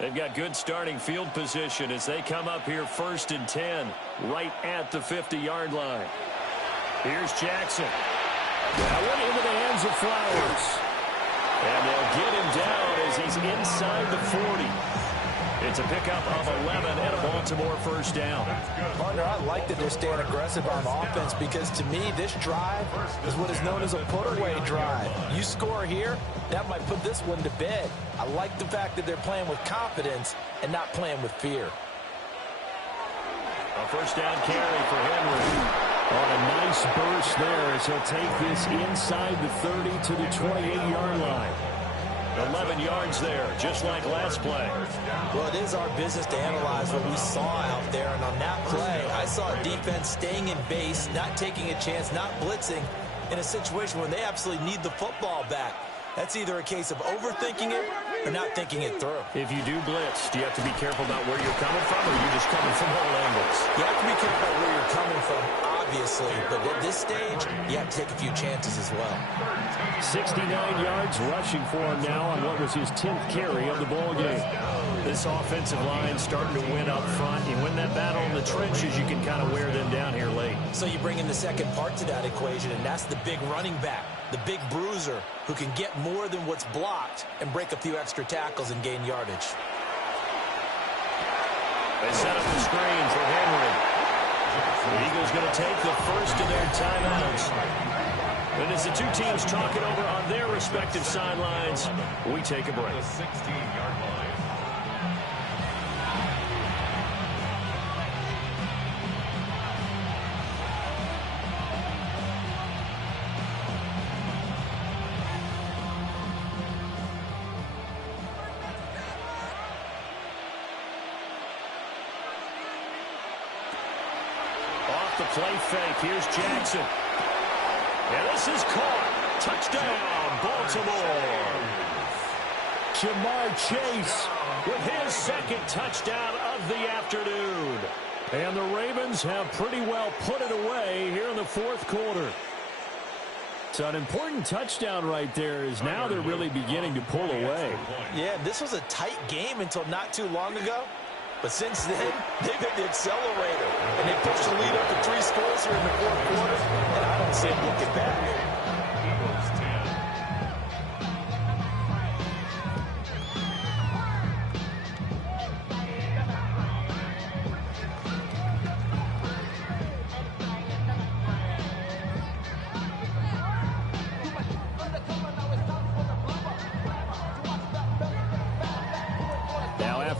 They've got good starting field position as they come up here 1st and 10, right at the 50-yard line. Here's Jackson. That one into the hands of Flowers. And they'll get him down as he's inside the 40. It's a pickup of 11 and a Baltimore 1st down. Partner, I like that they're staying aggressive on offense because to me, this drive is what is known as a put-away drive. You score here, that might put this one to bed. I like the fact that they're playing with confidence and not playing with fear. A 1st down carry for Henry. On a nice burst there as he'll take this inside the 30 to the 28-yard line. 11 yards there, just like last play. Well, it is our business to analyze what we saw out there. And on that play, I saw a defense staying in base, not taking a chance, not blitzing in a situation where they absolutely need the football back. That's either a case of overthinking it or not thinking it through. If you do blitz, do you have to be careful about where you're coming from, or are you just coming from all angles? You have to be careful about where you're coming from, obviously. But at this stage, you have to take a few chances as well. 69 yards rushing for him now on what was his 10th carry of the ball game. This offensive line starting to win up front. You win that battle in the trenches, you can kind of wear them down here late. So you bring in the second part to that equation, and that's the big running back, the big bruiser, who can get more than what's blocked and break a few extra tackles and gain yardage. They set up the screen for Henry. The Eagles going to take the first of their timeouts. And as the two teams talk it over on their respective sidelines, we take a break. The 16-yard line. Off the play fake, here's Jackson. And this is caught. Touchdown, Baltimore. Jamar Chase with his 2nd touchdown of the afternoon. And the Ravens have pretty well put it away here in the 4th quarter. So an important touchdown right there is now they're really beginning to pull away. Yeah, this was a tight game until not too long ago. But since then, they've hit the accelerator. And they pushed the lead up to 3 scores here in the 4th quarter. And I don't see them looking back.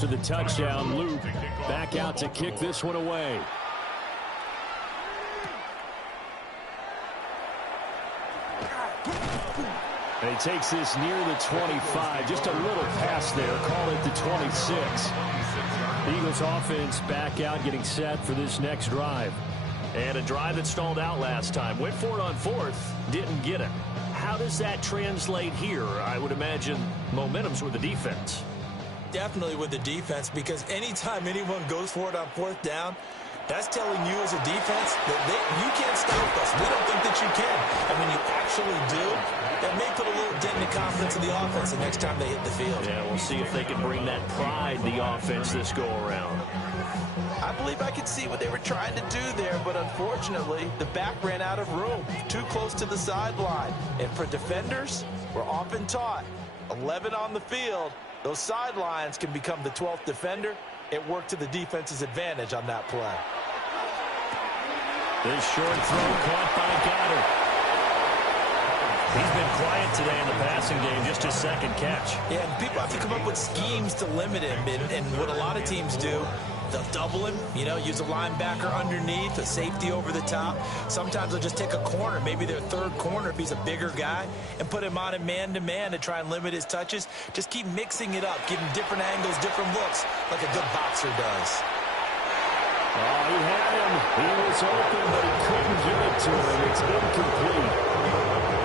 After the touchdown, Luke back out to kick this one away. And he takes this near the 25. Just a little pass there. Call it the 26. The Eagles offense back out, getting set for this next drive. And a drive that stalled out last time. Went for it on fourth. Didn't get it. How does that translate here? I would imagine momentum's with the defense. Definitely with the defense, because anytime anyone goes for it on fourth down, that's telling you as a defense that you can't stop us. We don't think that you can. And when you actually do, that may put a little dent in the confidence of the offense the next time they hit the field. Yeah, we'll see if they can bring that pride, the offense, this go-around. I believe I could see what they were trying to do there, but unfortunately, the back ran out of room, too close to the sideline. And for defenders, we're often taught, 11 on the field, those sidelines can become the 12th defender. It worked to the defense's advantage on that play. This short throw caught by Goddard. He's been quiet today in the passing game, just his second catch. Yeah, and people have to come up with schemes to limit him, and what a lot of teams do, they'll double him, use a linebacker underneath, a safety over the top. Sometimes they'll just take a corner, maybe their third corner if he's a bigger guy, and put him on a man-to-man to try and limit his touches. Just keep mixing it up, give him different angles, different looks, like a good boxer does. Oh, he had him. He was open, but he couldn't get it to him. It's incomplete.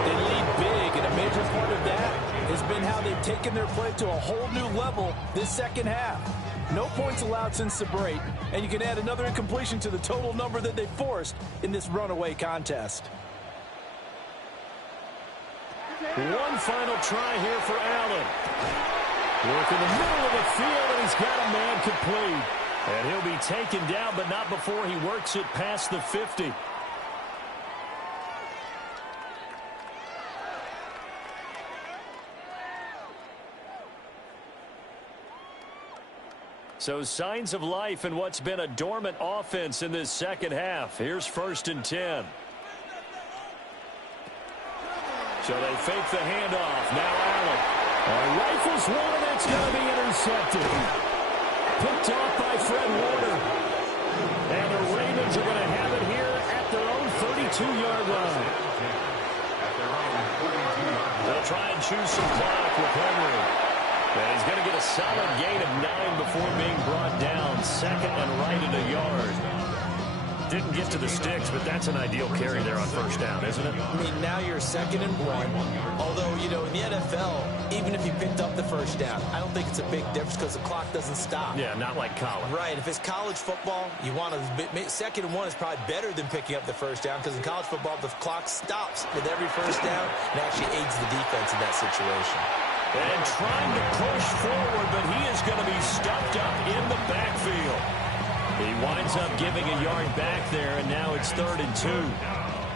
They lead big, and a major part of that has been how they've taken their play to a whole new level this second half. No points allowed since the break, and you can add another incompletion to the total number that they forced in this runaway contest. One final try here for Allen. Work in the middle of the field, and he's got a man complete. And he'll be taken down, but not before he works it past the 50. So signs of life in what's been a dormant offense in this second half. Here's 1st and 10. So they fake the handoff. Now Allen. Rifles one, and it's going to be intercepted. Picked off by Fred Warner. And the Ravens are going to have it here at their own 32-yard line. They'll try and choose some clock with Henry. And he's going to get a solid gain of 9 before being brought down. Second and right at a yard. Didn't get to the sticks, but that's an ideal carry there on 1st down, isn't it? I mean, now you're 2nd and 1. Although, in the NFL, even if you picked up the 1st down, I don't think it's a big difference because the clock doesn't stop. Yeah, not like college. Right. If it's college football, you want to 2nd and 1 is probably better than picking up the 1st down because in college football, the clock stops with every 1st down and actually aids the defense in that situation. And trying to push forward, but he is going to be stuffed up in the backfield. He winds up giving a yard back there, and now it's 3rd and 2.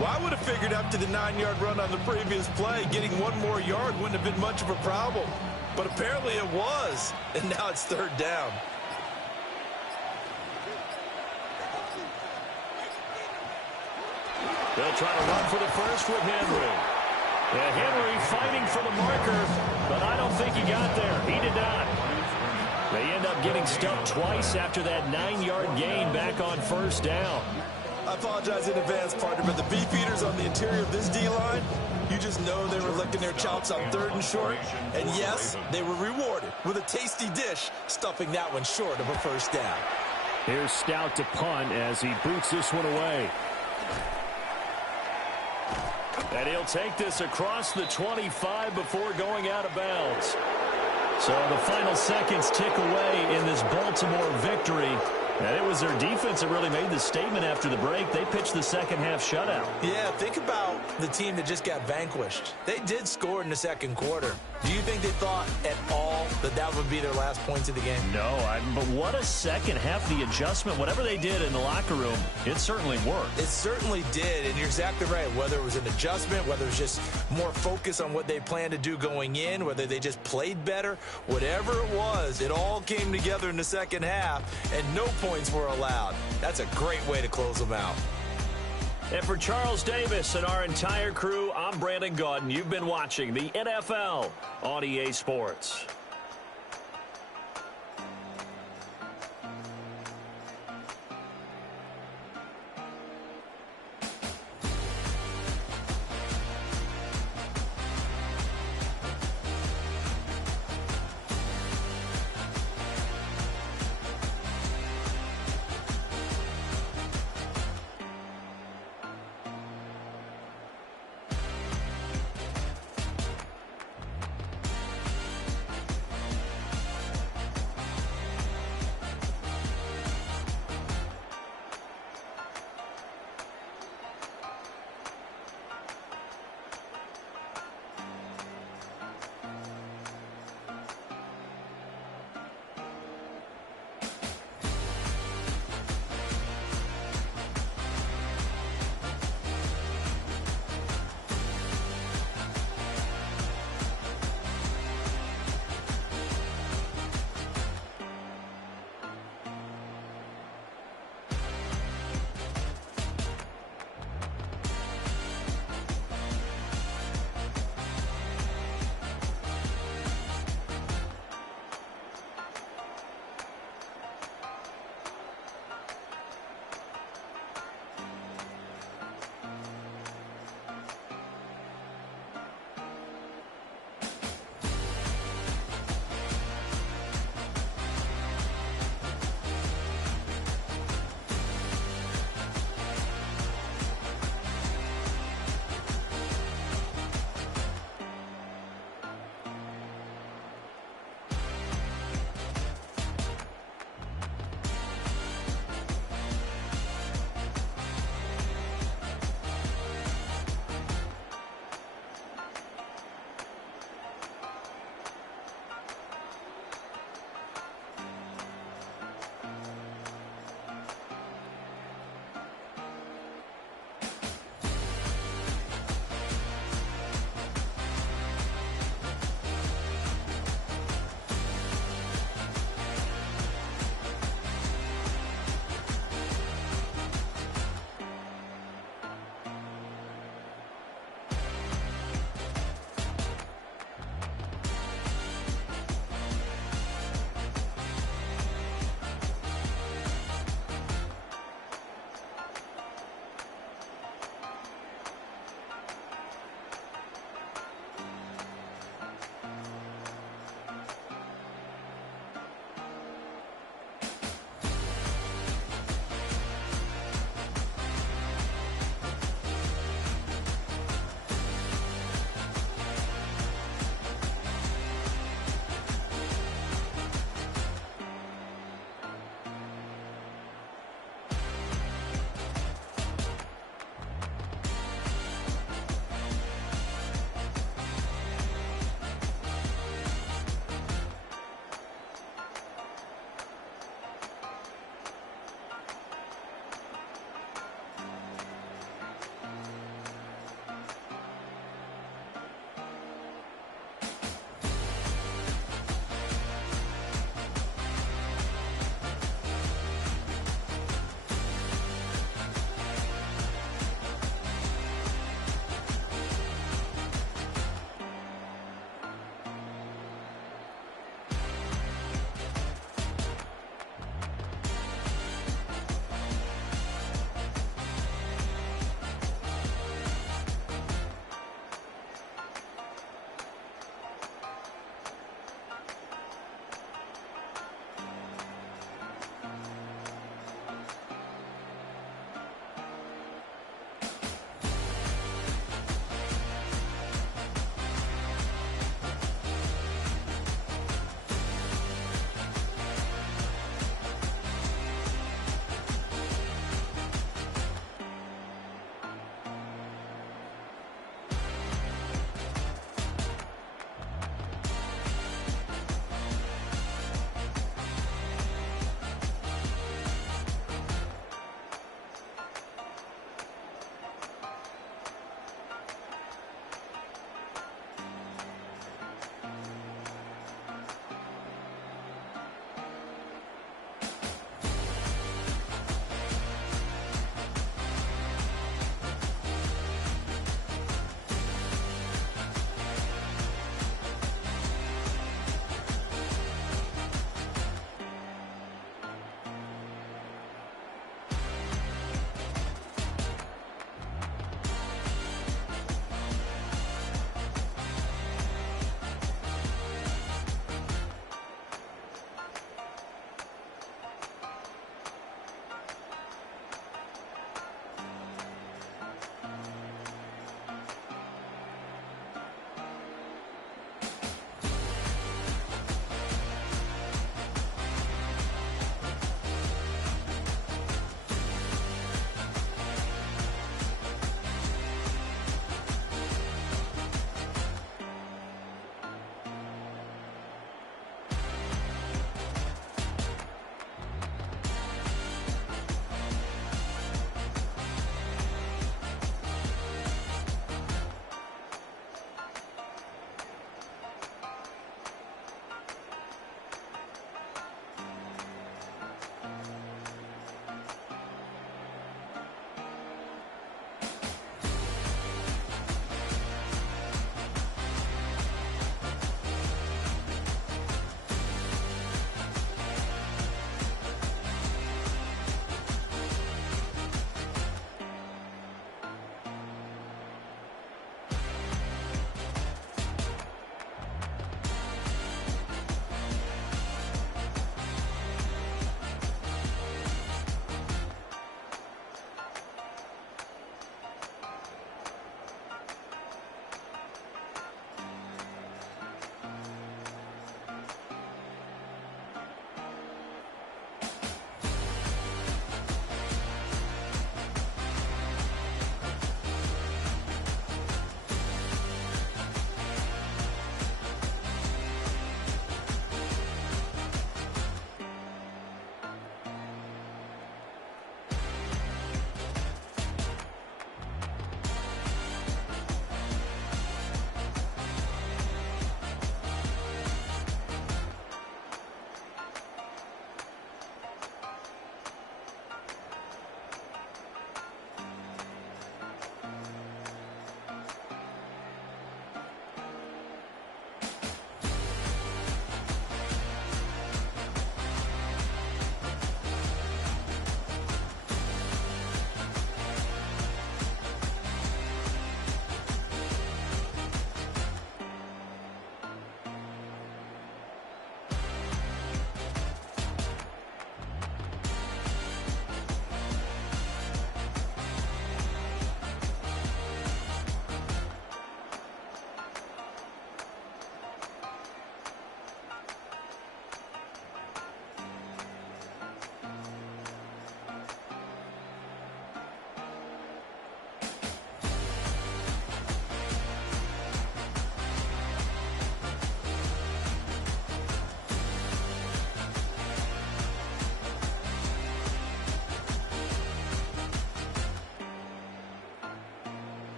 Well, I would have figured after the 9-yard run on the previous play, getting one more yard wouldn't have been much of a problem. But apparently it was, and now it's 3rd down. They'll try to run for the first with Henry. And Henry fighting for the marker, but I don't think he got there. He did not. They end up getting stuffed twice after that 9-yard gain back on 1st down. I apologize in advance, partner, but the beefeaters on the interior of this D-line, you just know they were licking their chops on 3rd and short. And yes, they were rewarded with a tasty dish, stuffing that one short of a 1st down. Here's Stout to punt as he boots this one away. And he'll take this across the 25 before going out of bounds. So the final seconds tick away in this Baltimore victory. And it was their defense that really made the statement after the break. They pitched the second half shutout. Yeah, think about the team that just got vanquished. They did score in the 2nd quarter. Do you think they thought at all that that would be their last points of the game? No, but what a second half. The adjustment, whatever they did in the locker room, it certainly worked. It certainly did, and you're exactly right. Whether it was an adjustment, whether it was just more focus on what they planned to do going in, whether they just played better, whatever it was, it all came together in the second half, and no points were allowed. That's a great way to close them out. And for Charles Davis and our entire crew, I'm Brandon Gaudin. You've been watching the NFL on EA Sports.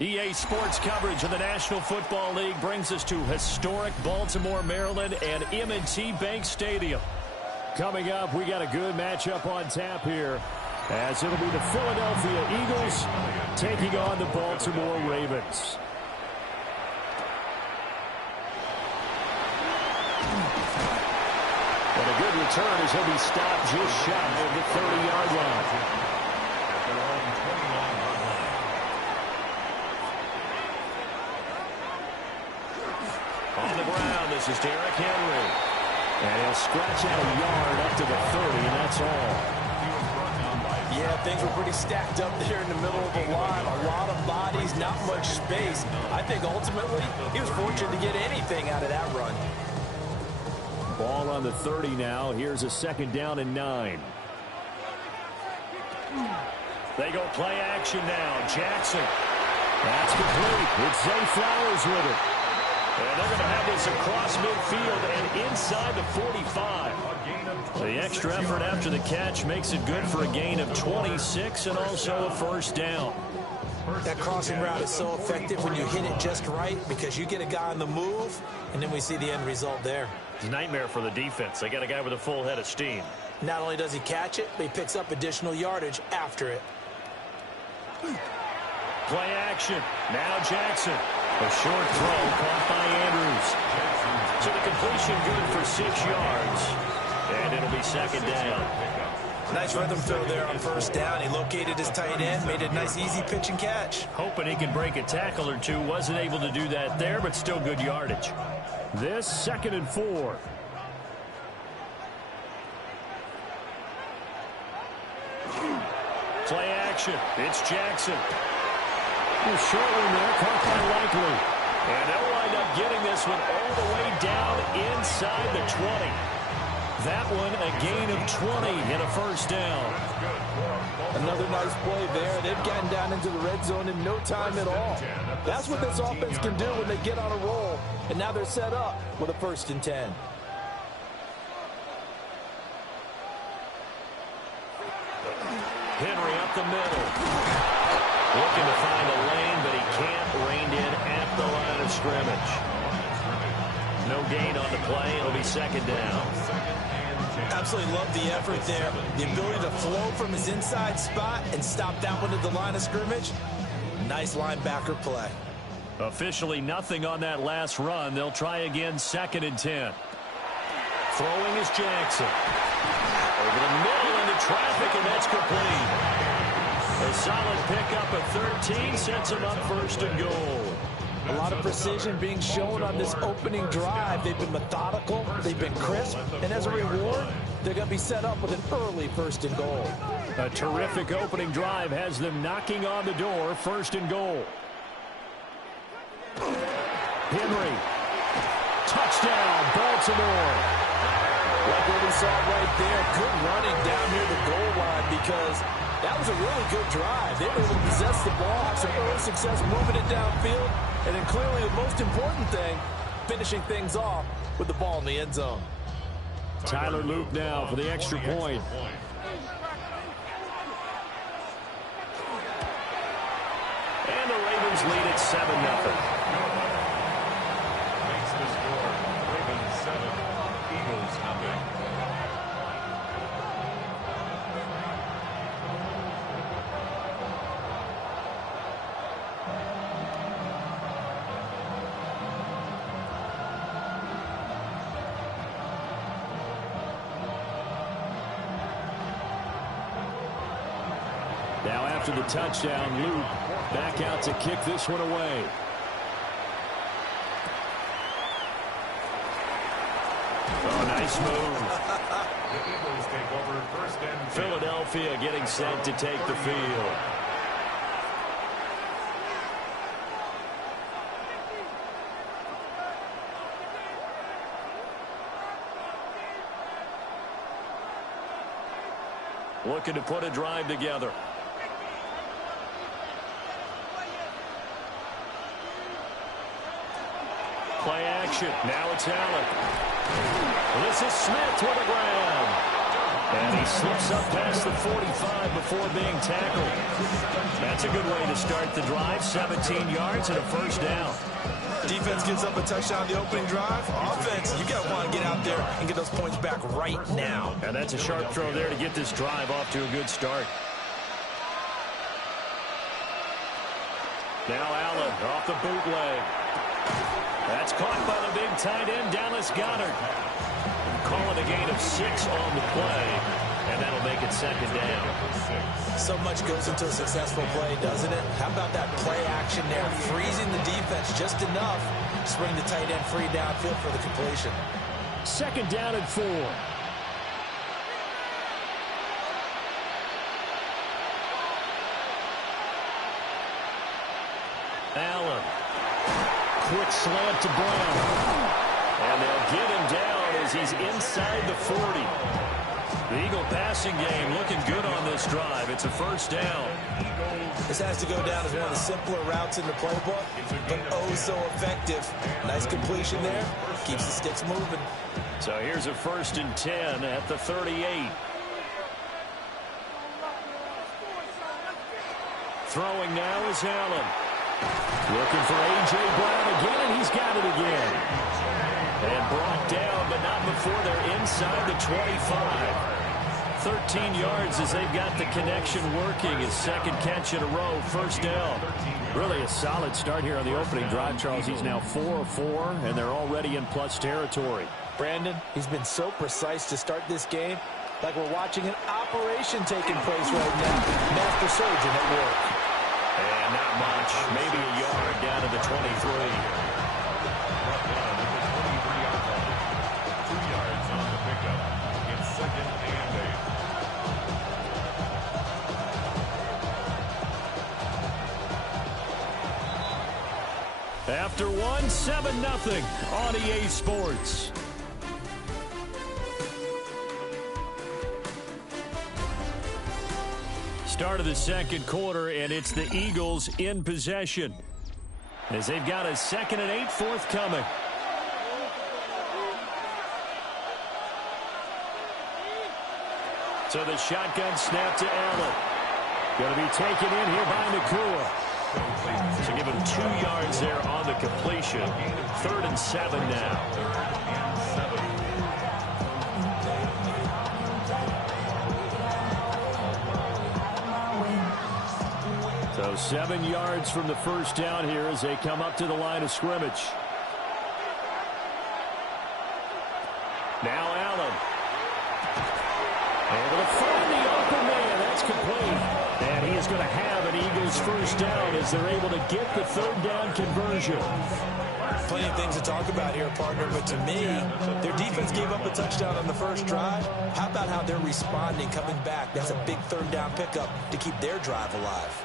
EA Sports coverage of the National Football League brings us to historic Baltimore, Maryland, and M&T Bank Stadium. Coming up, we got a good matchup on tap here, as it'll be the Philadelphia Eagles taking on the Baltimore Ravens. And a good return as he'll be stopped just shy of the 30-yard line. On the ground, this is Derrick Henry. And he'll scratch out a yard up to the 30, and that's all. Yeah, things were pretty stacked up there in the middle of the line. A lot of bodies, not much space. I think ultimately he was fortunate to get anything out of that run. Ball on the 30 now. Here's a 2nd down and 9. They go play action now. Jackson. That's complete. It's Zay Flowers with it. And they're going to have this across midfield and inside the 45. The extra effort after the catch makes it good for a gain of 26 and also a 1st down. That crossing route is so effective when you hit it just right because you get a guy on the move, and then we see the end result there. It's a nightmare for the defense. They got a guy with a full head of steam. Not only does he catch it, but he picks up additional yardage after it. Play action. Now Jackson. A short throw caught by Andrews. So the completion good for 6 yards. And it'll be 2nd down. Nice rhythm throw there on 1st down. He located his tight end, made a nice easy pitch and catch. Hoping he can break a tackle or two. Wasn't able to do that there, but still good yardage. This 2nd and 4. Play action. It's Jackson. Short one there, caught by Likely. And they'll wind up getting this one all the way down inside the 20. That one a gain of 20 and a 1st down. Another nice play there. They've gotten down into the red zone in no time at all. That's what this offense can do when they get on a roll. And now they're set up with a 1st and 10. Henry up the middle. Looking to find a lane, but he can't. Reined in at the line of scrimmage. No gain on the play. It'll be 2nd down. Absolutely love the effort there. The ability to flow from his inside spot and stop that one at the line of scrimmage. Nice linebacker play. Officially nothing on that last run. They'll try again 2nd and 10. Throwing is Jackson. Over the middle into traffic, and that's complete. A solid pickup of 13 sets him up 1st and goal. A lot of precision being shown on this opening drive. They've been methodical, they've been crisp, and as a reward, they're going to be set up with an early 1st and goal. A terrific opening drive has them knocking on the door, 1st and goal. Henry. Touchdown, Baltimore. Like what we saw right there, good running down near the goal line because that was a really good drive. They were able to possess the ball, have some early success moving it downfield, and then clearly the most important thing, finishing things off with the ball in the end zone. Tyler Luke now for the extra point. And the Ravens lead at 7-0. Makes the score Ravens 7, Eagles nothing. Now after the touchdown, Luke back out to kick this one away. Oh, nice move. The Eagles take over 1st and 10. Philadelphia getting set to take the field. Looking to put a drive together. Play action. Now it's Allen. This is Smith with the ground. And he slips up past the 45 before being tackled. That's a good way to start the drive. 17 yards and a 1st down. Defense gives up a touchdown on the opening drive. Offense, you got to want to get out there and get those points back right now. And that's a sharp throw there to get this drive off to a good start. Now Allen off the bootleg. That's caught by the big tight end, Dallas Goedert. Calling a gain of 6 on the play, and that'll make it 2nd down. So much goes into a successful play, doesn't it? How about that play action there? Freezing the defense just enough to bring the tight end free downfield for the completion. 2nd down and 4. Allen. Quick slant to Brown. And they'll get him down down as he's inside the 40. The Eagle passing game looking good on this drive. It's a first down. This has to go down as one of the simpler routes in the playbook, but oh so effective. Nice completion there. Keeps the sticks moving. So here's a 1st and 10 at the 38. Throwing now is Allen. Looking for A.J. Brown again, and he's got it again. And brought down, but not before they're inside the 25. 13 yards as they've got the connection working. His second catch in a row, first down. Really a solid start here on the opening drive, Charles. He's now 4 of 4, and they're already in plus territory. Brandon, he's been so precise to start this game, like we're watching an operation taking place right now. Master surgeon at work. And not much, maybe a yard down to the 23. 2 yards on the pickup. It's 2nd and 8. After one, 7-0 on EA Sports. Start of the second quarter, and it's the Eagles in possession as they've got a 2nd and 8 forthcoming. So the shotgun snap to Allen. Going to be taken in here by Nacua. So give him 2 yards there on the completion. 3rd and 7 now. So 7 yards from the first down here as they come up to the line of scrimmage. Now Allen. Able to find the open man. That's complete. And he is going to have an Eagles first down as they're able to get the 3rd down conversion. Plenty of things to talk about here, partner, but to me, their defense gave up a touchdown on the first drive. How about how they're responding, coming back? That's a big 3rd down pickup to keep their drive alive.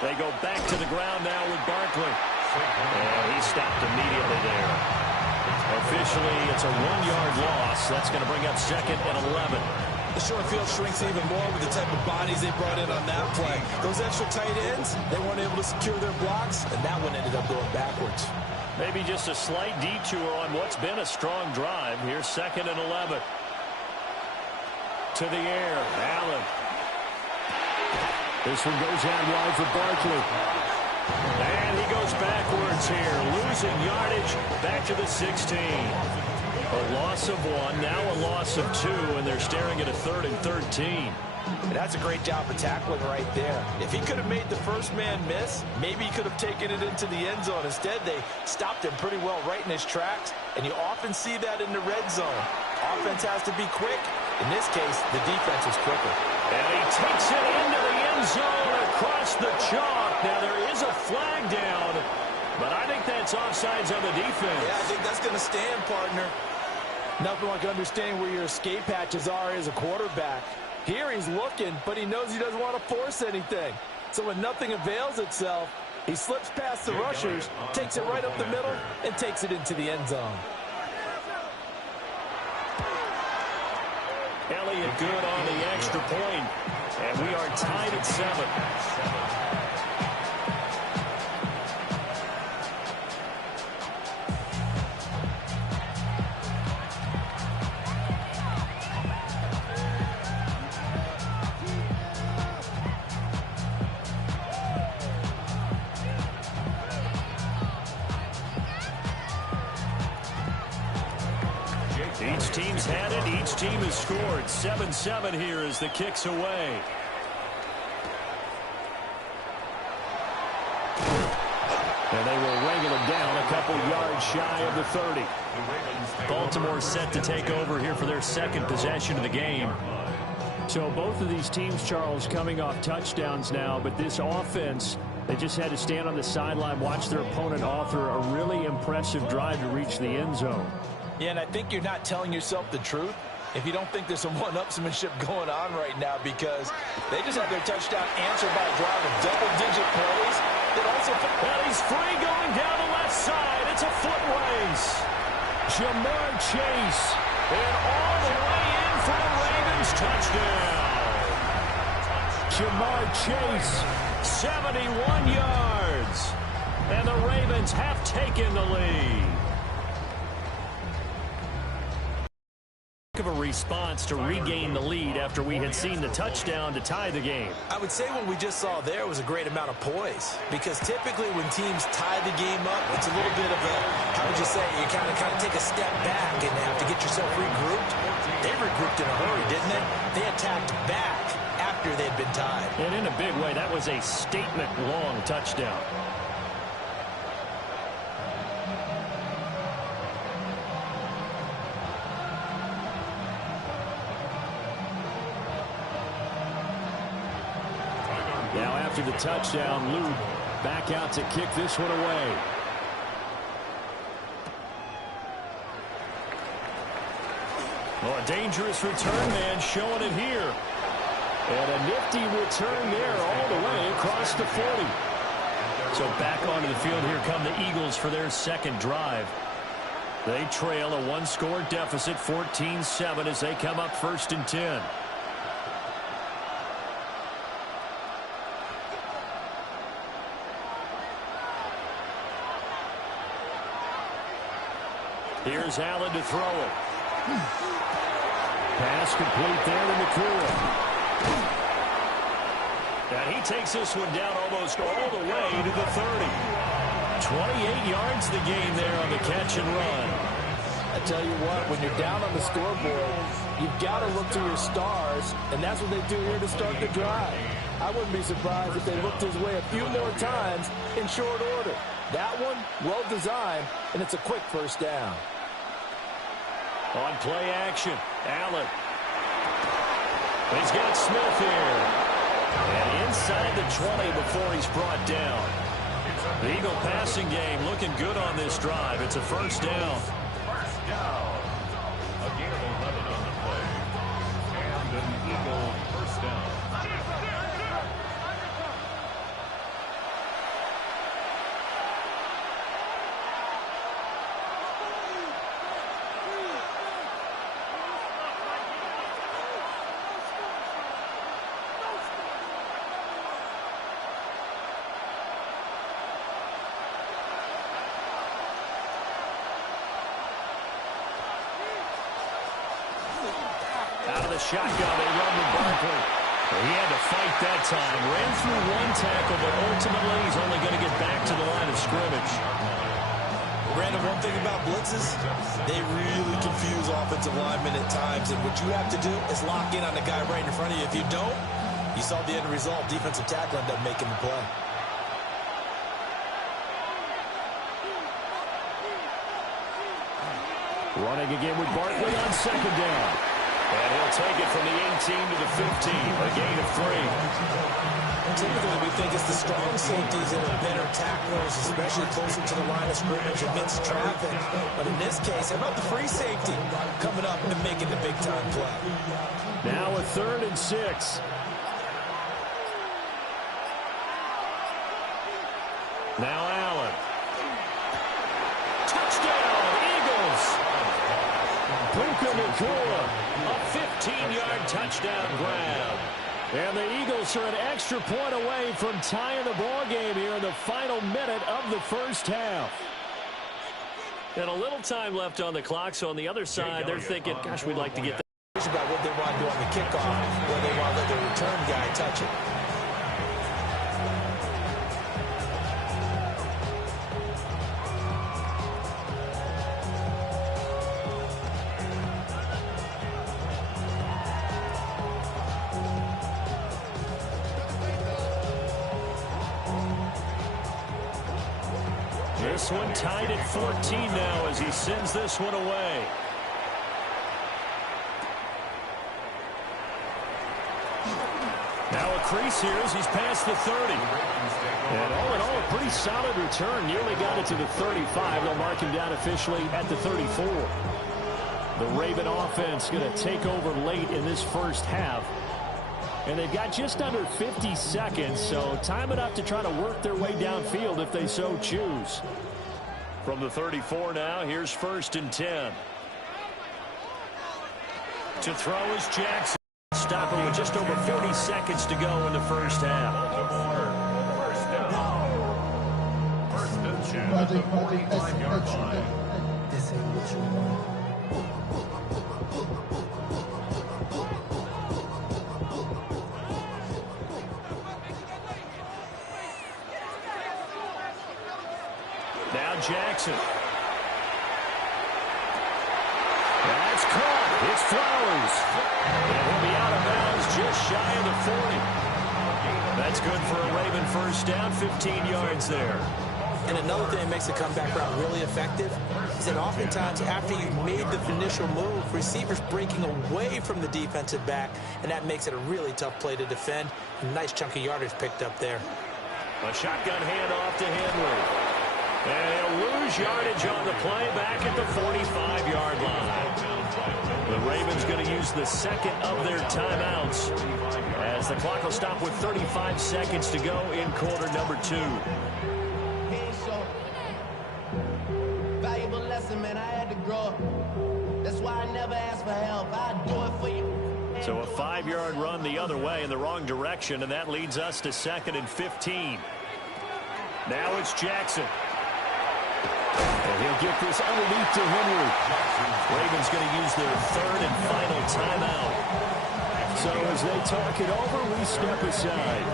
They go back to the ground now with Barkley. And he stopped immediately there. Officially, it's a 1-yard loss. That's going to bring up 2nd and 11. The short field shrinks even more with the type of bodies they brought in on that play. Those extra tight ends, they weren't able to secure their blocks, and that one ended up going backwards. Maybe just a slight detour on what's been a strong drive. Here's 2nd and 11. To the air, Allen. This one goes out wide for Barkley. And he goes backwards here, losing yardage back to the 16. A loss of 1, now a loss of 2, and they're staring at a 3rd and 13. And that's a great job of tackling right there. If he could have made the first man miss, maybe he could have taken it into the end zone. Instead, they stopped him pretty well right in his tracks, and you often see that in the red zone. Offense has to be quick. In this case, the defense was quicker. And he takes it into the end zone across the chalk. Now, there is a flag down, but I think that's offsides on the defense. Yeah, I think that's going to stand, partner. Nothing like understanding where your escape hatches are as a quarterback. Here he's looking, but he knows he doesn't want to force anything. So when nothing avails itself, he slips past the rushers, takes it right up the middle, and takes it into the end zone. Elliott good on the extra point, and we are tied at 7. Each team's had it. Each team has scored. 7-7 here as the kick's away. And they will wrangle him down a couple yards shy of the 30. Baltimore set to take over here for their 2nd possession of the game. So both of these teams, Charles, coming off touchdowns now, but this offense, they just had to stand on the sideline, watch their opponent author a really impressive drive to reach the end zone. Yeah, and I think you're not telling yourself the truth if you don't think there's some one-upsmanship going on right now, because they just had their touchdown answered by a drive of double-digit plays And he's free going down the left side. It's a foot race. Ja'Marr Chase. And all the way in for a Ravens touchdown. Ja'Marr Chase, 71 yards. And the Ravens have taken the lead. Of a response to regain the lead after we had seen the touchdown to tie the game. I would say what we just saw there was a great amount of poise, because typically when teams tie the game up, it's a little bit of a, how would you say, you kind of take a step back and have to get yourself regrouped. They regrouped in a hurry, didn't they? They attacked back after they'd been tied. And in a big way, that was a statement-long touchdown. Now after the touchdown, Lou back out to kick this one away. Oh, a dangerous return man showing it here. And a nifty return there all the way across the 40. So back onto the field, here come the Eagles for their second drive. They trail a one-score deficit, 14-7, as they come up 1st and 10. Here's Allen to throw it. Pass complete there to McCoy. And he takes this one down almost all the way to the 30. 28 yards the game there on the catch and run. I tell you what, when you're down on the scoreboard, you've got to look to your stars, and that's what they do here to start the drive. I wouldn't be surprised if they looked his way a few more times in short order. That one, well designed, and it's a quick first down. On play action, Allen. He's got Smith here. And inside the 20 before he's brought down. The Eagle passing game looking good on this drive. It's a first down. First down. A gain of 11 on the play. And an Eagle first down. Out of the shotgun, they run with Barkley. He had to fight that time. Ran through one tackle, but ultimately he's only going to get back to the line of scrimmage. Brandon, one thing about blitzes, they really confuse offensive linemen at times, and what you have to do is lock in on the guy right in front of you. If you don't, you saw the end result. Defensive tackle ended up making the play. Running again with Barkley on second down. And he'll take it from the 18 to the 15, a gain of 3. Typically, we think it's the strong safeties that are better tacklers, especially closer to the line of scrimmage amidst traffic. But in this case, how about the free safety coming up and making the big-time play? Now a 3rd and 6. Now Allen. Touchdown, Eagles! Puka Nacua, a 15-yard touchdown grab. And the Eagles are an extra point away from tying the ball game here in the final minute of the first half. And a little time left on the clock, so on the other side, they're thinking, gosh, we'd like to get that. About what they want to do on the kickoff, where they want to let the return guy touch it. This one tied at 14 now as he sends this one away. Now a crease here as he's past the 30. And all in all, a pretty solid return. Nearly got it to the 35. They'll mark him down officially at the 34. The Raven offense going to take over late in this first half. And they've got just under 50 seconds, so time enough to try to work their way downfield if they so choose. From the 34 now, here's 1st and 10. To throw is Jackson. Stop it with just over 40 seconds to go in the first half. First and 10 at the 45-yard line. This ain't what you want. Now Jackson. That's caught. It's Flowers. And he'll be out of bounds just shy of the 40. That's good for a Raven first down, 15 yards there. And another thing that makes the comeback route really effective is that oftentimes after you've made the initial move, receivers breaking away from the defensive back, and that makes it a really tough play to defend. A nice chunk of yardage picked up there. A shotgun handoff to Henry. And he'll lose yardage on the play back at the 45-yard line. The Ravens going to use the second of their timeouts as the clock will stop with 35 seconds to go in quarter number 2. Valuable lesson, man. I had to grow up. That's why I never ask for help. I'd do it for you. So a 5-yard run the other way in the wrong direction, and that leads us to 2nd and 15. Now it's Jackson. And he'll get this underneath to Henry. Ravens going to use their 3rd and final timeout. So as they talk it over, we step aside.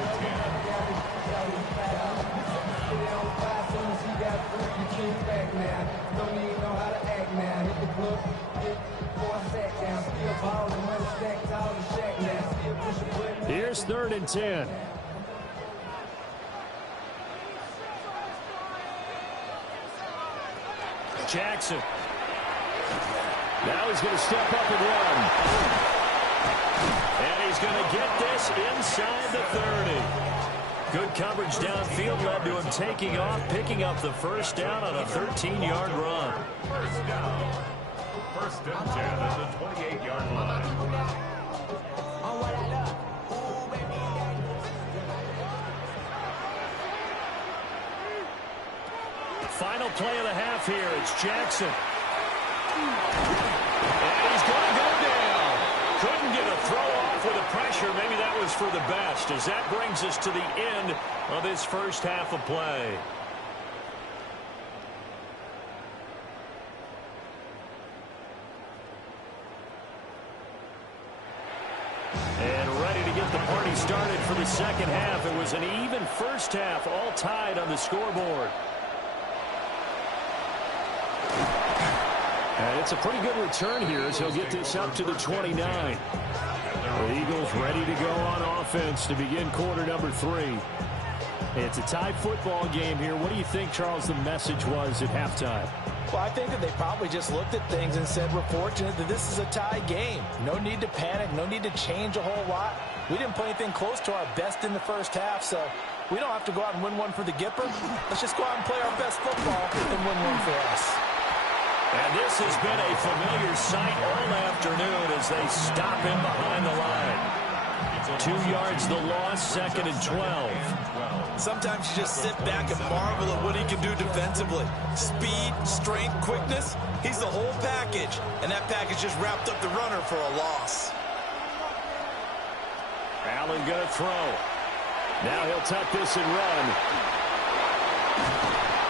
Here's 3rd and 10. Jackson. Now he's going to step up and run. And he's going to get this inside the 30. Good coverage downfield led to him taking off, picking up the first down on a 13-yard run. First down. 1st and 10 at the 28-yard line. Final play of the half here. It's Jackson. And he's going to go down. Couldn't get a throw off with the pressure. Maybe that was for the best, as that brings us to the end of this first half of play. And ready to get the party started for the second half. It was an even first half, all tied on the scoreboard. And it's a pretty good return here as he'll get this up to the 29. The Eagles ready to go on offense to begin quarter number 3. It's a tied football game here. What do you think, Charles, the message was at halftime? Well, I think that they probably just looked at things and said, we're fortunate that this is a tie game. No need to panic. No need to change a whole lot. We didn't play anything close to our best in the first half, so we don't have to go out and win one for the Gipper. Let's just go out and play our best football and win one for us. And this has been a familiar sight all afternoon as they stop him behind the line. 2 yards the loss, 2nd and 12. Sometimes you just sit back and marvel at what he can do defensively. Speed, strength, quickness, he's the whole package. And that package just wrapped up the runner for a loss. Allen going to throw. Now he'll tuck this and run.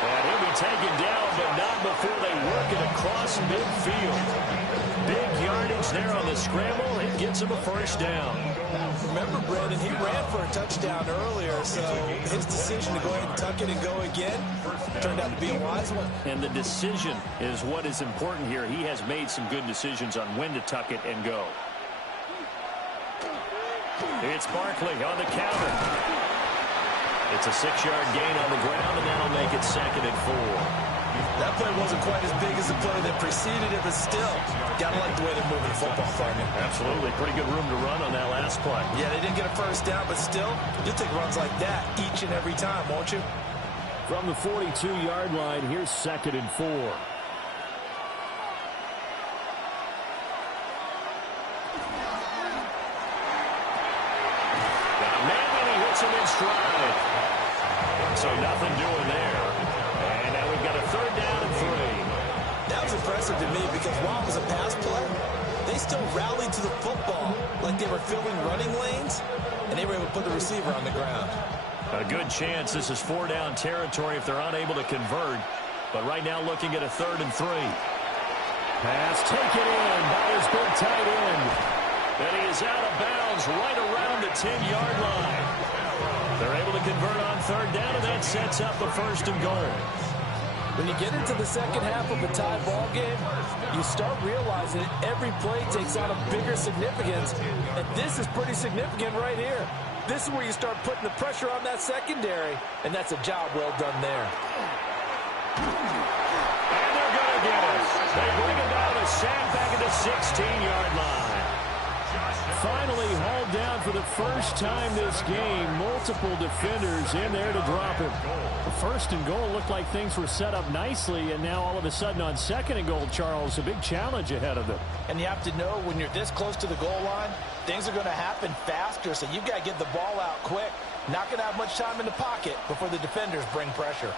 And he'll be taken down, but not before they work it across midfield. Big yardage there on the scramble. It gets him a first down. Remember, Brandon, he ran for a touchdown earlier, so his decision to go ahead and tuck it and go again turned out to be a wise one. And the decision is what is important here. He has made some good decisions on when to tuck it and go. It's Barkley on the counter. It's a 6-yard gain on the ground, and that'll make it 2nd and 4. That play wasn't quite as big as the play that preceded it, but still, gotta like the way they're moving the football, partner. Absolutely. Pretty good room to run on that last play. Yeah, they didn't get a first down, but still, you'll take runs like that each and every time, won't you? From the 42-yard line, here's 2nd and 4. hits him in stride. So nothing doing there. And now we've got a 3rd down and 3. That was impressive to me because while it was a pass play, they still rallied to the football like they were filling running lanes, and they were able to put the receiver on the ground. A good chance this is 4-down territory if they're unable to convert. But right now looking at a 3rd and 3. Pass taken in by his big tight end. And he is out of bounds right around the 10-yard line. They're able to convert on 3rd down, and that sets up a 1st and goal. When you get into the second half of a tie ball game, you start realizing that every play takes on a bigger significance, and this is pretty significant right here. This is where you start putting the pressure on that secondary, and that's a job well done there. And they're going to get it. They bring it down to sack back at the 16-yard line. Finally hauled down for the first time this game. Multiple defenders in there to drop him. The 1st and goal looked like things were set up nicely, and now all of a sudden on 2nd and goal, Charles, a big challenge ahead of them. And you have to know when you're this close to the goal line, things are going to happen faster, so you've got to get the ball out quick. Not going to have much time in the pocket before the defenders bring pressure.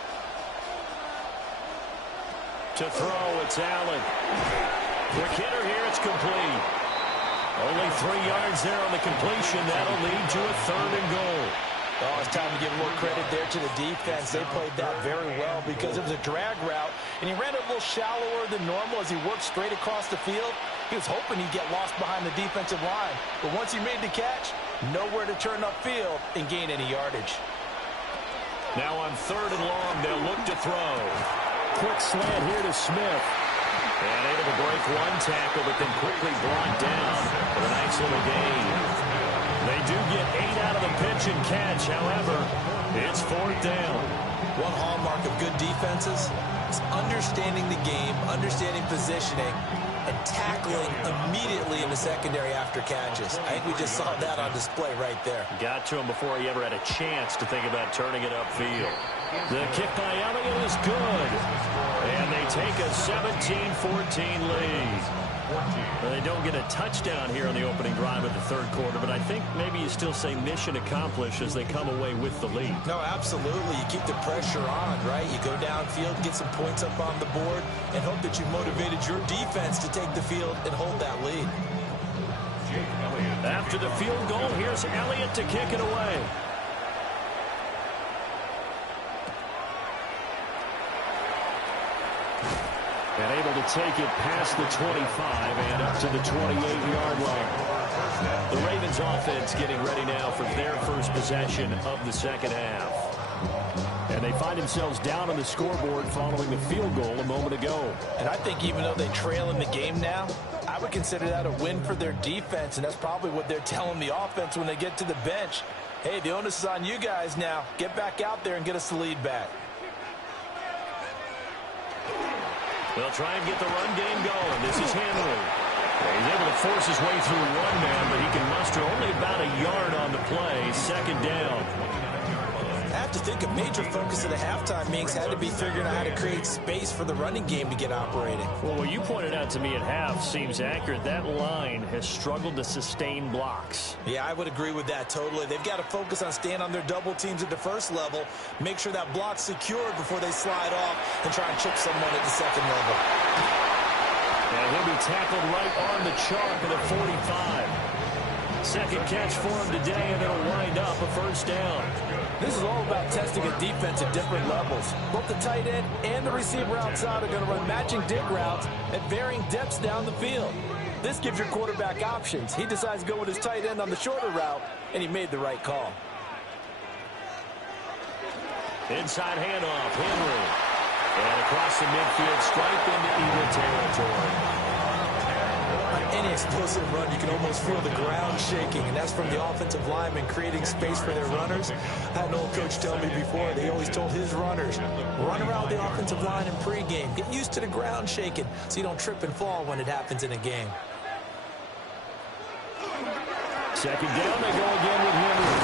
To throw, it's Allen. Quick hitter here, it's complete. Only 3 yards there on the completion. That'll lead to a 3rd and goal. Oh, it's time to give a little credit there to the defense. They played that very well because it was a drag route, and he ran it a little shallower than normal as he worked straight across the field. He was hoping he'd get lost behind the defensive line, but once he made the catch, nowhere to turn upfield and gain any yardage. Now on 3rd and long, they'll look to throw. Quick slant here to Smith. And able to break one tackle, but then quickly brought down for a nice little gain. They do get 8 out of the pitch and catch. However, it's 4th down. One hallmark of good defenses is understanding the game, understanding positioning, and tackling immediately in the secondary after catches. I think we just saw that on display right there. Got to him before he ever had a chance to think about turning it upfield. The kick by Elliott is good. And they take a 17-14 lead. Well, they don't get a touchdown here on the opening drive of the 3rd quarter, but I think maybe you still say mission accomplished as they come away with the lead. No, absolutely. You keep the pressure on, right? You go downfield, get some points up on the board, and hope that you motivated your defense to take the field and hold that lead. After the field goal, here's Elliott to kick it away. And able to take it past the 25 and up to the 28-yard line. The Ravens offense getting ready now for their first possession of the second half. And they find themselves down on the scoreboard following the field goal a moment ago. And I think even though they trail in the game now, I would consider that a win for their defense, and that's probably what they're telling the offense when they get to the bench. Hey, the onus is on you guys now. Get back out there and get us the lead back. They'll try and get the run game going. This is Henry. He's able to force his way through one man, but he can muster only about a yard on the play. 2nd down. I have to think a major focus of the halftime meetings had to be figuring out how to create space for the running game to get operating. Well, what you pointed out to me at half seems accurate. That line has struggled to sustain blocks. Yeah, I would agree with that totally. They've got to focus on staying on their double teams at the first level, make sure that block's secured before they slide off and try and chip someone at the second level. And he'll be tackled right on the chalk at the 45. Second catch for him today, and it'll wind up a 1st down. This is all about testing a defense at different levels. Both the tight end and the receiver outside are going to run matching dig routes at varying depths down the field. This gives your quarterback options. He decides to go with his tight end on the shorter route, and he made the right call. Inside handoff, Henry. And across the midfield, stripe into Eagle territory. On any explosive run, you can almost feel the ground shaking, and that's from the offensive linemen creating space for their runners. I had an old coach tell me before, they always told his runners, run around the offensive line in pregame. Get used to the ground shaking so you don't trip and fall when it happens in a game. 2nd down, they go again with Henry.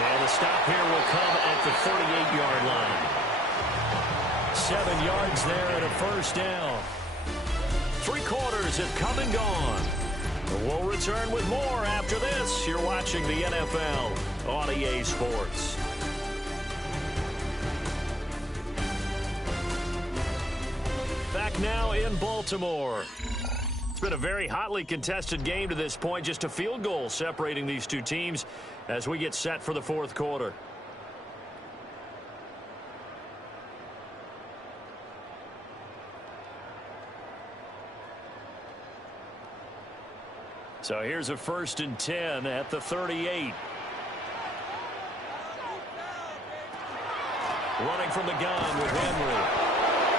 And the stop here will come at the 38-yard line. 7 yards there and a 1st down. 3 quarters have come and gone. We'll return with more after this. You're watching the NFL on EA Sports. Back now in Baltimore. It's been a very hotly contested game to this point. Just a field goal separating these two teams as we get set for the fourth quarter. So here's a 1st and 10 at the 38. Running from the gun with Henry.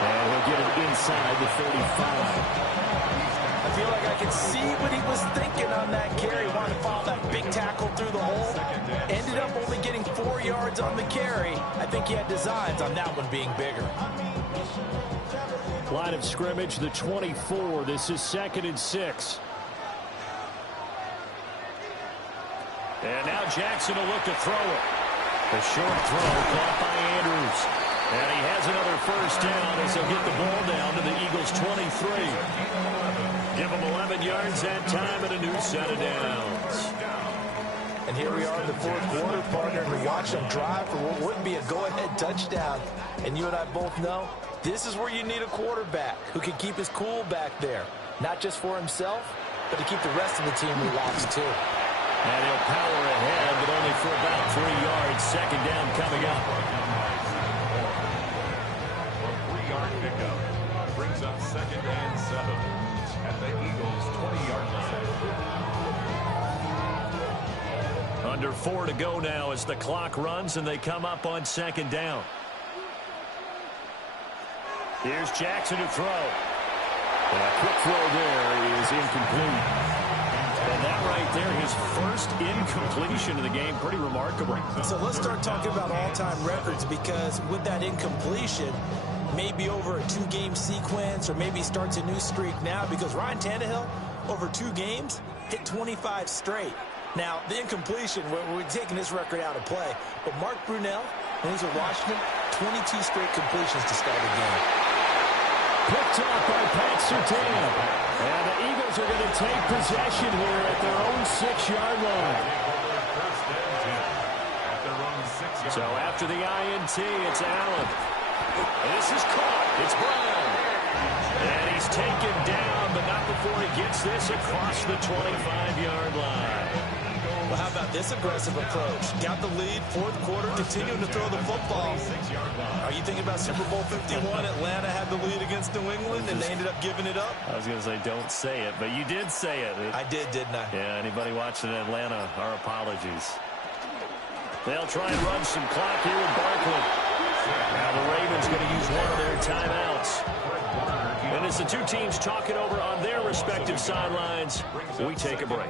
And he'll get it inside the 35. I feel like I can see what he was thinking on that carry. Wanted to follow that big tackle through the hole. Ended up only getting 4 yards on the carry. I think he had designs on that one being bigger. Line of scrimmage, the 24. This is 2nd and 6. And now Jackson will look to throw it. A short throw caught by Andrews. And he has another 1st down as he'll get the ball down to the Eagles' 23. Give him 11 yards that time and a new set of downs. And here we are in the fourth quarter, partner, to watch them drive for what would be a go-ahead touchdown. And you and I both know this is where you need a quarterback who can keep his cool back there. Not just for himself, but to keep the rest of the team relaxed too. And he'll power ahead, but only for about 3 yards. 2nd down coming up. A 3-yard pickup brings up 2nd and 7 at the Eagles' 20-yard line. Under 4 to go now as the clock runs and they come up on 2nd down. Here's Jackson to throw. And a quick throw there is incomplete. And that right there, his first incompletion of the game, pretty remarkable. So let's start talking about all-time records, because with that incompletion, maybe over a 2-game sequence, or maybe starts a new streak now, because Ryan Tannehill, over 2 games, hit 25 straight. Now, the incompletion, we're taking this record out of play, but Mark Brunell, when he's with Washington, 22 straight completions to start the game. Picked off by Pat Surtain. And the Eagles are going to take possession here at their own 6-yard line. So after the INT, it's Allen. And this is caught. It's Brown. And he's taken down, but not before he gets this across the 25-yard line. Well, how about this aggressive approach? Got the lead, fourth quarter, continuing to throw the football. Are you thinking about Super Bowl 51? Atlanta had the lead against New England, and they ended up giving it up? I was going to say, don't say it, but you did say it. I did, didn't I? Yeah, anybody watching Atlanta, our apologies. They'll try and run some clock here with Barkley. Now the Ravens going to use one of their timeouts. And as the two teams talk it over on their respective sidelines, we take a break.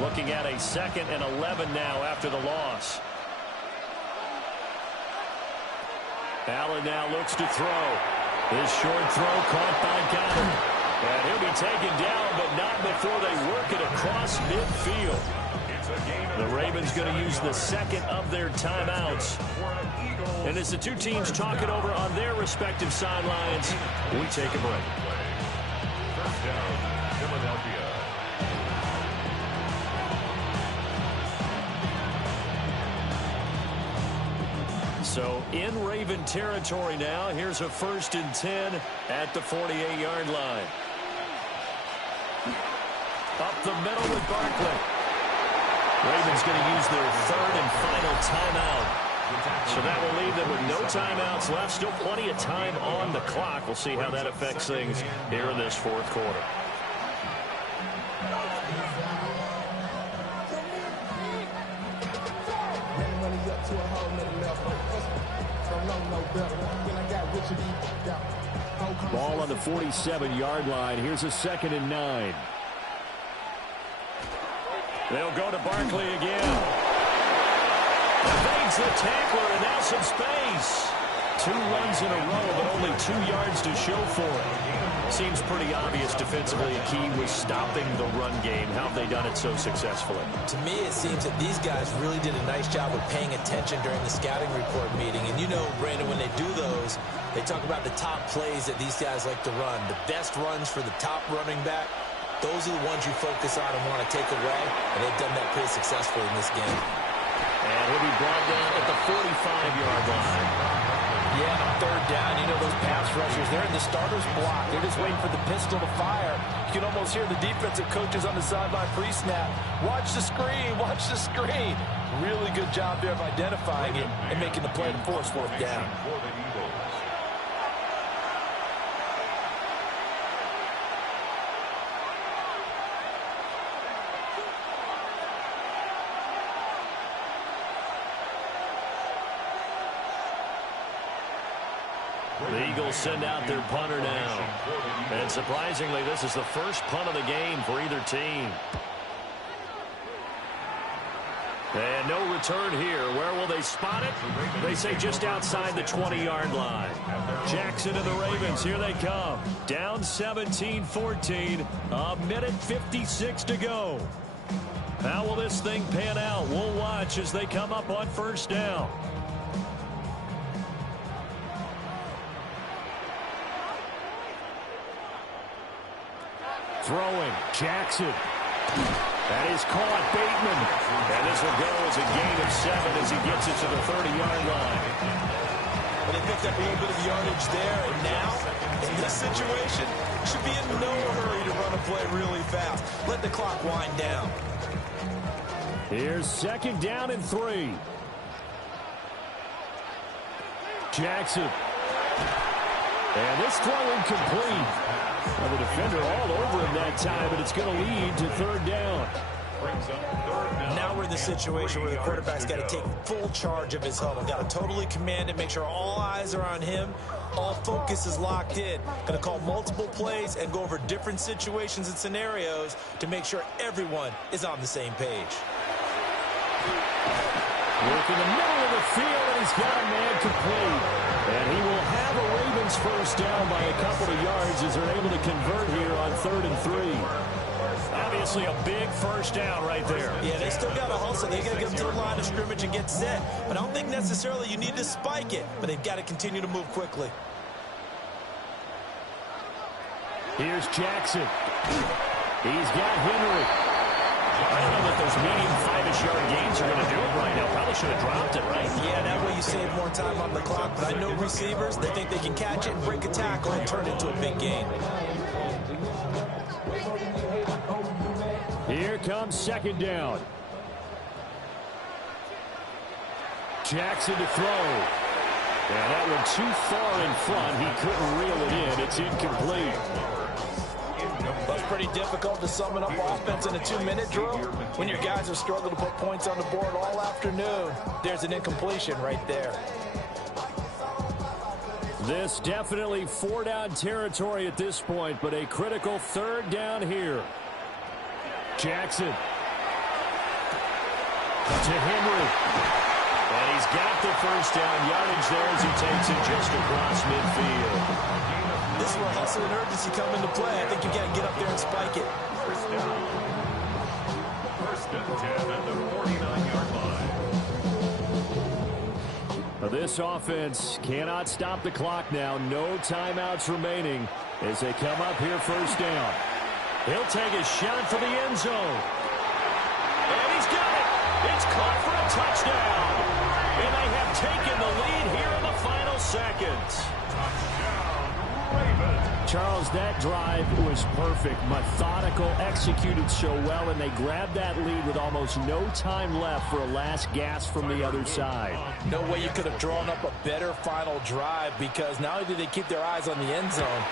Looking at a 2nd and 11 now after the loss. Allen now looks to throw. His short throw caught by Goddard. And he'll be taken down, but not before they work it across midfield. The Ravens going to use the 2nd of their timeouts. And as the two teams talk it over on their respective sidelines, we take a break. First down, Philadelphia. So in Raven territory now. Here's a 1st and 10 at the 48-yard line. Up the middle with Barkley. Ravens going to use their 3rd and final timeout. So that will leave them with no timeouts left. Still plenty of time on the clock. We'll see how that affects things here in this fourth quarter. Ball on the 47-yard line. Here's a 2nd and 9. They'll go to Barkley again. Evades the tackler, and now some space. 2 runs in a row, but only 2 yards to show for it. Seems pretty obvious defensively a key was stopping the run game. How have they done it so successfully? To me, it seems that these guys really did a nice job of paying attention during the scouting report meeting. And you know, Brandon, when they do those, they talk about the top plays that these guys like to run. The best runs for the top running back, those are the ones you focus on and want to take away. And they've done that pretty successfully in this game. And he'll be brought down at the 45-yard line. Yeah, on 3rd down, you know those pass rushers, they're in the starter's block. They're just waiting for the pistol to fire. You can almost hear the defensive coaches on the sideline pre-snap. Watch the screen, watch the screen. Really good job there of identifying it and making the play to force 4th down. The Eagles send out their punter now. And surprisingly, this is the first punt of the game for either team. And no return here. Where will they spot it? They say just outside the 20-yard line. Jackson and the Ravens, here they come. Down 17-14, a minute 56 to go. How will this thing pan out? We'll watch as they come up on 1st down. Throwing, Jackson. That is caught, Bateman. And this will go as a gain of 7 as he gets it to the 30-yard line. Well, they picked up a little bit of yardage there, and now, in this situation, should be in no hurry to run a play really fast. Let the clock wind down. Here's 2nd down and 3. Jackson. And this throw incomplete. Well, the defender all over him that time, but it's going to lead to 3rd down. Now we're in the situation where the quarterback's got to take full charge of his huddle. Got to totally command it, make sure all eyes are on him. All focus is locked in. Going to call multiple plays and go over different situations and scenarios to make sure everyone is on the same page. Work in the middle of the field, and he's got a man complete. And he will have a Ravens 1st down by a couple of yards as they're able to convert here on 3rd and 3. Obviously a big 1st down right there. Yeah, they still got to hustle. They got to get up to the line of scrimmage and get set. But I don't think necessarily you need to spike it. But they've got to continue to move quickly. Here's Jackson. He's got Henry. I don't know that those medium 5-ish yard gains are going to do it right now. Probably should have dropped it, right? Yeah, that way you save more time on the clock. But I know receivers, they think they can catch it and break a tackle and turn it into a big gain. Here comes 2nd down. Jackson to throw. And that one too far in front. He couldn't reel it in. It's incomplete. That's pretty difficult to summon up offense in a 2-minute drill when your guys have struggled to put points on the board all afternoon. There's an incompletion right there. This definitely 4-down territory at this point, but a critical 3rd down here. Jackson to Henry. And he's got the 1st down yardage there as he takes it just across midfield. This is where hustle and urgency come into play. I think you got to get up there and spike it. 1st down. 1st and 10 at the 49-yard line. This offense cannot stop the clock now. No timeouts remaining as they come up here 1st down. He'll take a shot for the end zone. And he's got it. It's caught for a touchdown. And they have taken the lead here in the final seconds. Charles, that drive was perfect, methodical, executed so well, and they grabbed that lead with almost no time left for a last gasp from the other side. No way you could have drawn up a better final drive, because not only did they keep their eyes on the end zone,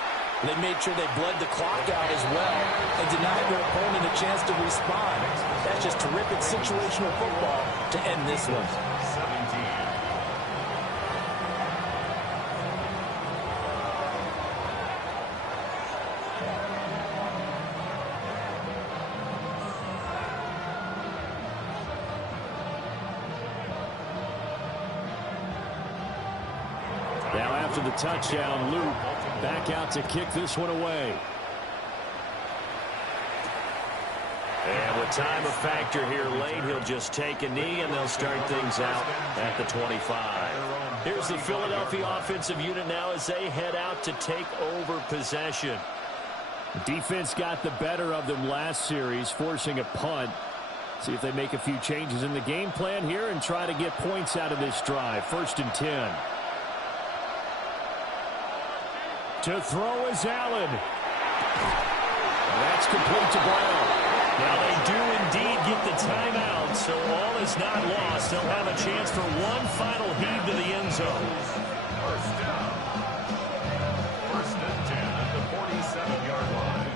they made sure they bled the clock out as well and denied their opponent a chance to respond. That's just terrific situational football to end this one. 17. Now after the touchdown, Luke back out to kick this one away. And with time a factor here late, he'll just take a knee, and they'll start things out at the 25. Here's the Philadelphia offensive unit now as they head out to take over possession. Defense got the better of them last series, forcing a punt. See if they make a few changes in the game plan here and try to get points out of this drive. 1st and 10. To throw is Allen. That's complete to Brown. Now they do indeed get the timeout, so all is not lost. They'll have a chance for one final heave to the end zone. First down. 1st and 10 at the 47-yard line.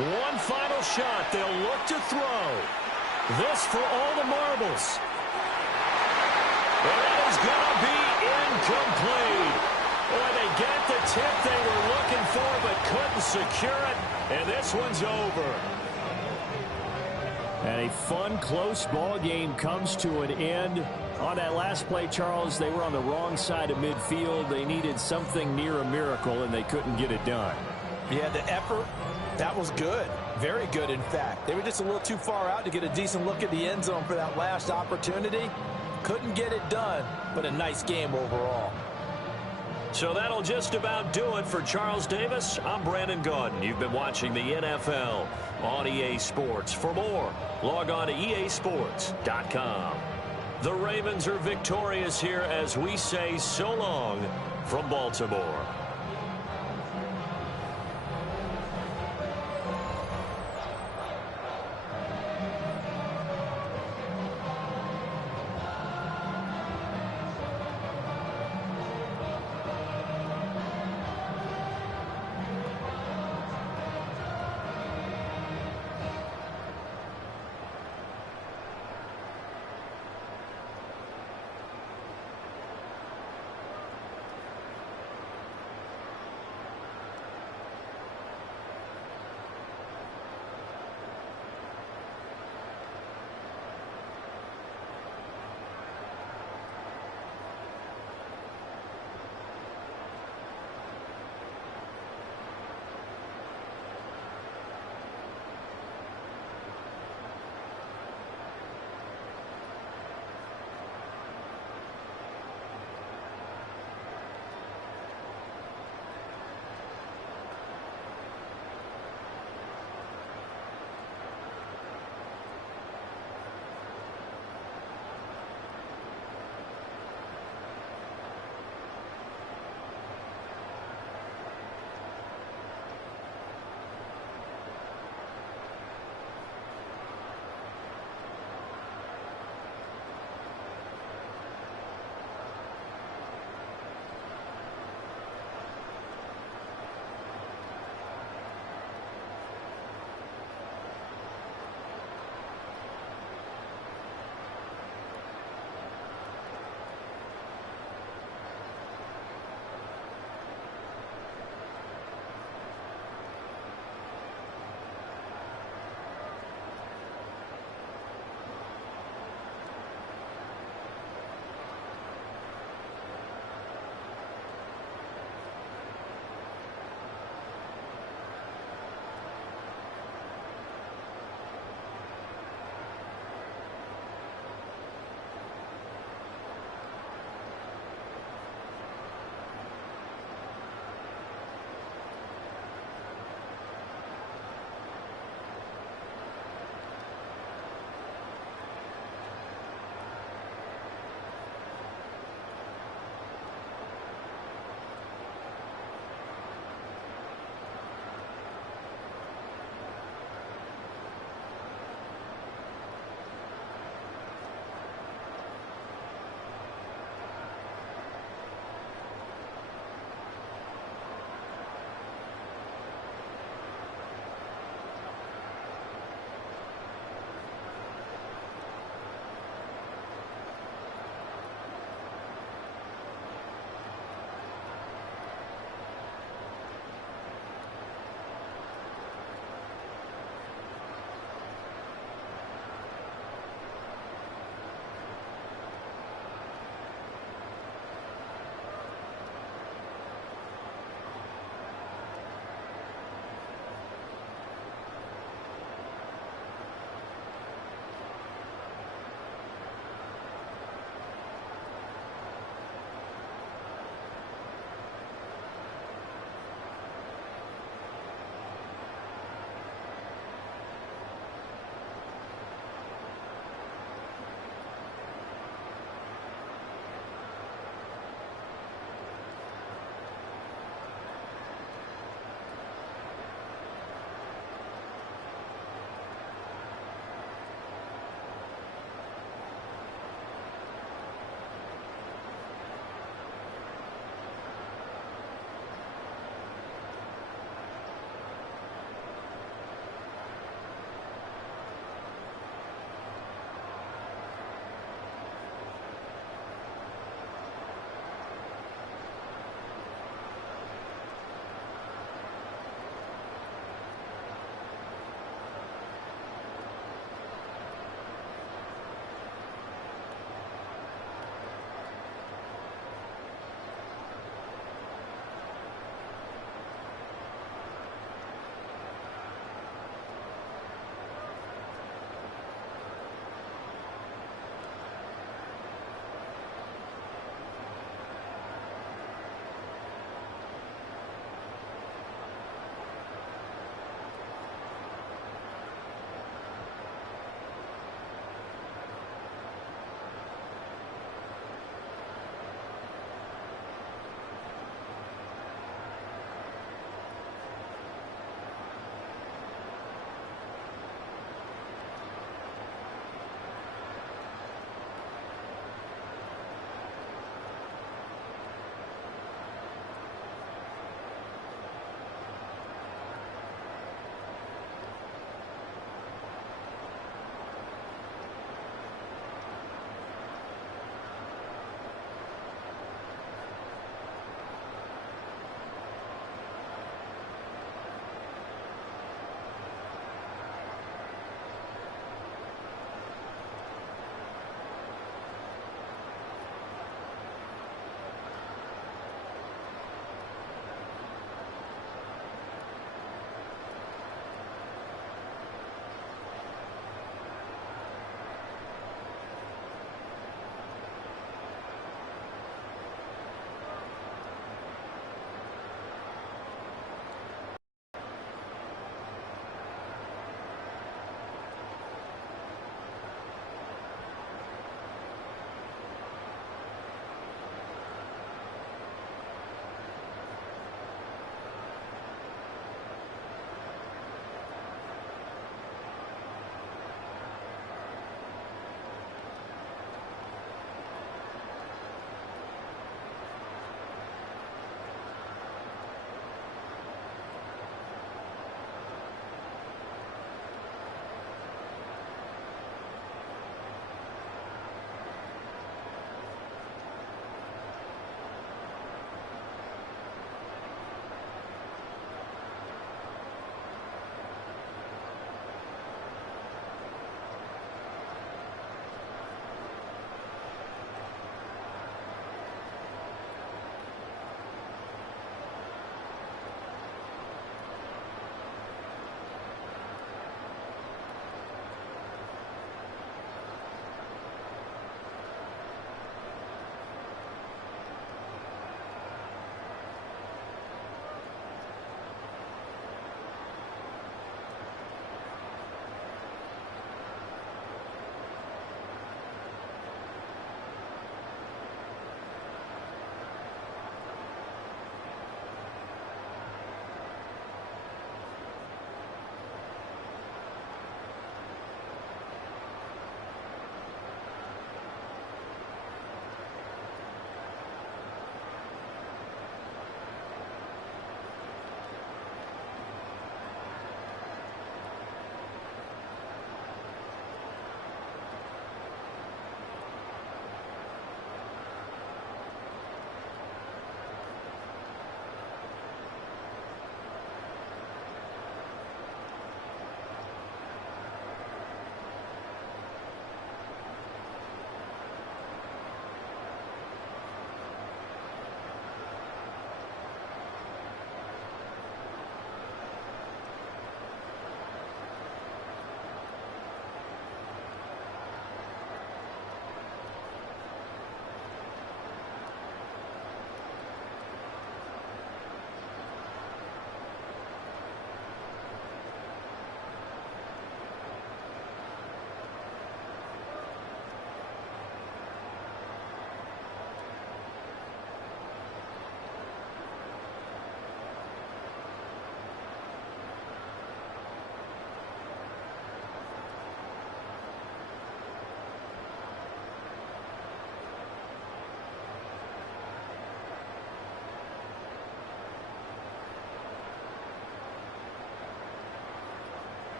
One final shot. They'll look to throw. This for all the marbles. And it is going to be incomplete. Boy, they get the tip they were looking for but couldn't secure it. And this one's over. And a fun, close ball game comes to an end. On that last play, Charles, they were on the wrong side of midfield. They needed something near a miracle, and they couldn't get it done. Yeah, the effort, that was good. Very good, in fact. They were just a little too far out to get a decent look at the end zone for that last opportunity. Couldn't get it done, but a nice game overall. So that'll just about do it for Charles Davis. I'm Brandon Gaudin. You've been watching the NFL on EA Sports. For more, log on to easports.com. The Ravens are victorious here as we say so long from Baltimore.